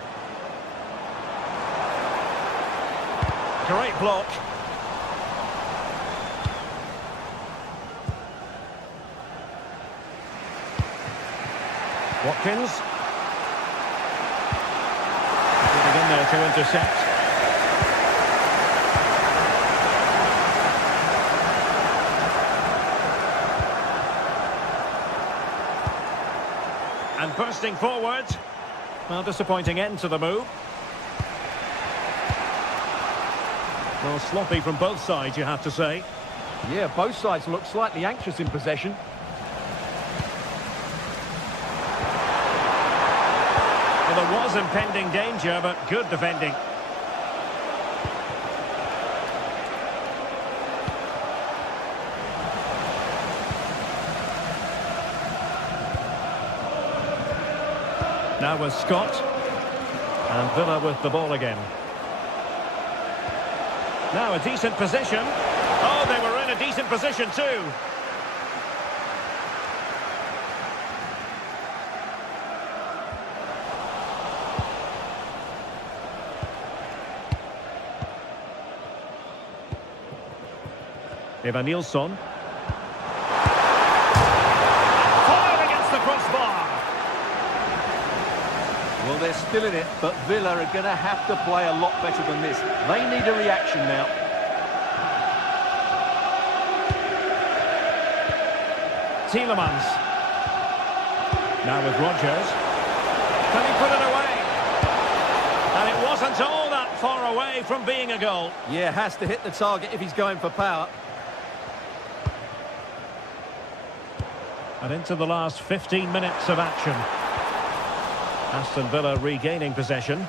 Great block. Watkins. Getting in there to intercept. And bursting forward. Well, disappointing end to the move. Well, sloppy from both sides, you have to say. Yeah, both sides look slightly anxious in possession. Well, there was impending danger, but good defending. Now with Scott. And Villa with the ball again. Now a decent position. Oh, they were in a decent position too. Evanilson. they're still in it, but Villa are going to have to play a lot better than this. They need a reaction now. Tielemans. Now with Rodgers. Can he put it away? And it wasn't all that far away from being a goal. Yeah, has to hit the target if he's going for power. And into the last 15 minutes of action. Aston Villa regaining possession.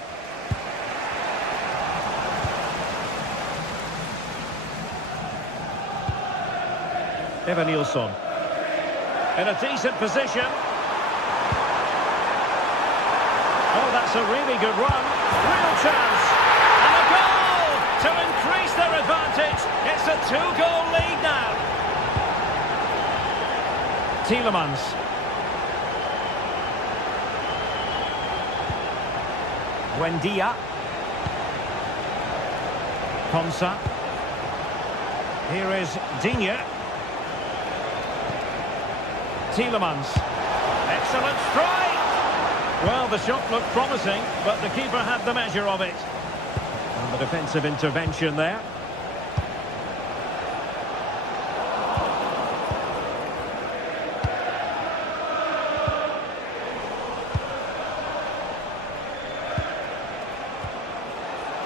Evan Nilsson. In a decent position. Oh, that's a really good run. Real chance. And a goal to increase their advantage. It's a 2-goal lead now. Tielemans. Buendia. Konsa. Here is Digne. Tielemans. Excellent strike! Well, the shot looked promising, but the keeper had the measure of it. And the defensive intervention there.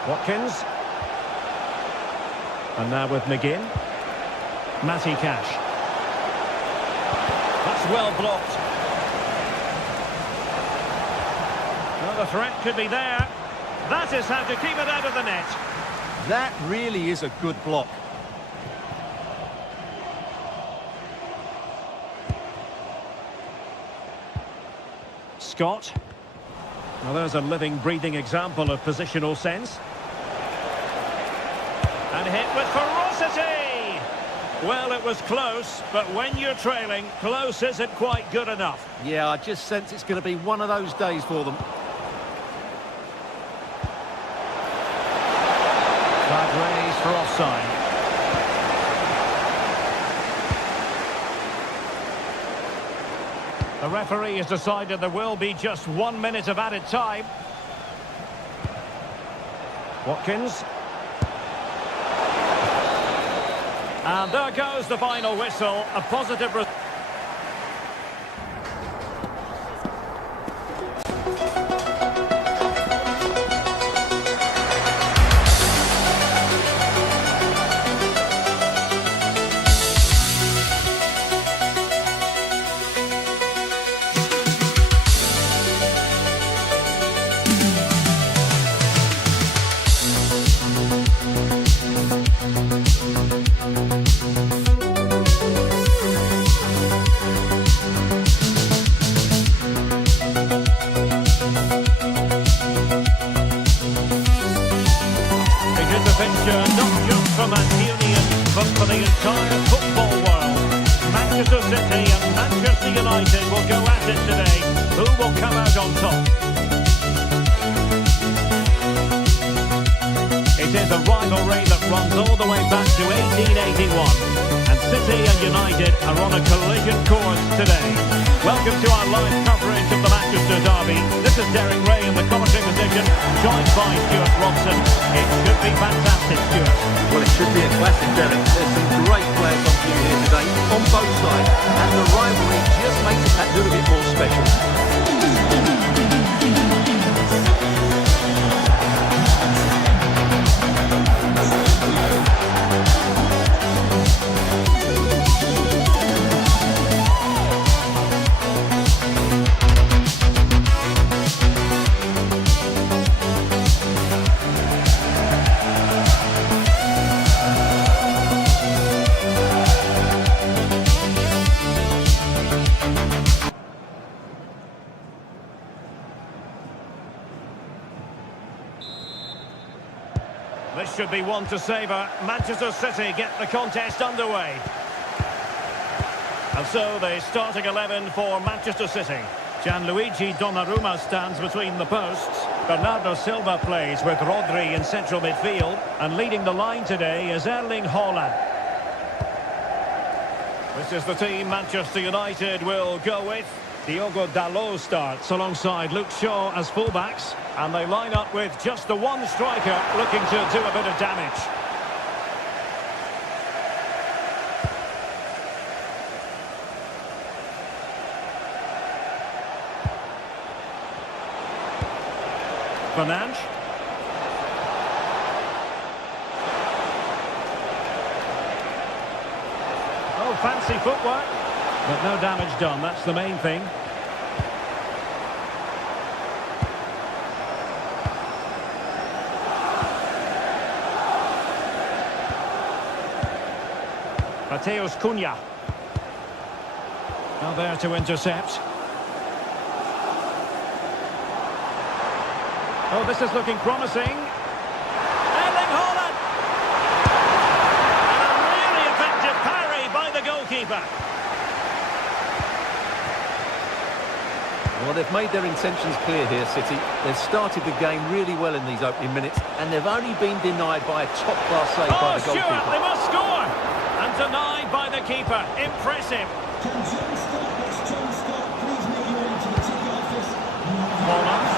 Watkins. And now with McGinn. Matty Cash. That's well blocked. Well, the threat could be there. That is how to keep it out of the net. That really is a good block. Scott. Well, there's a living, breathing example of positional sense. And hit with ferocity! Well, it was close, but when you're trailing, close isn't quite good enough. Yeah, I just sense it's going to be one of those days for them. Flag raised for offside. The referee has decided there will be just 1 minute of added time. Watkins. And there goes the final whistle. A positive result. Not just for Mancunians, but for the entire football world. Manchester City and Manchester United will go at it today. Who will come out on top? It is a rivalry that runs all the way back to 1881. And City and United are on a collision course today. Welcome to our live coverage of the Manchester derby. This is Derek Ray in the commentary position, joined by Stuart Robson. It should be fantastic, Stuart. Well, it should be a classic, Derek. There's some great players on view here today, on both sides. And the rivalry just makes it that little bit more special. This should be one to savour. Manchester City get the contest underway. And so the starting 11 for Manchester City. Gianluigi Donnarumma stands between the posts. Bernardo Silva plays with Rodri in central midfield. And leading the line today is Erling Haaland. This is the team Manchester United will go with. Diogo Dalot starts alongside Luke Shaw as fullbacks. And they line up with just the one striker looking to do a bit of damage. Fernandes. Oh, fancy footwork. But no damage done, that's the main thing. Mateus Cunha. Now there to intercept. Oh, this is looking promising. Erling Haaland! And a really effective parry by the goalkeeper. Well, they've made their intentions clear here, City. They've started the game really well in these opening minutes, and they've only been denied by a top-class save by the goalkeeper. Stuart, they must score! And denied by the keeper. Impressive. Can John stop? Let's John stop. Please make your way to the ticket office. Haaland.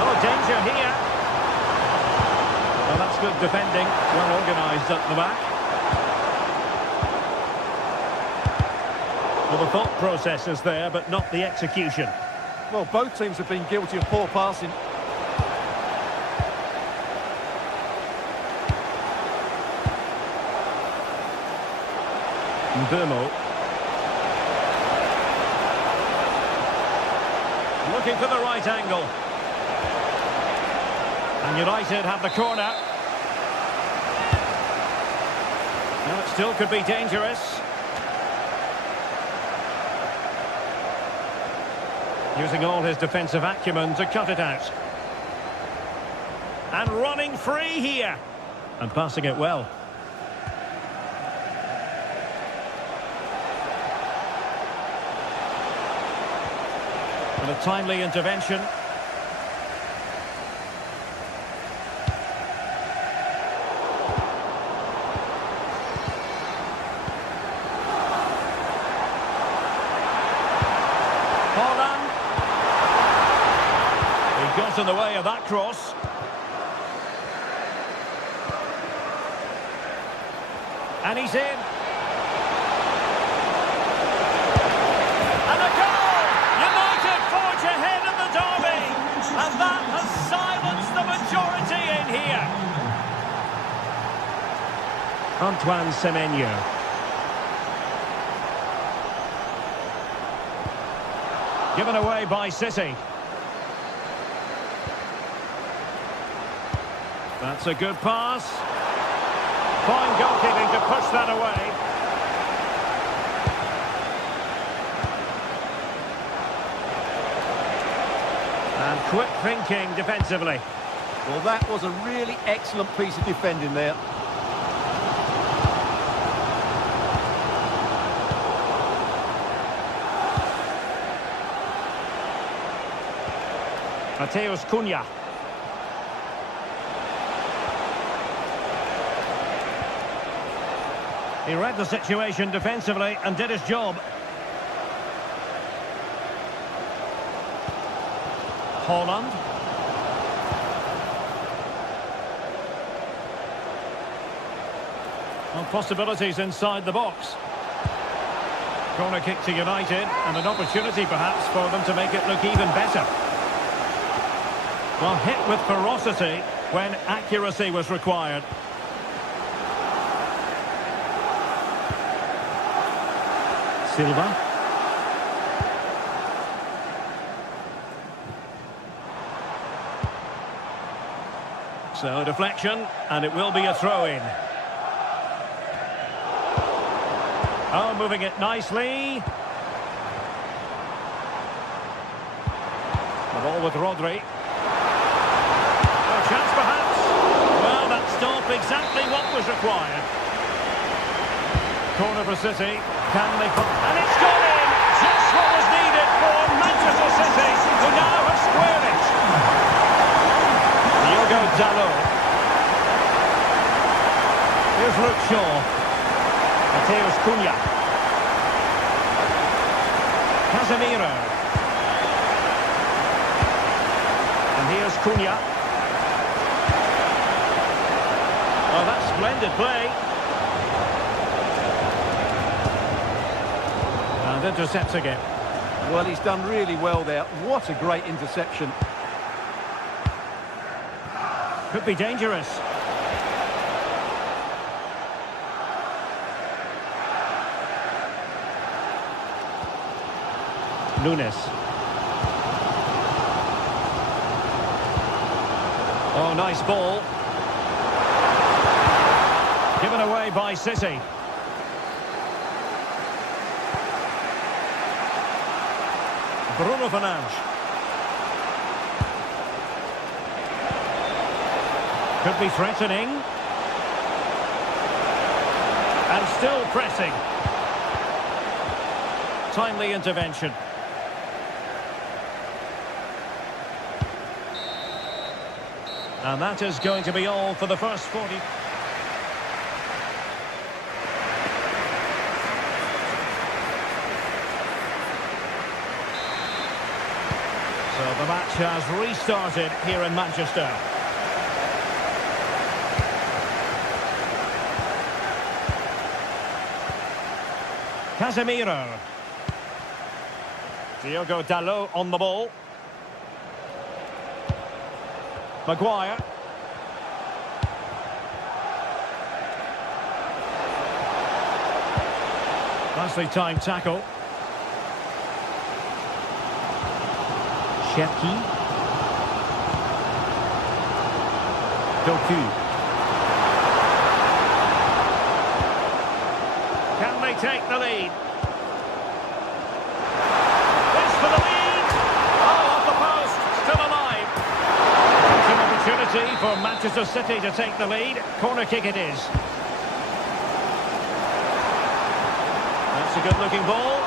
Oh, danger here. Well, that's good defending. Well organised at the back. Well, the thought process is there, but not the execution. Well, both teams have been guilty of poor passing. Mbeumo. Looking for the right angle. And United have the corner. Now it still could be dangerous. Using all his defensive acumen to cut it out. And running free here. And passing it well. And a timely intervention. Haaland. He got in the way of that cross. And he's in. And a goal! United forge ahead in the derby. And that has silenced the majority in here. Antoine Semenyo. Given away by City. That's a good pass. Fine goalkeeping to push that away. And quick thinking defensively. Well, that was a really excellent piece of defending there. Mateus Cunha. He read the situation defensively and did his job. Haaland. Well, possibilities inside the box. Corner kick to United, and an opportunity perhaps for them to make it look even better. Well, hit with ferocity when accuracy was required. Silva. So, deflection, and it will be a throw-in. Oh, moving it nicely. The ball with Rodri. Chance perhaps. Well, that stopped exactly what was required. Corner for City. Can they put... And it's gone in! Just what was needed for Manchester City, who now have squared it. Diogo Dalot. Here's Luke Shaw. Mateus Cunha. Casemiro. And here's Cunha. Oh, that's splendid play. And intercepting it. Well, he's done really well there. What a great interception. Could be dangerous. Nunes. Oh, nice ball. Given away by City. Bruno Fernandes. Could be threatening. And still pressing. Timely intervention. And that is going to be all for the first 40. So the match has restarted here in Manchester. Casemiro. Diogo Dalot on the ball. Maguire. Nicely timed tackle. Cherki. Doku. Can they take the lead? This for the lead! Oh, off the post, still alive. It's an opportunity for Manchester City to take the lead. Corner kick it is. That's a good-looking ball.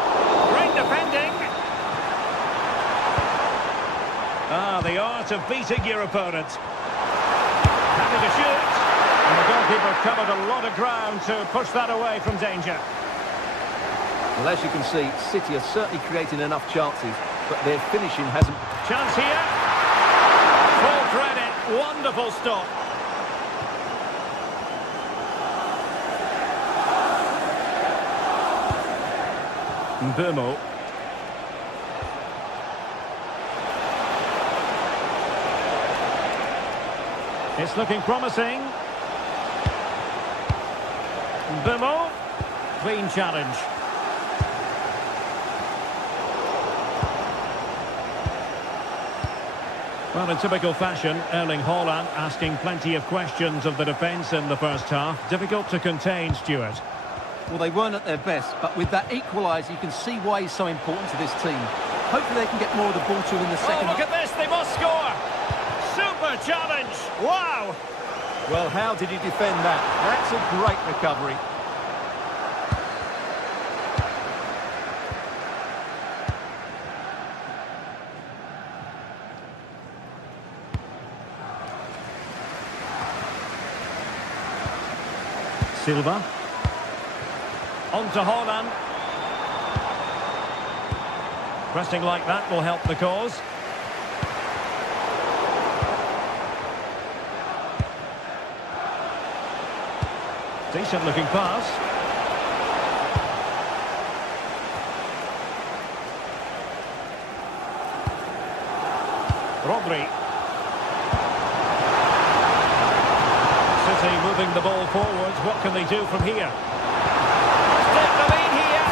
Great defending. Ah, the art of beating your opponent. Happy to shoot. And the goalkeeper covered a lot of ground to push that away from danger. Well, as you can see, City are certainly creating enough chances, but their finishing hasn't... Chance here. Full credit. Wonderful stop. Mbeumo. It's looking promising. Mbeumo. Clean challenge. Well, in typical fashion, Erling Haaland asking plenty of questions of the defence in the first half. Difficult to contain, Stuart. Well, they weren't at their best, but with that equaliser, you can see why he's so important to this team. Hopefully they can get more of the ball to him in the second. Oh, look at this, they must score! Super challenge! Wow! Well, how did he defend that? That's a great recovery. Silva. On to Haaland. Pressing like that will help the cause. Decent looking pass. Rodri. City moving the ball forwards. What can they do from here? Take the lead here,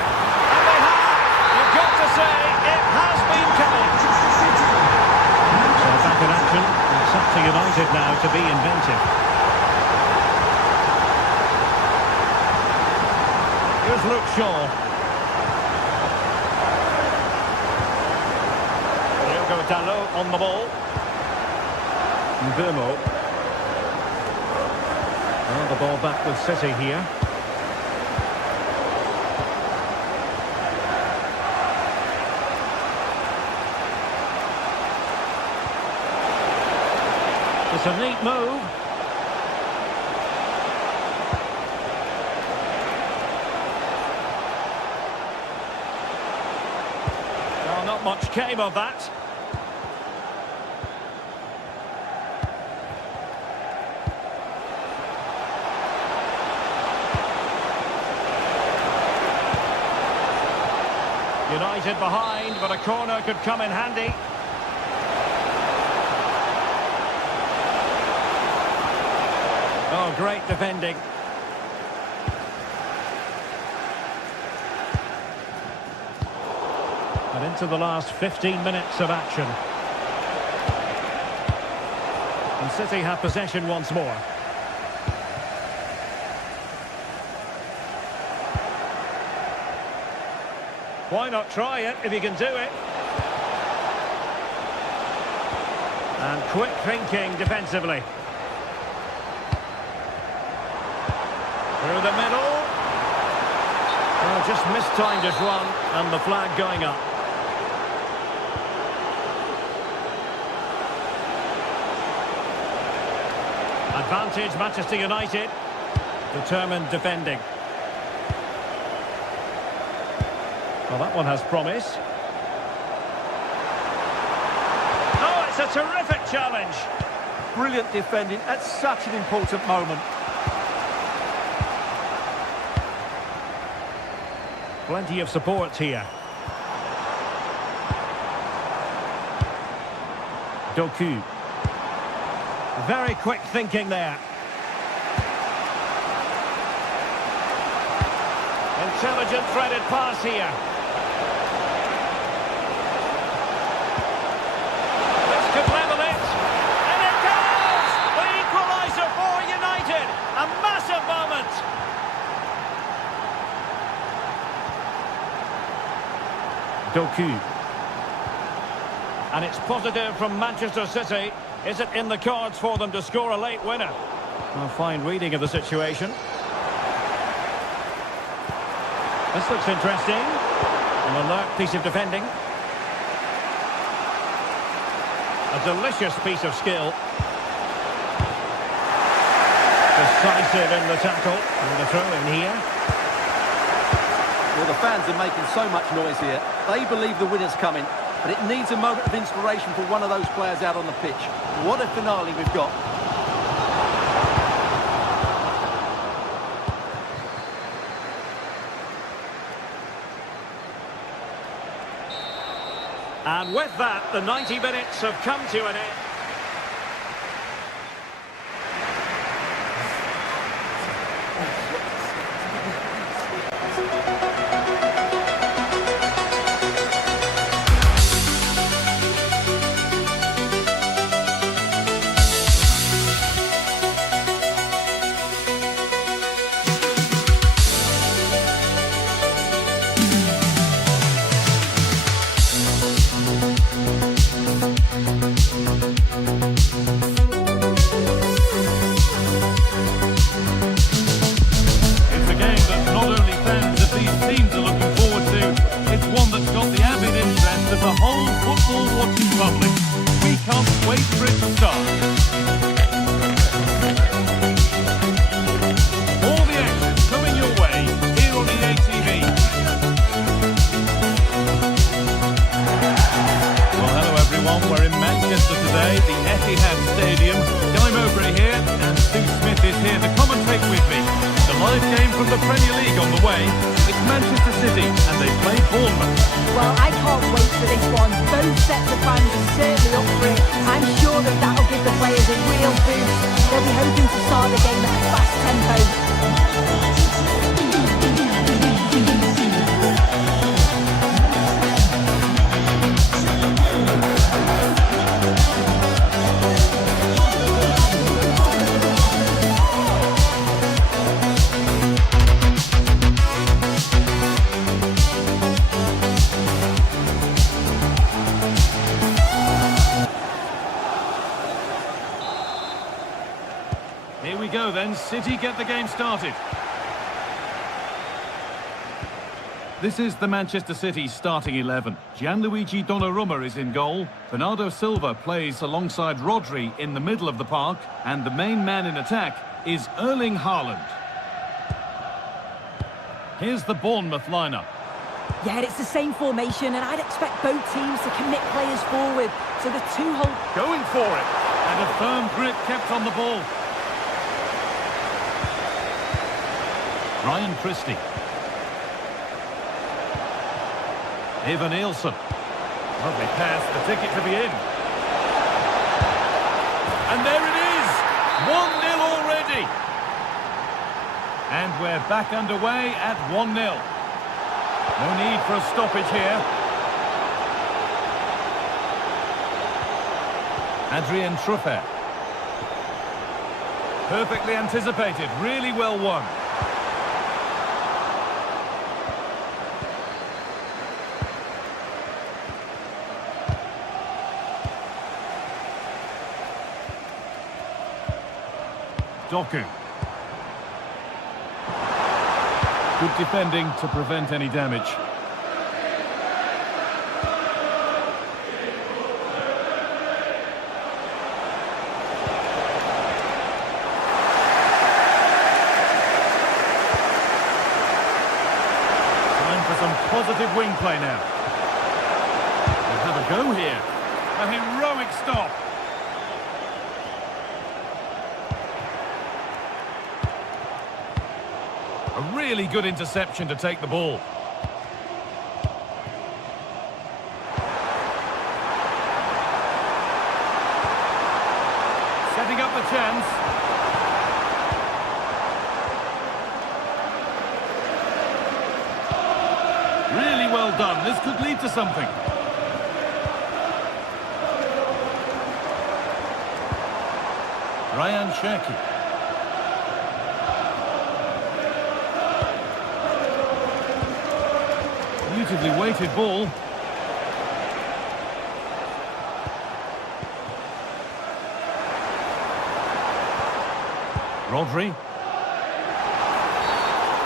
and they have. You've got to say it has been coming. So back in action. It's up to United now to be inventive. Here's Luke Shaw. Diogo Dalot on the ball. Mbeumo. Well, the ball back with City here. It's a neat move. Not much came of that. United behind, but a corner could come in handy. Oh, great defending. And into the last 15 minutes of action. And City have possession once more. Why not try it if you can do it? And quick thinking defensively. Through the middle. Oh, just mistimed his run, and the flag going up. Advantage Manchester United. Determined defending. Well, that one has promise. Oh, it's a terrific challenge. Brilliant defending at such an important moment. Plenty of support here. Doku. Very quick thinking there. Intelligent threaded pass here. This could level it. And it goes! The equaliser for United. A massive moment. Doku. And it's positive from Manchester City. Is it in the cards for them to score a late winner? A fine reading of the situation. This looks interesting. An alert piece of defending. A delicious piece of skill. Decisive in the tackle. And the throw in here. Well, the fans are making so much noise here. They believe the winner's coming, but it needs a moment of inspiration for one of those players out on the pitch. What a finale we've got. And with that, the 90 minutes have come to an end. The Premier League on the way. It's Manchester City and they play Bournemouth. Well, I can't wait for this one. Both sets of fans are certainly up for it. I'm sure that that'll give the players a real boost. They'll be hoping to start the game at a fast tempo. Here we go then, City get the game started. This is the Manchester City starting 11. Gianluigi Donnarumma is in goal. Bernardo Silva plays alongside Rodri in the middle of the park. And the main man in attack is Erling Haaland. Here's the Bournemouth lineup. Yeah, it's the same formation, and I'd expect both teams to commit players forward. So the two hold... Going for it. And a firm grip kept on the ball. Ryan Christie. Eva Nielsen. Lovely pass, the ticket to be in. And there it is! 1-0 already. And we're back underway at 1-0. No need for a stoppage here. Adrian Truffert. Perfectly anticipated, really well won. Doku. Good defending to prevent any damage. Time for some positive wing play now. They'll have a go here. A heroic stop. A really good interception to take the ball. Setting up the chance. Really well done. This could lead to something. Ryan Cherki. Beautifully weighted ball. Rodri.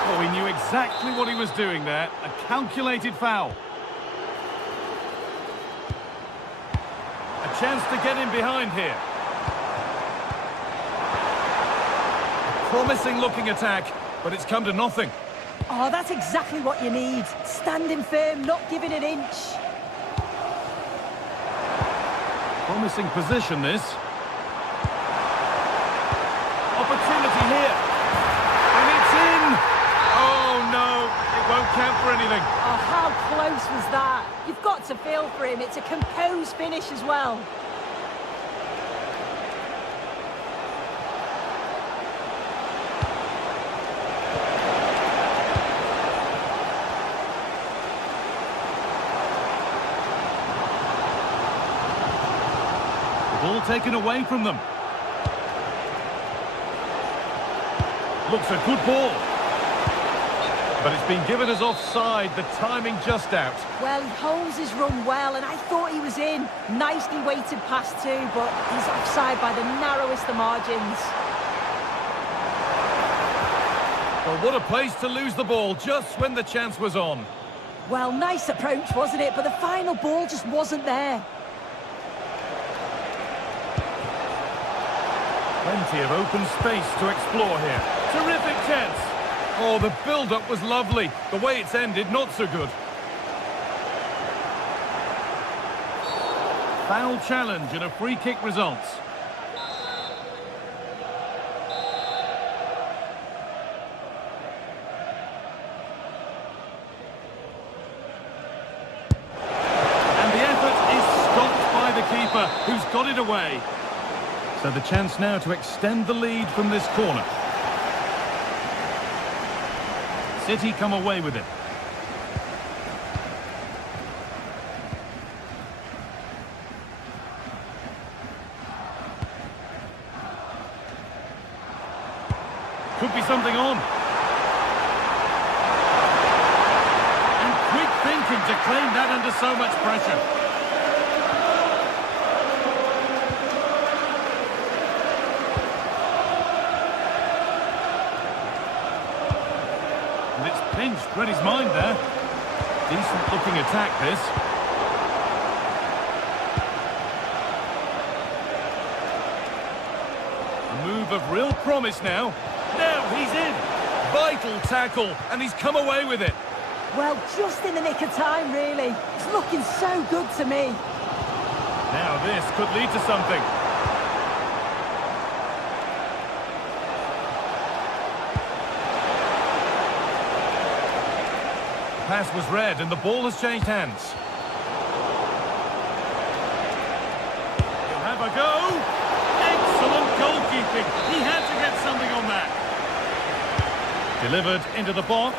Oh, he knew exactly what he was doing there. A calculated foul. A chance to get in behind here. A promising looking attack, but it's come to nothing. Oh, that's exactly what you need. Standing firm, not giving an inch. Promising position, this. Opportunity here. And it's in! Oh, no. It won't count for anything. Oh, how close was that? You've got to feel for him. It's a composed finish as well. Ball taken away from them. Looks a good ball. But it's been given as offside, the timing just out. Well, he holds his run well, and I thought he was in. Nicely weighted pass too, but he's offside by the narrowest of margins. Well, what a place to lose the ball just when the chance was on. Well, nice approach, wasn't it? But the final ball just wasn't there. Plenty of open space to explore here. Terrific chance. Oh, the build-up was lovely. The way it's ended, not so good. Foul challenge and a free kick results. And the effort is stopped by the keeper, who's got it away. So the chance now to extend the lead from this corner. City come away with it. Could be something on. And quick thinking to claim that under so much pressure. And it's pinched, read his mind there. Decent looking attack, this. A move of real promise now. Now he's in. Vital tackle, and he's come away with it. Well, just in the nick of time, really. It's looking so good to me. Now this could lead to something. The pass was read and the ball has changed hands. He'll have a go. Excellent goalkeeping. He had to get something on that. Delivered into the box.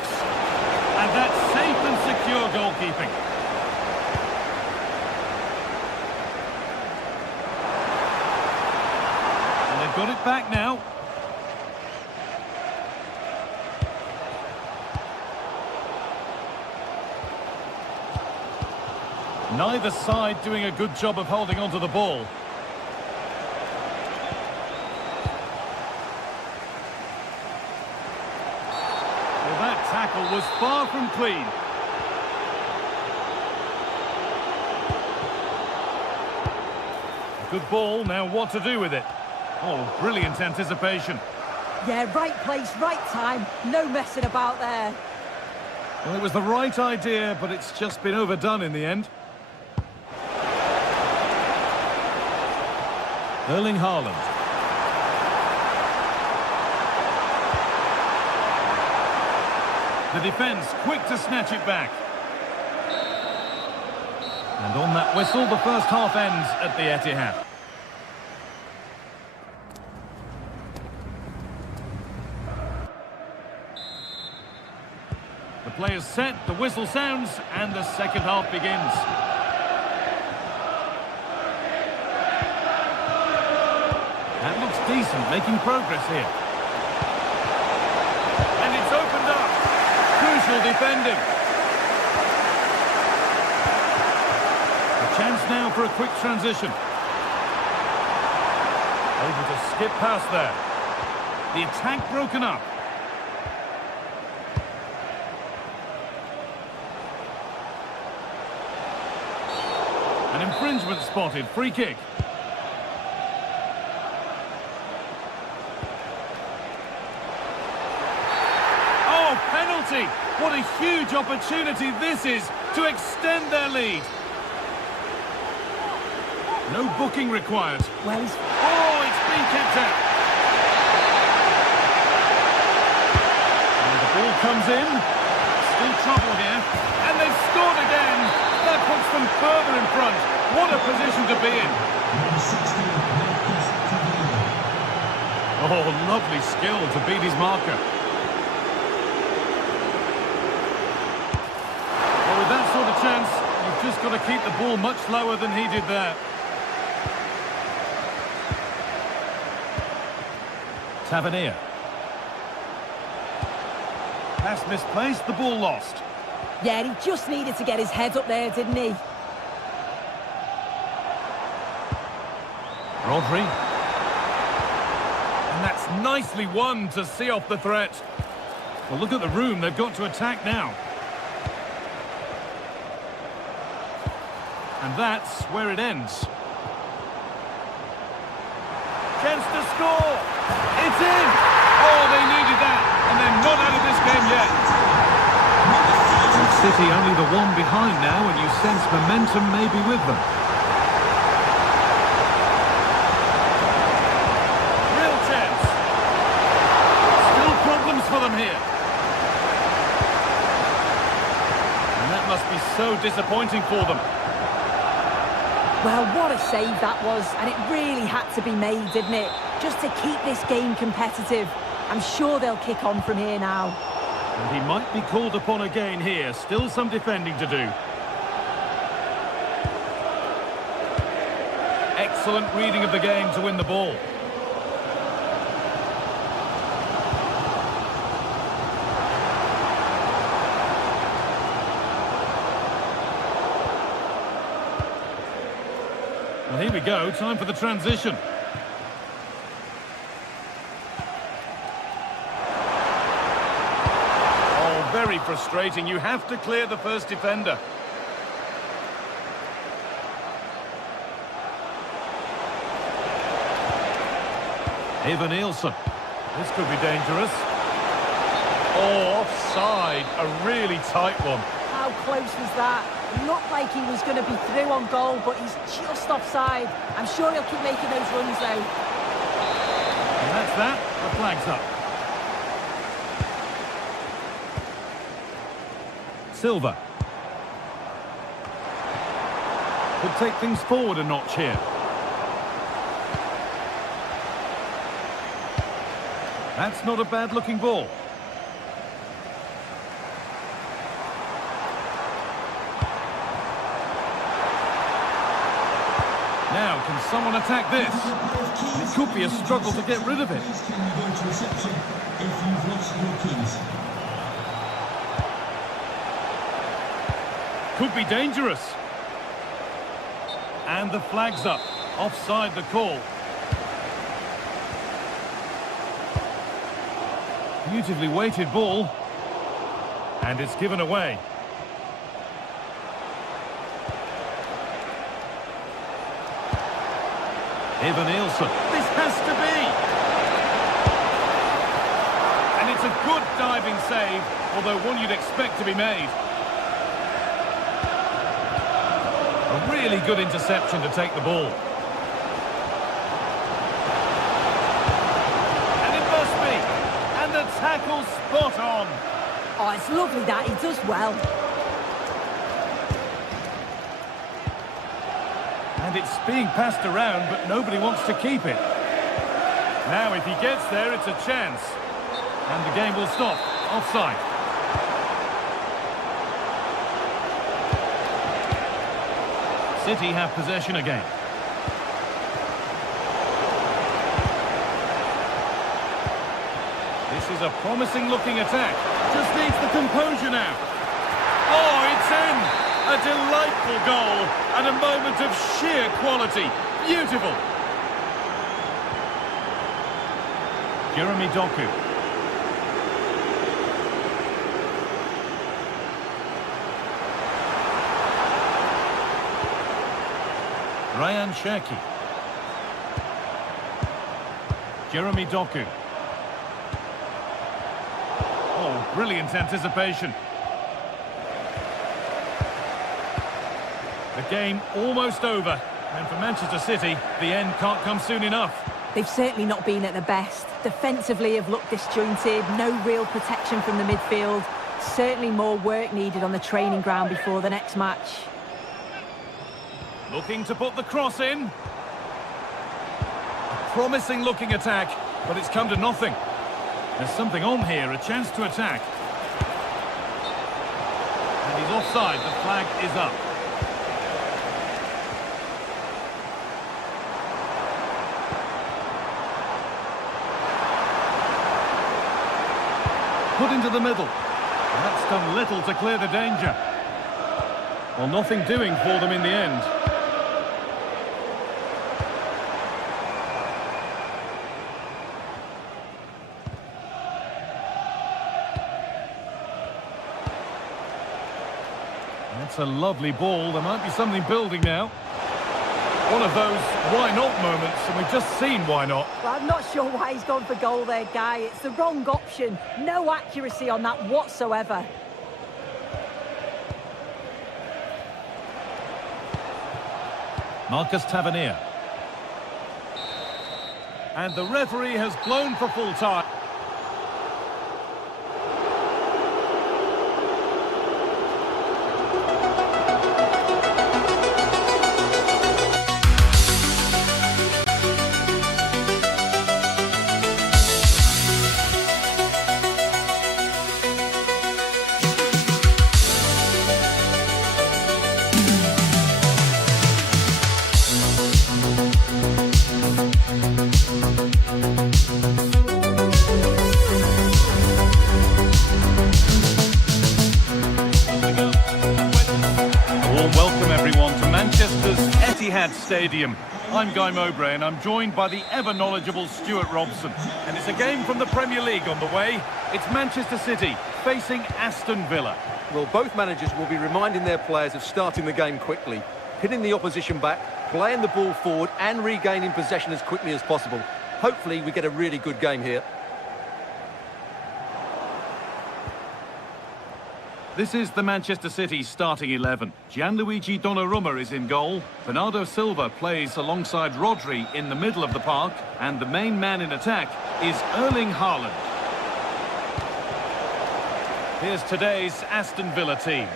And that's safe and secure goalkeeping. And they've got it back now. Neither side doing a good job of holding onto the ball. Well, that tackle was far from clean. Good ball, now what to do with it? Oh, brilliant anticipation. Yeah, right place, right time. No messing about there. Well, it was the right idea, but it's just been overdone in the end. Erling Haaland. The defence quick to snatch it back. And on that whistle, the first half ends at the Etihad. The players set, the whistle sounds, and the second half begins. That looks decent, making progress here. And it's opened up. Crucial defending. A chance now for a quick transition. Able to skip past there. The attack broken up. An infringement spotted. Free kick. Penalty! What a huge opportunity this is to extend their lead. No booking required. Well, oh, it's been kept out. And the ball comes in. Still trouble here. And they've scored again. That puts them further in front. What a position to be in. Oh, lovely skill to beat his marker. That sort of chance, you've just got to keep the ball much lower than he did there. Tavernier. Pass misplaced, the ball lost. yeah, he just needed to get his head up there, didn't he? Rodri. And that's nicely won to see off the threat. Well, look at the room, they've got to attack now. And that's where it ends. Chance to score! It's in! Oh, they needed that, and they're not out of this game yet. And City only the one behind now, and you sense momentum may be with them. Real chance. Still problems for them here. And that must be so disappointing for them. Well, what a save that was, and it really had to be made, didn't it? Just to keep this game competitive. I'm sure they'll kick on from here now. And he might be called upon again here. Still some defending to do. Excellent reading of the game to win the ball. Well, here we go. Time for the transition. Oh, very frustrating. You have to clear the first defender. Eva Nielsen. This could be dangerous. Oh, offside. A really tight one. How close was that? It looked like he was going to be through on goal, but he's just offside. I'm sure he'll keep making those runs, though. And that's that. The flag's up. Silva. Could take things forward a notch here. That's not a bad-looking ball. Now, can someone attack this? It could be a struggle to get rid of it. Please can you go to reception if you've lost your keys? Could be dangerous. And the flag's up. Offside the call. Beautifully weighted ball. And it's given away. Evan Nielsen. This has to be. And it's a good diving save, although one you'd expect to be made. A really good interception to take the ball. And it must be. And the tackle spot on. Oh, it's lovely that. He does well. And it's being passed around, but nobody wants to keep it. Now, if he gets there, it's a chance. And the game will stop. Offside. City have possession again. This is a promising-looking attack. Just needs the composure now. Oh, it's in! A delightful goal and a moment of sheer quality. Beautiful. Jeremy Doku. Ryan Cherki. Jeremy Doku. Oh, brilliant anticipation. The game almost over, and for Manchester City, the end can't come soon enough. They've certainly not been at their best. Defensively have looked disjointed, no real protection from the midfield. Certainly more work needed on the training ground before the next match. Looking to put the cross in. A promising looking attack, but it's come to nothing. There's something on here, a chance to attack. And he's offside, the flag is up. Put into the middle. And that's done little to clear the danger. Well, nothing doing for them in the end. That's a lovely ball. There might be something building now. One of those why not moments, and we've just seen why not. Well, I'm not sure why he's gone for goal there, Guy. It's the wrong option. No accuracy on that whatsoever. Marcus Tavernier. And the referee has blown for full time. Stadium. I'm Guy Mowbray and I'm joined by the ever-knowledgeable Stuart Robson. And it's a game from the Premier League on the way. It's Manchester City facing Aston Villa. Well, both managers will be reminding their players of starting the game quickly, pinning the opposition back, playing the ball forward and regaining possession as quickly as possible. Hopefully we get a really good game here. This is the Manchester City starting 11. Gianluigi Donnarumma is in goal. Bernardo Silva plays alongside Rodri in the middle of the park. And the main man in attack is Erling Haaland. Here's today's Aston Villa team.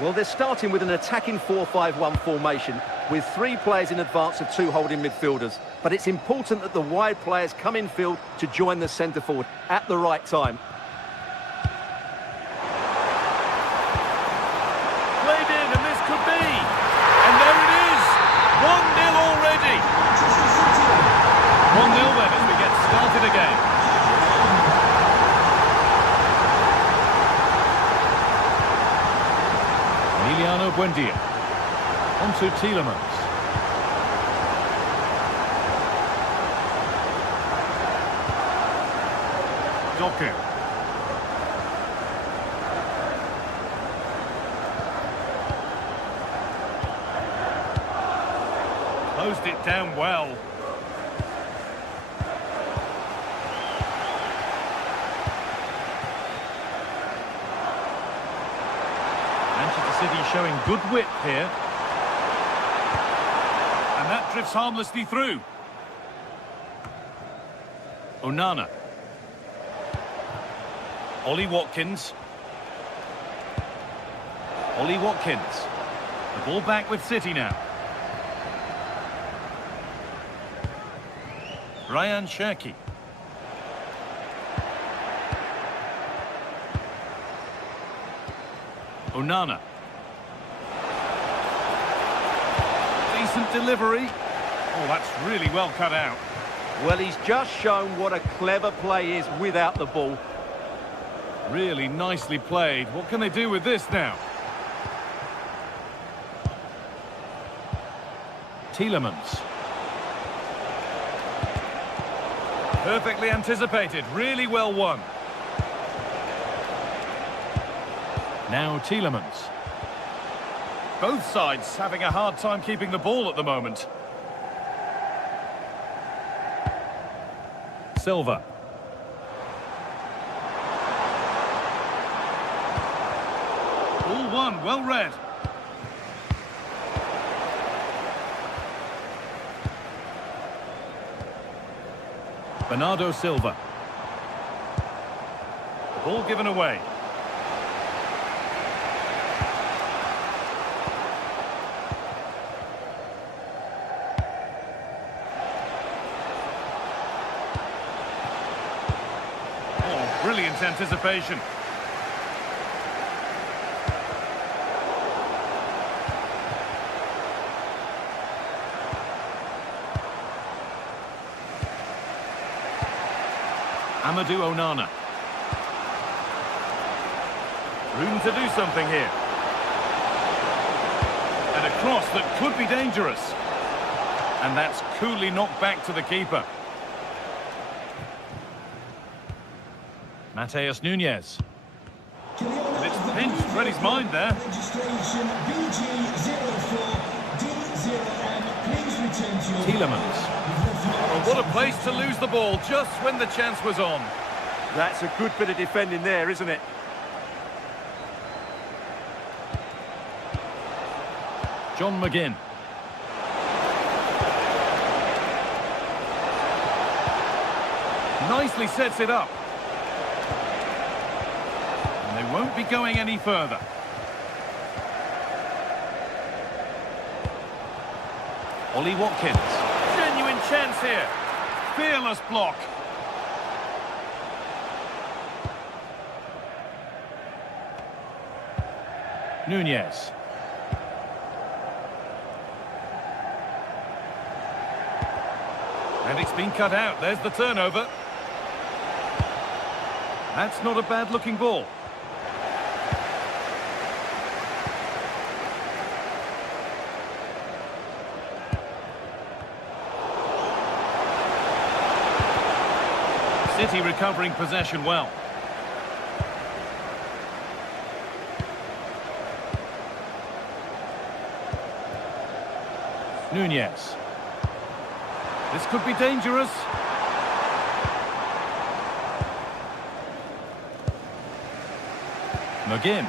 Well, they're starting with an attacking 4-5-1 formation with 3 players in advance of 2 holding midfielders. But it's important that the wide players come in field to join the centre forward at the right time. Played in, and this could be. And there it is. 1-0 already. 1-0 then as we get started again. Emiliano Buendia. On to Tielemans. Doku. Closed it down well. Manchester City showing good width here. And that drifts harmlessly through. Onana. Ollie Watkins. Ollie Watkins. The ball back with City now. Ryan Cherki. Onana. Decent delivery. Oh, that's really well cut out. Well, he's just shown what a clever play is without the ball. Really nicely played. What can they do with this now? Tielemans. Perfectly anticipated. Really well won. Now Tielemans. Both sides having a hard time keeping the ball at the moment. Silva. Ball won, well read. Bernardo Silva. Ball given away. Oh, brilliant anticipation. Amadou Onana. Room to do something here. And a cross that could be dangerous. And that's coolly knocked back to the keeper. Mateus Nunes. And it's pinched Freddie's mind there. Tielemans. Well, what a place to lose the ball just when the chance was on. That's a good bit of defending there, isn't it? John McGinn. Nicely sets it up. And they won't be going any further. Ollie Watkins. Genuine chance here. Fearless block. Nunes. And it's been cut out. There's the turnover. That's not a bad-looking ball. City recovering possession well. Nunes. This could be dangerous. McGinn.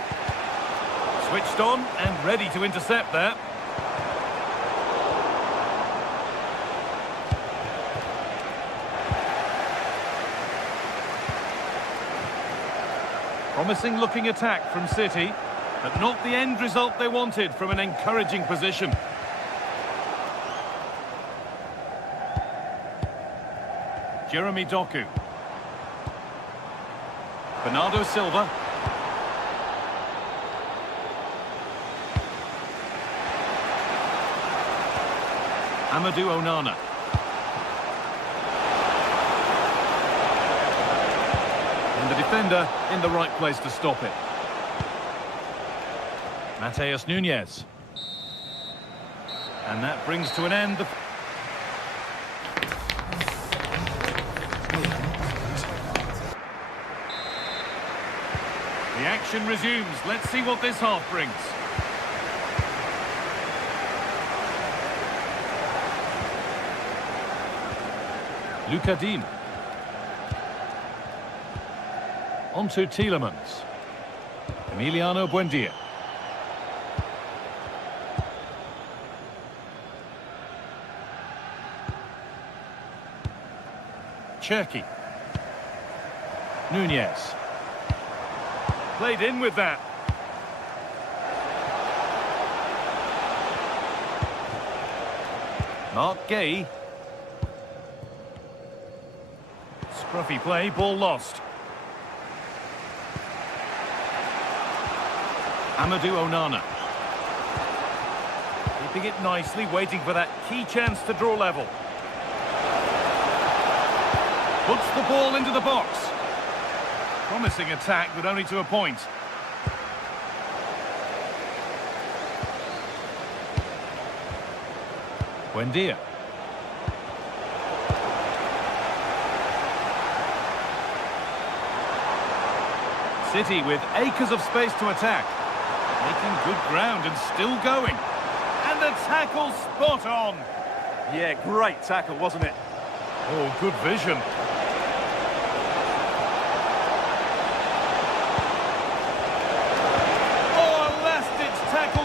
Switched on and ready to intercept there. Promising looking attack from City, but not the end result they wanted from an encouraging position. Jeremy Doku. Bernardo Silva. Amadou Onana. And the defender in the right place to stop it. Mateus Nunes. And that brings to an end the... The action resumes. Let's see what this half brings. Luca Dean. On to Tielemans. Emiliano Buendia. Cherki. Nunez. Played in with that. Mark Gay. Scruffy play, ball lost. Amadou Onana. Keeping it nicely, waiting for that key chance to draw level. Puts the ball into the box. Promising attack, but only to a point. Buendia. City with acres of space to attack. Making good ground and still going. And the tackle spot on. Yeah, great tackle, wasn't it? Oh, good vision.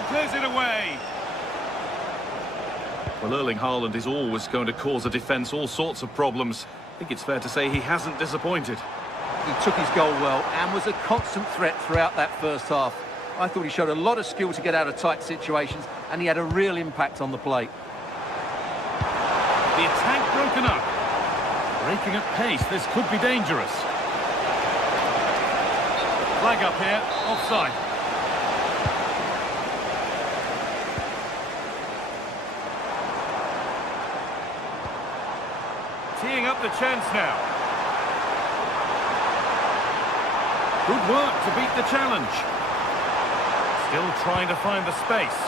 Clears it away. Well, Erling Haaland is always going to cause a defence all sorts of problems. I think it's fair to say he hasn't disappointed. He took his goal well and was a constant threat throughout that first half. I thought he showed a lot of skill to get out of tight situations, and he had a real impact on the plate. The attack broken up. Breaking at pace, this could be dangerous. Flag up here, offside. Teeing up the chance now. Good work to beat the challenge. Still trying to find the space.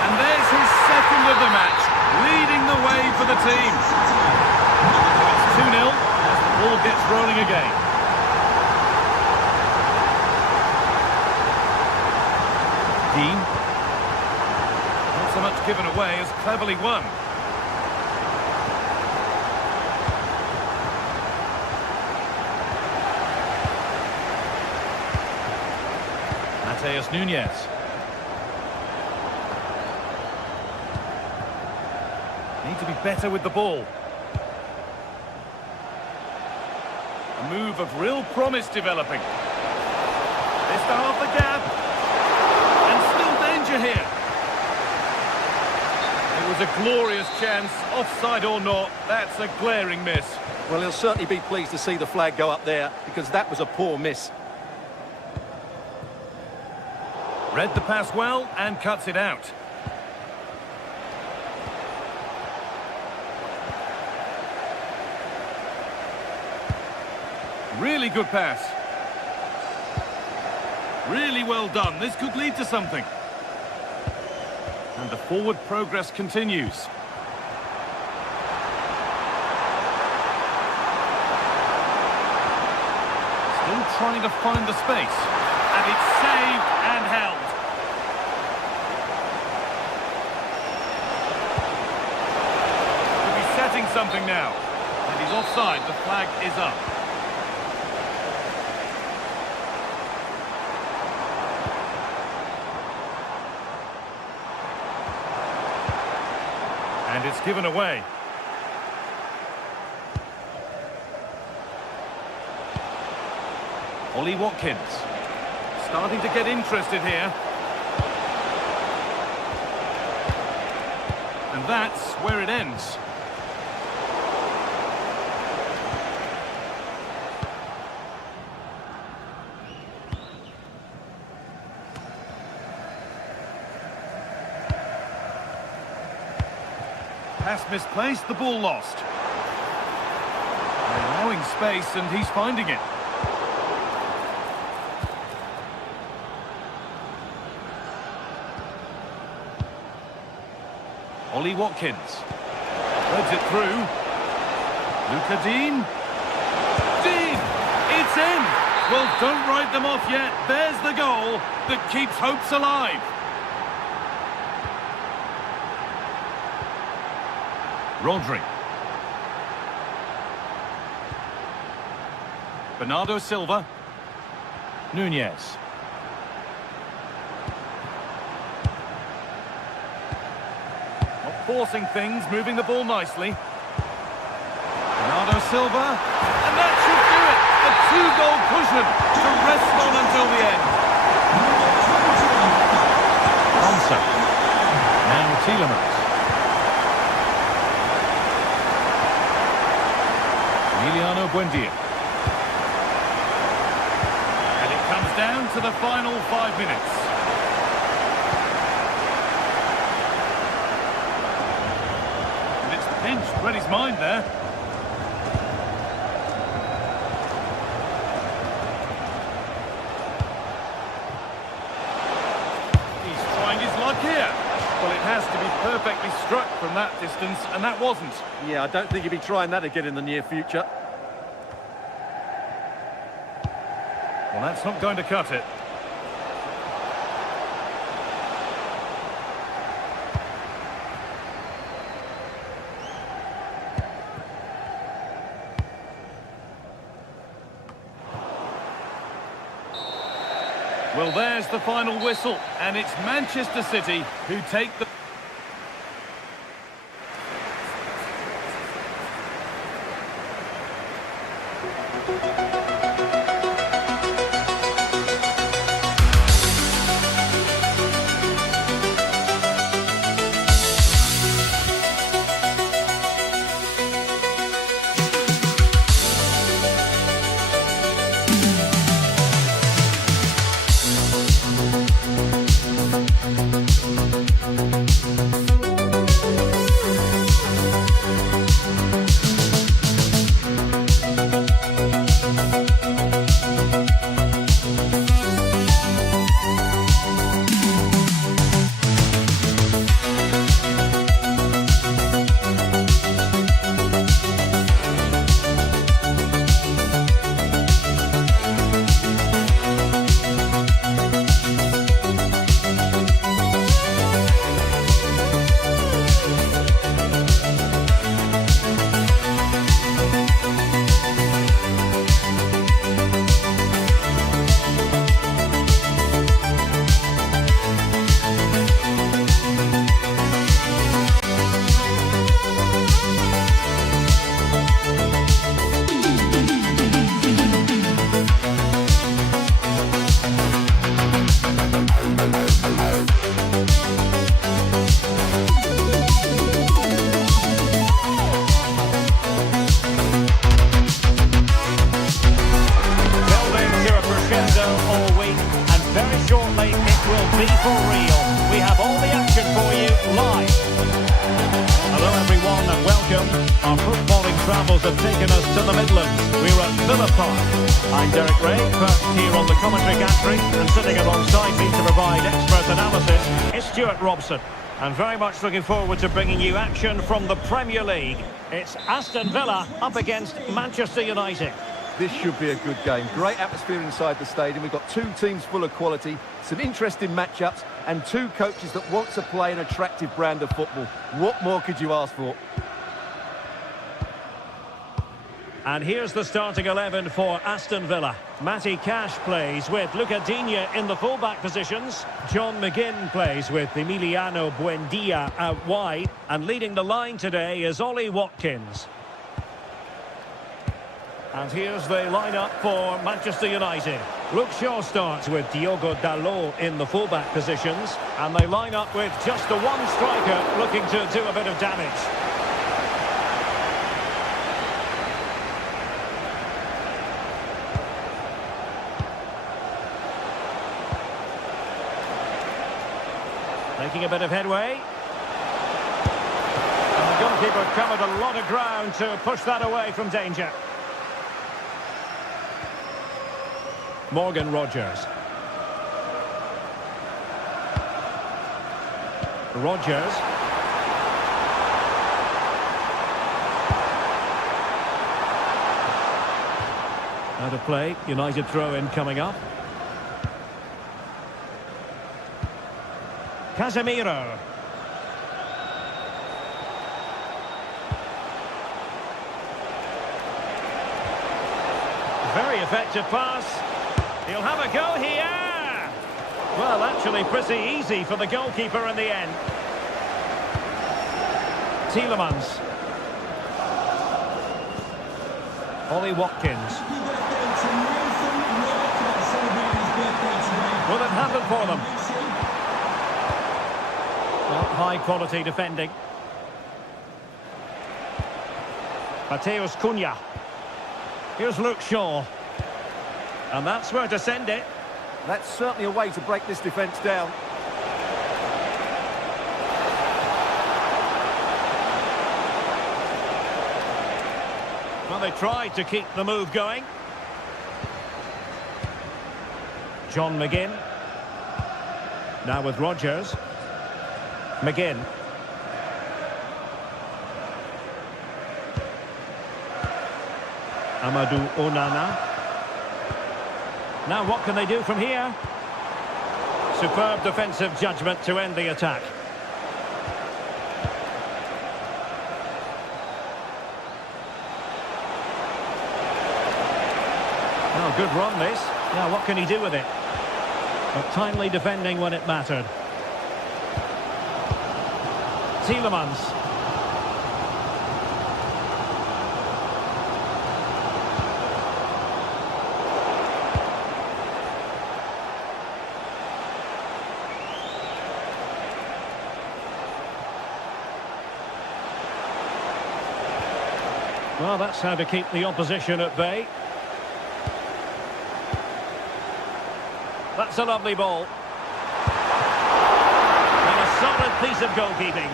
And there's his second of the match, leading the way for the team. It's 2-0 as the ball gets rolling again. Dean. Not so much given away as cleverly won. Mateus Nunes. Need to be better with the ball. A move of real promise developing. This to half the gap. And still danger here. It was a glorious chance, offside or not, that's a glaring miss. Well, he'll certainly be pleased to see the flag go up there, because that was a poor miss. Read the pass well and cuts it out. Really good pass. Really well done. This could lead to something. And the forward progress continues. Still trying to find the space. And it's saved and held. Could be setting something now. And he's offside. The flag is up. it's given away. Ollie Watkins. Starting to get interested here. And that's where it ends. Pass misplaced, the ball lost. Allowing space, and he's finding it. Ollie Watkins. Threads it through. Luca Dean. Dean! It's in! Well, don't write them off yet. There's the goal that keeps hopes alive. Rodri. Bernardo Silva. Nunez. Not forcing things, moving the ball nicely. Bernardo Silva. And that should do it. A two-goal cushion to rest on until the end. Thompson. Now Tielemans. Emiliano Buendia. And it comes down to the final 5 minutes. And it's pinched, read his mind there. He's trying his luck here. Well, it has to be perfectly struck from that distance, and that wasn't. Yeah, I don't think he'll be trying that again in the near future. Well, that's not going to cut it. Well, there's the final whistle, and it's Manchester City who take the... Our footballing travels have taken us to the Midlands. We're at Villa Park. I'm Derek Ray, first here on the commentary gantry, and sitting alongside me to provide expert analysis is Stuart Robson. And very much looking forward to bringing you action from the Premier League. It's Aston Villa up against Manchester United. This should be a good game. Great atmosphere inside the stadium. We've got two teams full of quality, some interesting matchups, and two coaches that want to play an attractive brand of football. What more could you ask for? And here's the starting 11 for Aston Villa. Matty Cash plays with Luca Digne in the full-back positions. John McGinn plays with Emiliano Buendia out wide. And leading the line today is Ollie Watkins. And here's the lineup for Manchester United. Luke Shaw starts with Diogo Dalot in the full-back positions. And they line up with just the one striker looking to do a bit of damage. Making a bit of headway. And the goalkeeper covered a lot of ground to push that away from danger. Morgan Rogers. Rogers. Out of play. United throw-in coming up. Casemiro. Very effective pass. He'll have a go here. Well, actually pretty easy for the goalkeeper in the end. Tielemans. Ollie Watkins. Will it happen for them? Well, high quality defending. Mateus Cunha. Here's Luke Shaw. And that's where to send it. That's certainly a way to break this defence down. Well, they tried to keep the move going. John McGinn. Now with Rogers. McGinn. Amadou Onana. Now what can they do from here? Superb defensive judgment to end the attack. Oh, good run this. Now what can he do with it? But timely defending when it mattered. Tielemans. Well, that's how to keep the opposition at bay. That's a lovely ball. And a solid piece of goalkeeping.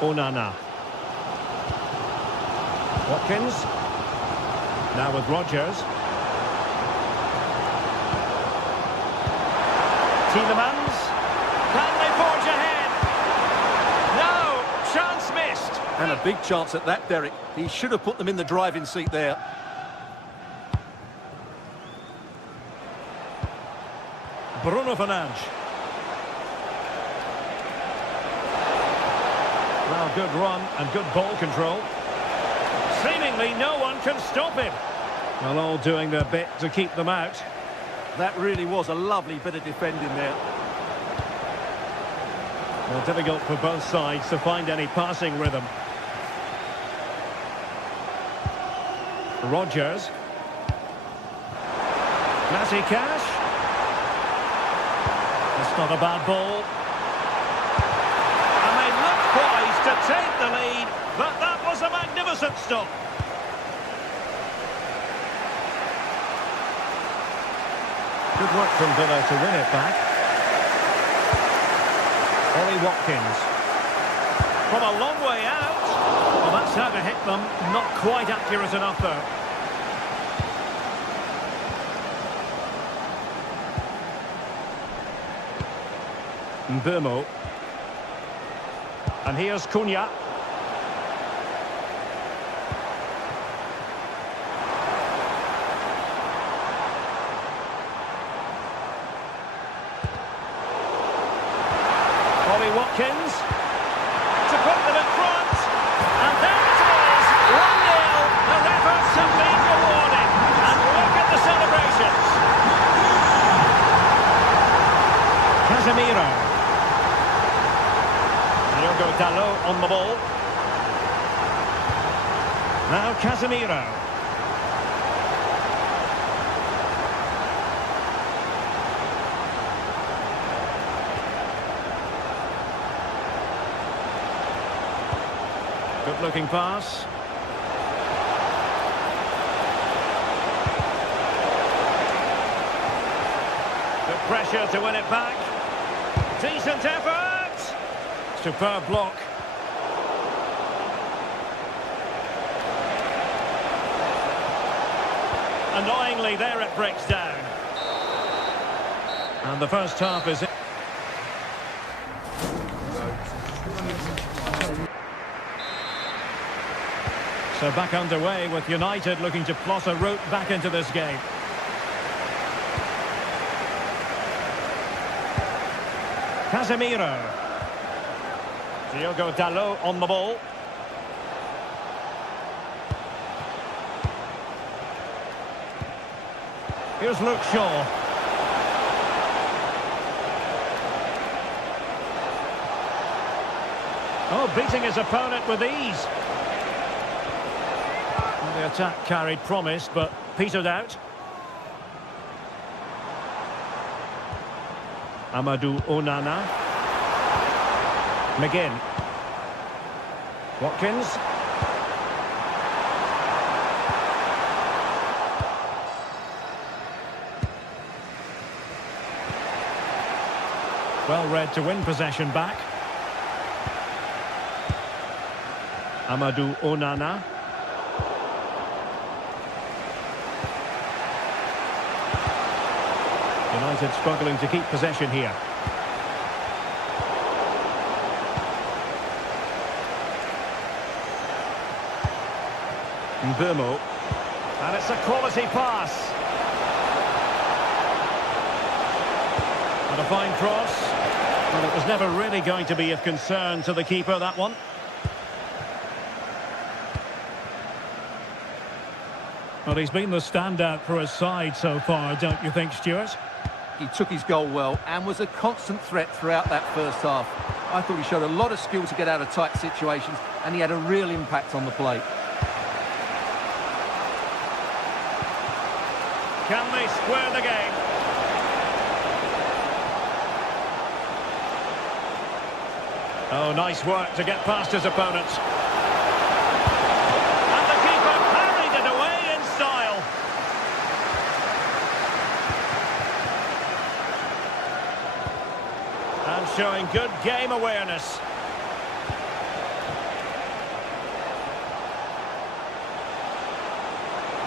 Onana. Watkins. Now with Rogers. Tielemans. Can they forge ahead? No! Chance missed. And a big chance at that, Derek. He should have put them in the driving seat there. Bruno Fernandes. Well, good run and good ball control. Seemingly no one can stop him. Well, all doing their bit to keep them out. That really was a lovely bit of defending there. Well, difficult for both sides to find any passing rhythm. Rogers. Matty Cash. That's not a bad ball. And they looked poised to take the lead, but that was a magnificent stop. Good work from Villa to win it back. Ollie Watkins. From a long way out. Well, that's how to hit them. Not quite accurate enough, though. Mbeumo. And here's Cunha. the ball. Now Casemiro. Good-looking pass. Good pressure to win it back. Decent effort. Superb block. Annoyingly, there it breaks down. And the first half is... So back underway with United looking to plot a route back into this game. Casemiro. Diogo Dalot on the ball. Here's Luke Shaw. Oh, beating his opponent with ease. Well, the attack carried promise, but petered out. Amadou Onana. McGinn. Watkins. Well read to win possession back. Amadou Onana. United struggling to keep possession here. Mbeumo. And it's a quality pass. And a fine cross. Well, it was never really going to be of concern to the keeper, that one. Well, he's been the standout for his side so far, don't you think, Stuart? He took his goal well and was a constant threat throughout that first half. I thought he showed a lot of skill to get out of tight situations, and he had a real impact on the plate. Can they square the game? Oh, nice work to get past his opponents. And the keeper parried it away in style. And showing good game awareness.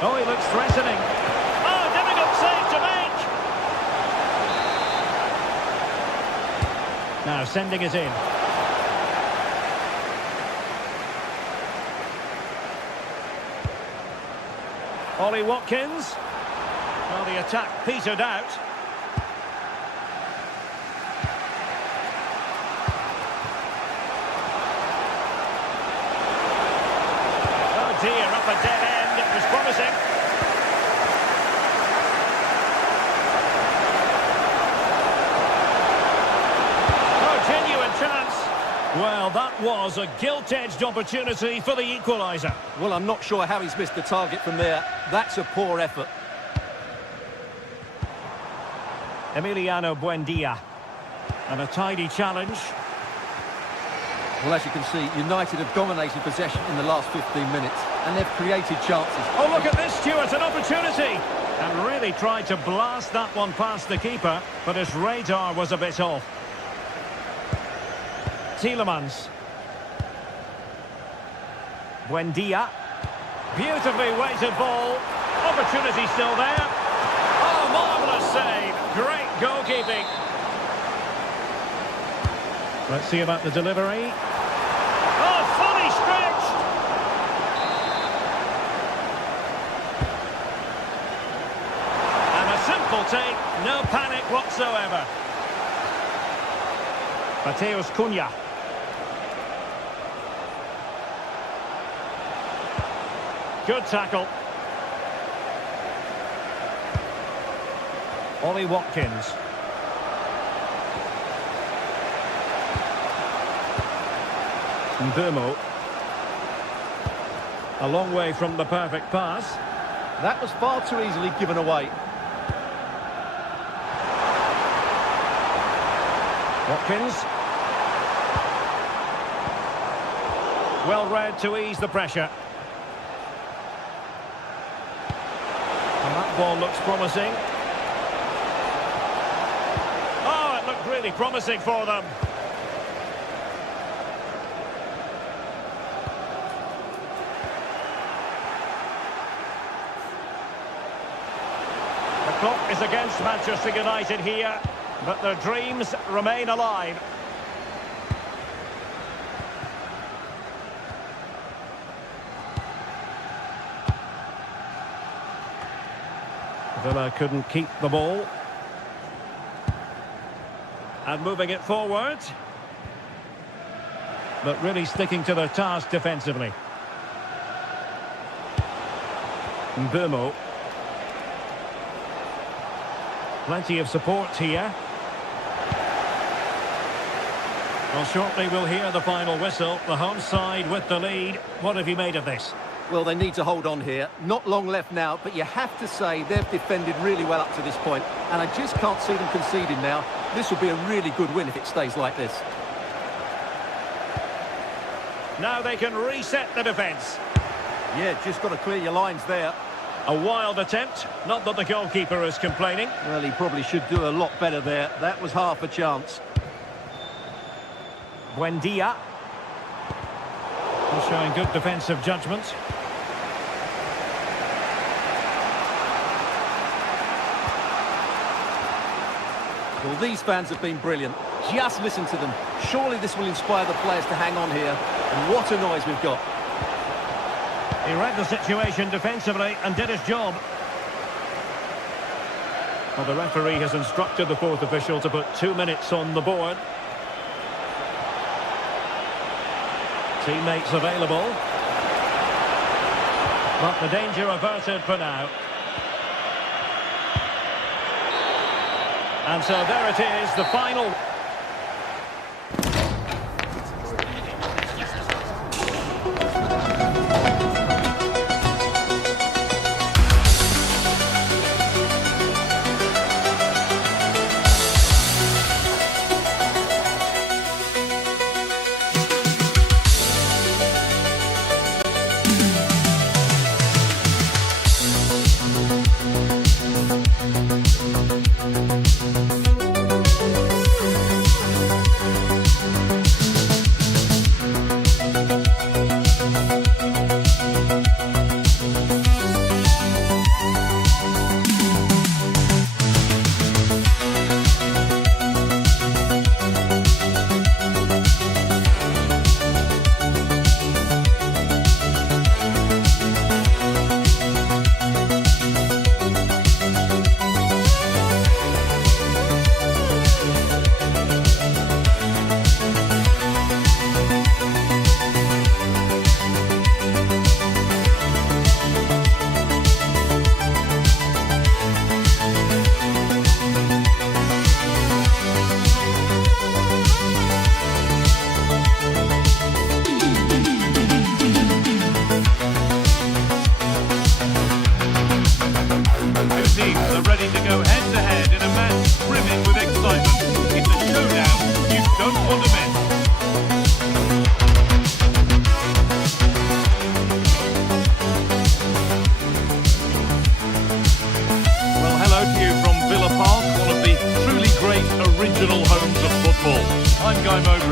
Oh, he looks threatening. Oh, difficult save to make. Now sending it in. Ollie Watkins. Well, the attack petered out. Oh dear, up a dead end. It was promising. Oh, genuine chance. Well, that was a gilt-edged opportunity for the equaliser. Well, I'm not sure how he's missed the target from there. That's a poor effort. Emiliano Buendia. And a tidy challenge. Well, as you can see, United have dominated possession in the last 15 minutes, and they've created chances. Oh, look at this, Stuart, an opportunity! And really tried to blast that one past the keeper, but his radar was a bit off. Tielemans. Buendia. Beautifully weighted ball. Opportunity still there. Oh, marvellous save. Great goalkeeping. Let's see about the delivery. Oh, fully stretched. And a simple take. No panic whatsoever. Mateus Cunha. Good tackle. Ollie Watkins. Mbumo. A long way from the perfect pass. That was far too easily given away. Watkins. Well read to ease the pressure. And that ball looks promising. Oh, it looked really promising for them. The clock is against Manchester United here, but their dreams remain alive. Villa couldn't keep the ball. And moving it forward. But really sticking to their task defensively. Mbumo. Plenty of support here. Well, shortly we'll hear the final whistle. The home side with the lead. What have you made of this? Well, they need to hold on here. Not long left now, but you have to say they've defended really well up to this point, and I just can't see them conceding now. This will be a really good win if it stays like this. Now they can reset the defence. Yeah, just got to clear your lines there. A wild attempt. Not that the goalkeeper is complaining. Well, he probably should do a lot better there. That was half a chance. Buendia. Showing good defensive judgment. Well, these fans have been brilliant. Just listen to them. Surely this will inspire the players to hang on here. And what a noise we've got. He read the situation defensively and did his job. Well, the referee has instructed the fourth official to put 2 minutes on the board. Teammates available. But the danger averted for now. And so there it is, the final.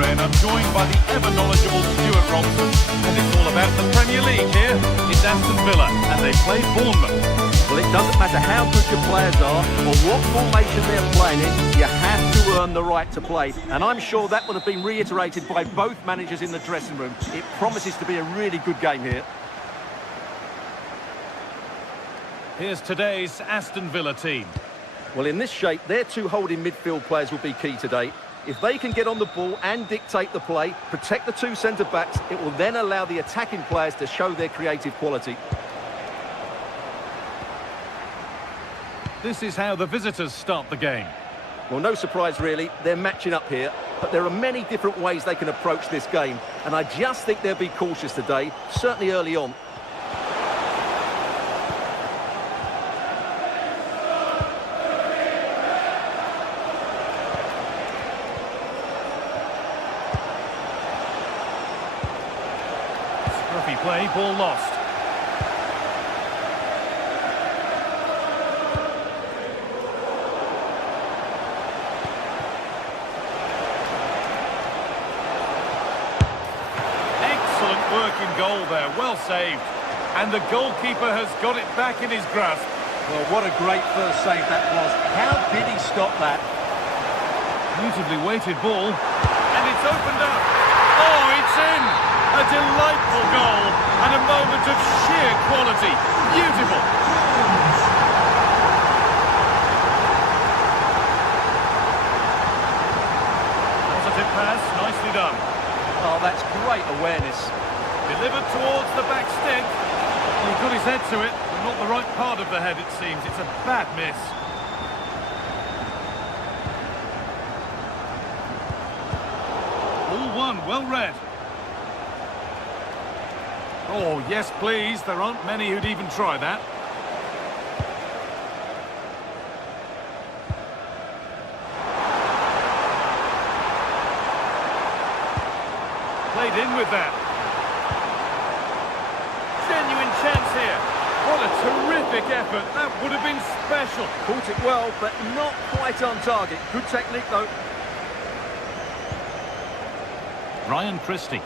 And I'm joined by the ever-knowledgeable Stuart Robson. And it's all about the Premier League here. It's Aston Villa, and they play Bournemouth. Well, it doesn't matter how good your players are or what formation they're playing in, you have to earn the right to play. And I'm sure that would have been reiterated by both managers in the dressing room. It promises to be a really good game here. Here's today's Aston Villa team. Well, in this shape, their two holding midfield players will be key today. If they can get on the ball and dictate the play, protect the two centre-backs, it will then allow the attacking players to show their creative quality. This is how the visitors start the game. Well, no surprise really, they're matching up here. but there are many different ways they can approach this game, and I just think they'll be cautious today, certainly early on. Scruffy play, ball lost. Work in goal there, well saved. And the goalkeeper has got it back in his grasp. Well, what a great first save that was. How did he stop that? Beautifully weighted ball. And it's opened up. Oh, it's in! A delightful goal. And a moment of sheer quality. Beautiful. Positive pass, nicely done. Oh, that's great awareness. Delivered towards the back stick. He got his head to it, but not the right part of the head, it seems. It's a bad miss. All one, well read. Oh, yes, please. There aren't many who'd even try that. Played in with that. Genuine chance here. What a terrific effort. That would have been special. Caught it well, but not quite on target. Good technique, though. Ryan Christie.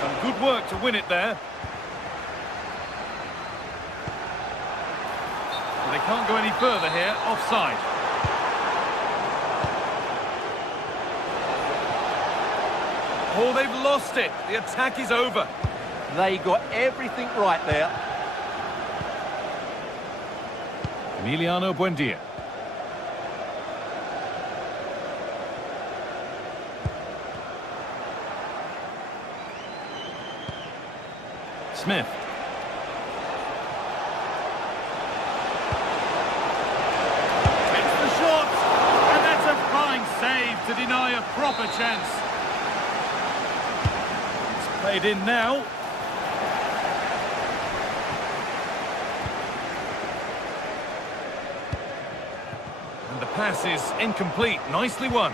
Some good work to win it there. But they can't go any further here. Offside. Oh, they've lost it. The attack is over. They got everything right there. Emiliano Buendia. Smith. It's the shot. And that's a fine save to deny a proper chance. Played in now. And the pass is incomplete. Nicely won.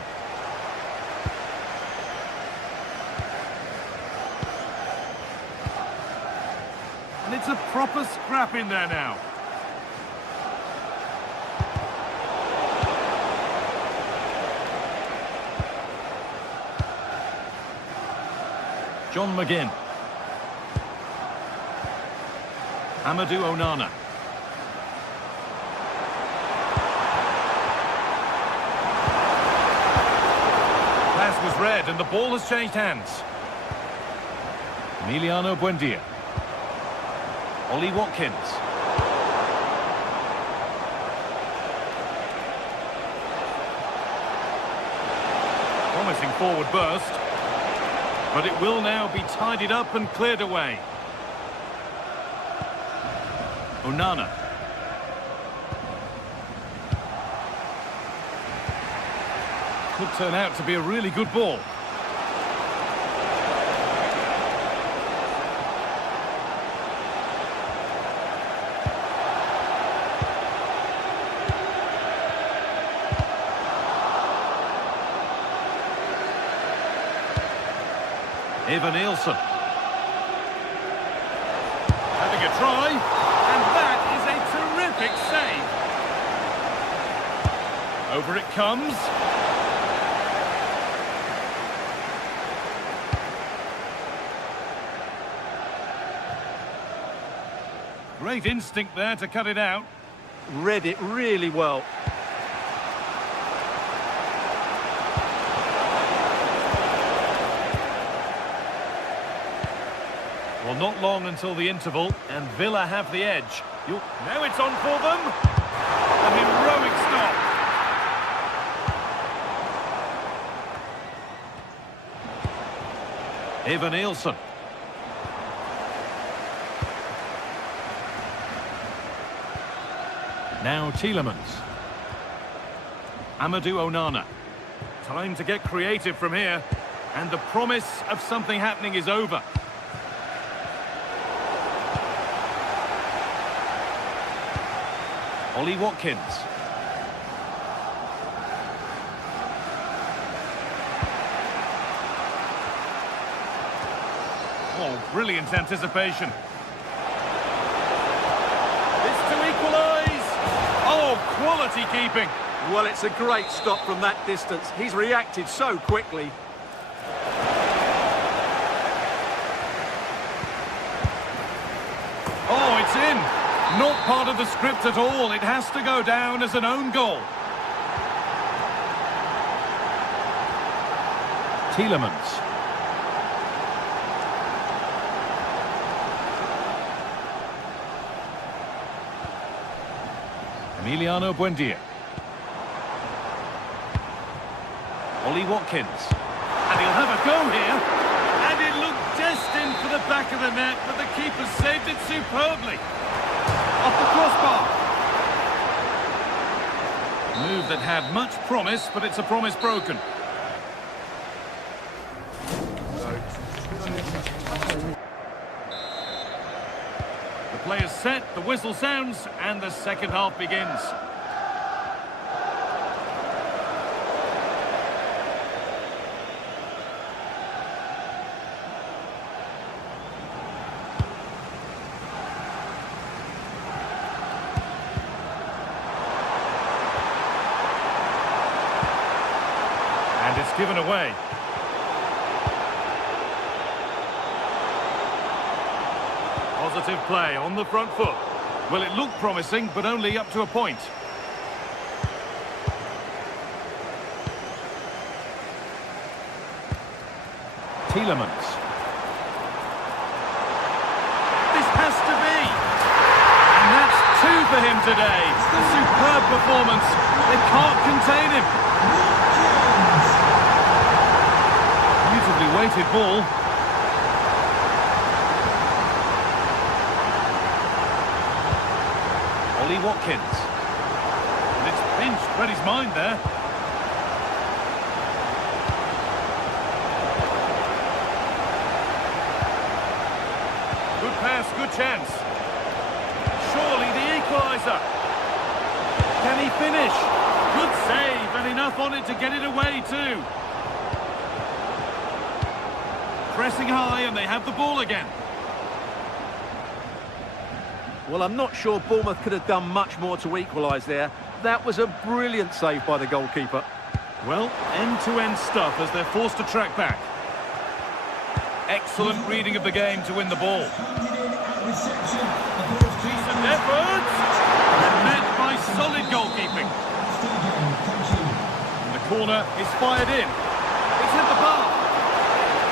And it's a proper scrap in there now. John McGinn. Amadou Onana. Pass was read and the ball has changed hands. Emiliano Buendia. Ollie Watkins. Promising forward burst. But it will now be tidied up and cleared away. Onana. Could turn out to be a really good ball. Ivan Nielsen. Having a try, and that is a terrific save. Over it comes. Great instinct there to cut it out. Read it really well. Well, not long until the interval, and Villa have the edge. Now it's on for them. A heroic stop. Ivan Nielsen. Now Tielemans. Amadou Onana. Time to get creative from here. And the promise of something happening is over. Ollie Watkins. Oh, brilliant anticipation. It's to equalise. Oh, quality keeping. Well, it's a great stop from that distance. He's reacted so quickly. Oh, it's in. Not part of the script at all. It has to go down as an own goal. Tielemans. Emiliano Buendia. Ollie Watkins. And he'll have a go here. And it looked destined for the back of the net, but the keeper saved it superbly. Off the crossbar. Move that had much promise, but it's a promise broken. The player's set, the whistle sounds, and the second half begins. And it's given away. Positive play on the front foot. Well, it looked promising, but only up to a point. Tielemans. This has to be. And that's two for him today. A superb performance. They can't contain him. Beautifully weighted ball. Ollie Watkins. And it's pinched, read his mind there. Good pass, good chance. Surely the equaliser. Can he finish? Good save, and enough on it to get it away too. Pressing high, and they have the ball again. Well, I'm not sure Bournemouth could have done much more to equalise there. That was a brilliant save by the goalkeeper. Well, end-to-end stuff as they're forced to track back. Excellent reading of the game to win the ball. Decent efforts! And met by solid goalkeeping. And the corner is fired in. It's hit the bar.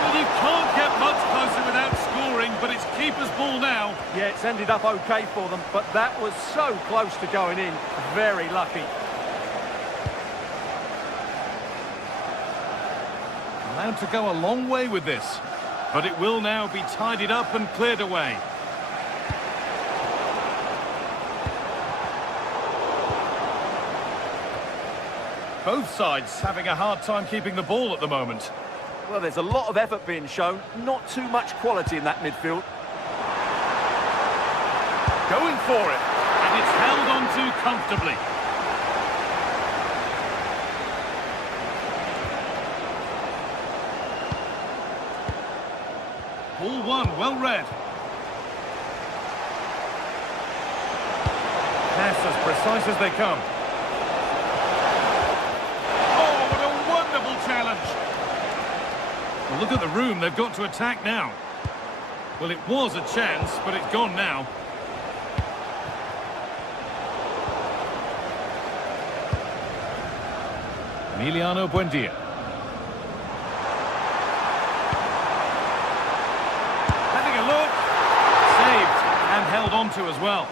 Well, you can't get much closer without scoring, but it's keeper's ball now. Yeah, it's ended up okay for them, but that was so close to going in. Very lucky. Allowed to go a long way with this, but it will now be tidied up and cleared away. Both sides having a hard time keeping the ball at the moment. Well, there's a lot of effort being shown, not too much quality in that midfield. Going for it, and it's held on to comfortably. Ball one, well read. Pass as precise as they come. Oh, what a wonderful challenge. Well, look at the room they've got to attack now. Well, it was a chance, but it's gone now. Emiliano Buendia. Having a look. Saved and held on to as well.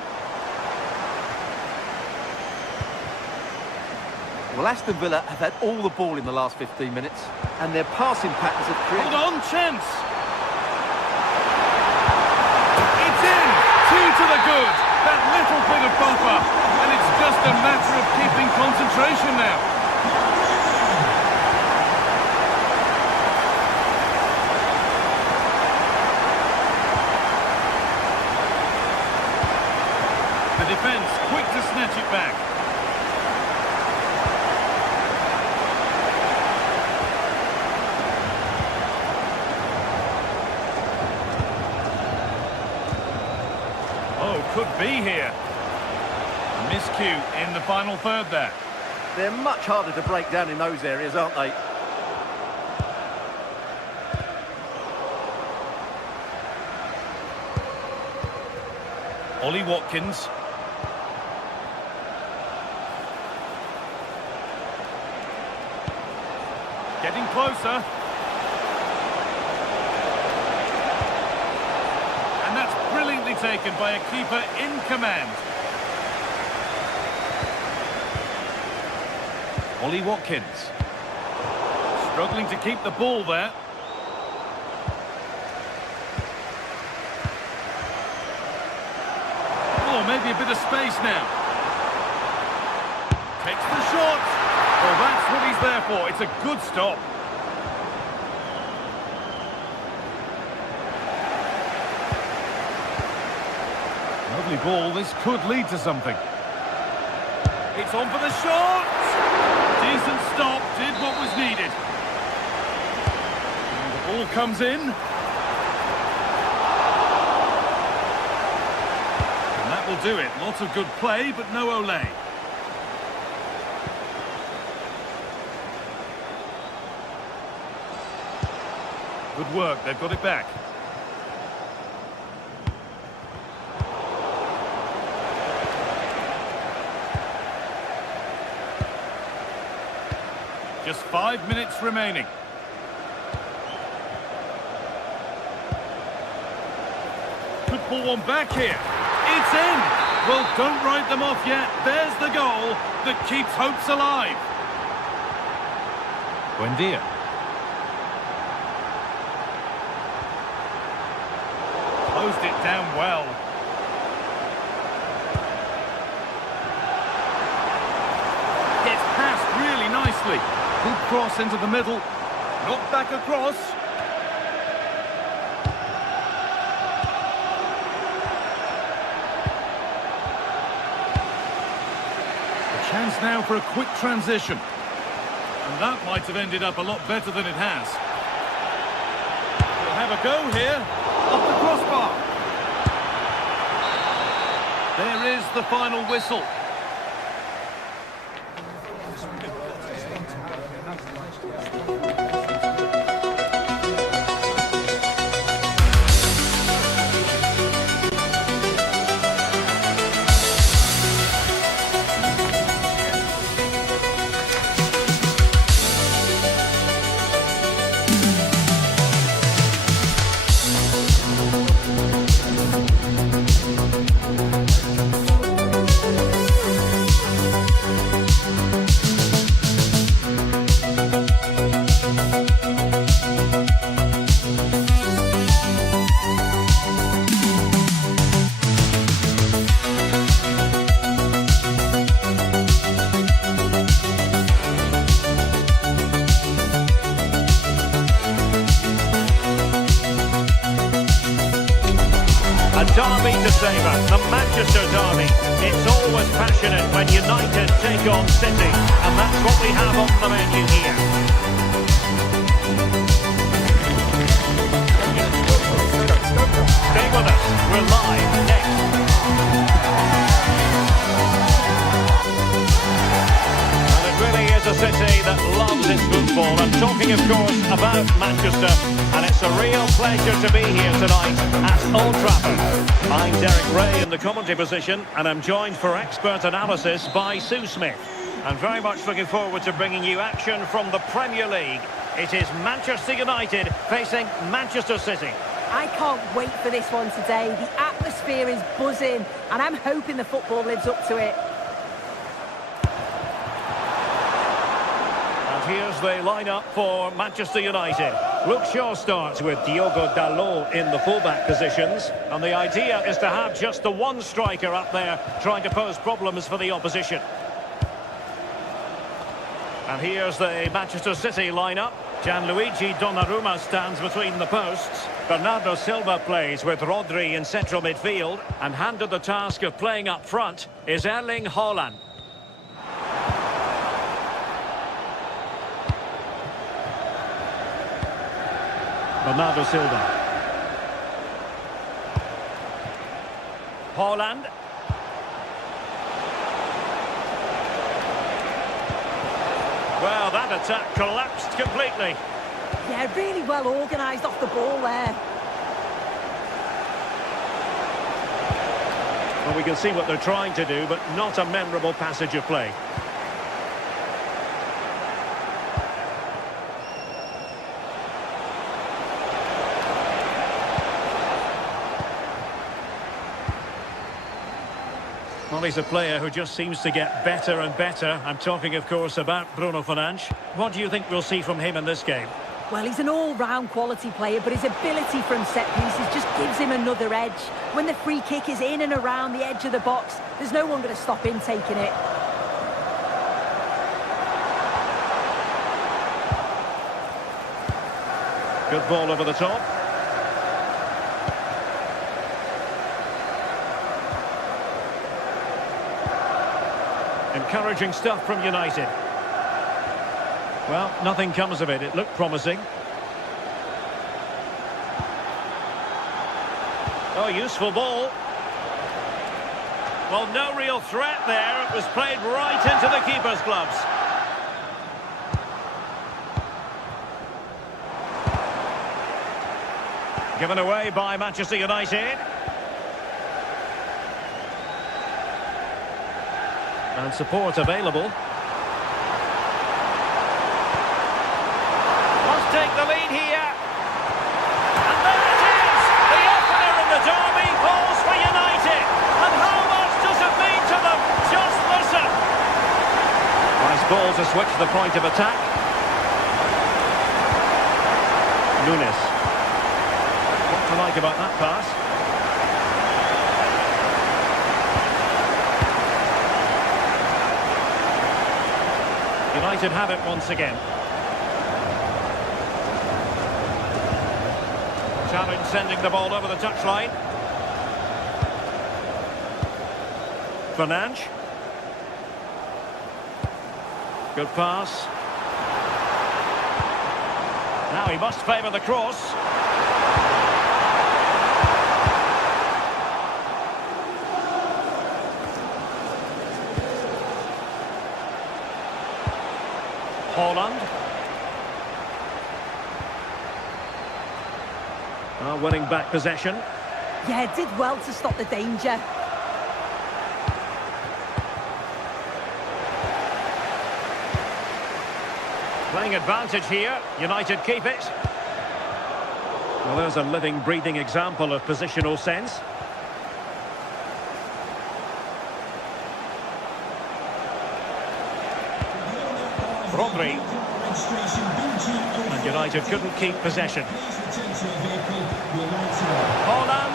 Well, Aston Villa have had all the ball in the last 15 minutes, and their passing patterns have created... Hold on, chance! It's in! Two to the good! That little bit of buffer, and it's just a matter of keeping concentration now. defence, quick to snatch it back. Oh, could be here. Miscue in the final third there. They're much harder to break down in those areas, aren't they? Ollie Watkins. Getting closer. And that's brilliantly taken by a keeper in command. Ollie Watkins. Struggling to keep the ball there. Oh, maybe a bit of space now. Takes the shot. Well, that's what he's there for. It's a good stop. Lovely ball. This could lead to something. It's on for the shot. Decent stop. Did what was needed. And the ball comes in. Will do it. Lots of good play, but no Olé. Good work. They've got it back. Just 5 minutes remaining. Could pull one back here. It's in! Well, don't write them off yet. There's the goal that keeps hopes alive. Buendia. Closed it down well. Gets passed really nicely. Good cross into the middle. Knocked back across. Chance now for a quick transition. And that might have ended up a lot better than it has. We'll have a go here. Off the crossbar. There is the final whistle. Derby to savour, the Manchester derby. It's always passionate when United take on City, and that's what we have on the menu here. Stay with us, we're live next. And it really is a city that loves its football. I'm talking, of course, about Manchester, and it's a real pleasure to be here tonight at Old Trafford. I'm Derek Ray in the commentary position, and I'm joined for expert analysis by Sue Smith. I'm very much looking forward to bringing you action from the Premier League. It is Manchester United facing Manchester City. I can't wait for this one today. The atmosphere is buzzing, and I'm hoping the football lives up to it. And here's the lineup for Manchester United. Luke Shaw starts with Diogo Dalot in the fullback positions, and the idea is to have just the one striker up there trying to pose problems for the opposition. And here's the Manchester City lineup. Gianluigi Donnarumma stands between the posts. Bernardo Silva plays with Rodri in central midfield, and handed the task of playing up front is Erling Haaland. Bernardo Silva. Haaland. Well, that attack collapsed completely. Yeah, really well organised off the ball there. Well, we can see what they're trying to do, but not a memorable passage of play. Well, he's a player who just seems to get better and better. I'm talking, of course, about Bruno Fernandes. What do you think we'll see from him in this game? Well, he's an all-round quality player, but his ability from set pieces just gives him another edge. When the free kick is in and around the edge of the box, there's no one going to stop him taking it. Good ball over the top. Encouraging stuff from United. Well, nothing comes of it. It looked promising. Oh, useful ball. Well, no real threat there. It was played right into the keeper's gloves. Given away by Manchester United. And support available. Must take the lead here. And there it is! The opener in the derby falls for United. And how much does it mean to them? Just listen. Nice ball to switch the point of attack. Nunes. What to like about that pass? United have it once again. Challenge sending the ball over the touchline. Fernandes. Good pass. Now he must favour the cross. Haaland. Winning back possession. Yeah, did well to stop the danger. Playing advantage here. United keep it. Well, there's a living, breathing example of positional sense. Rodri. And United couldn't keep possession. Haaland.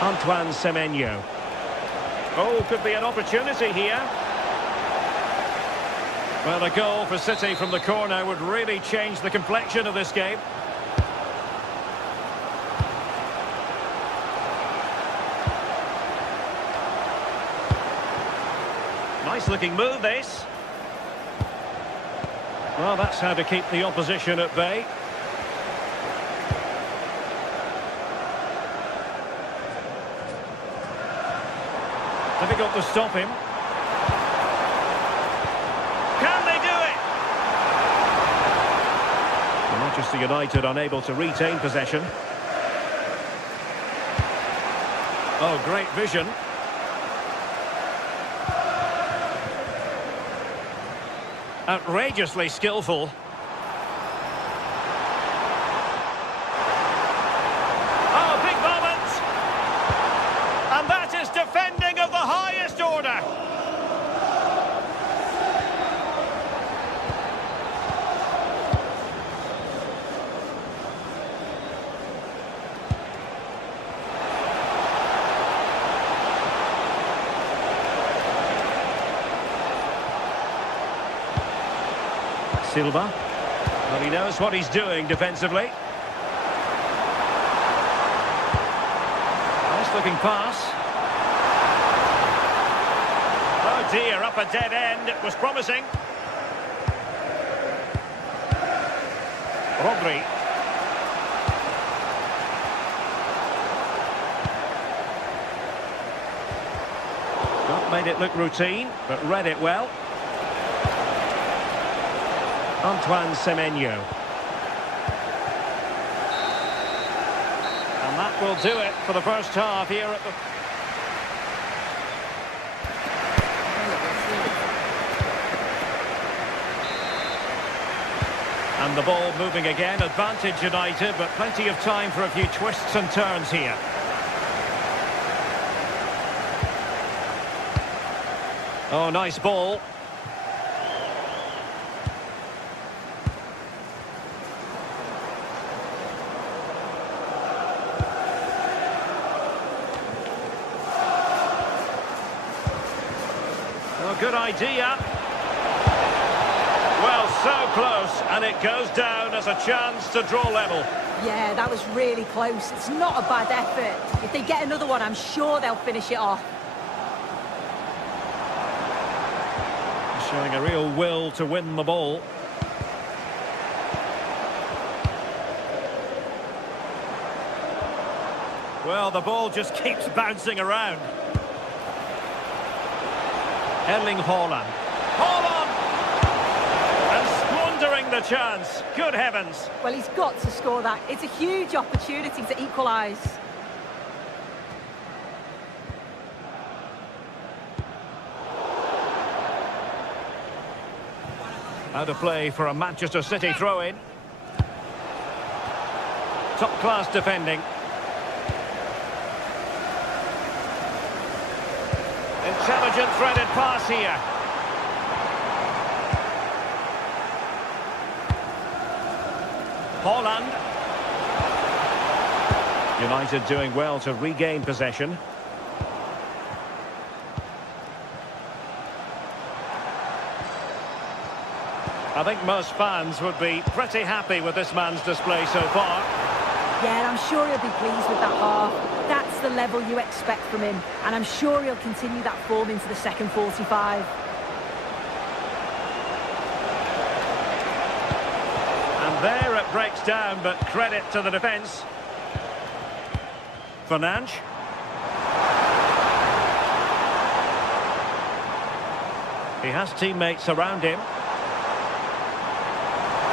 Antoine Semenyo. Oh, could be an opportunity here. Well, a goal for City from the corner would really change the complexion of this game. Nice looking move, this. Well, that's how to keep the opposition at bay. Difficult to stop him. Can they do it? Manchester United unable to retain possession. Oh, great vision. Outrageously skillful. Oh, big moment! And that is defending of the highest order. Silva. Well, he knows what he's doing defensively. Nice looking pass. Oh dear, up a dead end. It was promising. Rodri. Not made it look routine, but read it well. Antoine Semenyo. And that will do it for the first half here at the... And the ball moving again, advantage United, but plenty of time for a few twists and turns here. Oh, nice ball. Oh, good idea. Well, so close, and it goes down as a chance to draw level. Yeah, that was really close. It's not a bad effort. If they get another one, I'm sure they'll finish it off. Showing a real will to win the ball. Well, the ball just keeps bouncing around. Erling Haaland. Haaland! And squandering the chance. Good heavens. Well, he's got to score that. It's a huge opportunity to equalise. Out of play for a Manchester City throw-in. Top-class defending. Intelligent threaded pass here. Haaland. United doing well to regain possession. I think most fans would be pretty happy with this man's display so far. Yeah, I'm sure he'll be pleased with that half. That's the level you expect from him, and I'm sure he'll continue that form into the second 45. And there it breaks down, but credit to the defence. Fernandes. He has teammates around him.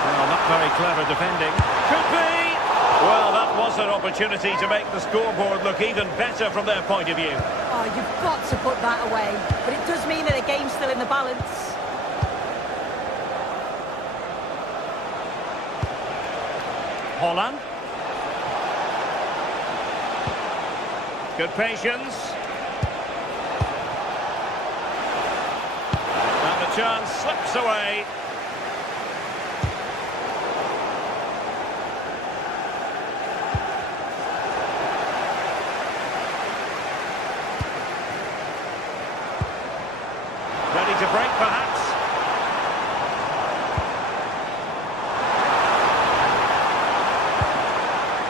Well, not very clever defending. Could be! Well, that was an opportunity to make the scoreboard look even better from their point of view. Oh, you've got to put that away. But it does mean that the game's still in the balance. Haaland. Good patience. And the chance slips away. Ready to break, perhaps.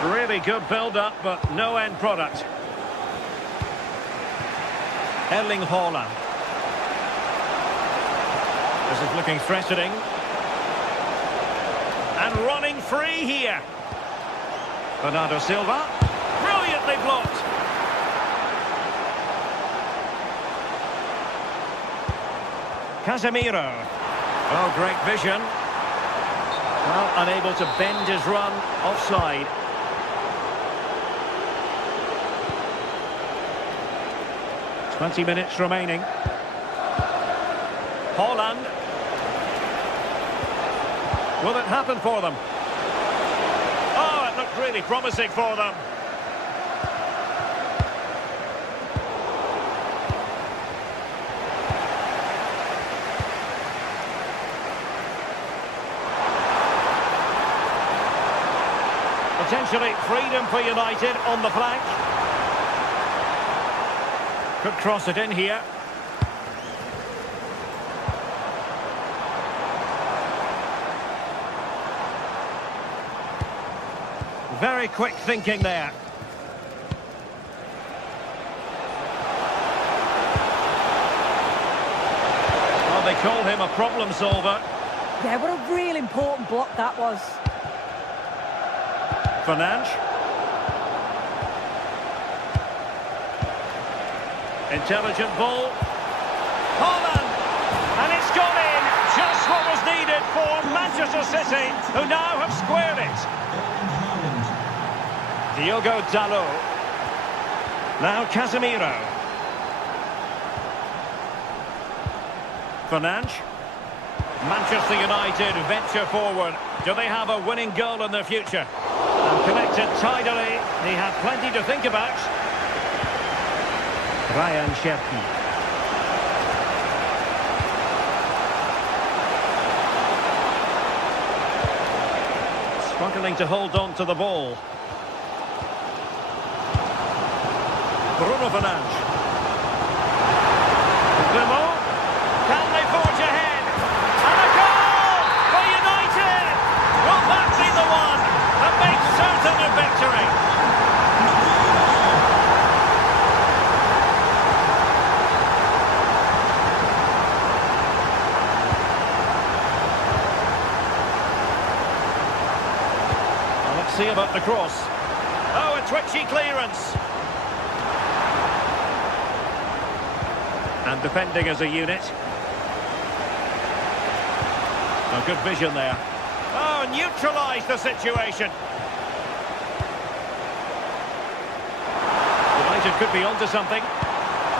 Really good build-up, but no end product. Erling Haaland. This is looking threatening. And running free here. Bernardo Silva. Brilliantly blocked. Casemiro. Oh, great vision. Well, unable to bend his run. Offside. Twenty minutes remaining. Haaland. Will it happen for them? Oh, it looked really promising for them. Potentially freedom for United on the flank. Could cross it in here. Very quick thinking there. Well, they call him a problem solver. Yeah, what a real important block that was. Fernandes. Intelligent ball. Haaland! And it's gone in! Just what was needed for Manchester City, who now have squared it. Diogo Dalot. Now Casemiro. Fernandes. Manchester United venture forward. Do they have a winning goal in their future? And connected tidily. He had plenty to think about. Ryan Cherki. Struggling to hold on to the ball. Bruno Fernandes. Grimaud. Can they forge ahead? And a goal for United! Will that be the one that makes certain a victory? Well, let's see about the cross. Oh, a twitchy clearance. And defending as a unit. A good vision there. Oh, neutralised the situation. United could be onto something.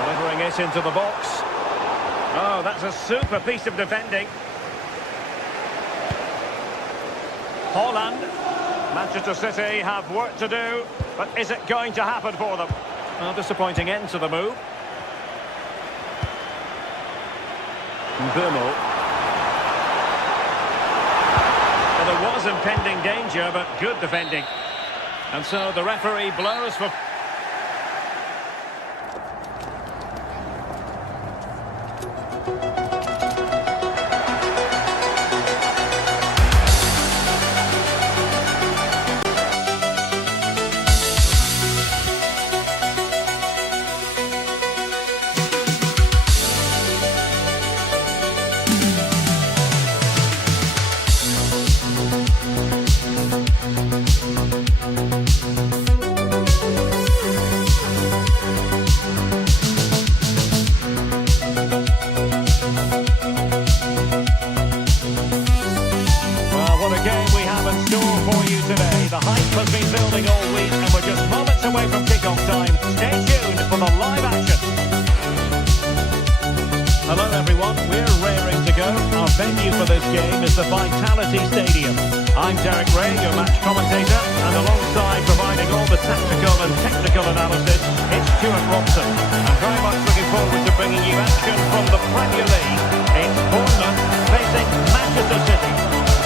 Delivering it into the box. Oh, that's a super piece of defending. Haaland. Manchester City have work to do, but is it going to happen for them? A disappointing end to the move. Grimaud. Well, there was impending danger, but good defending. And so the referee blows for... The hype has been building all week and we're just moments away from kick-off time. Stay tuned for the live action. Hello everyone, we're raring to go. Our venue for this game is the Vitality Stadium. I'm Derek Ray, your match commentator, and alongside providing all the tactical and technical analysis, it's Stuart Robson. I'm very much looking forward to bringing you action from the Premier League. It's Bournemouth facing Manchester City.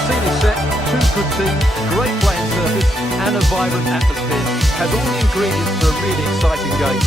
Scene is set, two good teams, great playing surface and a vibrant atmosphere. Has all the ingredients for a really exciting game.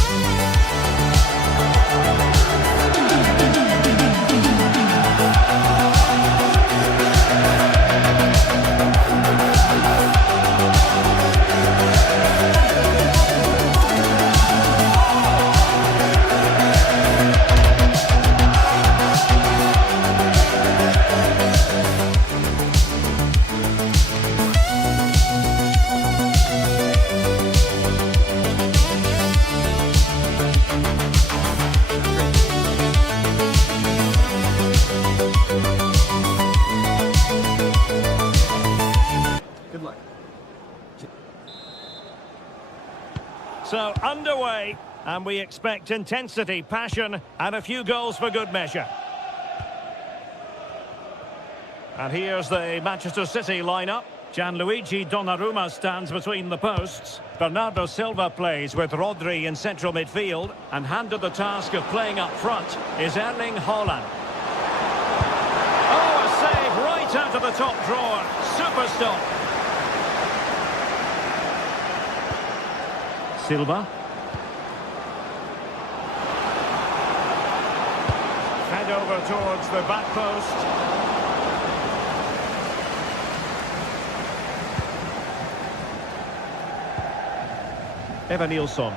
So underway, and we expect intensity, passion, and a few goals for good measure. And here's the Manchester City lineup. Gianluigi Donnarumma stands between the posts. Bernardo Silva plays with Rodri in central midfield, and handed the task of playing up front is Erling Haaland. Oh, a save right out of the top drawer. Super stop. Silva. Fed over towards the back post. Evanilson.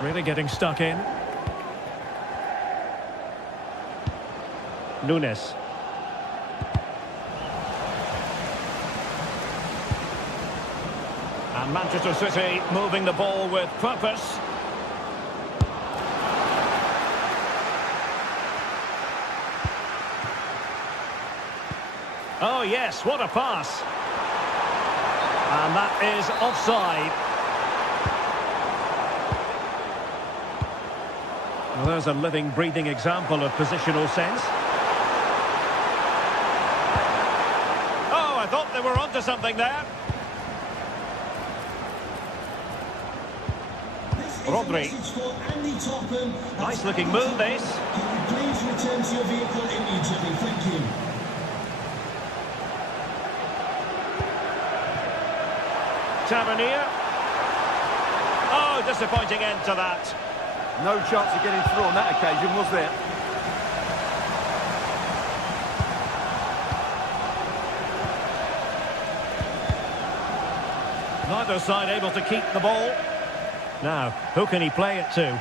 Really getting stuck in. Nunes. And Manchester City moving the ball with purpose. Oh yes, what a pass. And that is offside. Well, there's a living, breathing example of positional sense. Oh, I thought they were onto something there. Rodri. Nice looking move, this. Can you please return to your vehicle immediately? Thank you. Tavernier. Oh, disappointing end to that. No chance of getting through on that occasion, was there? Neither side able to keep the ball. Now, who can he play it to?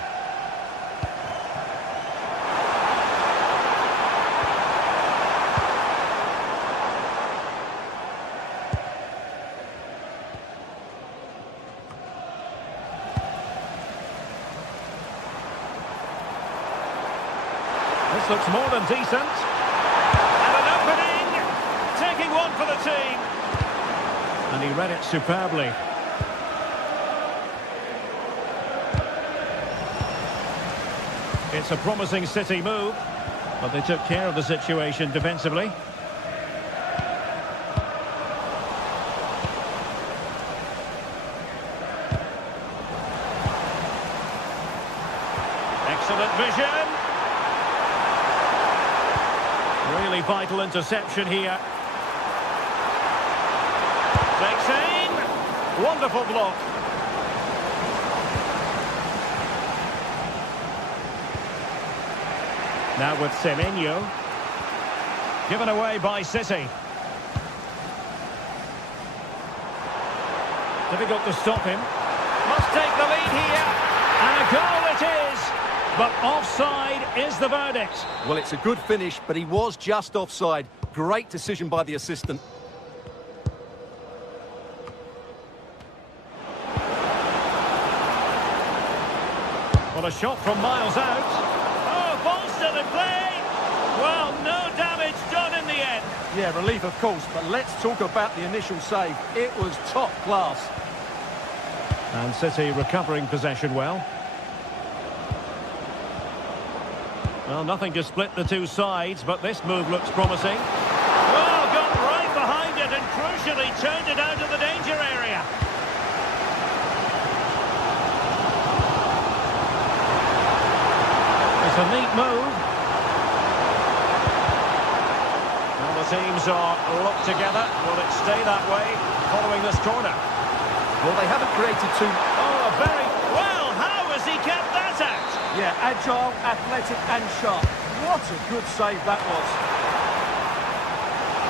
This looks more than decent. And an opening! Taking one for the team. And he read it superbly. It's a promising City move, but they took care of the situation defensively. Excellent vision. Really vital interception here. Takes aim. Wonderful block. Now with Semenyo. Given away by City. Difficult to stop him. Must take the lead here. And a goal it is. But offside is the verdict. Well, it's a good finish, but he was just offside. Great decision by the assistant. What a shot from miles out. Oh, ball still in play. Well, no damage done in the end. Yeah, relief of course, but let's talk about the initial save. It was top class. And City recovering possession well. Well, nothing to split the two sides, but this move looks promising. Well, got right behind it and crucially turned it out of the danger area. It's a neat move. Well, the teams are locked together. Will it stay that way following this corner? Well, they haven't created too... Oh, very well. How has he kept that out? Yeah, agile, athletic and sharp. What a good save that was.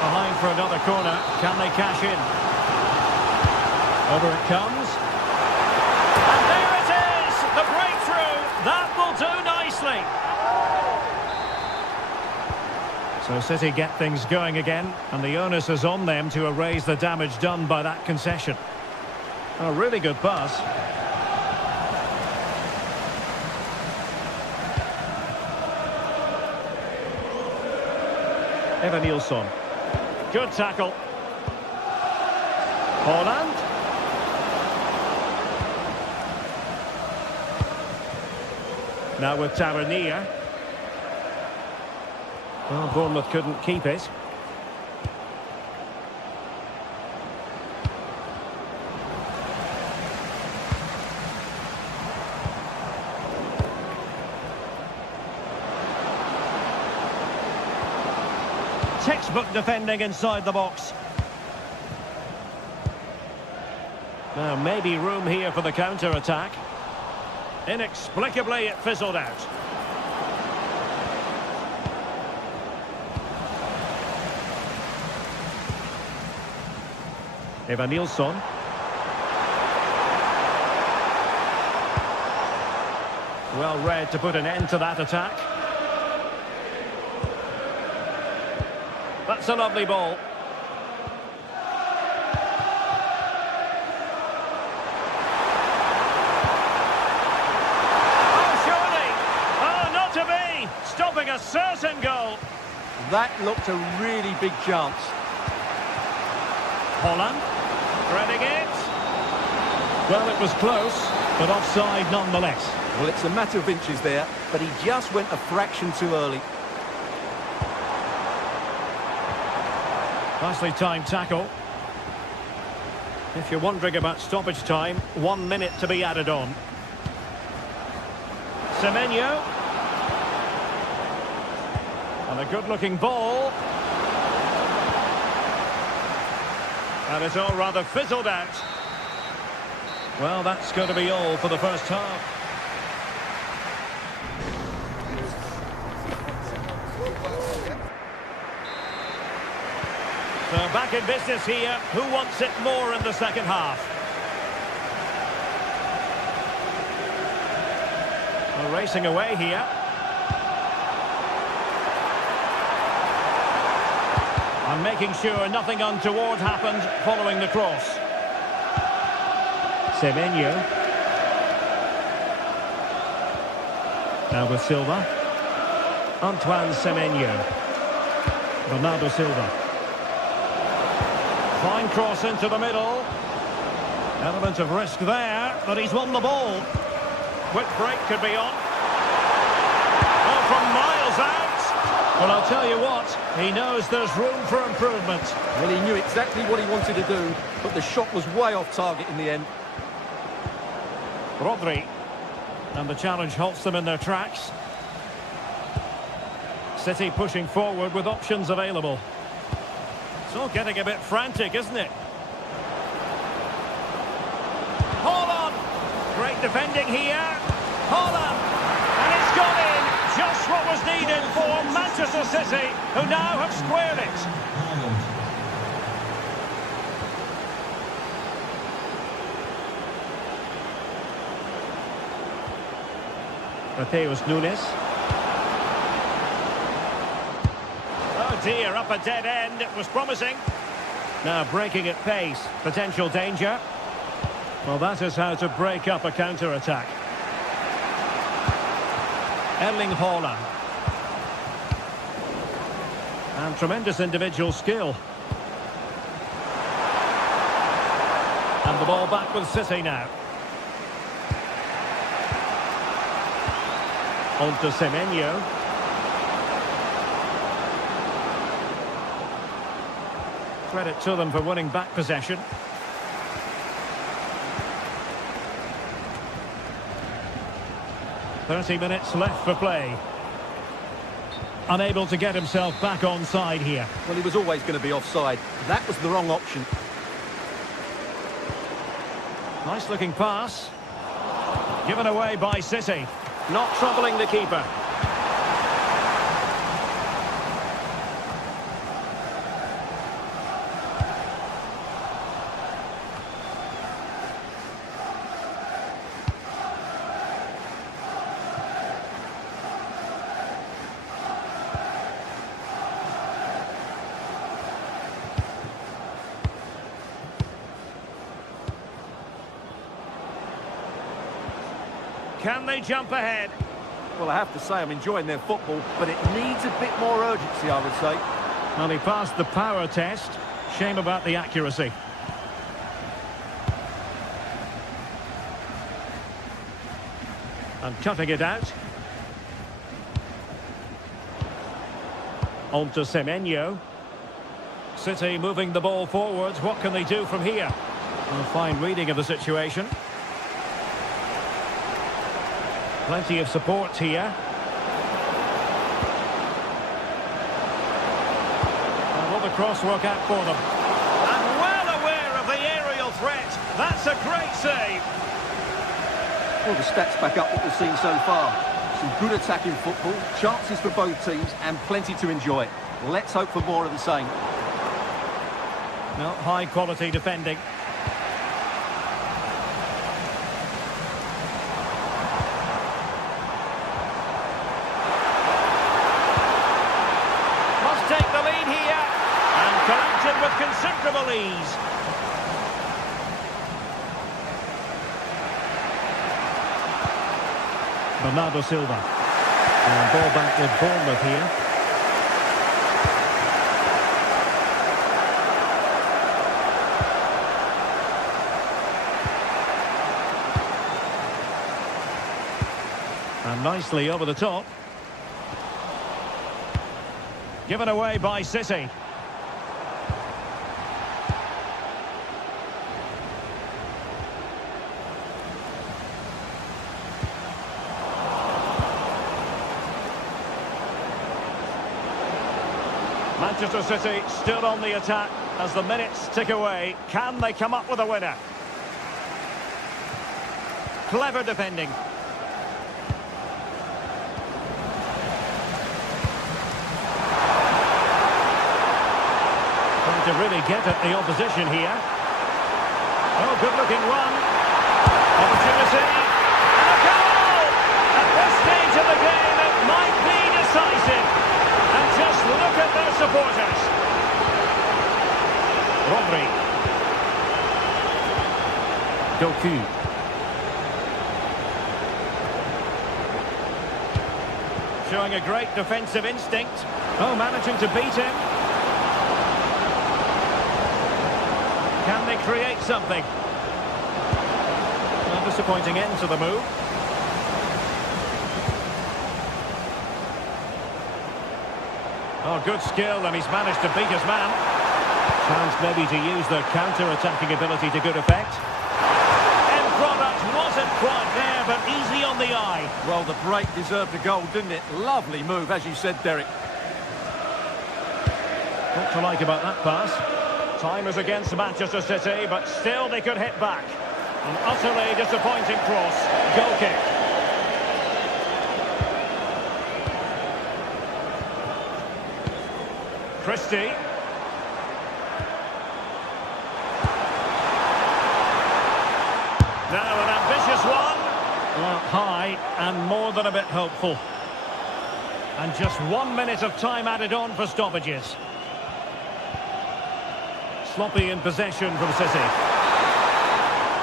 Behind for another corner. Can they cash in? Over it comes. And there it is! The breakthrough! That will do nicely. So City get things going again, and the onus is on them to erase the damage done by that concession. A really good pass. Evanilson. Good tackle. Holland. Now with Tavernier. Well, Bournemouth couldn't keep it. Textbook defending inside the box. Now maybe room here for the counter-attack. Inexplicably it fizzled out. Evanilson. Well read to put an end to that attack. That's a lovely ball. Oh, surely! Oh, not to be! Stopping a certain goal. That looked a really big chance. Holland, threading it. Well, it was close, but offside nonetheless. Well, it's a matter of inches there, but he just went a fraction too early. Nicely timed tackle. If you're wondering about stoppage time, 1 minute to be added on. Semenyo. And a good-looking ball. And it's all rather fizzled out. Well, that's going to be all for the first half. So back in business here. Who wants it more in the second half? We're racing away here. And making sure nothing untoward happened following the cross. Semenyo. Now with Silva. Antoine Semenyo. Bernardo Silva. Fine cross into the middle. Element of risk there, but he's won the ball. Quick break could be on. Oh, from miles out. Well, I'll tell you what, he knows there's room for improvement. Well, he knew exactly what he wanted to do, but the shot was way off target in the end. Rodri. And the challenge halts them in their tracks. City pushing forward with options available. It's all getting a bit frantic, isn't it? Holland! Great defending here. Holland! And it's gone in! Just what was needed for Manchester City, who now have squared it. Mateus Nunes. Oh dear, up a dead end. It was promising. Now breaking at pace. Potential danger. Well, that is how to break up a counter-attack. Erling Haaland. And tremendous individual skill. And the ball back with City now. On to Semenyo. Credit to them for winning back possession. "30 minutes left for play. Unable to get himself back on side here. Well, he was always going to be offside. That was the wrong option. Nice looking pass. Given away by City. Not troubling the keeper. Can they jump ahead? Well, I have to say I'm enjoying their football, but it needs a bit more urgency, I would say. Well, he passed the power test. Shame about the accuracy. And cutting it out. On to Semenyo. City moving the ball forwards. What can they do from here? A fine reading of the situation. Plenty of support here. And will the cross work out for them? And well aware of the aerial threat. That's a great save. Well, the stats back up what we've seen so far. Some good attacking football, chances for both teams, and plenty to enjoy. Let's hope for more of the same. No, high quality defending. with considerable ease. Bernardo Silva. And ball back with Bournemouth here. And nicely over the top. Given away by City. Manchester City still on the attack as the minutes tick away. Can they come up with a winner? Clever defending. Trying to really get at the opposition here. Oh, good-looking run. Opportunity. And a goal! At this stage of the game, it might be decisive. And just look at their supporters. Rodri. Doku. Showing a great defensive instinct. Oh, managing to beat him. Can they create something? A disappointing end to the move. Oh, good skill, and he's managed to beat his man. Chance maybe to use their counter-attacking ability to good effect. End product wasn't quite there, but easy on the eye. Well, the break deserved a goal, didn't it? Lovely move, as you said, Derek. What to like about that pass? Time is against Manchester City, but still they could hit back. An utterly disappointing cross. Goal kick. Christie. Now an ambitious one. Well, high and more than a bit hopeful. And just 1 minute of time added on for stoppages. Sloppy in possession from City.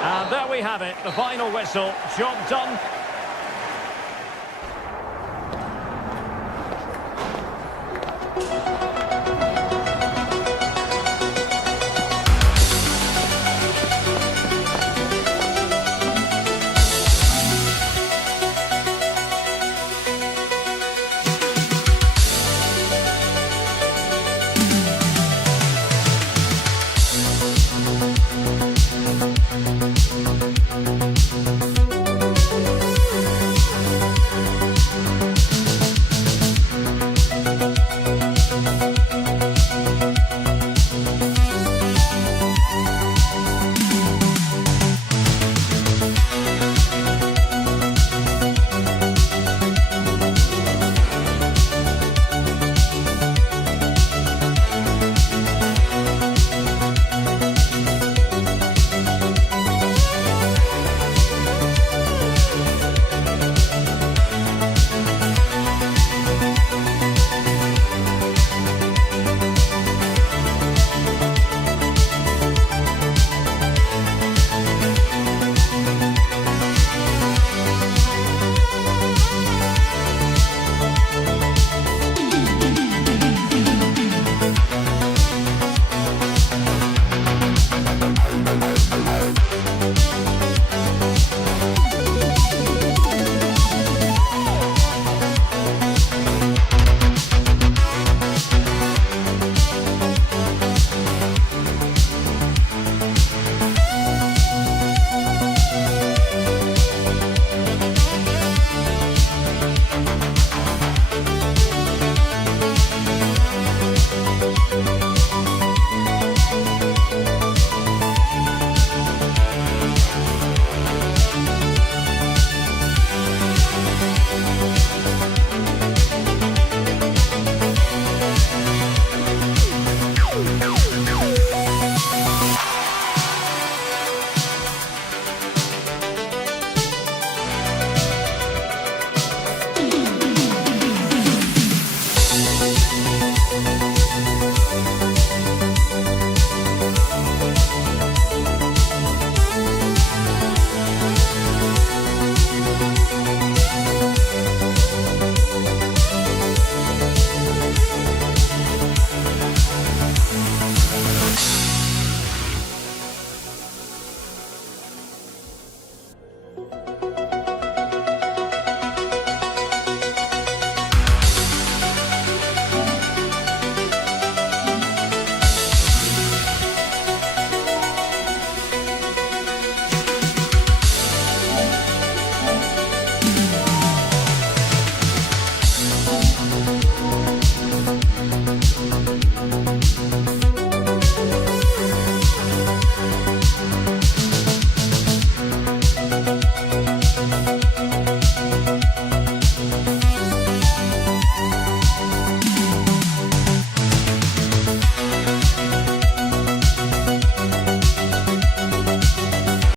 And there we have it, the final whistle. Job done,